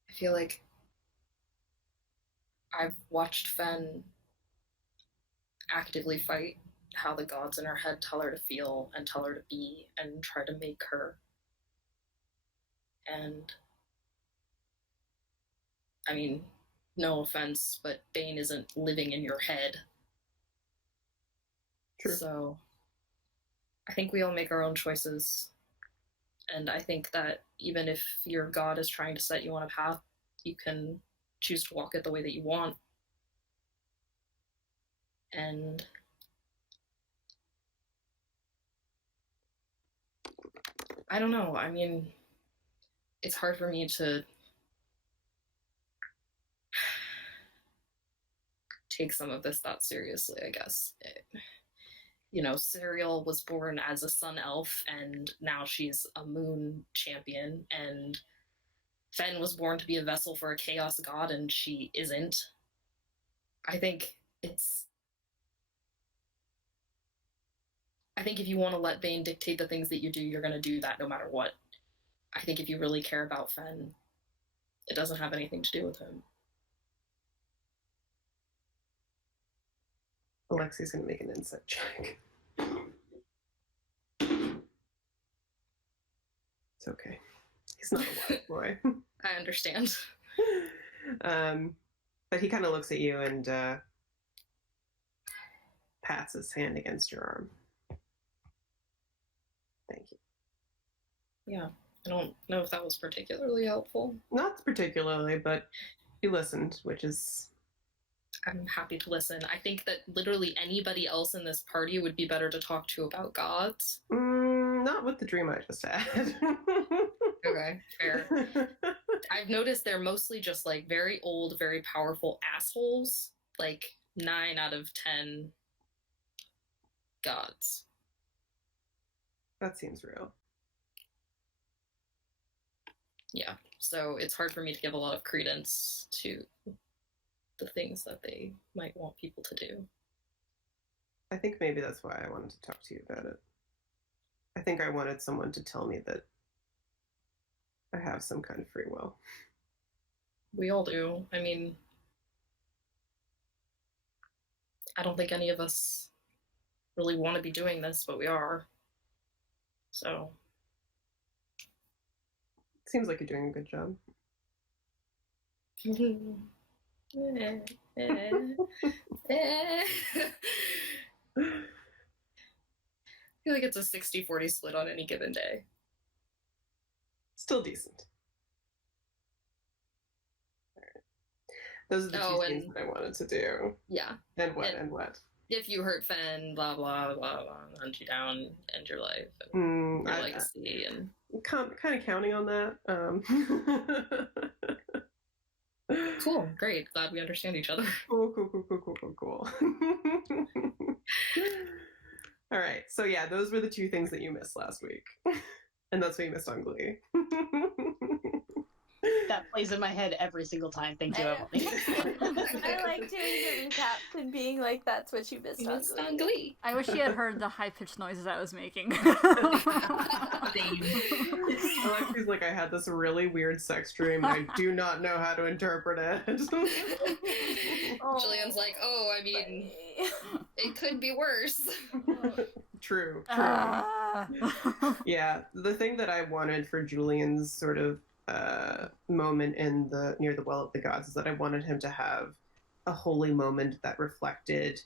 I feel like I've watched Fen actively fight how the gods in her head tell her to feel and tell her to be and try to make her. And I mean, no offense, but Bane isn't living in your head. True. So I think we all make our own choices. And I think that even if your god is trying to set you on a path, you can choose to walk it the way that you want. And I don't know. I mean, it's hard for me to take some of this that seriously, I guess. You know, Serial was born as a sun elf, and now she's a moon champion, and Fen was born to be a vessel for a chaos god, and she isn't. I think if you want to let Bane dictate the things that you do, you're going to do that no matter what. I think if you really care about Fen, it doesn't have anything to do with him. Alexi's going to make an insight check. It's okay. He's not a wise boy. I understand. But he kind of looks at you and pats his hand against your arm. Thank you. Yeah, I don't know if that was particularly helpful. Not particularly, but you listened, which is... I'm happy to listen. I think that literally anybody else in this party would be better to talk to about gods. Not with the dream I just had. Okay, fair. I've noticed they're mostly just like very old, very powerful assholes. Like 9 out of 10 gods. That seems real. Yeah, so it's hard for me to give a lot of credence to the things that they might want people to do. I think maybe that's why I wanted to talk to you about it. I think I wanted someone to tell me that I have some kind of free will. We all do. I mean, I don't think any of us really want to be doing this, but we are. So. Seems like you're doing a good job. I feel like it's a 60-40 split on any given day. Still decent. All right. Those are the two things that I wanted to do. Yeah. And what? If you hurt Fen, blah, blah, blah, blah, hunt you down, end your life, and your legacy. And kind of counting on that. Cool, great. Glad we understand each other. Cool. All right, so yeah, those were the two things that you missed last week. And that's what you missed on Glee. That plays in my head every single time. Thank you, Emily. I like doing the recaps and being like, that's what you missed on Glee. I wish you had heard the high-pitched noises I was making. Alexi's like, I had this really weird sex dream and I do not know how to interpret it. Julian's like, oh, I mean, it could be worse. True. Yeah, the thing that I wanted for Julian's sort of moment in near the Well of the Gods is that I wanted him to have a holy moment that reflected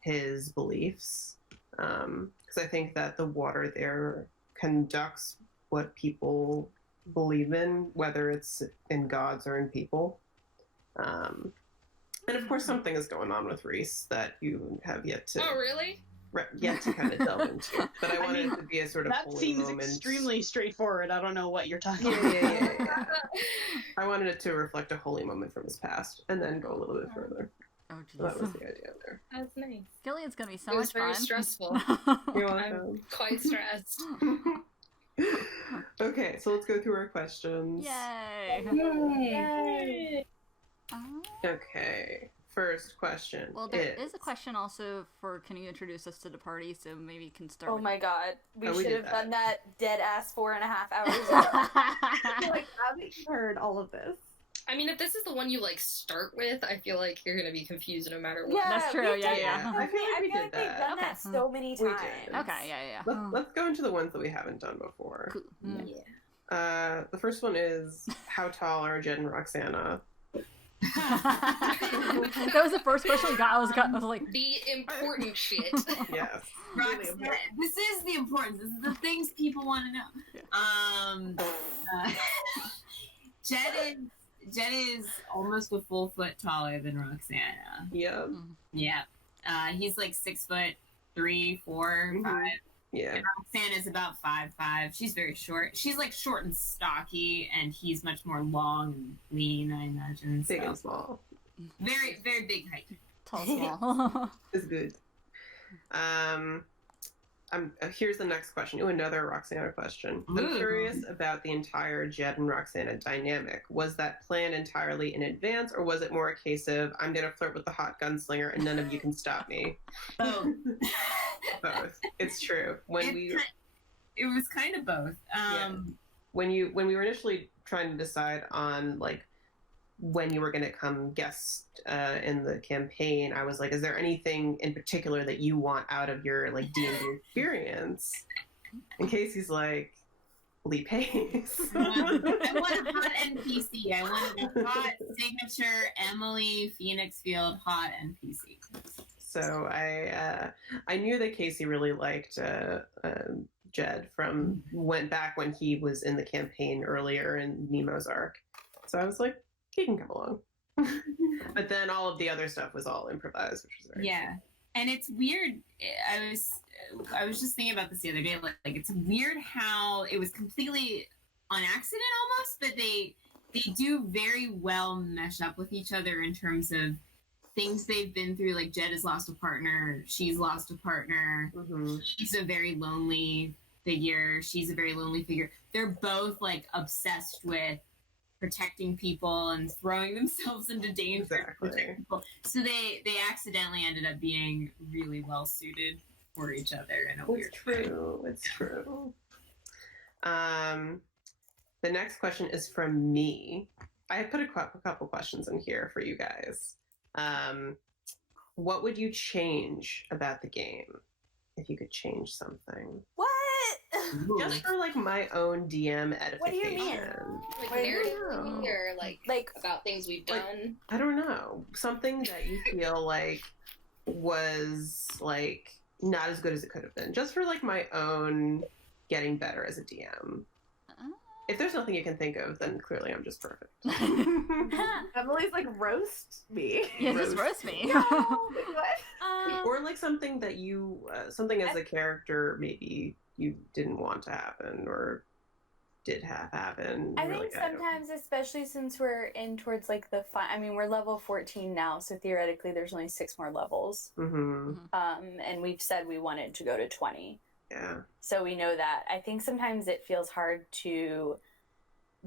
his beliefs, because I think that the water there conducts what people believe in, whether it's in gods or in people. And of course something is going on with Reese that you have yet to kind of delve into, but I wanted it to be a sort of that holy seems moment. Extremely straightforward. I don't know what you're talking about. Yeah. I wanted it to reflect a holy moment from his past, and then go a little bit further. Oh, so that was the idea there. That's nice. Gillian's gonna be so it much was very fun. Stressful. I'm quite stressed. Okay, so let's go through our questions. Yay! Yay! Okay, first question. Well, there is a question also for can you introduce us to the party, so maybe you can start. Oh with... my god, we we should did have done that dead ass 4.5 hours ago. I feel like now that you've heard all of this. I mean, if this is the one you like start with, I feel like you're gonna be confused no matter what. Yeah, That's true. we Yeah, did. yeah. I feel like we did we've that. done Okay. that so many We times. did. Okay, yeah. Let's go into the ones that we haven't done before. Cool. Mm. Yeah. The first one is how tall are Jed and Roxanna? That was the first question we got. I was like, The important shit. Yes. Roxanna, this is the importance. This is the things people want to know. Jed is almost a full foot taller than Roxanna. Yeah. Yeah. He's like 6'3", 4, 5. Yeah. And Roxanna's about 5'5". She's very short. She's like short and stocky, and he's much more long and lean, I imagine. Big so. and small. Very, very big height. tall, small. It's good. Here's the next question. Ooh, another Roxanna question. I'm Ooh. curious about the entire Jed and Roxanna dynamic. Was that planned entirely in advance, or was it more a case of I'm gonna flirt with the hot gunslinger and none of you can stop me? Oh. Both. It's true. It was kind of both. When we were initially trying to decide on like when you were going to come guest in the campaign, I was like, is there anything in particular that you want out of your like D&D experience? In case he's like, Lee Pace. I want a hot NPC. I want a hot signature Emily Phoenixfield hot NPC. So I knew that Casey really liked Jed from back when he was in the campaign earlier in Nemo's arc. So I was like, he can come along. But then all of the other stuff was all improvised, which was very cool. And it's weird. I was just thinking about this the other day. Like it's weird how it was completely on accident almost, but they do very well mesh up with each other in terms of things they've been through. Like Jed has lost a partner, she's lost a partner. Mm-hmm. He's a very lonely figure, she's a very lonely figure. They're both like obsessed with protecting people and throwing themselves into danger to protect people. So they accidentally ended up being really well suited for each other in a weird way. It's true. The next question is from me. I put a couple questions in here for you guys. What would you change about the game if you could change something? What? Just for like my own DM edification. What do you mean? Like narratively or like about things we've done? Like, I don't know. Something that you feel like was like not as good as it could have been. Just for like my own getting better as a DM. If there's nothing you can think of, then clearly I'm just perfect. Emily's like, roast me. Yeah, just roast me. No, what? Or like something that you, something as a character maybe you didn't want to happen or did have happen. I think sometimes, especially since we're in towards like the we're level 14 now, so theoretically there's only 6 more levels. Mm-hmm. And we've said we wanted to go to 20. Yeah. So we know that. I think sometimes it feels hard to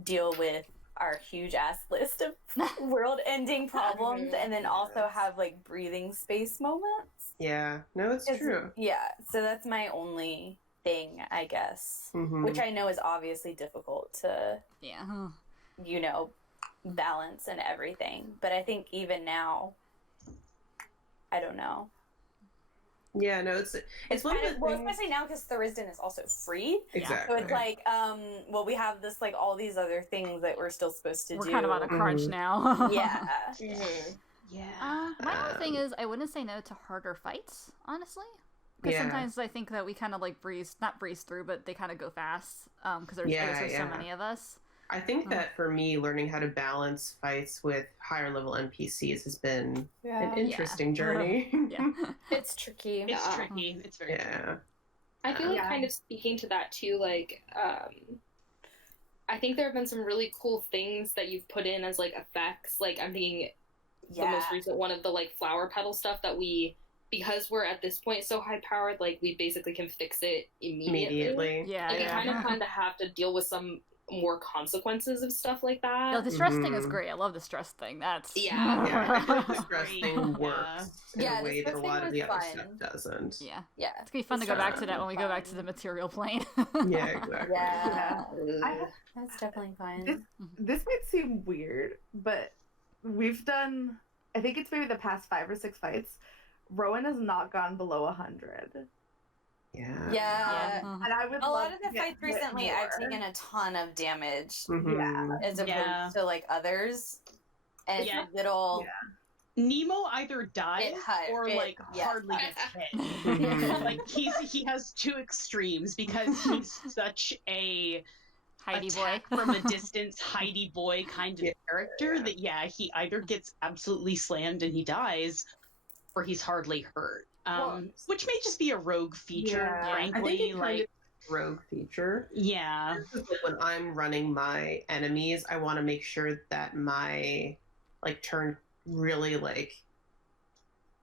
deal with our huge ass list of world-ending problems and then also have like breathing space moments. Yeah. No, it's true. Yeah. So that's my only thing, I guess. Mm-hmm. Which I know is obviously difficult to balance and everything. But I think even now, I don't know. Yeah, no, it's one of the things... especially now because Thursden is also free. Exactly. So it's like, we have this like all these other things that we're still supposed to do. We're kind of on a crunch now. Yeah. Mm-hmm. Yeah. My only thing is, I wouldn't say no to harder fights, honestly. Because sometimes I think that we kind of like not breeze through, but they kind of go fast. Because there's so many of us. I think that for me, learning how to balance fights with higher level NPCs has been an interesting journey. Yeah. It's tricky. It's tricky. It's very tricky. I feel like kind of speaking to that too, like, I think there have been some really cool things that you've put in as like effects. Like I'm thinking the most recent one of the like flower petal stuff that because we're at this point so high powered, like we basically can fix it immediately. Yeah. Like you kind of have to deal with some more consequences of stuff like that. No, the stress thing is great. I love the stress thing. That's Yeah. I feel like the stress thing works in Yeah, a the way that a stress lot thing of the was other fun. stuff doesn't. yeah. Yeah. It's gonna be fun to go back to that when we go back to the material plane. Yeah, exactly. Yeah. I- That's definitely fun. This might seem weird, but we've done, I think it's maybe the past 5 or 6 fights, Rowan has not gone below 100. Yeah. Yeah. And I would A love lot of to the get fights hit recently, more. I've taken a ton of damage Mhm. as opposed to like others. And Yeah. it's a little. Nemo either dies or like hardly gets hit. Mhm. Like he has 2 extremes because he's such a Heidi boy. attack from a distance Heidi boy kind of character that he either gets absolutely slammed and he dies, or he's hardly hurt. Which may just be a rogue feature, frankly. I think it kind of rogue feature. Yeah. Like when I'm running my enemies, I want to make sure that my like turn really like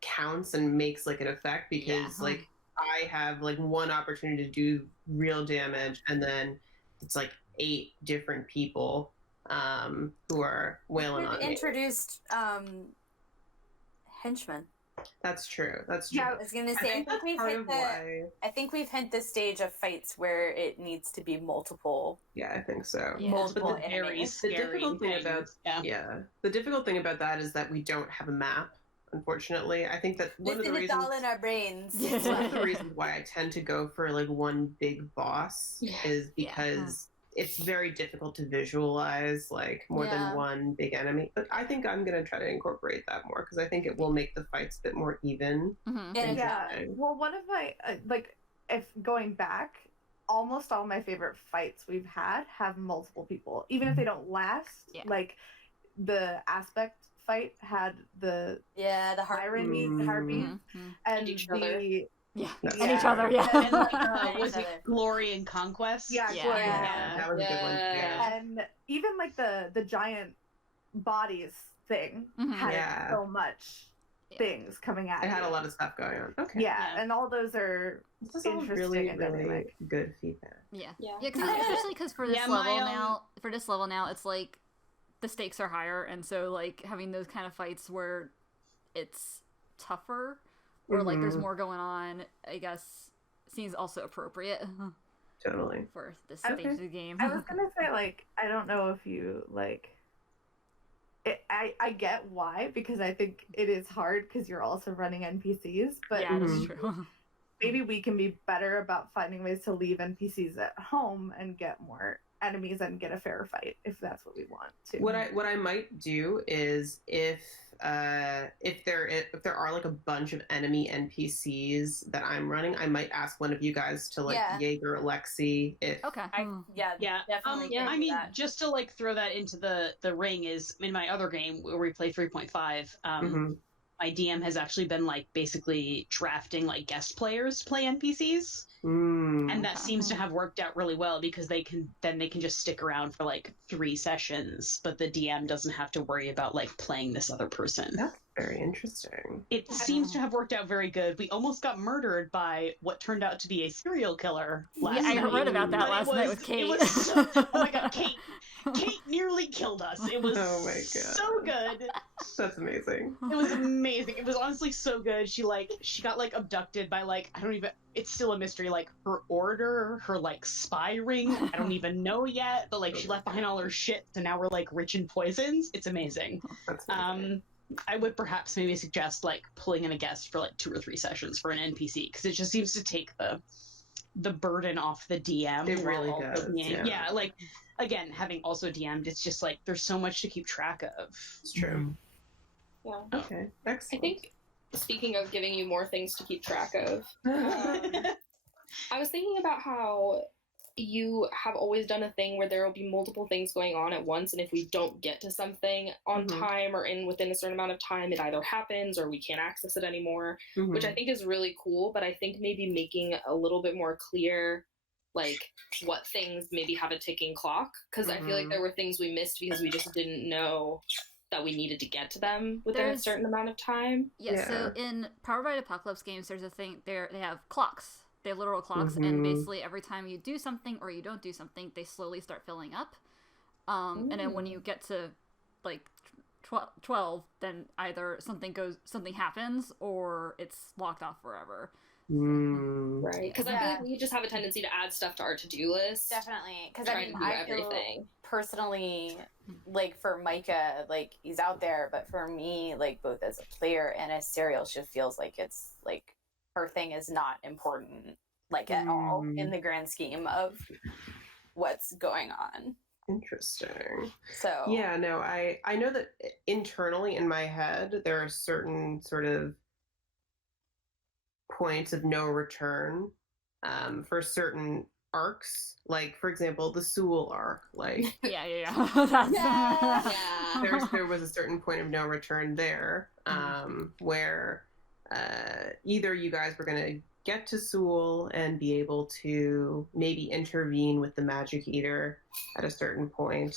counts and makes like an effect, because like I have like one opportunity to do real damage, and then it's like 8 different people who are wailing on me. Introduced henchmen. That's true. That's true. Yeah, I was gonna say, I think we've hit the stage of fights where it needs to be multiple. Yeah, I think so. Multiple But enemies. the difficult thing about the difficult thing about that is that we don't have a map. Unfortunately, I think that one of the reasons, it's all in our brains. one of the reasons why I tend to go for like one big boss is because it's very difficult to visualize like more than one big enemy. But I think I'm gonna try to incorporate that more, because I think it will make the fights a bit more even. Well, one of my if going back, almost all my favorite fights we've had have multiple people, even if they don't last. Like the aspect fight had the heartbeat, and each other. and each other, And like, was it Glory and Conquest? Yeah, Yeah. Glory. That was a good one. Yeah. And even like the giant bodies thing had so much things coming at It had you. a lot of stuff going on. Okay. Yeah, and all those are This is all interesting really, and really dynamic. good feedback. Especially because for this level now, it's like the stakes are higher, and so like having those kind of fights where it's tougher or like there's more going on, I guess seems also appropriate. Totally. For this stage of the game. I was gonna say, like, I don't know if you like. I get why, because I think it is hard because you're also running NPCs, but yeah, that's true. Maybe we can be better about finding ways to leave NPCs at home and get more enemies and get a fair fight if that's what we want to. What I might do is if there are like a bunch of enemy NPCs that I'm running, I might ask one of you guys to like Jaeger Alexi if definitely. I mean, just to like throw that into the ring is in my other game where we play 3.5. My DM has actually been like basically drafting like guest players to play NPCs. And that seems to have worked out really well, because they can just stick around for like 3 sessions, but the DM doesn't have to worry about like playing this other person. That's very interesting. It seems to have worked out very good. We almost got murdered by what turned out to be a serial killer last night. I read about that last night with Kate. Oh my god, Kate nearly killed us. It was so good. That's amazing. It was amazing. It was honestly so good. She got like abducted by like, it's still a mystery, like her order, her like spy ring. I don't even know yet, but like she left behind all her shit, so now we're like rich in poisons. It's amazing. That's amazing. I would perhaps maybe suggest like pulling in a guest for like 2 or 3 sessions for an NPC, because it just seems to take the burden off the DM. It really does. Yeah, like again, having also DM'd, it's just like there's so much to keep track of. It's true. Yeah. Okay. Excellent. I think, speaking of giving you more things to keep track of, I was thinking about how you have always done a thing where there will be multiple things going on at once, and if we don't get to something on time or within a certain amount of time, it either happens or we can't access it anymore, which I think is really cool. But I think maybe making a little bit more clear, like what things maybe have a ticking clock, because I feel like there were things we missed because we just didn't know that we needed to get to them within a certain amount of time. So in Powered by Apocalypse games, there's a thing there, they have clocks they have literal clocks, and basically every time you do something or you don't do something, they slowly start filling up. And then when you get to like 12, then either something happens or it's locked off forever. Right, because I feel like we just have a tendency to add stuff to our to-do list. Definitely, because I do everything. Personally, like for Micah, like he's out there, but for me, like both as a player and as Serial, she feels like it's like her thing is not important, like at all in the grand scheme of what's going on. Interesting. So yeah, no, I know that internally in my head there are certain sort of points of no return for certain arcs, like for example the Sewell arc, like there was a certain point of no return there, where either you guys were going to get to Sewell and be able to maybe intervene with the Magic Eater at a certain point.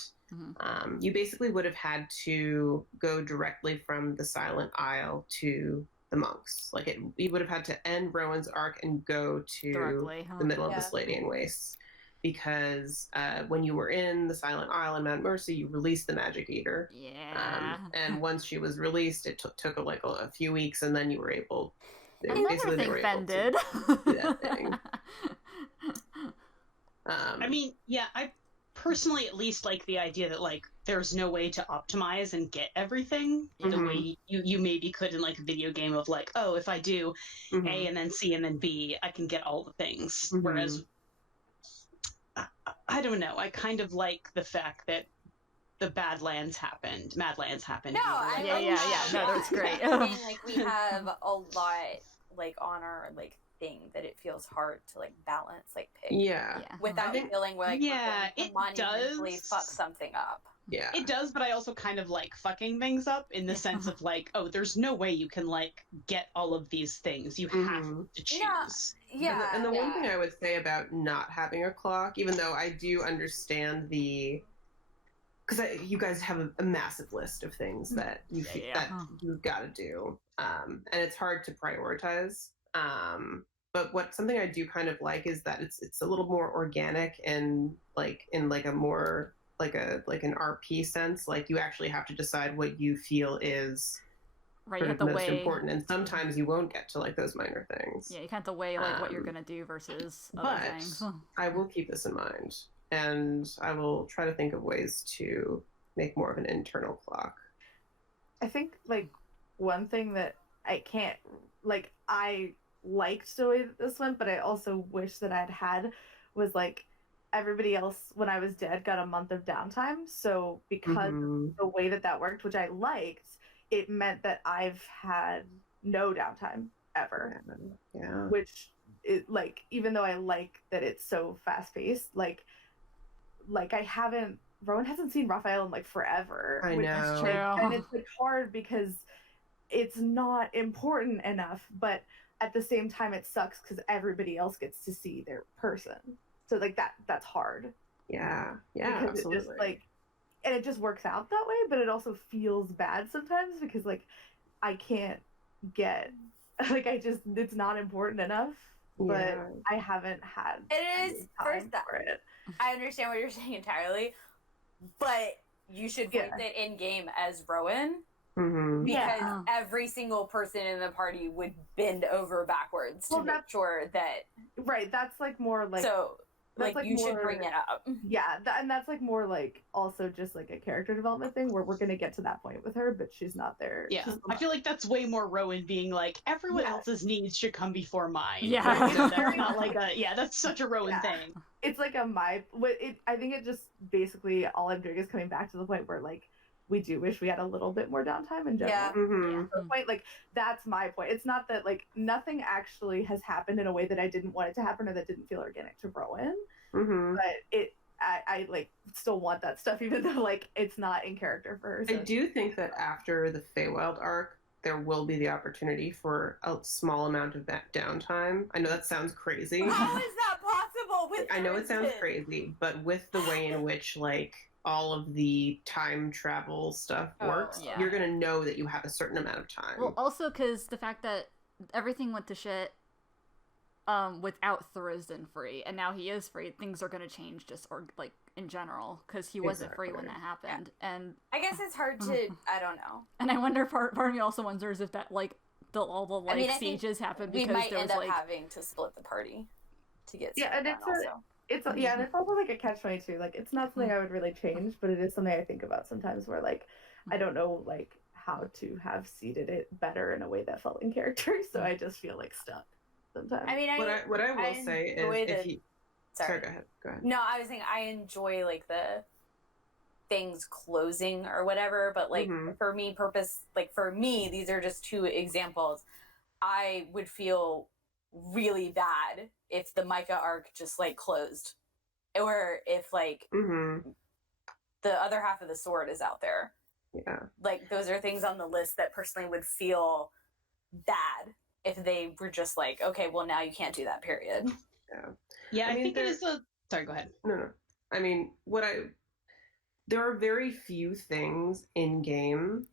You basically would have had to go directly from the Silent Isle to the monks. Like you would have had to end Rowan's arc and go to directly, the middle of the Sladian Wastes, because when you were in the Silent Isle in Mount Mercy, you released the Magic Eater. And once she was released, it took like a few weeks, and then you were able. Another thing Ben did. Do that thing. I mean, yeah, I personally at least like the idea that like there's no way to optimize and get everything the way you maybe could in like a video game of like, oh, if I do A and then C and then B, I can get all the things. Whereas I don't know, I kind of like the fact that the Badlands happened. Madlands happened. No, I no, that's great. I mean, like we have a lot like on our like thing that it feels hard to like balance, like pick. Without feeling like it does fuck something up. Yeah, it does, but I also kind of like fucking things up in the sense of like, oh, there's no way you can like get all of these things. You have to choose. And the one thing I would say about not having a clock, even though I do understand because you guys have a massive list of things that you've got to do, and it's hard to prioritize. But something I do kind of like is that it's a little more organic and like in like a more like an RP sense. Like you actually have to decide what you feel is sort of most important, and sometimes you won't get to like those minor things. Yeah, you can't have to weigh like what you're gonna do versus other things. I will keep this in mind, and I will try to think of ways to make more of an internal clock. I think like one thing that I can't like I liked the way that this went, but I also wish that I'd had was like everybody else when I was dead got a month of downtime. So because of the way that worked, which I liked, it meant that I've had no downtime ever. Yeah. Which it like even though I like that it's so fast paced, like Rowan hasn't seen Raphael in like forever. I know. Like, and it's like hard because it's not important enough, but at the same time it sucks because everybody else gets to see their person. So like that's hard. Yeah, because absolutely. It just like, and it just works out that way, but it also feels bad sometimes because like I can't get like it's not important enough. But I haven't had. It is first for it. I understand what you're saying entirely, but you should voice it in game as Rowan. Because every single person in the party would bend over backwards to make sure that. Right, that's like more like. So, like you should bring it up. Yeah, and that's like more like also just like a character development thing where we're gonna get to that point with her, but she's not there. Yeah, I feel like that's way more Rowan being like everyone else's needs should come before mine. Yeah, that's not like that's such a Rowan thing. It's like I think it just basically all I'm doing is coming back to the point where like. We do wish we had a little bit more downtime in general. Point, like that's my point. It's not that like nothing actually has happened in a way that I didn't want it to happen or that didn't feel organic to Rowan. But I like still want that stuff even though like it's not in character for her. So. I do think that after the Feywild arc, there will be the opportunity for a small amount of downtime. I know that sounds crazy. How is that possible? I know it sounds crazy, but with the way in which like all of the time travel stuff works, you're gonna know that you have a certain amount of time. Well, also because the fact that everything went to shit without Thurisdan free, and now he is free. Things are going to change just like in general because he wasn't free when that happened. And I guess it's hard to I don't know. And I wonder, part of me also wonders if that like all the sieges happened because we might there was end up like having to split the party to get and it's and it's also like a catch-22. Like it's not something I would really change, but it is something I think about sometimes where like I don't know like how to have seeded it better in a way that felt in character, so I just feel like stuck sometimes. I mean, what I will say is if you sorry, go ahead. No, I was saying I enjoy like the things closing or whatever, but like for me, these are just two examples. I would feel really bad if the Micah arc just like closed, or if like the other half of the sword is out there. Yeah, like those are things on the list that personally would feel bad if they were just like, okay, well now you can't do that, period. Yeah, I think it is a... Sorry, go ahead. No. I mean, there are very few things in game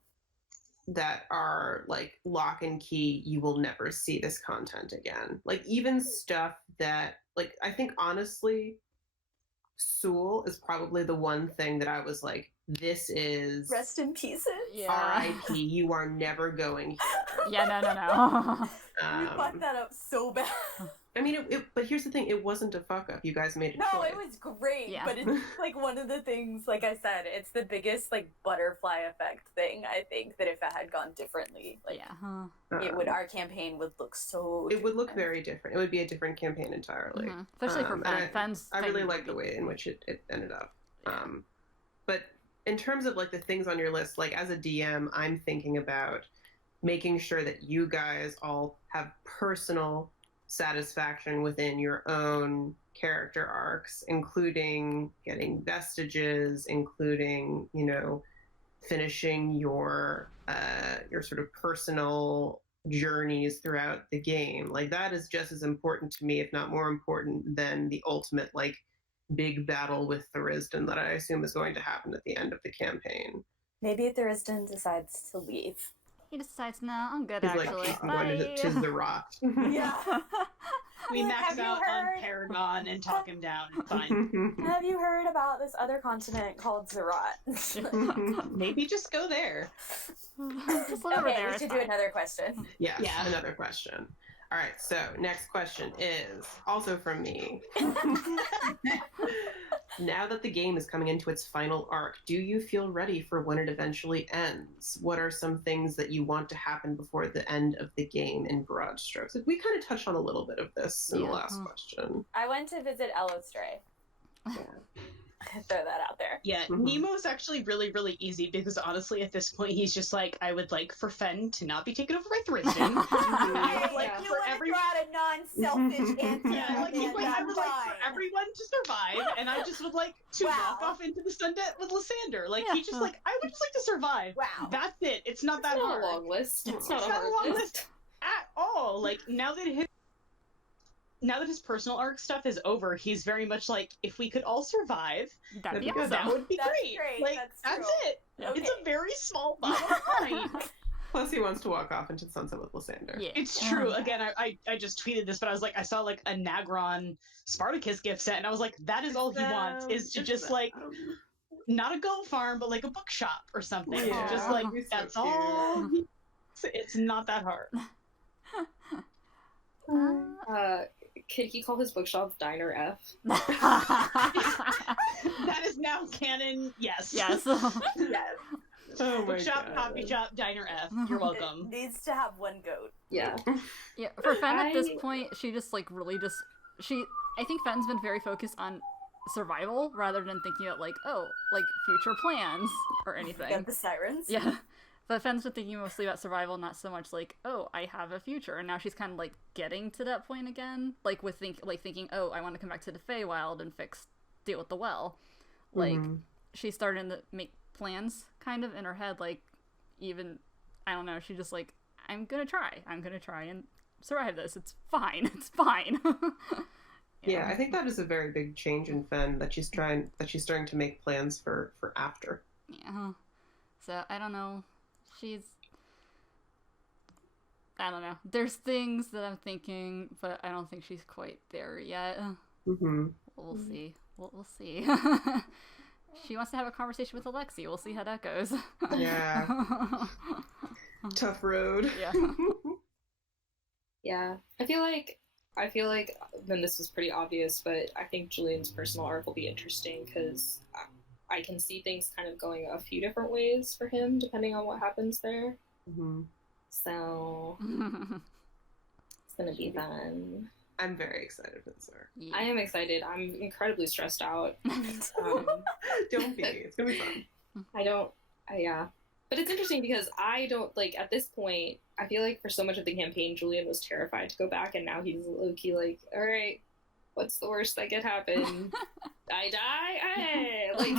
that are like lock and key, you will never see this content again. Like even stuff that, like, I think honestly, Sewell is probably the one thing that I was like, this is... Rest in pieces. Yeah. R.I.P. You are never going here. Yeah, no. You fucked that up so bad. I mean, but here's the thing. It wasn't a fuck up. You guys made a choice. No, it was great. Yeah. But it's like one of the things, like I said, it's the biggest like butterfly effect thing. I think that if it had gone differently, like it would, our campaign would look so different. It would look very different. It would be a different campaign entirely. Especially for fans. I really like the way in which it ended up. But in terms of like the things on your list, like as a DM, I'm thinking about making sure that you guys all have personal satisfaction within your own character arcs, including getting vestiges, including, you know, finishing your sort of personal journeys throughout the game. Like that is just as important to me, if not more important, than the ultimate like big battle with Thurisdan that I assume is going to happen at the end of the campaign. Maybe Thurisdan decides to leave. He decides, no, I'm good. He's actually. like, I'm going to Tis the Rot. Yeah. We max out on Paragon and talk him down. Fine. Have you heard about this other continent called Zerat? Maybe just go there. Just live over Okay, there. we should do another question. Yeah, another question. All right, so next question is also from me. Now that the game is coming into its final arc, do you feel ready for when it eventually ends? What are some things that you want to happen before the end of the game in broad strokes? We kind of touched on a little bit of this in the last question. I went to visit Elostray. Throw that out there. Yeah, Nemo's actually really, really easy because honestly, at this point, he's just like, I would like for Fen to not be taken over by Thurisdan. I would like, you want to throw out a non-selfish answer. Yeah, like, I would like for everyone to survive, and I just would like to walk off into the sundet with Lysander. Like, he just like, I would just like to survive. Wow. That's it. It's not that hard. It's not a long list. It's not a long list at all. Like, now that his personal arc stuff is over, he's very much like, if we could all survive, That'd be awesome. that would be great. Like, that's it. Okay. It's a very small bottom line. Plus, he wants to walk off into the sunset with Lysander. Yeah. It's true. Again, I just tweeted this, but I was like, I saw like a Nagron Spartacus gift set, and I was like, that is all he wants, is to just like, not a goat farm, but like a bookshop or something. Yeah. Just like, that's all. It's not that hard. Could he call his bookshop Diner F? That is now canon. Yes. Yes. Yes. Oh my Bookshop, God. coffee shop, diner F. You're welcome. It needs to have one goat. Yeah. Yeah, for Fen at this point, she just like really just I think Fen's been very focused on survival rather than thinking about like, oh, like future plans or anything. Got the sirens. Yeah. But Fen's been thinking mostly about survival, not so much like, oh, I have a future. And now she's kind of like getting to that point again, like with thinking, oh, I want to come back to the Feywild and deal with the well. Like she's starting to make plans kind of in her head, like even I don't know, she's just like, I'm gonna try and survive this. It's fine. Yeah, I think that is a very big change in Fen, that she's starting to make plans for after. Yeah. So I don't know. I don't know. There's things that I'm thinking, but I don't think she's quite there yet. Mm-hmm. We'll see. We'll see. She wants to have a conversation with Alexi. We'll see how that goes. Yeah. Tough road. Yeah. Yeah, I feel like then this was pretty obvious, but I think Julian's personal arc will be interesting because I can see things kind of going a few different ways for him depending on what happens there. Mm-hmm. So it's gonna be fun. I'm very excited for this arc. Yeah. I am excited. I'm incredibly stressed out. Don't be. It's gonna be fun. Yeah. But it's interesting because I don't, like, at this point, I feel like for so much of the campaign, Julian was terrified to go back, and now he's low-key like, all right, what's the worst that could happen? I die? Hey! Like,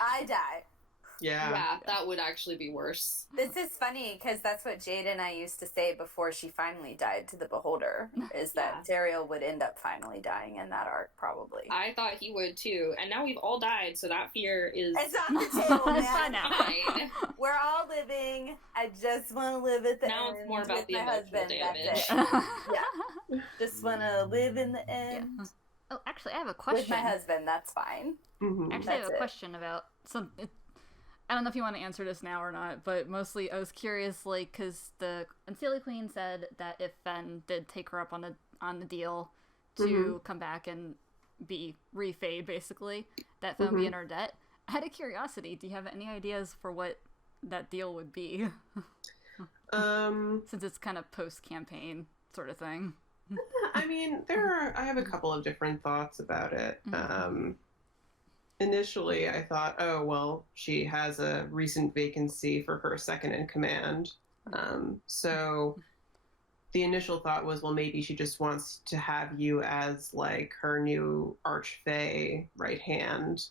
I die. Yeah. that would actually be worse. This is funny because that's what Jade and I used to say before she finally died to the Beholder, is that Zariel would end up finally dying in that arc, probably. I thought he would too, and now we've all died, so that fear is It's on the table, It's fine man. now. fine. We're all living. I just want to live at the Now end it's more about with the my emotional husband. damage. That's it. Yeah. Just want to live in the end Oh, actually, I have a with question. my husband. That's fine. Mm-hmm. Actually, I have That's a it. question about some. I don't know if you want to answer this now or not, but mostly I was curious, like, because the Unseelie Queen said that if Fen did take her up on the deal to come back and be refade, basically, that Fen would be in her debt. Out of curiosity, do you have any ideas for what that deal would be? Since it's kind of post-campaign sort of thing. I mean, I have a couple of different thoughts about it. Initially, I thought, oh, well, she has a recent vacancy for her second in command. So the initial thought was, well, maybe she just wants to have you as, like, her new Archfey right hand,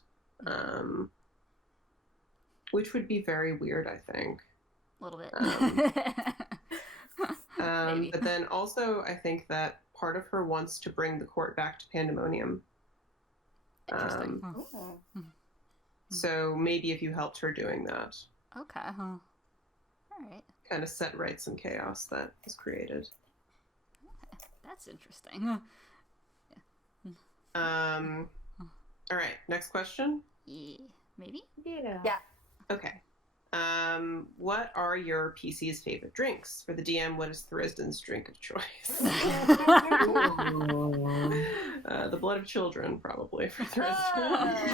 which would be very weird, I think. A little bit. But then also, I think that part of her wants to bring the court back to Pandemonium. Interesting. So maybe if you helped her doing that, Okay. All right. kind of set right some chaos that was created. That's interesting. All right, next question. Yeah. Maybe? Yeah. Okay. What are your PC's favorite drinks? For the DM, what is Thrisden's drink of choice? The blood of children, probably, for Thrisden.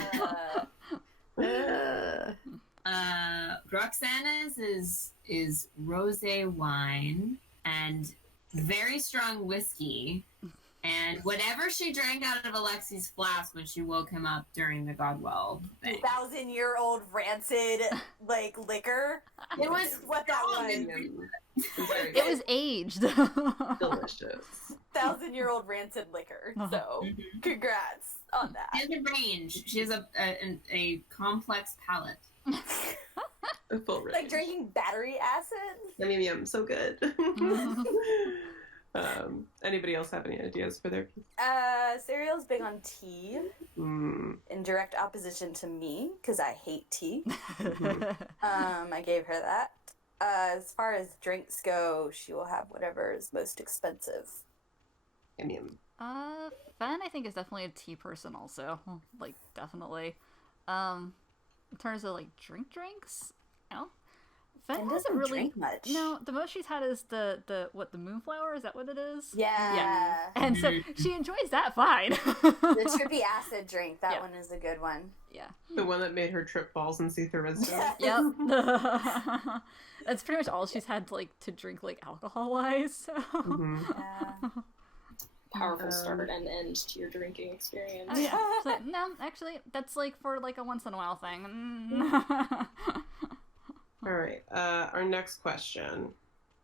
Roxanna's is rosé wine and very strong whiskey, and whatever she drank out of Alexi's flask when she woke him up during the Godwell thing. 1,000-year-old rancid like liquor. It was what that was. It was aged. Delicious. 1,000-year-old rancid liquor. So, congrats on that. She has a range. She has a complex palate. A full range. Like drinking battery acid. Yum, yum, yum. So good. Anybody else have any ideas for their piece? Cereal's big on tea, in direct opposition to me, because I hate tea. I gave her that. As far as drinks go, she will have whatever is most expensive. Yum, yum. Fen, I think, is definitely a tea person also. Like, definitely. In terms of, like, drinks, no. Fen doesn't really drink much. No, the most she's had is the moonflower, is that what it is? Yeah. And so she enjoys that fine. The trippy acid drink, that one is a good one. Yeah. The one that made her trip balls and see through wisdom. Yep. That's pretty much all she's had, like, to drink, like, alcohol-wise, so. Yeah. Powerful start and end to your drinking experience. Oh, yeah. So, no, actually, that's, like, for, like, a once-in-a-while thing. All right. Our next question.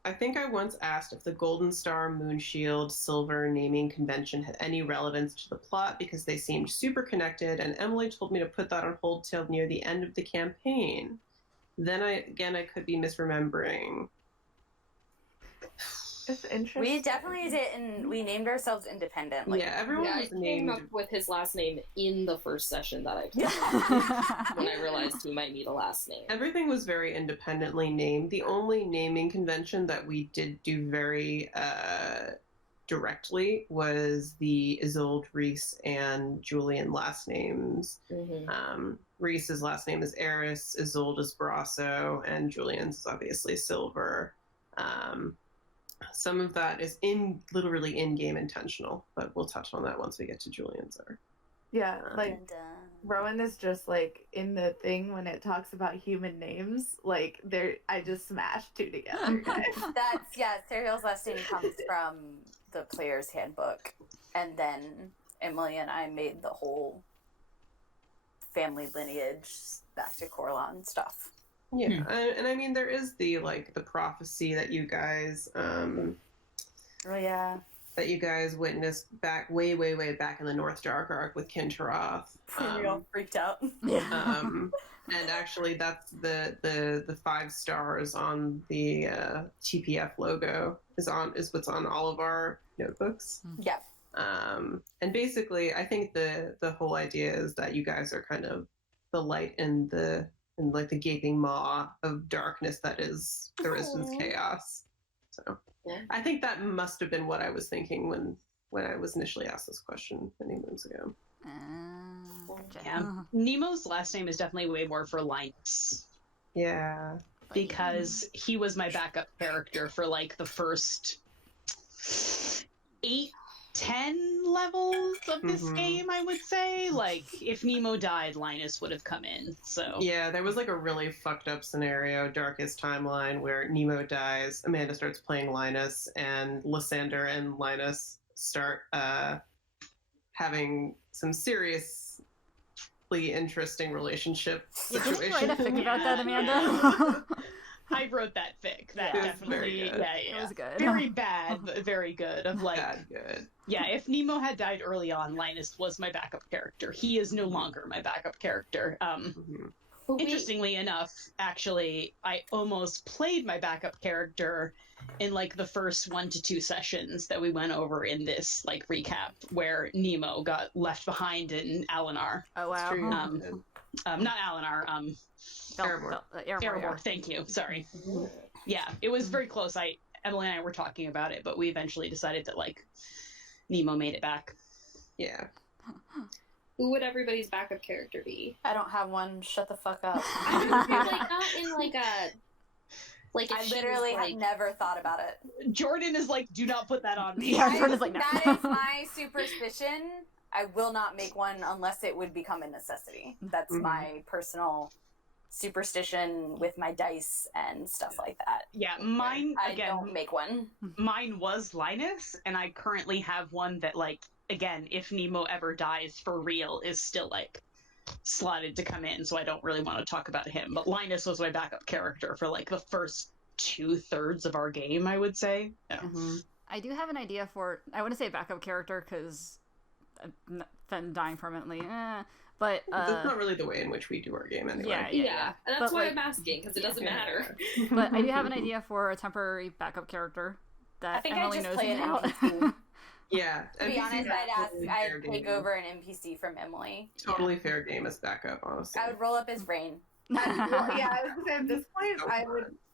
I think I once asked if the Golden Star, Moonshield, Silver naming convention had any relevance to the plot because they seemed super connected, and Emily told me to put that on hold till near the end of the campaign. Then I could be misremembering. It's interesting. We definitely didn't. We named ourselves independently. Yeah, everyone Yeah, I was came named. up with his last name in the first session that I played when I realized he might need a last name. Everything was very independently named. The only naming convention that we did do very directly was the Isolde, Reese, and Julian last names. Mm-hmm. Reese's last name is Eris, Isolde is Brasso, and Julian's is obviously Silver. Some of that is literally in-game intentional, but we'll touch on that once we get to Julian's arc. Yeah, like Rowan is just like in the thing when it talks about human names. Like I just smashed two together. Serial's last name comes from the player's handbook, and then Emily and I made the whole family lineage back to Corlon stuff. Yeah, and I mean there is the prophecy that you guys that you guys witnessed back way back in the North Dark arc with Kintaroth. We all freaked out. And actually that's the 5 stars on the TPF logo is what's on all of our notebooks. Yeah. And basically I think the whole idea is that you guys are kind of the light in the gaping maw of darkness that is the Resistance Chaos. So I think that must have been what I was thinking when I was initially asked this question many moons ago. Yeah. Nemo's last name is definitely way more for Linus. Yeah. Because he was my backup character for the first 8-10 levels of this game, I would say. If Nemo died, Linus would have come in. So yeah, there was a really fucked up scenario, Darkest Timeline, where Nemo dies, Amanda starts playing Linus, and Lysander and Linus start having some seriously interesting relationship situation. Didn't you write a fic about that, Amanda? I wrote that fic. That definitely, very good. It was good. Very bad, but very good. Bad good. Yeah, if Nemo had died early on, Linus was my backup character. He is no longer my backup character. Interestingly enough, actually, I almost played my backup character in the first 1 to 2 sessions that we went over in this recap, where Nemo got left behind in Alinar. Oh wow. True. Not Alinar. Erebor. Thank you. Sorry. Yeah, it was very close. Emily and I were talking about it, but we eventually decided that Nemo made it back. Yeah. Who would everybody's backup character be? I don't have one. Shut the fuck up. Not in I literally have never thought about it. Jordan is do not put that on me. Yeah, Jordan's no. That is my superstition. I will not make one unless it would become a necessity. That's my personal superstition with my dice and stuff like that. Yeah, mine, again, I don't make one. Mine was Linus, and I currently have one that, again, if Nemo ever dies for real, is still, slotted to come in, so I don't really want to talk about him. But Linus was my backup character for, the first 2/3 of our game, I would say. Yeah. I do have an idea for, I wouldn't say backup character, because then dying permanently, but that's not really the way in which we do our game anyway. Yeah. And that's why I'm asking, because it doesn't matter. But I do have an idea for a temporary backup character that I think Emily I just knows play an about. NPC. Yeah. To be honest, I'd take over an NPC from Emily. Totally fair game as backup, honestly. I would roll up as Rain. I was gonna say at this point,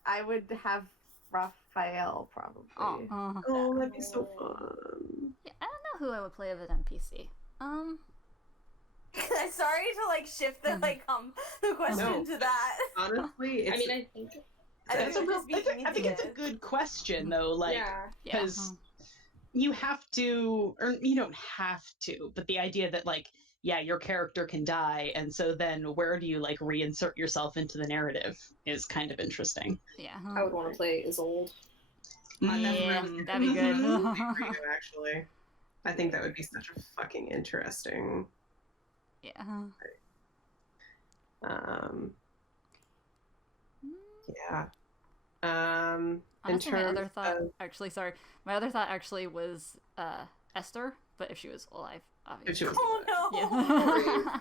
I would have Raphael probably. Oh, that'd be so fun. Yeah, I don't know who I would play as an NPC. Sorry to shift the the question to that. Honestly, I mean, I think I think it's a good question though, because you have to, or you don't have to, but the idea that your character can die, and so then where do you reinsert yourself into the narrative is kind of interesting. Yeah, I would want to play Isolde. Yeah, that'd be good. Actually, I think that would be such a fucking interesting. Yeah. Yeah. Honestly, my other thought my other thought actually was Esther, but if she was alive, obviously. If she was no! Yeah.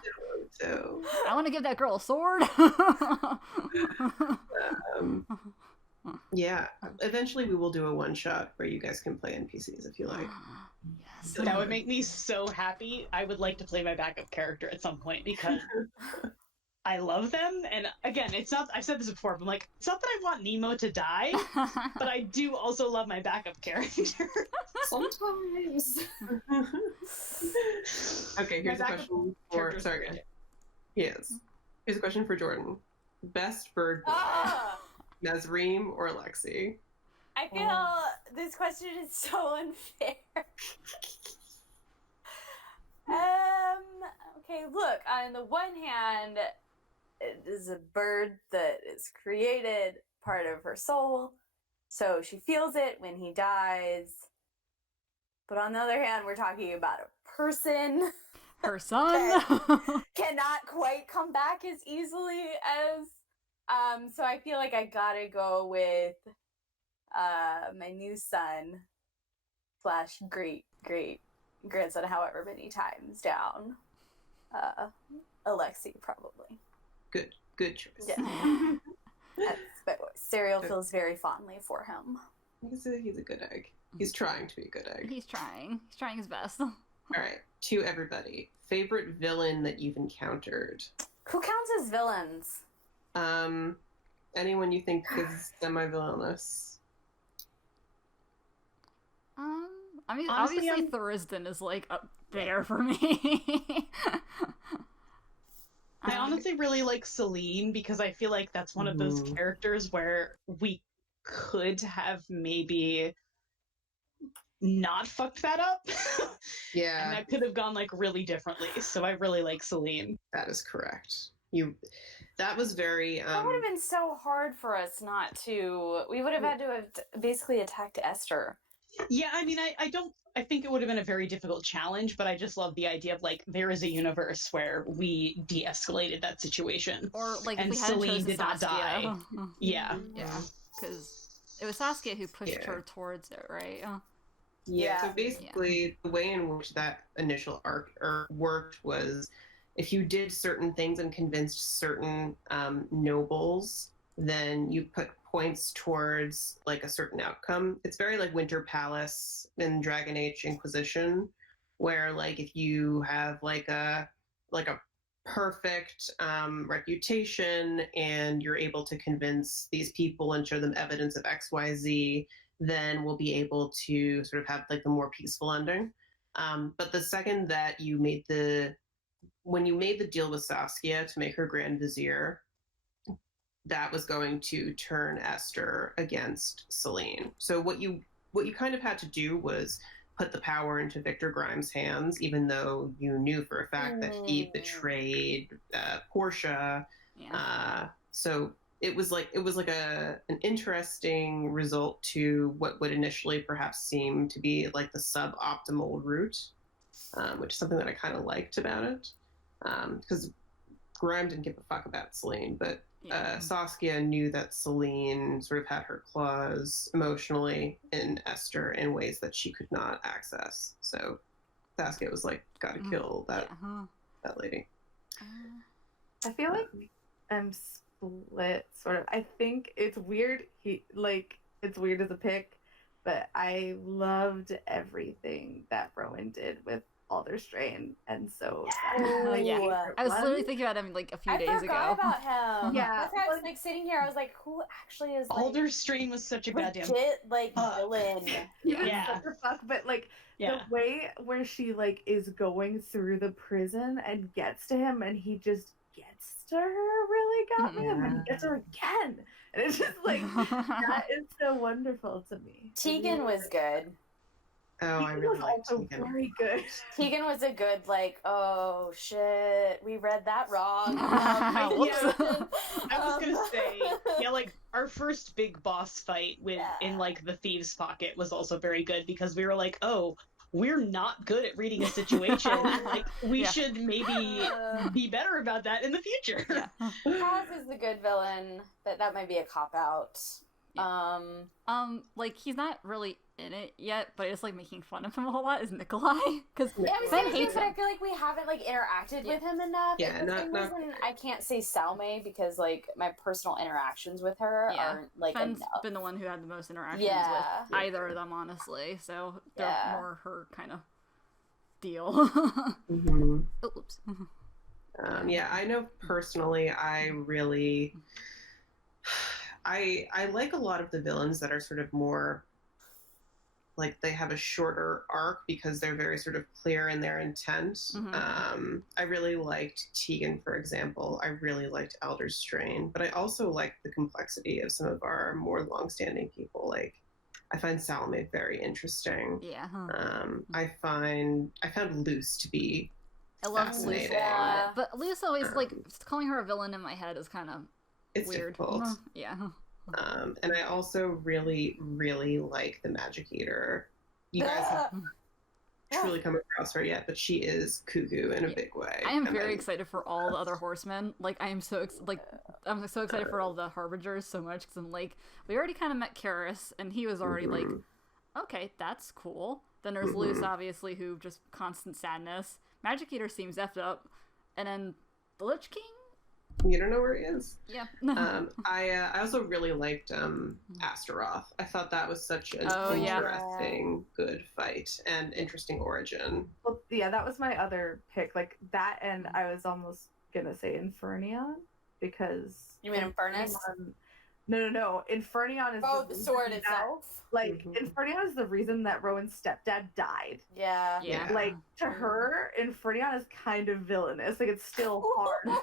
So, I want to give that girl a sword. Yeah, eventually we will do a one-shot where you guys can play NPCs if you like. Yes. That would make me so happy. I would like to play my backup character at some point because I love them. And again, it's not, I've said this before, but like, it's not that I want Nemo to die, but I do also love my backup character. Sometimes. Okay, here's a My backup question for. character's Sorry, great. yes. Here's a question for Jordan. Best bird boy, Nazreem or Lexi? I feel this question is so unfair. Okay, look, on the one hand, it is a bird that is created, part of her soul, so she feels it when he dies. But on the other hand, we're talking about a person. Her son. Cannot quite come back as easily as so I feel like I gotta go with my new son / great grandson, however many times down. Alexi, probably. Good choice. Yeah. But Serial feels very fondly for him. He's a good egg. He's trying to be a good egg. He's trying his best. All right, to everybody, favorite villain that you've encountered? Who counts as villains? Anyone you think is semi-villainous? I mean, Honestly, obviously Thuristan is like up there for me. I honestly really like Celine because I feel like that's one of those characters where we could have maybe not fucked that up. Yeah. And that could have gone like really differently. So I really like Celine. That is correct. That was very That would have been so hard for us not to. We would have had to have basically attacked Esther. Yeah, I mean, I think it would have been a very difficult challenge, but I just love the idea of like there is a universe where we de-escalated that situation, or like and if we hadn't Celine chosen did not Saskia. die. Yeah, because it was Saskia who pushed her towards it, right? Yeah. So basically, the way in which that initial arc worked was, if you did certain things and convinced certain nobles, then you put points towards like a certain outcome. It's very like Winter Palace in Dragon Age Inquisition, where like if you have like a perfect reputation and you're able to convince these people and show them evidence of XYZ, then we'll be able to sort of have like the more peaceful ending. But the second that when you made the deal with Saskia to make her Grand Vizier, that was going to turn Esther against Celine. So what you kind of had to do was put the power into Victor Grimes' hands, even though you knew for a fact that he betrayed Portia. Yeah. So it was like an interesting result to what would initially perhaps seem to be like the suboptimal route, which is something that I kind of liked about it, because Grimes didn't give a fuck about Celine, but Saskia knew that Celine sort of had her claws emotionally in Esther in ways that she could not access. So Saskia was like, gotta kill that lady. I feel like I'm split, sort of. I think it's weird. It's weird as a pick, but I loved everything that Rowan did with Alderstrain, and so I was literally thinking about him like a few days ago. I forgot about him. Yeah, that's why I was like sitting here. I was like, who actually is like, Alderstrain was such a goddamn like villain. Such a fuck, but like the way where she like is going through the prison and gets to him, and he just gets to her really got me, and he gets her again, and it's just like that is so wonderful to me. Tegan was good. Oh, I really liked also Tegan. very good. Tegan was a good, like, oh shit, we read that wrong. I was gonna say, like our first big boss fight in like the Thieves' Pocket was also very good because we were like, oh, we're not good at reading a situation. Like we should maybe be better about that in the future. Kaz is the good villain, but that might be a cop out. Like he's not really in it yet, but I just like making fun of him a whole lot is Nikolai because Yeah, I was Ben saying hates but him. I feel like we haven't like interacted with him enough. Yeah, And the same reason I can't say Salme because like my personal interactions with her aren't like Ben's enough. been the one who had the most interactions with either of them, honestly. So they're more her kind of deal. Mm-hmm. Oh, oops. Yeah, I know personally, I really, I like a lot of the villains that are sort of more like they have a shorter arc because they're very sort of clear in their intent. Mm-hmm. I really liked Tegan, for example. I really liked Elder Strain, but I also liked the complexity of some of our more longstanding people. Like, I find Salome very interesting. Yeah. I found Luce to be I love Luce fascinating. a lot, but Luce always like calling her a villain in my head is kind of It's weird. difficult. Yeah. And I also really, really like the Magic Eater. You guys have truly come across her yet, but she is cuckoo in a big way. I am very excited for all the other horsemen. Like, I am so I'm so excited for all the harbingers so much because I'm like, we already kind of met Karis, and he was already like, okay, that's cool. Then there's Luce, obviously, who just constant sadness. Magic Eater seems effed up, and then the Lich King. You don't know where he is. Yeah. I also really liked Astaroth. I thought that was such an interesting, good fight and interesting origin. Well, yeah, that was my other pick. Like that, and I was almost gonna say Infernion because you mean Infernus? No. Infernion is the sword itself. Like Infernion is the reason that Rowan's stepdad died. Yeah. Like to her, Infernion is kind of villainous. Like it's still hard.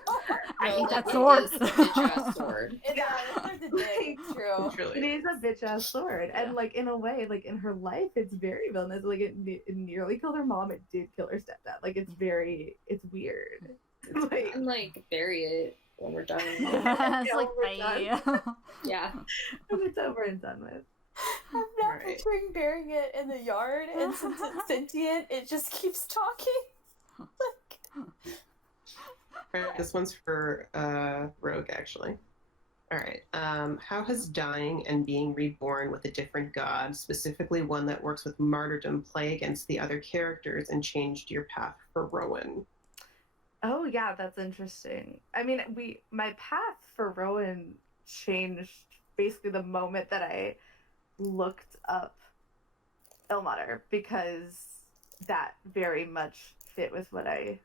I hate that sword. It is a bitch-ass sword. It's true. It is a bitch ass sword, and like in a way, like in her life, it's very villainous. Like it nearly killed her mom. It did kill her stepdad. Like it's weird. Like bury it when we're done. It's like bye. Yeah. When it's over and done with. I'm now picturing burying it in the yard, and since it's sentient, it just keeps talking. This one's for Rogue, actually. All right. How has dying and being reborn with a different god, specifically one that works with martyrdom, play against the other characters and changed your path for Rowan? Oh yeah, that's interesting. I mean, my path for Rowan changed basically the moment that I looked up Ilmater, because that very much fit with what I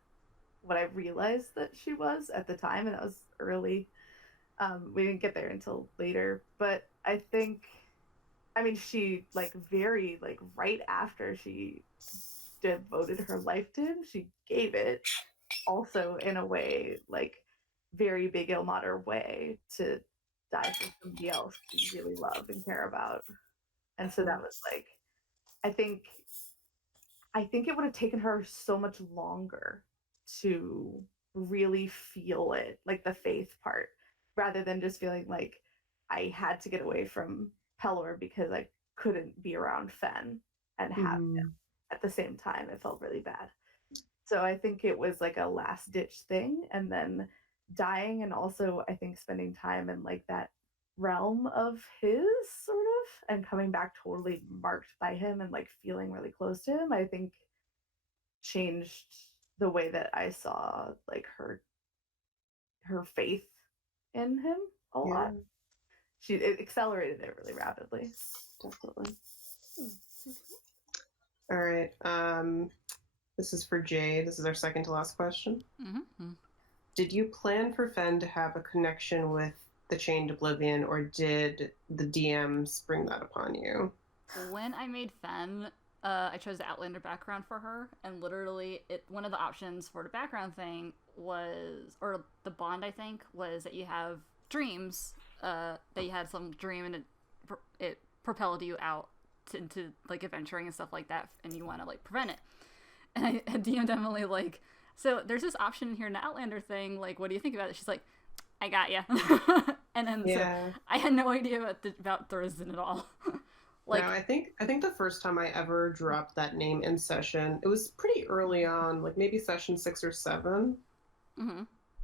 realized that she was at the time, and that was early. We didn't get there until later, but I think, I mean, she like very like right after she devoted her life to him, she gave it also in a way like very big Ilmater way to die for somebody else you really love and care about. And so that was like, I think it would have taken her so much longer to really feel it, like the faith part, rather than just feeling like I had to get away from Pelor because I couldn't be around Fen and have him at the same time. It felt really bad. So I think it was like a last ditch thing, and then dying, and also I think spending time in like that realm of his sort of, and coming back totally marked by him and like feeling really close to him, I think changed the way that I saw like her faith in him a lot. It accelerated it really rapidly. Definitely. All right. This is for Jade. This is our second to last question. Did you plan for Fen to have a connection with the Chained Oblivion, or did the DM spring that upon you? When I made Fen, I chose the Outlander background for her, and literally, one of the options for the background thing was, or the bond, I think, was that you have dreams, that you had some dream and it propelled you out into like adventuring and stuff like that, and you want to like prevent it. And I DM'd Emily like, so there's this option in here in the Outlander thing, like, what do you think about it? She's like, I got ya. And then so I had no idea about Thursden at all. Like, no, I think the first time I ever dropped that name in session, it was pretty early on, like maybe session 6 or 7.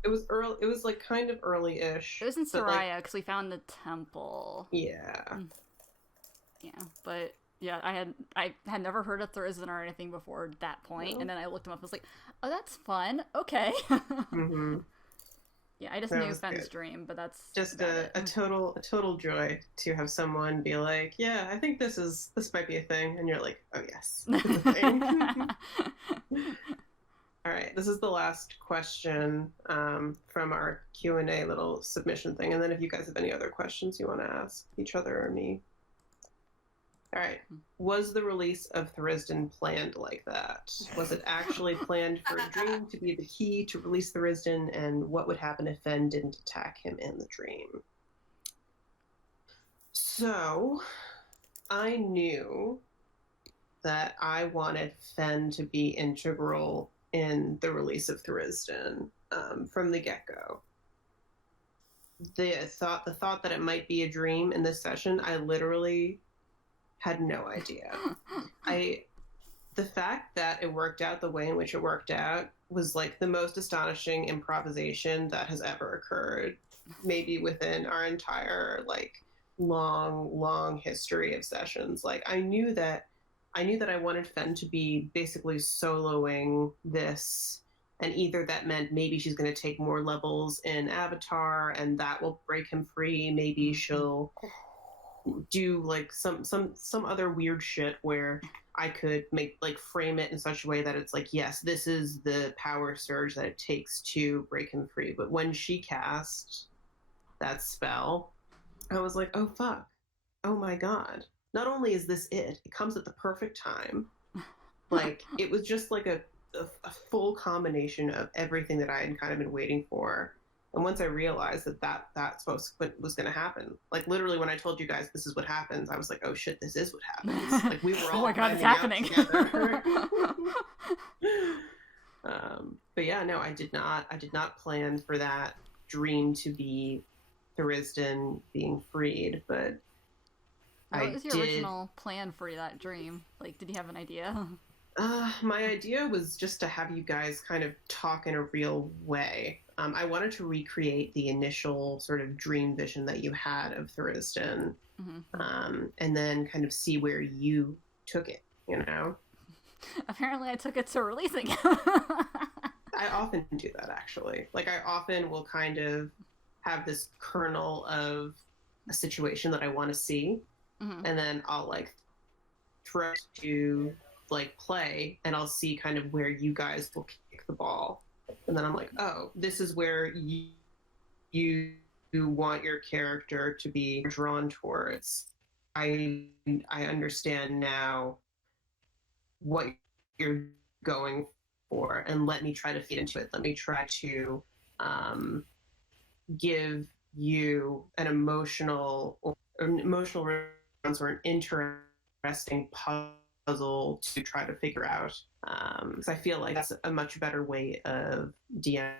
It was early. It was like kind of early-ish. It was in Soraya because we found the temple. Yeah. Yeah, but Yeah, I had never heard of Thurston or anything before that point, and then I looked him up. I was like, oh, that's fun. Okay. Mm-hmm. Yeah, I just That knew was Fenn's good. dream, but that's Just about a total joy to have someone be like, yeah, I think this might be a thing, and you're like, oh yes, it's a thing. All right, this is the last question from our Q&A little submission thing, and then if you guys have any other questions you want to ask each other or me. All right, was the release of Thuriston planned like that? Was it actually planned for a dream to be the key to release Thuriston, and what would happen if Fen didn't attack him in the dream? So, I knew that I wanted Fen to be integral in the release of Thuriston from the get-go. The thought that it might be a dream in this session, I literally had no idea. The fact that it worked out the way in which it worked out was like the most astonishing improvisation that has ever occurred, maybe within our entire like long history of sessions. Like I knew that I wanted Fen to be basically soloing this, and either that meant maybe she's going to take more levels in Avatar and that will break him free, maybe she'll do like some other weird shit where I could frame it in such a way that it's like, yes, this is the power surge that it takes to break him free. But when she cast that spell, I was like, oh fuck, oh my god, not only is this it comes at the perfect time. Like it was just like a full combination of everything that I had kind of been waiting for. And once I realized that's what was going to happen, like literally when I told you guys this is what happens, I was like, oh shit, this is what happens. Like we were all oh my god, it's happening. But yeah, no, I did not plan for that dream to be Thuriston being freed, but what was your original plan for that dream? Like, did you have an idea? My idea was just to have you guys kind of talk in a real way. I wanted to recreate the initial sort of dream vision that you had of Thuriston, and then kind of see where you took it, you know? Apparently I took it to releasing. I often do that, actually. Like, I often will kind of have this kernel of a situation that I want to see, and then I'll, like, try to, like, play, and I'll see kind of where you guys will kick the ball. And then I'm like, oh, this is where you want your character to be drawn towards. I understand now what you're going for, and let me try to feed into it. Let me try to give you an emotional response or an interesting puzzle to try to figure out. Because I feel like that's a much better way of DM.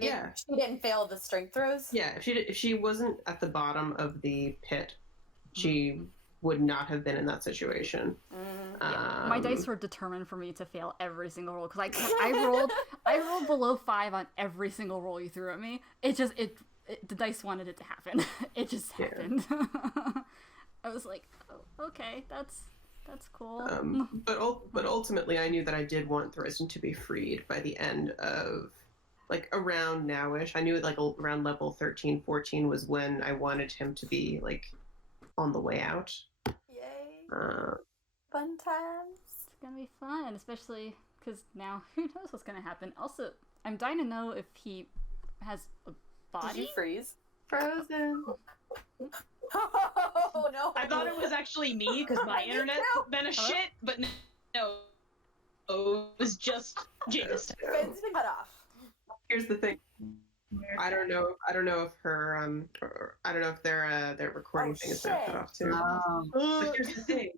Yeah. She didn't fail the strength throws? Yeah, if she wasn't at the bottom of the pit, she would not have been in that situation. Yeah. My dice were determined for me to fail every single roll because I rolled below 5 on every single roll you threw at me. The dice wanted it to happen. It just happened. I was like, oh, okay, that's cool. But ultimately, I knew that I did want Thuriston to be freed by the end of, like, around now-ish. I knew like around level 13, 14 was when I wanted him to be like on the way out. Yay! Fun times. It's gonna be fun, especially because now who knows what's gonna happen. Also, I'm dying to know if he has a body. Did you freeze? Frozen. Oh no! I thought it was actually me because my internet's been a shit, but no, it was just Jamestown. Ben's been cut off. Here's the thing. I don't know if her I don't know if their recording thing is now cut off too. But here's the thing.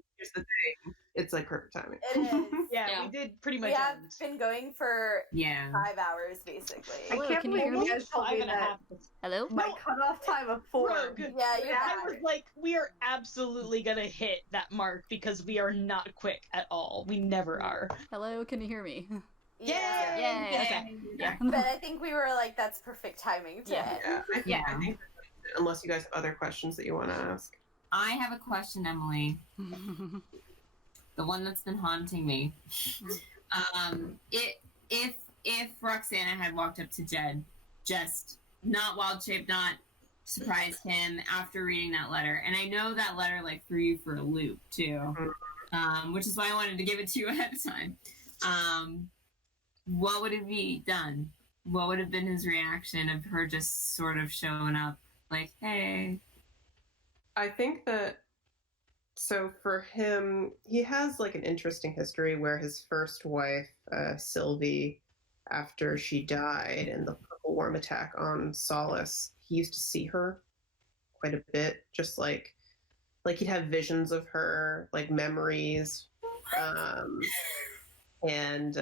it's like perfect timing. It is. Yeah, we did pretty much We have end. been going for 5 hours, basically. I can't can you believe hear me? you guys told me that Hello? my cutoff time of 4. Rogue. Yeah, you're I back. was like, we are absolutely gonna hit that mark because we are not quick at all. We never are. Hello, can you hear me? Yeah. Yay! Okay. Yeah. But I think we were like, that's perfect timing to end. Yeah, I think unless you guys have other questions that you want to ask. I have a question, Emily. The one that's been haunting me. If Roxanna had walked up to Jed, just not wild shape, not surprised him after reading that letter, and I know that letter like threw you for a loop too, which is why I wanted to give it to you ahead of time. What would have he done? What would have been his reaction of her just sort of showing up like, hey? I think that, so for him, he has like an interesting history where his first wife, Sylvie, after she died in the Purple Worm attack on Solace, he used to see her quite a bit, just like he'd have visions of her, like memories. And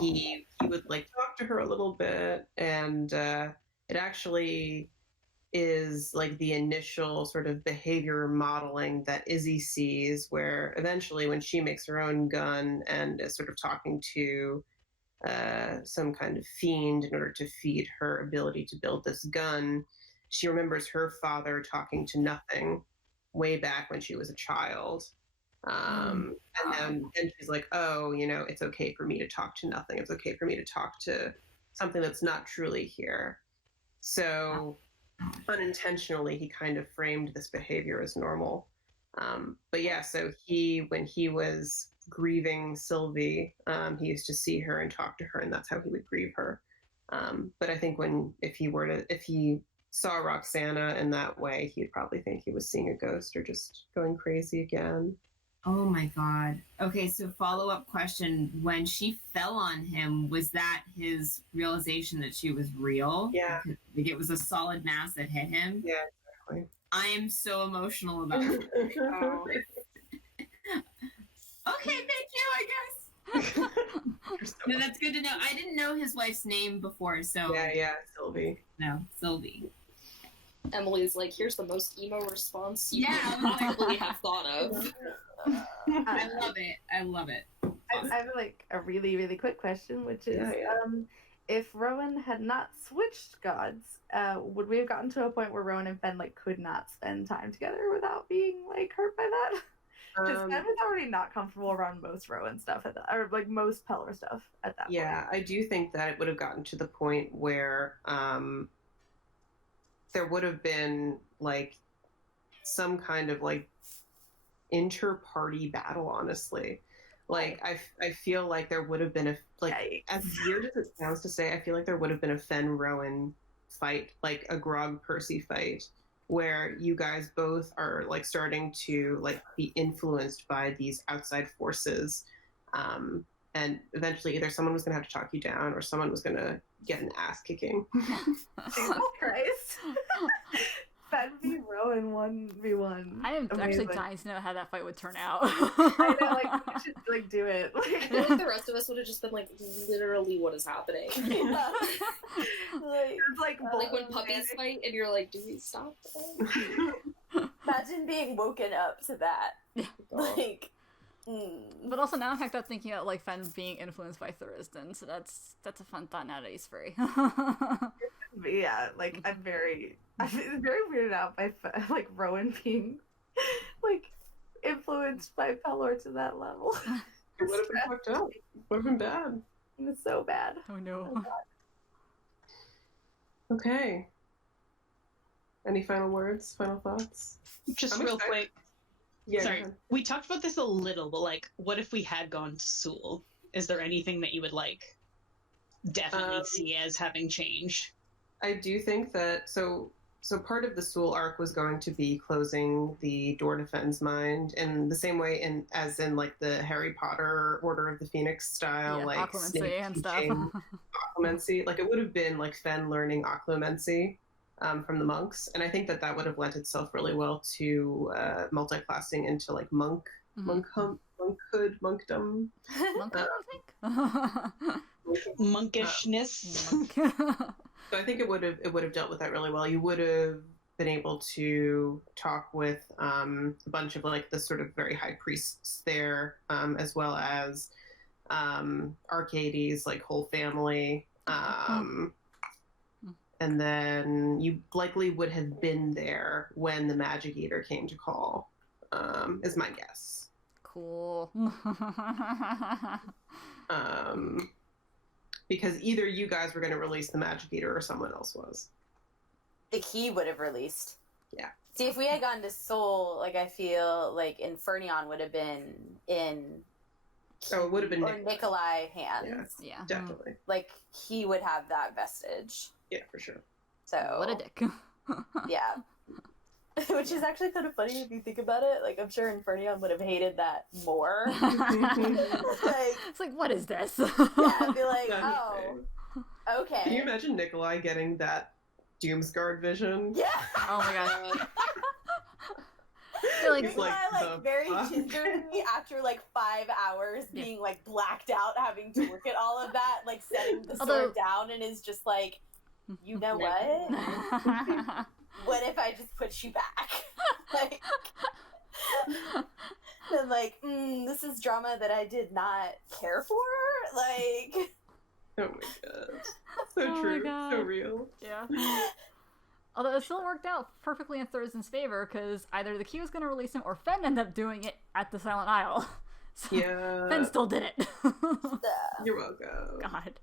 he would like talk to her a little bit, and it actually is like the initial sort of behavior modeling that Izzy sees, where eventually when she makes her own gun and is sort of talking to some kind of fiend in order to feed her ability to build this gun, she remembers her father talking to nothing way back when she was a child. And then she's like, oh, you know, it's okay for me to talk to nothing. It's okay for me to talk to something that's not truly here. So unintentionally, he kind of framed this behavior as normal. But yeah, so when he was grieving Sylvie, he used to see her and talk to her, and that's how he would grieve her. But I think if he saw Roxanna in that way, he'd probably think he was seeing a ghost or just going crazy again. Oh my God. Okay, so follow-up question. When she fell on him, was that his realization that she was real? Yeah. Like it was a solid mass that hit him? Yeah, exactly. I am so emotional about it. Okay, thank you, I guess. No, that's good to know. I didn't know his wife's name before, so... Yeah, Sylvie. No, Sylvie. Emily's like, here's the most emo response you Yeah, could possibly have thought of. I love it. I love it. I have like a really, really quick question, which is, if Rowan had not switched gods, would we have gotten to a point where Rowan and Fen like could not spend time together without being like hurt by that? Because Fen was already not comfortable around most Rowan stuff or like most Pelor stuff at that point. Yeah, I do think that it would have gotten to the point where there would have been like some kind of like inter-party battle, honestly. Like I feel like there would have been as weird as it sounds to say, I feel like there would have been a Fen Rowan fight, like a Grog Percy fight, where you guys both are like starting to like be influenced by these outside forces, and eventually either someone was gonna have to talk you down or someone was gonna get an ass kicking. Jesus Christ. Fen v. Rowan 1v1. I am actually dying to know how that fight would turn out. I know, like, we should, like, do it. I feel like the rest of us would have just been like, literally, what is happening? Yeah. It's like when puppies fight and you're like, do we stop them? Imagine being woken up to that. Like, But also now I'm hacked up thinking about like Fen being influenced by Thuristan, so that's a fun thought now that he's free. Yeah, like I'm very weirded out by like Rowan being like influenced by Pelor to that level. It would have been fucked up. It would have been bad. It was so bad. Oh no. Okay. Any final words? Final thoughts? Just real quick. Yeah. Sorry, we talked about this a little, but like, what if we had gone to Sewell? Is there anything that you would like definitely see as having changed? I do think that so part of the Sewell arc was going to be closing the door to Fen's mind in the same way as in like the Harry Potter Order of the Phoenix style, like occlumency and stuff. Occlumency. Like it would have been like Fen learning occlumency from the monks, and I think that would have lent itself really well to multi-classing into like monk monkhood, monkdom. Monkhood, I think. Monkishness. So I think it would have dealt with that really well. You would have been able to talk with a bunch of like the sort of very high priests there, as well as Arcades' like whole family. And then you likely would have been there when the Magic Eater came to call, is my guess. Cool. Because either you guys were going to release the Magic Eater or someone else was. The key would have released. Yeah. See, if we had gone to Seoul, like I feel like Infernion would have been in. So it would have been Nikolai hands. Yeah. Definitely. Like he would have that vestige. Yeah, for sure. So What a dick. yeah. Which is actually kind of funny if you think about it. Like I'm sure Infernion would have hated that more. It's like, what is this? Yeah, I'd be like, oh, okay. Can you imagine Nikolai getting that Doomsguard vision? Yeah. Oh my god. Like, He's like, very gingerly after like 5 hours being like blacked out, having to look at all of that, like setting the sword down, and is just like, you know what? What if I just put you back? Like, and like, this is drama that I did not care for. Like, oh my god, so true, so real. Yeah. Although it still worked out perfectly in Thurston's favor, because either the Q was going to release him or Fen ended up doing it at the Silent Isle. So yeah. Fen still did it. You're welcome. God.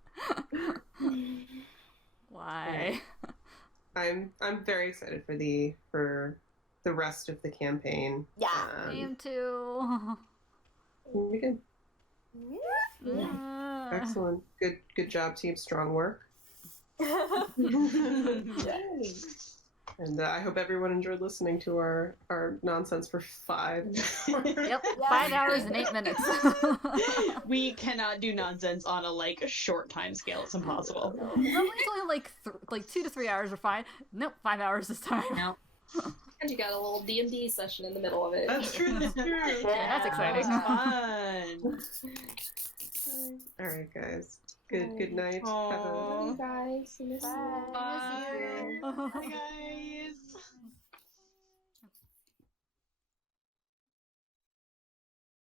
Why? I'm very excited for the rest of the campaign. Yeah. Me too. We good. Yeah. Excellent. Good job, team. Strong work. And I hope everyone enjoyed listening to our nonsense for 5 hours. Yep, 5 hours and 8 minutes. We cannot do nonsense on a short time scale. It's impossible. Normally it's only like 2 to 3 hours are fine. Nope, 5 hours this time. No. And you got a little D&D session in the middle of it. That's true. That's true. Yeah, that's exciting. Fun. All right, guys. Good night. Bye, guys. Bye. Bye, guys.